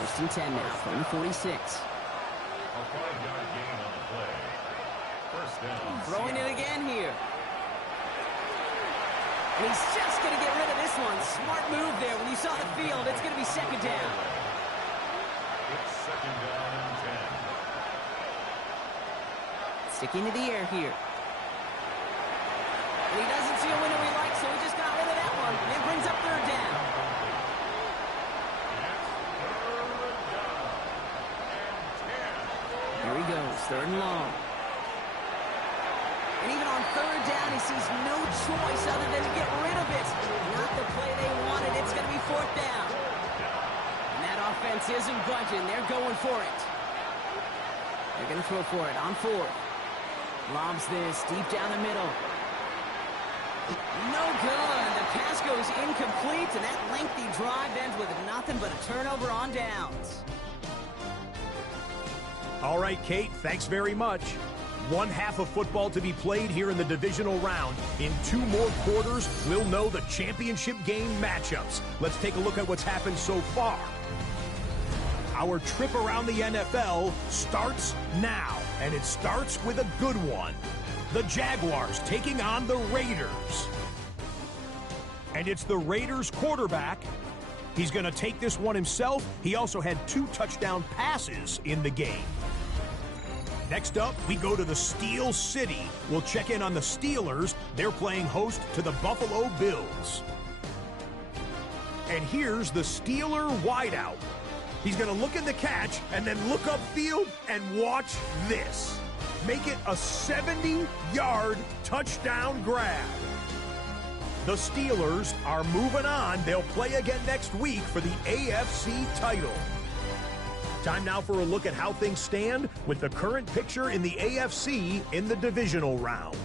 1st and 10 now from the 46. A 5-yard gain on the play. 1st down. Throwing it again here. And he's just going to get rid of this one. Smart move there. When you saw the field, it's going to be 2nd down. It's 2nd down and 10. Sticking to the air here. And he doesn't see a window he likes, so he just got rid of that one. And it brings up 3rd down. Here he goes, 3rd and long. And even on 3rd down, he sees no choice other than to get rid of it. Not the play they wanted. It's going to be 4th down. And that offense isn't budging. They're going for it. They're going to throw for it on 4th. Lobs this deep down the middle. No good. The pass goes incomplete, and that lengthy drive ends with nothing but a turnover on downs. All right, Kate, thanks very much. One half of football to be played here in the divisional round. In 2 more quarters, we'll know the championship game matchups. Let's take a look at what's happened so far. Our trip around the NFL starts now, and it starts with a good one. The Jaguars taking on the Raiders. And it's the Raiders quarterback. He's going to take this one himself. He also had 2 touchdown passes in the game. Next up, we go to the Steel City. We'll check in on the Steelers. They're playing host to the Buffalo Bills. And here's the Steeler wideout. He's going to look at the catch and then look upfield and watch this. Make it a 70-yard touchdown grab. The Steelers are moving on. They'll play again next week for the AFC title. Time now for a look at how things stand with the current picture in the AFC in the divisional round.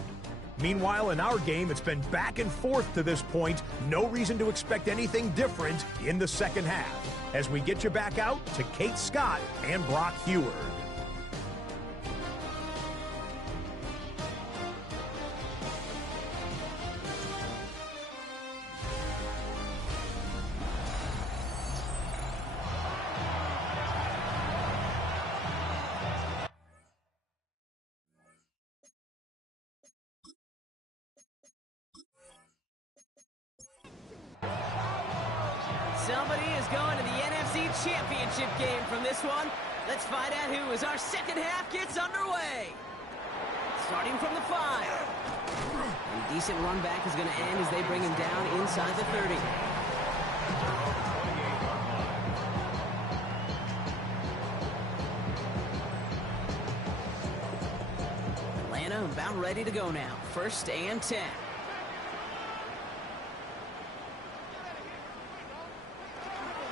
Meanwhile, in our game, it's been back and forth to this point. No reason to expect anything different in the second half. As we get you back out to Kate Scott and Brock Heward. Somebody is going to the NFC Championship game from this one. Let's find out who as our second half gets underway. Starting from the 5. A decent run back is going to end as they bring him down inside the 30. Atlanta about ready to go now. 1st and 10.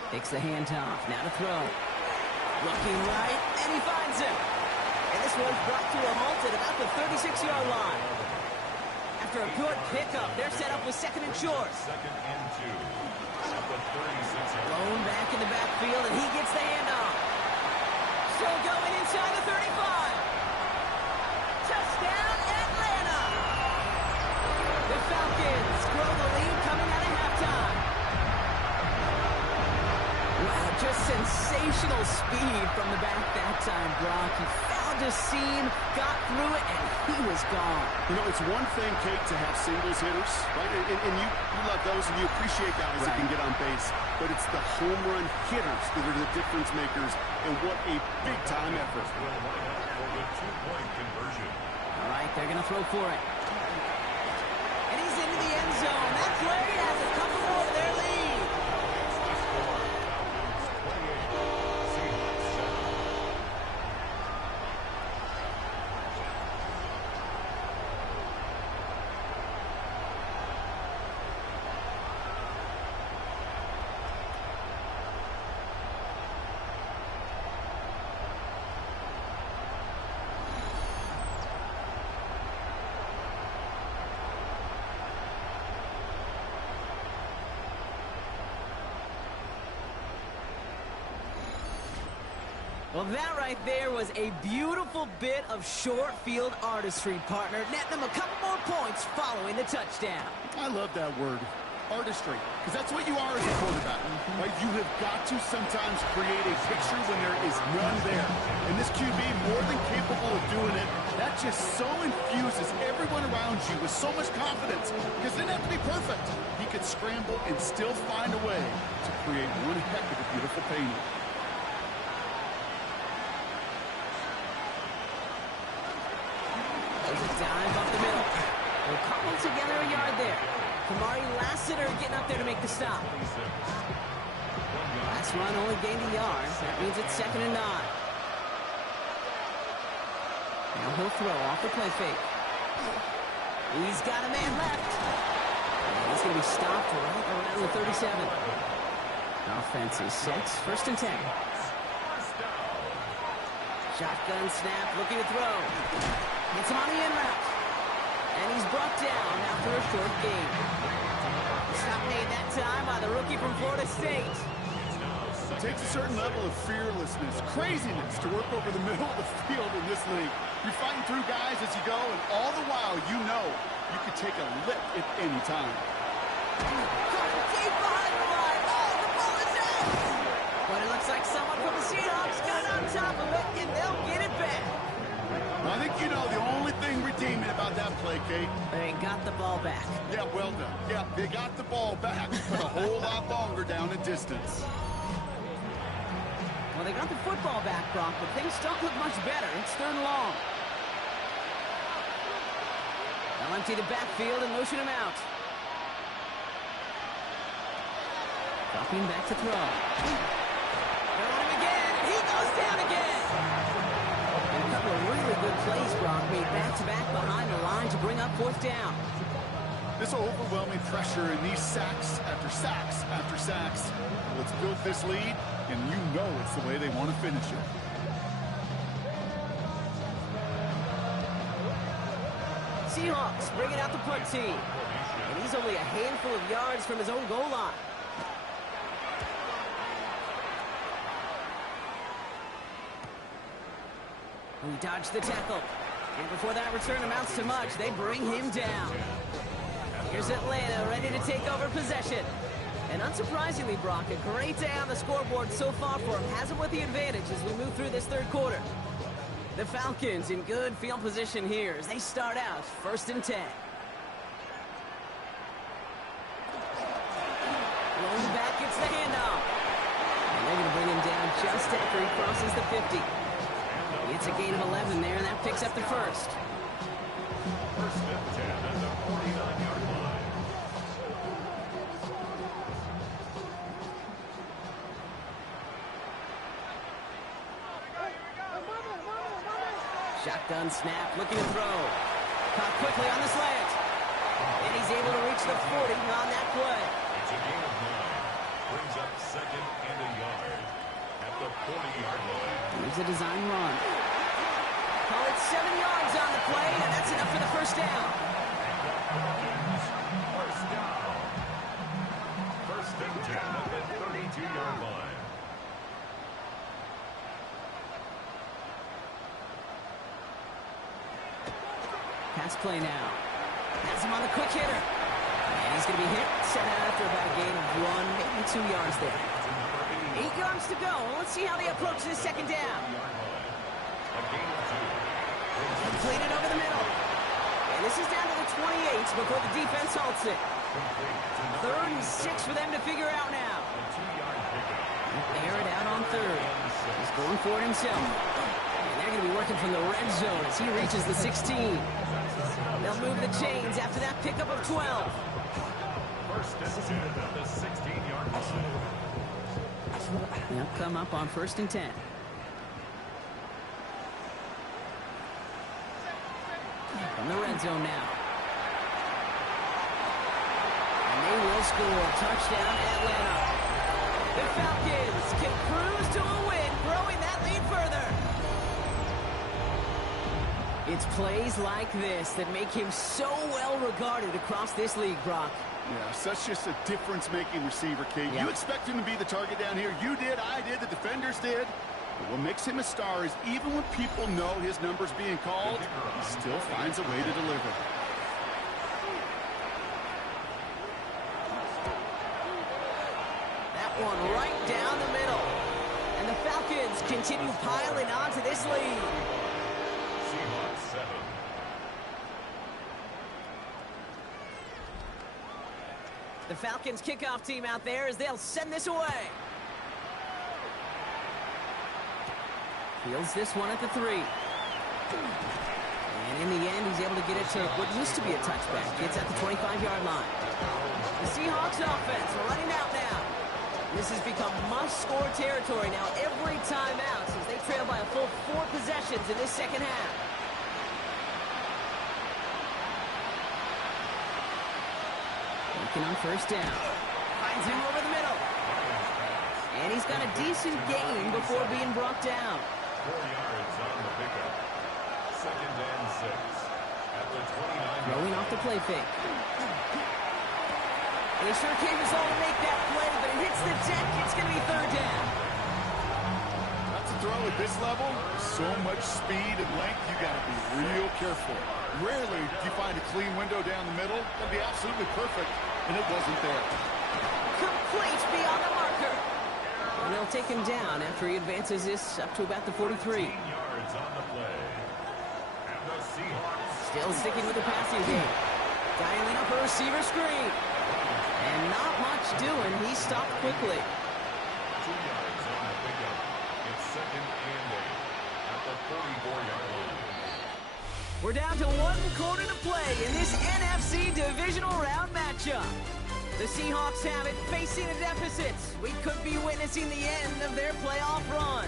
Takes the handoff, now to throw. Looking right, and he finds him. And this one's brought to a halt at about the 36-yard line. After a good pickup, they're set up with 2nd and short. 2nd and 2. At the 36. Blown back in the backfield, and he gets the handoff. Still going inside the 35. Touchdown, Atlanta! The Falcons grow the lead coming out of halftime. Wow, just sensational speed from the back that time, Brock. He found found a seam, got through it, and he was gone. You know, it's one thing, Kate, to have singles hitters, right? And you love those, and you appreciate guys that can get on base. But it's the home run hitters that are the difference makers, and what a big-time effort. For the two-point conversion. All right, they're going to throw for it. And he's into the end zone. That play has a couple more to their lead. Well, that right there was a beautiful bit of short field artistry, partner. Netting them a couple more points following the touchdown. I love that word, artistry, because that's what you are as a quarterback, right? You have got to sometimes create a picture when there is none there. And this QB, more than capable of doing it, that just so infuses everyone around you with so much confidence, because it didn't have to be perfect. He could scramble and still find a way to create one heck of a beautiful painting. Dive up the middle. We'll cobble together a yard there. Kamari Lassiter getting up there to make the stop. Last run only gained a yard. That means it's 2nd and 9. Now he'll throw off the play fake. He's got a man left. And he's going to be stopped right around the 37. Offense is set. 1st and 10. Shotgun snap, looking to throw. Hits him on the in route. And he's brought down after a short gain. Stop made that time by the rookie from Florida State. It takes a certain level of fearlessness, craziness to work over the middle of the field in this league. You're fighting through guys as you go, and all the while you know you could take a lick at any time. Deep behind the line. Oh, the ball is out. But it looks like someone from the Seahawks got on top of it, and they'll get it back. I think you know the only thing redeeming about that play, Kate. They got the ball back. Yeah, well done. Yeah, they got the ball back, but a whole lot longer down the distance. Well, they got the football back, Brock, but things don't look much better. It's 3rd and long. They'll empty the backfield and motion him out. Dropping back to throw. Throwing him again, and he goes down again. And a couple of really good plays, Brock, made back-to-back behind the line to bring up 4th down. This overwhelming pressure and these sacks after sacks after sacks. Well, it's built this lead, and you know it's the way they want to finish it. Seahawks bringing out the punt team. And he's only a handful of yards from his own goal line. He dodged the tackle. And before that return amounts to much, they bring him down. Here's Atlanta ready to take over possession. And unsurprisingly, Brock, a great day on the scoreboard so far for him. Has him with the advantage as we move through this 3rd quarter. The Falcons in good field position here as they start out 1st and 10. Rolling back, gets the handoff. And they're going to bring him down just after he crosses the 50. It's a gain of 11 there, and that picks up the 1st. 1st and 10 at the 49-yard line. Shotgun snap, looking to throw. Caught quickly on the slant. And he's able to reach the 40 on that play. It's a gain of 9. Brings up 2nd and a yard at the 40-yard line. Here's a design run. Call it 7 yards on the play, and that's enough for the 1st down. First down. 1st and 10 at the 32-yard line. Pass play now. Has him on the quick hitter. And he's going to be hit, set out after about a gain of 1, maybe 2 yards there. 8 yards to go. Let's see how they approach this 2nd down. A gain of 2. Completed over the middle. And this is down to the 28 before the defense halts it. 3rd and 6 for them to figure out now. Air it out on 3rd. He's going for it himself. And they're going to be working from the red zone as he reaches the 16. They'll move the chains after that pickup of 12. First and 10 at the 16-yard line. They'll come up on 1st and 10. From the red zone now. And they will score. Touchdown, Atlanta. The Falcons can cruise to a win, growing that lead further. It's plays like this that make him so well regarded across this league, Brock. Yeah, such just a difference-making receiver, Kate. Yep. You expect him to be the target down here. You did, I did, the defenders did. But what makes him a star is even when people know his number's being called, he still finds a way to deliver. That one right down the middle. And the Falcons continue piling on to this lead. Seahawks 7. The Falcons kickoff team out there as they'll send this away. Fields this one at the 3. And in the end, he's able to get it to what used to be a touchback. Gets at the 25-yard line. The Seahawks offense running out now. This has become must-score territory now every time out since they trail by a full 4 possessions in this second half. Looking on 1st down. Finds him over the middle. And he's got a decent gain before being brought down. 4 yards on the pickup. 2nd and 6. At the 29. Throwing off the play fake. And he sure came his all to make that play, but it hits the deck. It's going to be 3rd down. That's a throw at this level. So much speed and length, you got to be real careful. Rarely do you find a clean window down the middle. That'd be absolutely perfect, and it wasn't there. Complete beyond the marker. And they'll take him down after he advances this up to about the 43. 13 yards on the play. And the Seahawks Still sticking with the passing game. Dialing up a receiver screen. And not much doing. He stopped quickly. 2 yards on the pickup. It's 2nd and 8 at the 44-yard line. We're down to 1 quarter to play in this NFC divisional round matchup. The Seahawks have it, facing a deficit. We could be witnessing the end of their playoff run.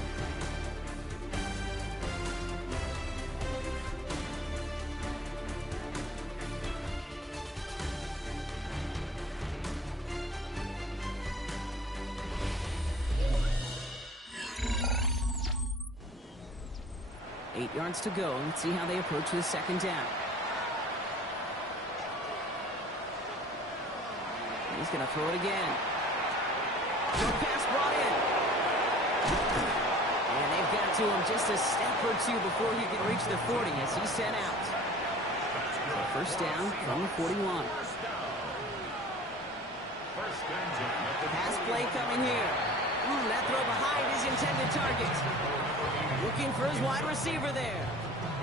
Eight yards to go. Let's see how they approach this 2nd down. He's going to throw it again. Short pass brought in. And they've got to him just a step or 2 before he can reach the 40 as he's sent out. So 1st down from the 41. Pass play coming here. That throw behind his intended target. Looking for his wide receiver there.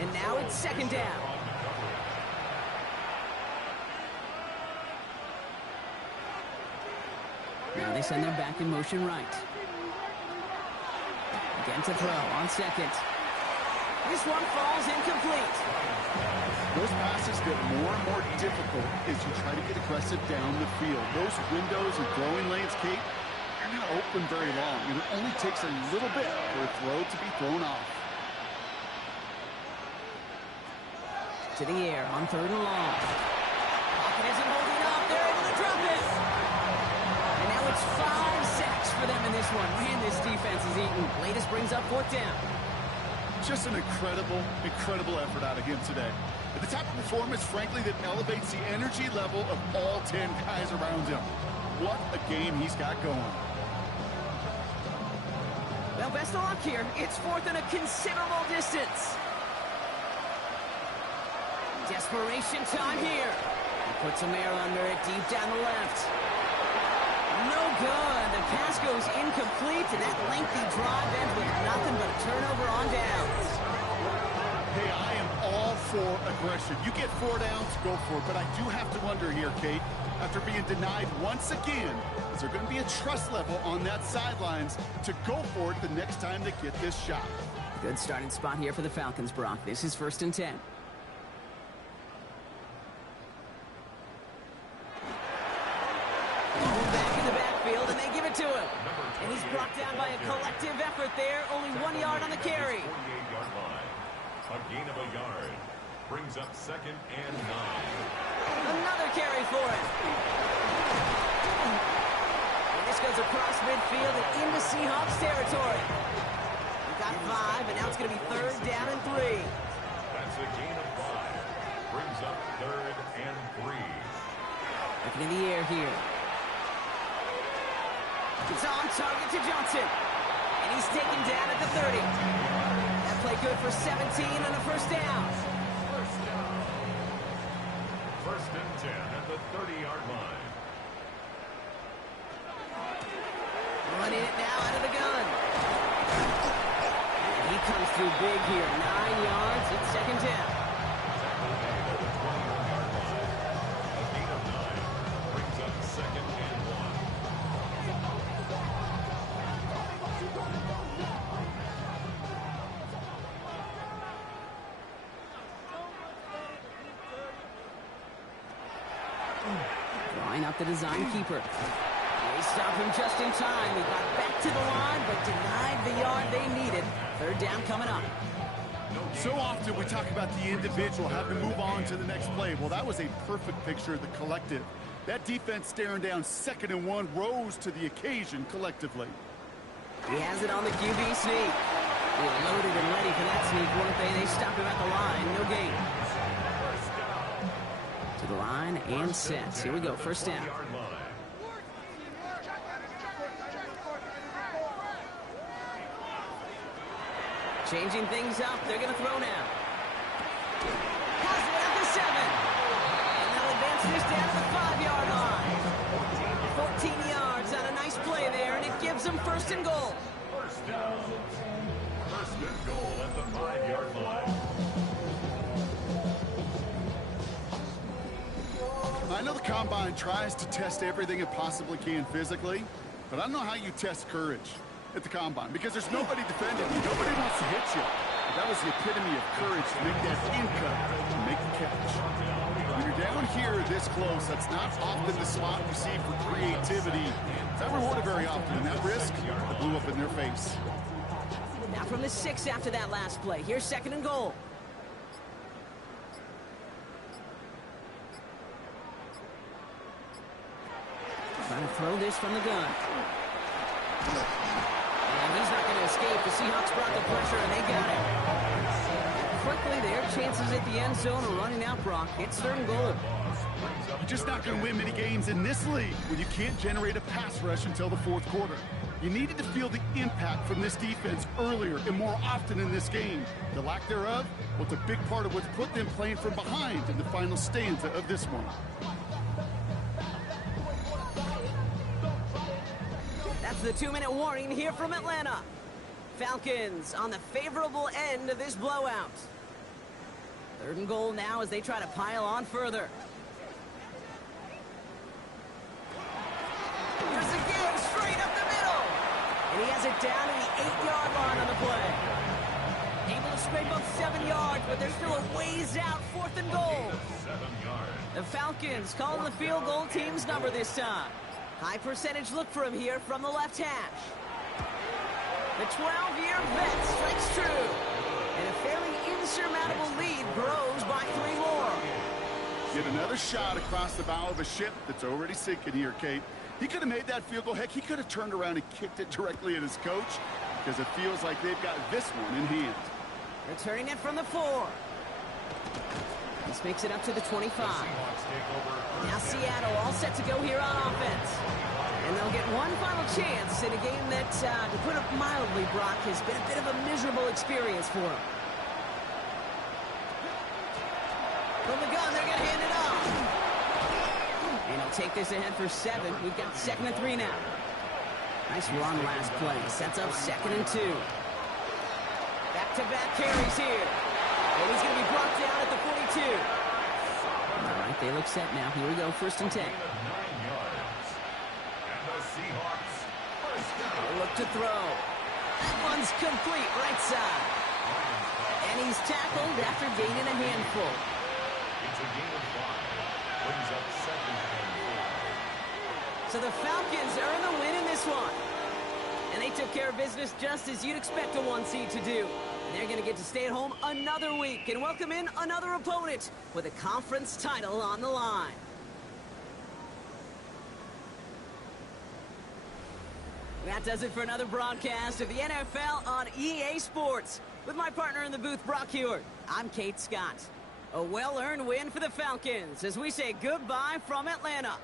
And now it's 2nd down. Now they send them back in motion right. Again to throw on 2nd. This one falls incomplete. Those passes get more and more difficult as you try to get aggressive down the field. Those windows and throwing lanes, Kate, they're not open very long, and it only takes a little bit for a throw to be thrown off. To the air on 3rd and long. Pocket isn't holding up. They're able to drop it. And now it's 5 sacks for them in this one. Man, this defense is eating. Latest brings up 4th down. Just an incredible, incredible effort out of him today. At the type of performance, frankly, that elevates the energy level of all 10 guys around him. What a game he's got going. Well, best of luck here. It's 4th and a considerable distance. Desperation time here. He puts some air under it deep down the left. No good. The pass goes incomplete, and that lengthy drive ends with nothing but a turnover on downs. Hey, I am all for aggression. You get 4 downs, go for it. But I do have to wonder here, Kate, after being denied once again, is there going to be a trust level on that sidelines to go for it the next time they get this shot? Good starting spot here for the Falcons, Brock. This is 1st and 10. Back in the backfield, and they give it to him. And he's brought down by a collective effort there. Only 1 yard on the carry. 48-yard line. A gain of a yard. Brings up 2nd and 9. Another carry for it. And this goes across midfield and into Seahawks territory. We've got 5, and now it's going to be 3rd down and 3. That's a gain of 5. Brings up 3rd and 3. Looking in the air here. It's on target to Johnson. And he's taken down at the 30. That play good for 17 and a 1st down. 1st and 10 at the 30-yard line. Running it now out of the gun. And he comes through big here. 9 yards. It's 2nd down. A gain of 9. Brings up 2nd and 1. Drawing up the design keeper. They stop him just in time. He got back to the line, but denied the yard they needed. 3rd down coming up. So often we talk about the individual having to move on to the next play. Well, that was a perfect picture of the collective. That defense staring down 2nd and 1 rose to the occasion collectively. He has it on the QB sneak. They were loaded and ready for that sneak, weren't they? They stopped him at the line. No gain. To the line and set. Here we go. 1st down. Changing things up. They're going to throw now. Has it at the 7. And they'll advance this down to the 5-yard line. 14 yards on a nice play there, and it gives them 1st and goal. 1st down. 1st and goal at the 5-yard line. I know the Combine tries to test everything it possibly can physically, but I don't know how you test courage at the Combine because there's nobody defending you. Nobody wants to hit you. But that was the epitome of courage to make that in cut and make the catch. When you're down here this close, that's not often the spot you see for creativity. It's not rewarded very often, and that risk that blew up in their face. Now from the 6 after that last play. Here's 2nd and goal. Trying to throw this from the gun. And he's not going to escape. The Seahawks brought the pressure, and they got him. Quickly, their chances at the end zone are running out, Brock. It's 3rd and goal. You're just not going to win many games in this league when you can't generate a pass rush until the 4th quarter. You needed to feel the impact from this defense earlier and more often in this game. The lack thereof was a big part of what's put them playing from behind in the final stanza of this one. That's the 2-minute warning here from Atlanta. Falcons on the favorable end of this blowout. 3rd and goal now as they try to pile on further. Here's again, straight up the middle. And he has it down to the 8-yard line on the play. Able to scrape up 7 yards, but they're still a ways out. 4th and goal. 7 yards. The Falcons calling the field goal team's number this time. High percentage look for him here from the left hash. The 12-year vet strikes true. And a fairly insurmountable lead grows by 3 more. Get another shot across the bow of a ship that's already sinking here, Kate. He could have made that field goal. Heck, he could have turned around and kicked it directly at his coach because it feels like they've got this one in hand. Returning it from the 4. This makes it up to the 25. Now Seattle all set to go here on offense. And they'll get one final chance in a game that, to put it mildly, Brock, has been a bit of a miserable experience for them. From the gun, they're going to hand it off. And he'll take this ahead for 7. We've got 2nd and 3 now. Nice run last play. Sets up 2nd and 2. Back back-to-back carries here. And he's going to be brought down at the 42. All right, they look set now. Here we go, 1st and 10. 9 yards. And the Seahawks first down. They'll look to throw. That one's complete, right side. And he's tackled after gaining a handful. It's a gain of 5. Brings up 2nd and 4. So the Falcons earn the win in this one. And they took care of business just as you'd expect a 1 seed to do. And they're going to get to stay at home another week and welcome in another opponent with a conference title on the line. That does it for another broadcast of the NFL on EA Sports. With my partner in the booth, Brock Hewart, I'm Kate Scott. A well-earned win for the Falcons as we say goodbye from Atlanta.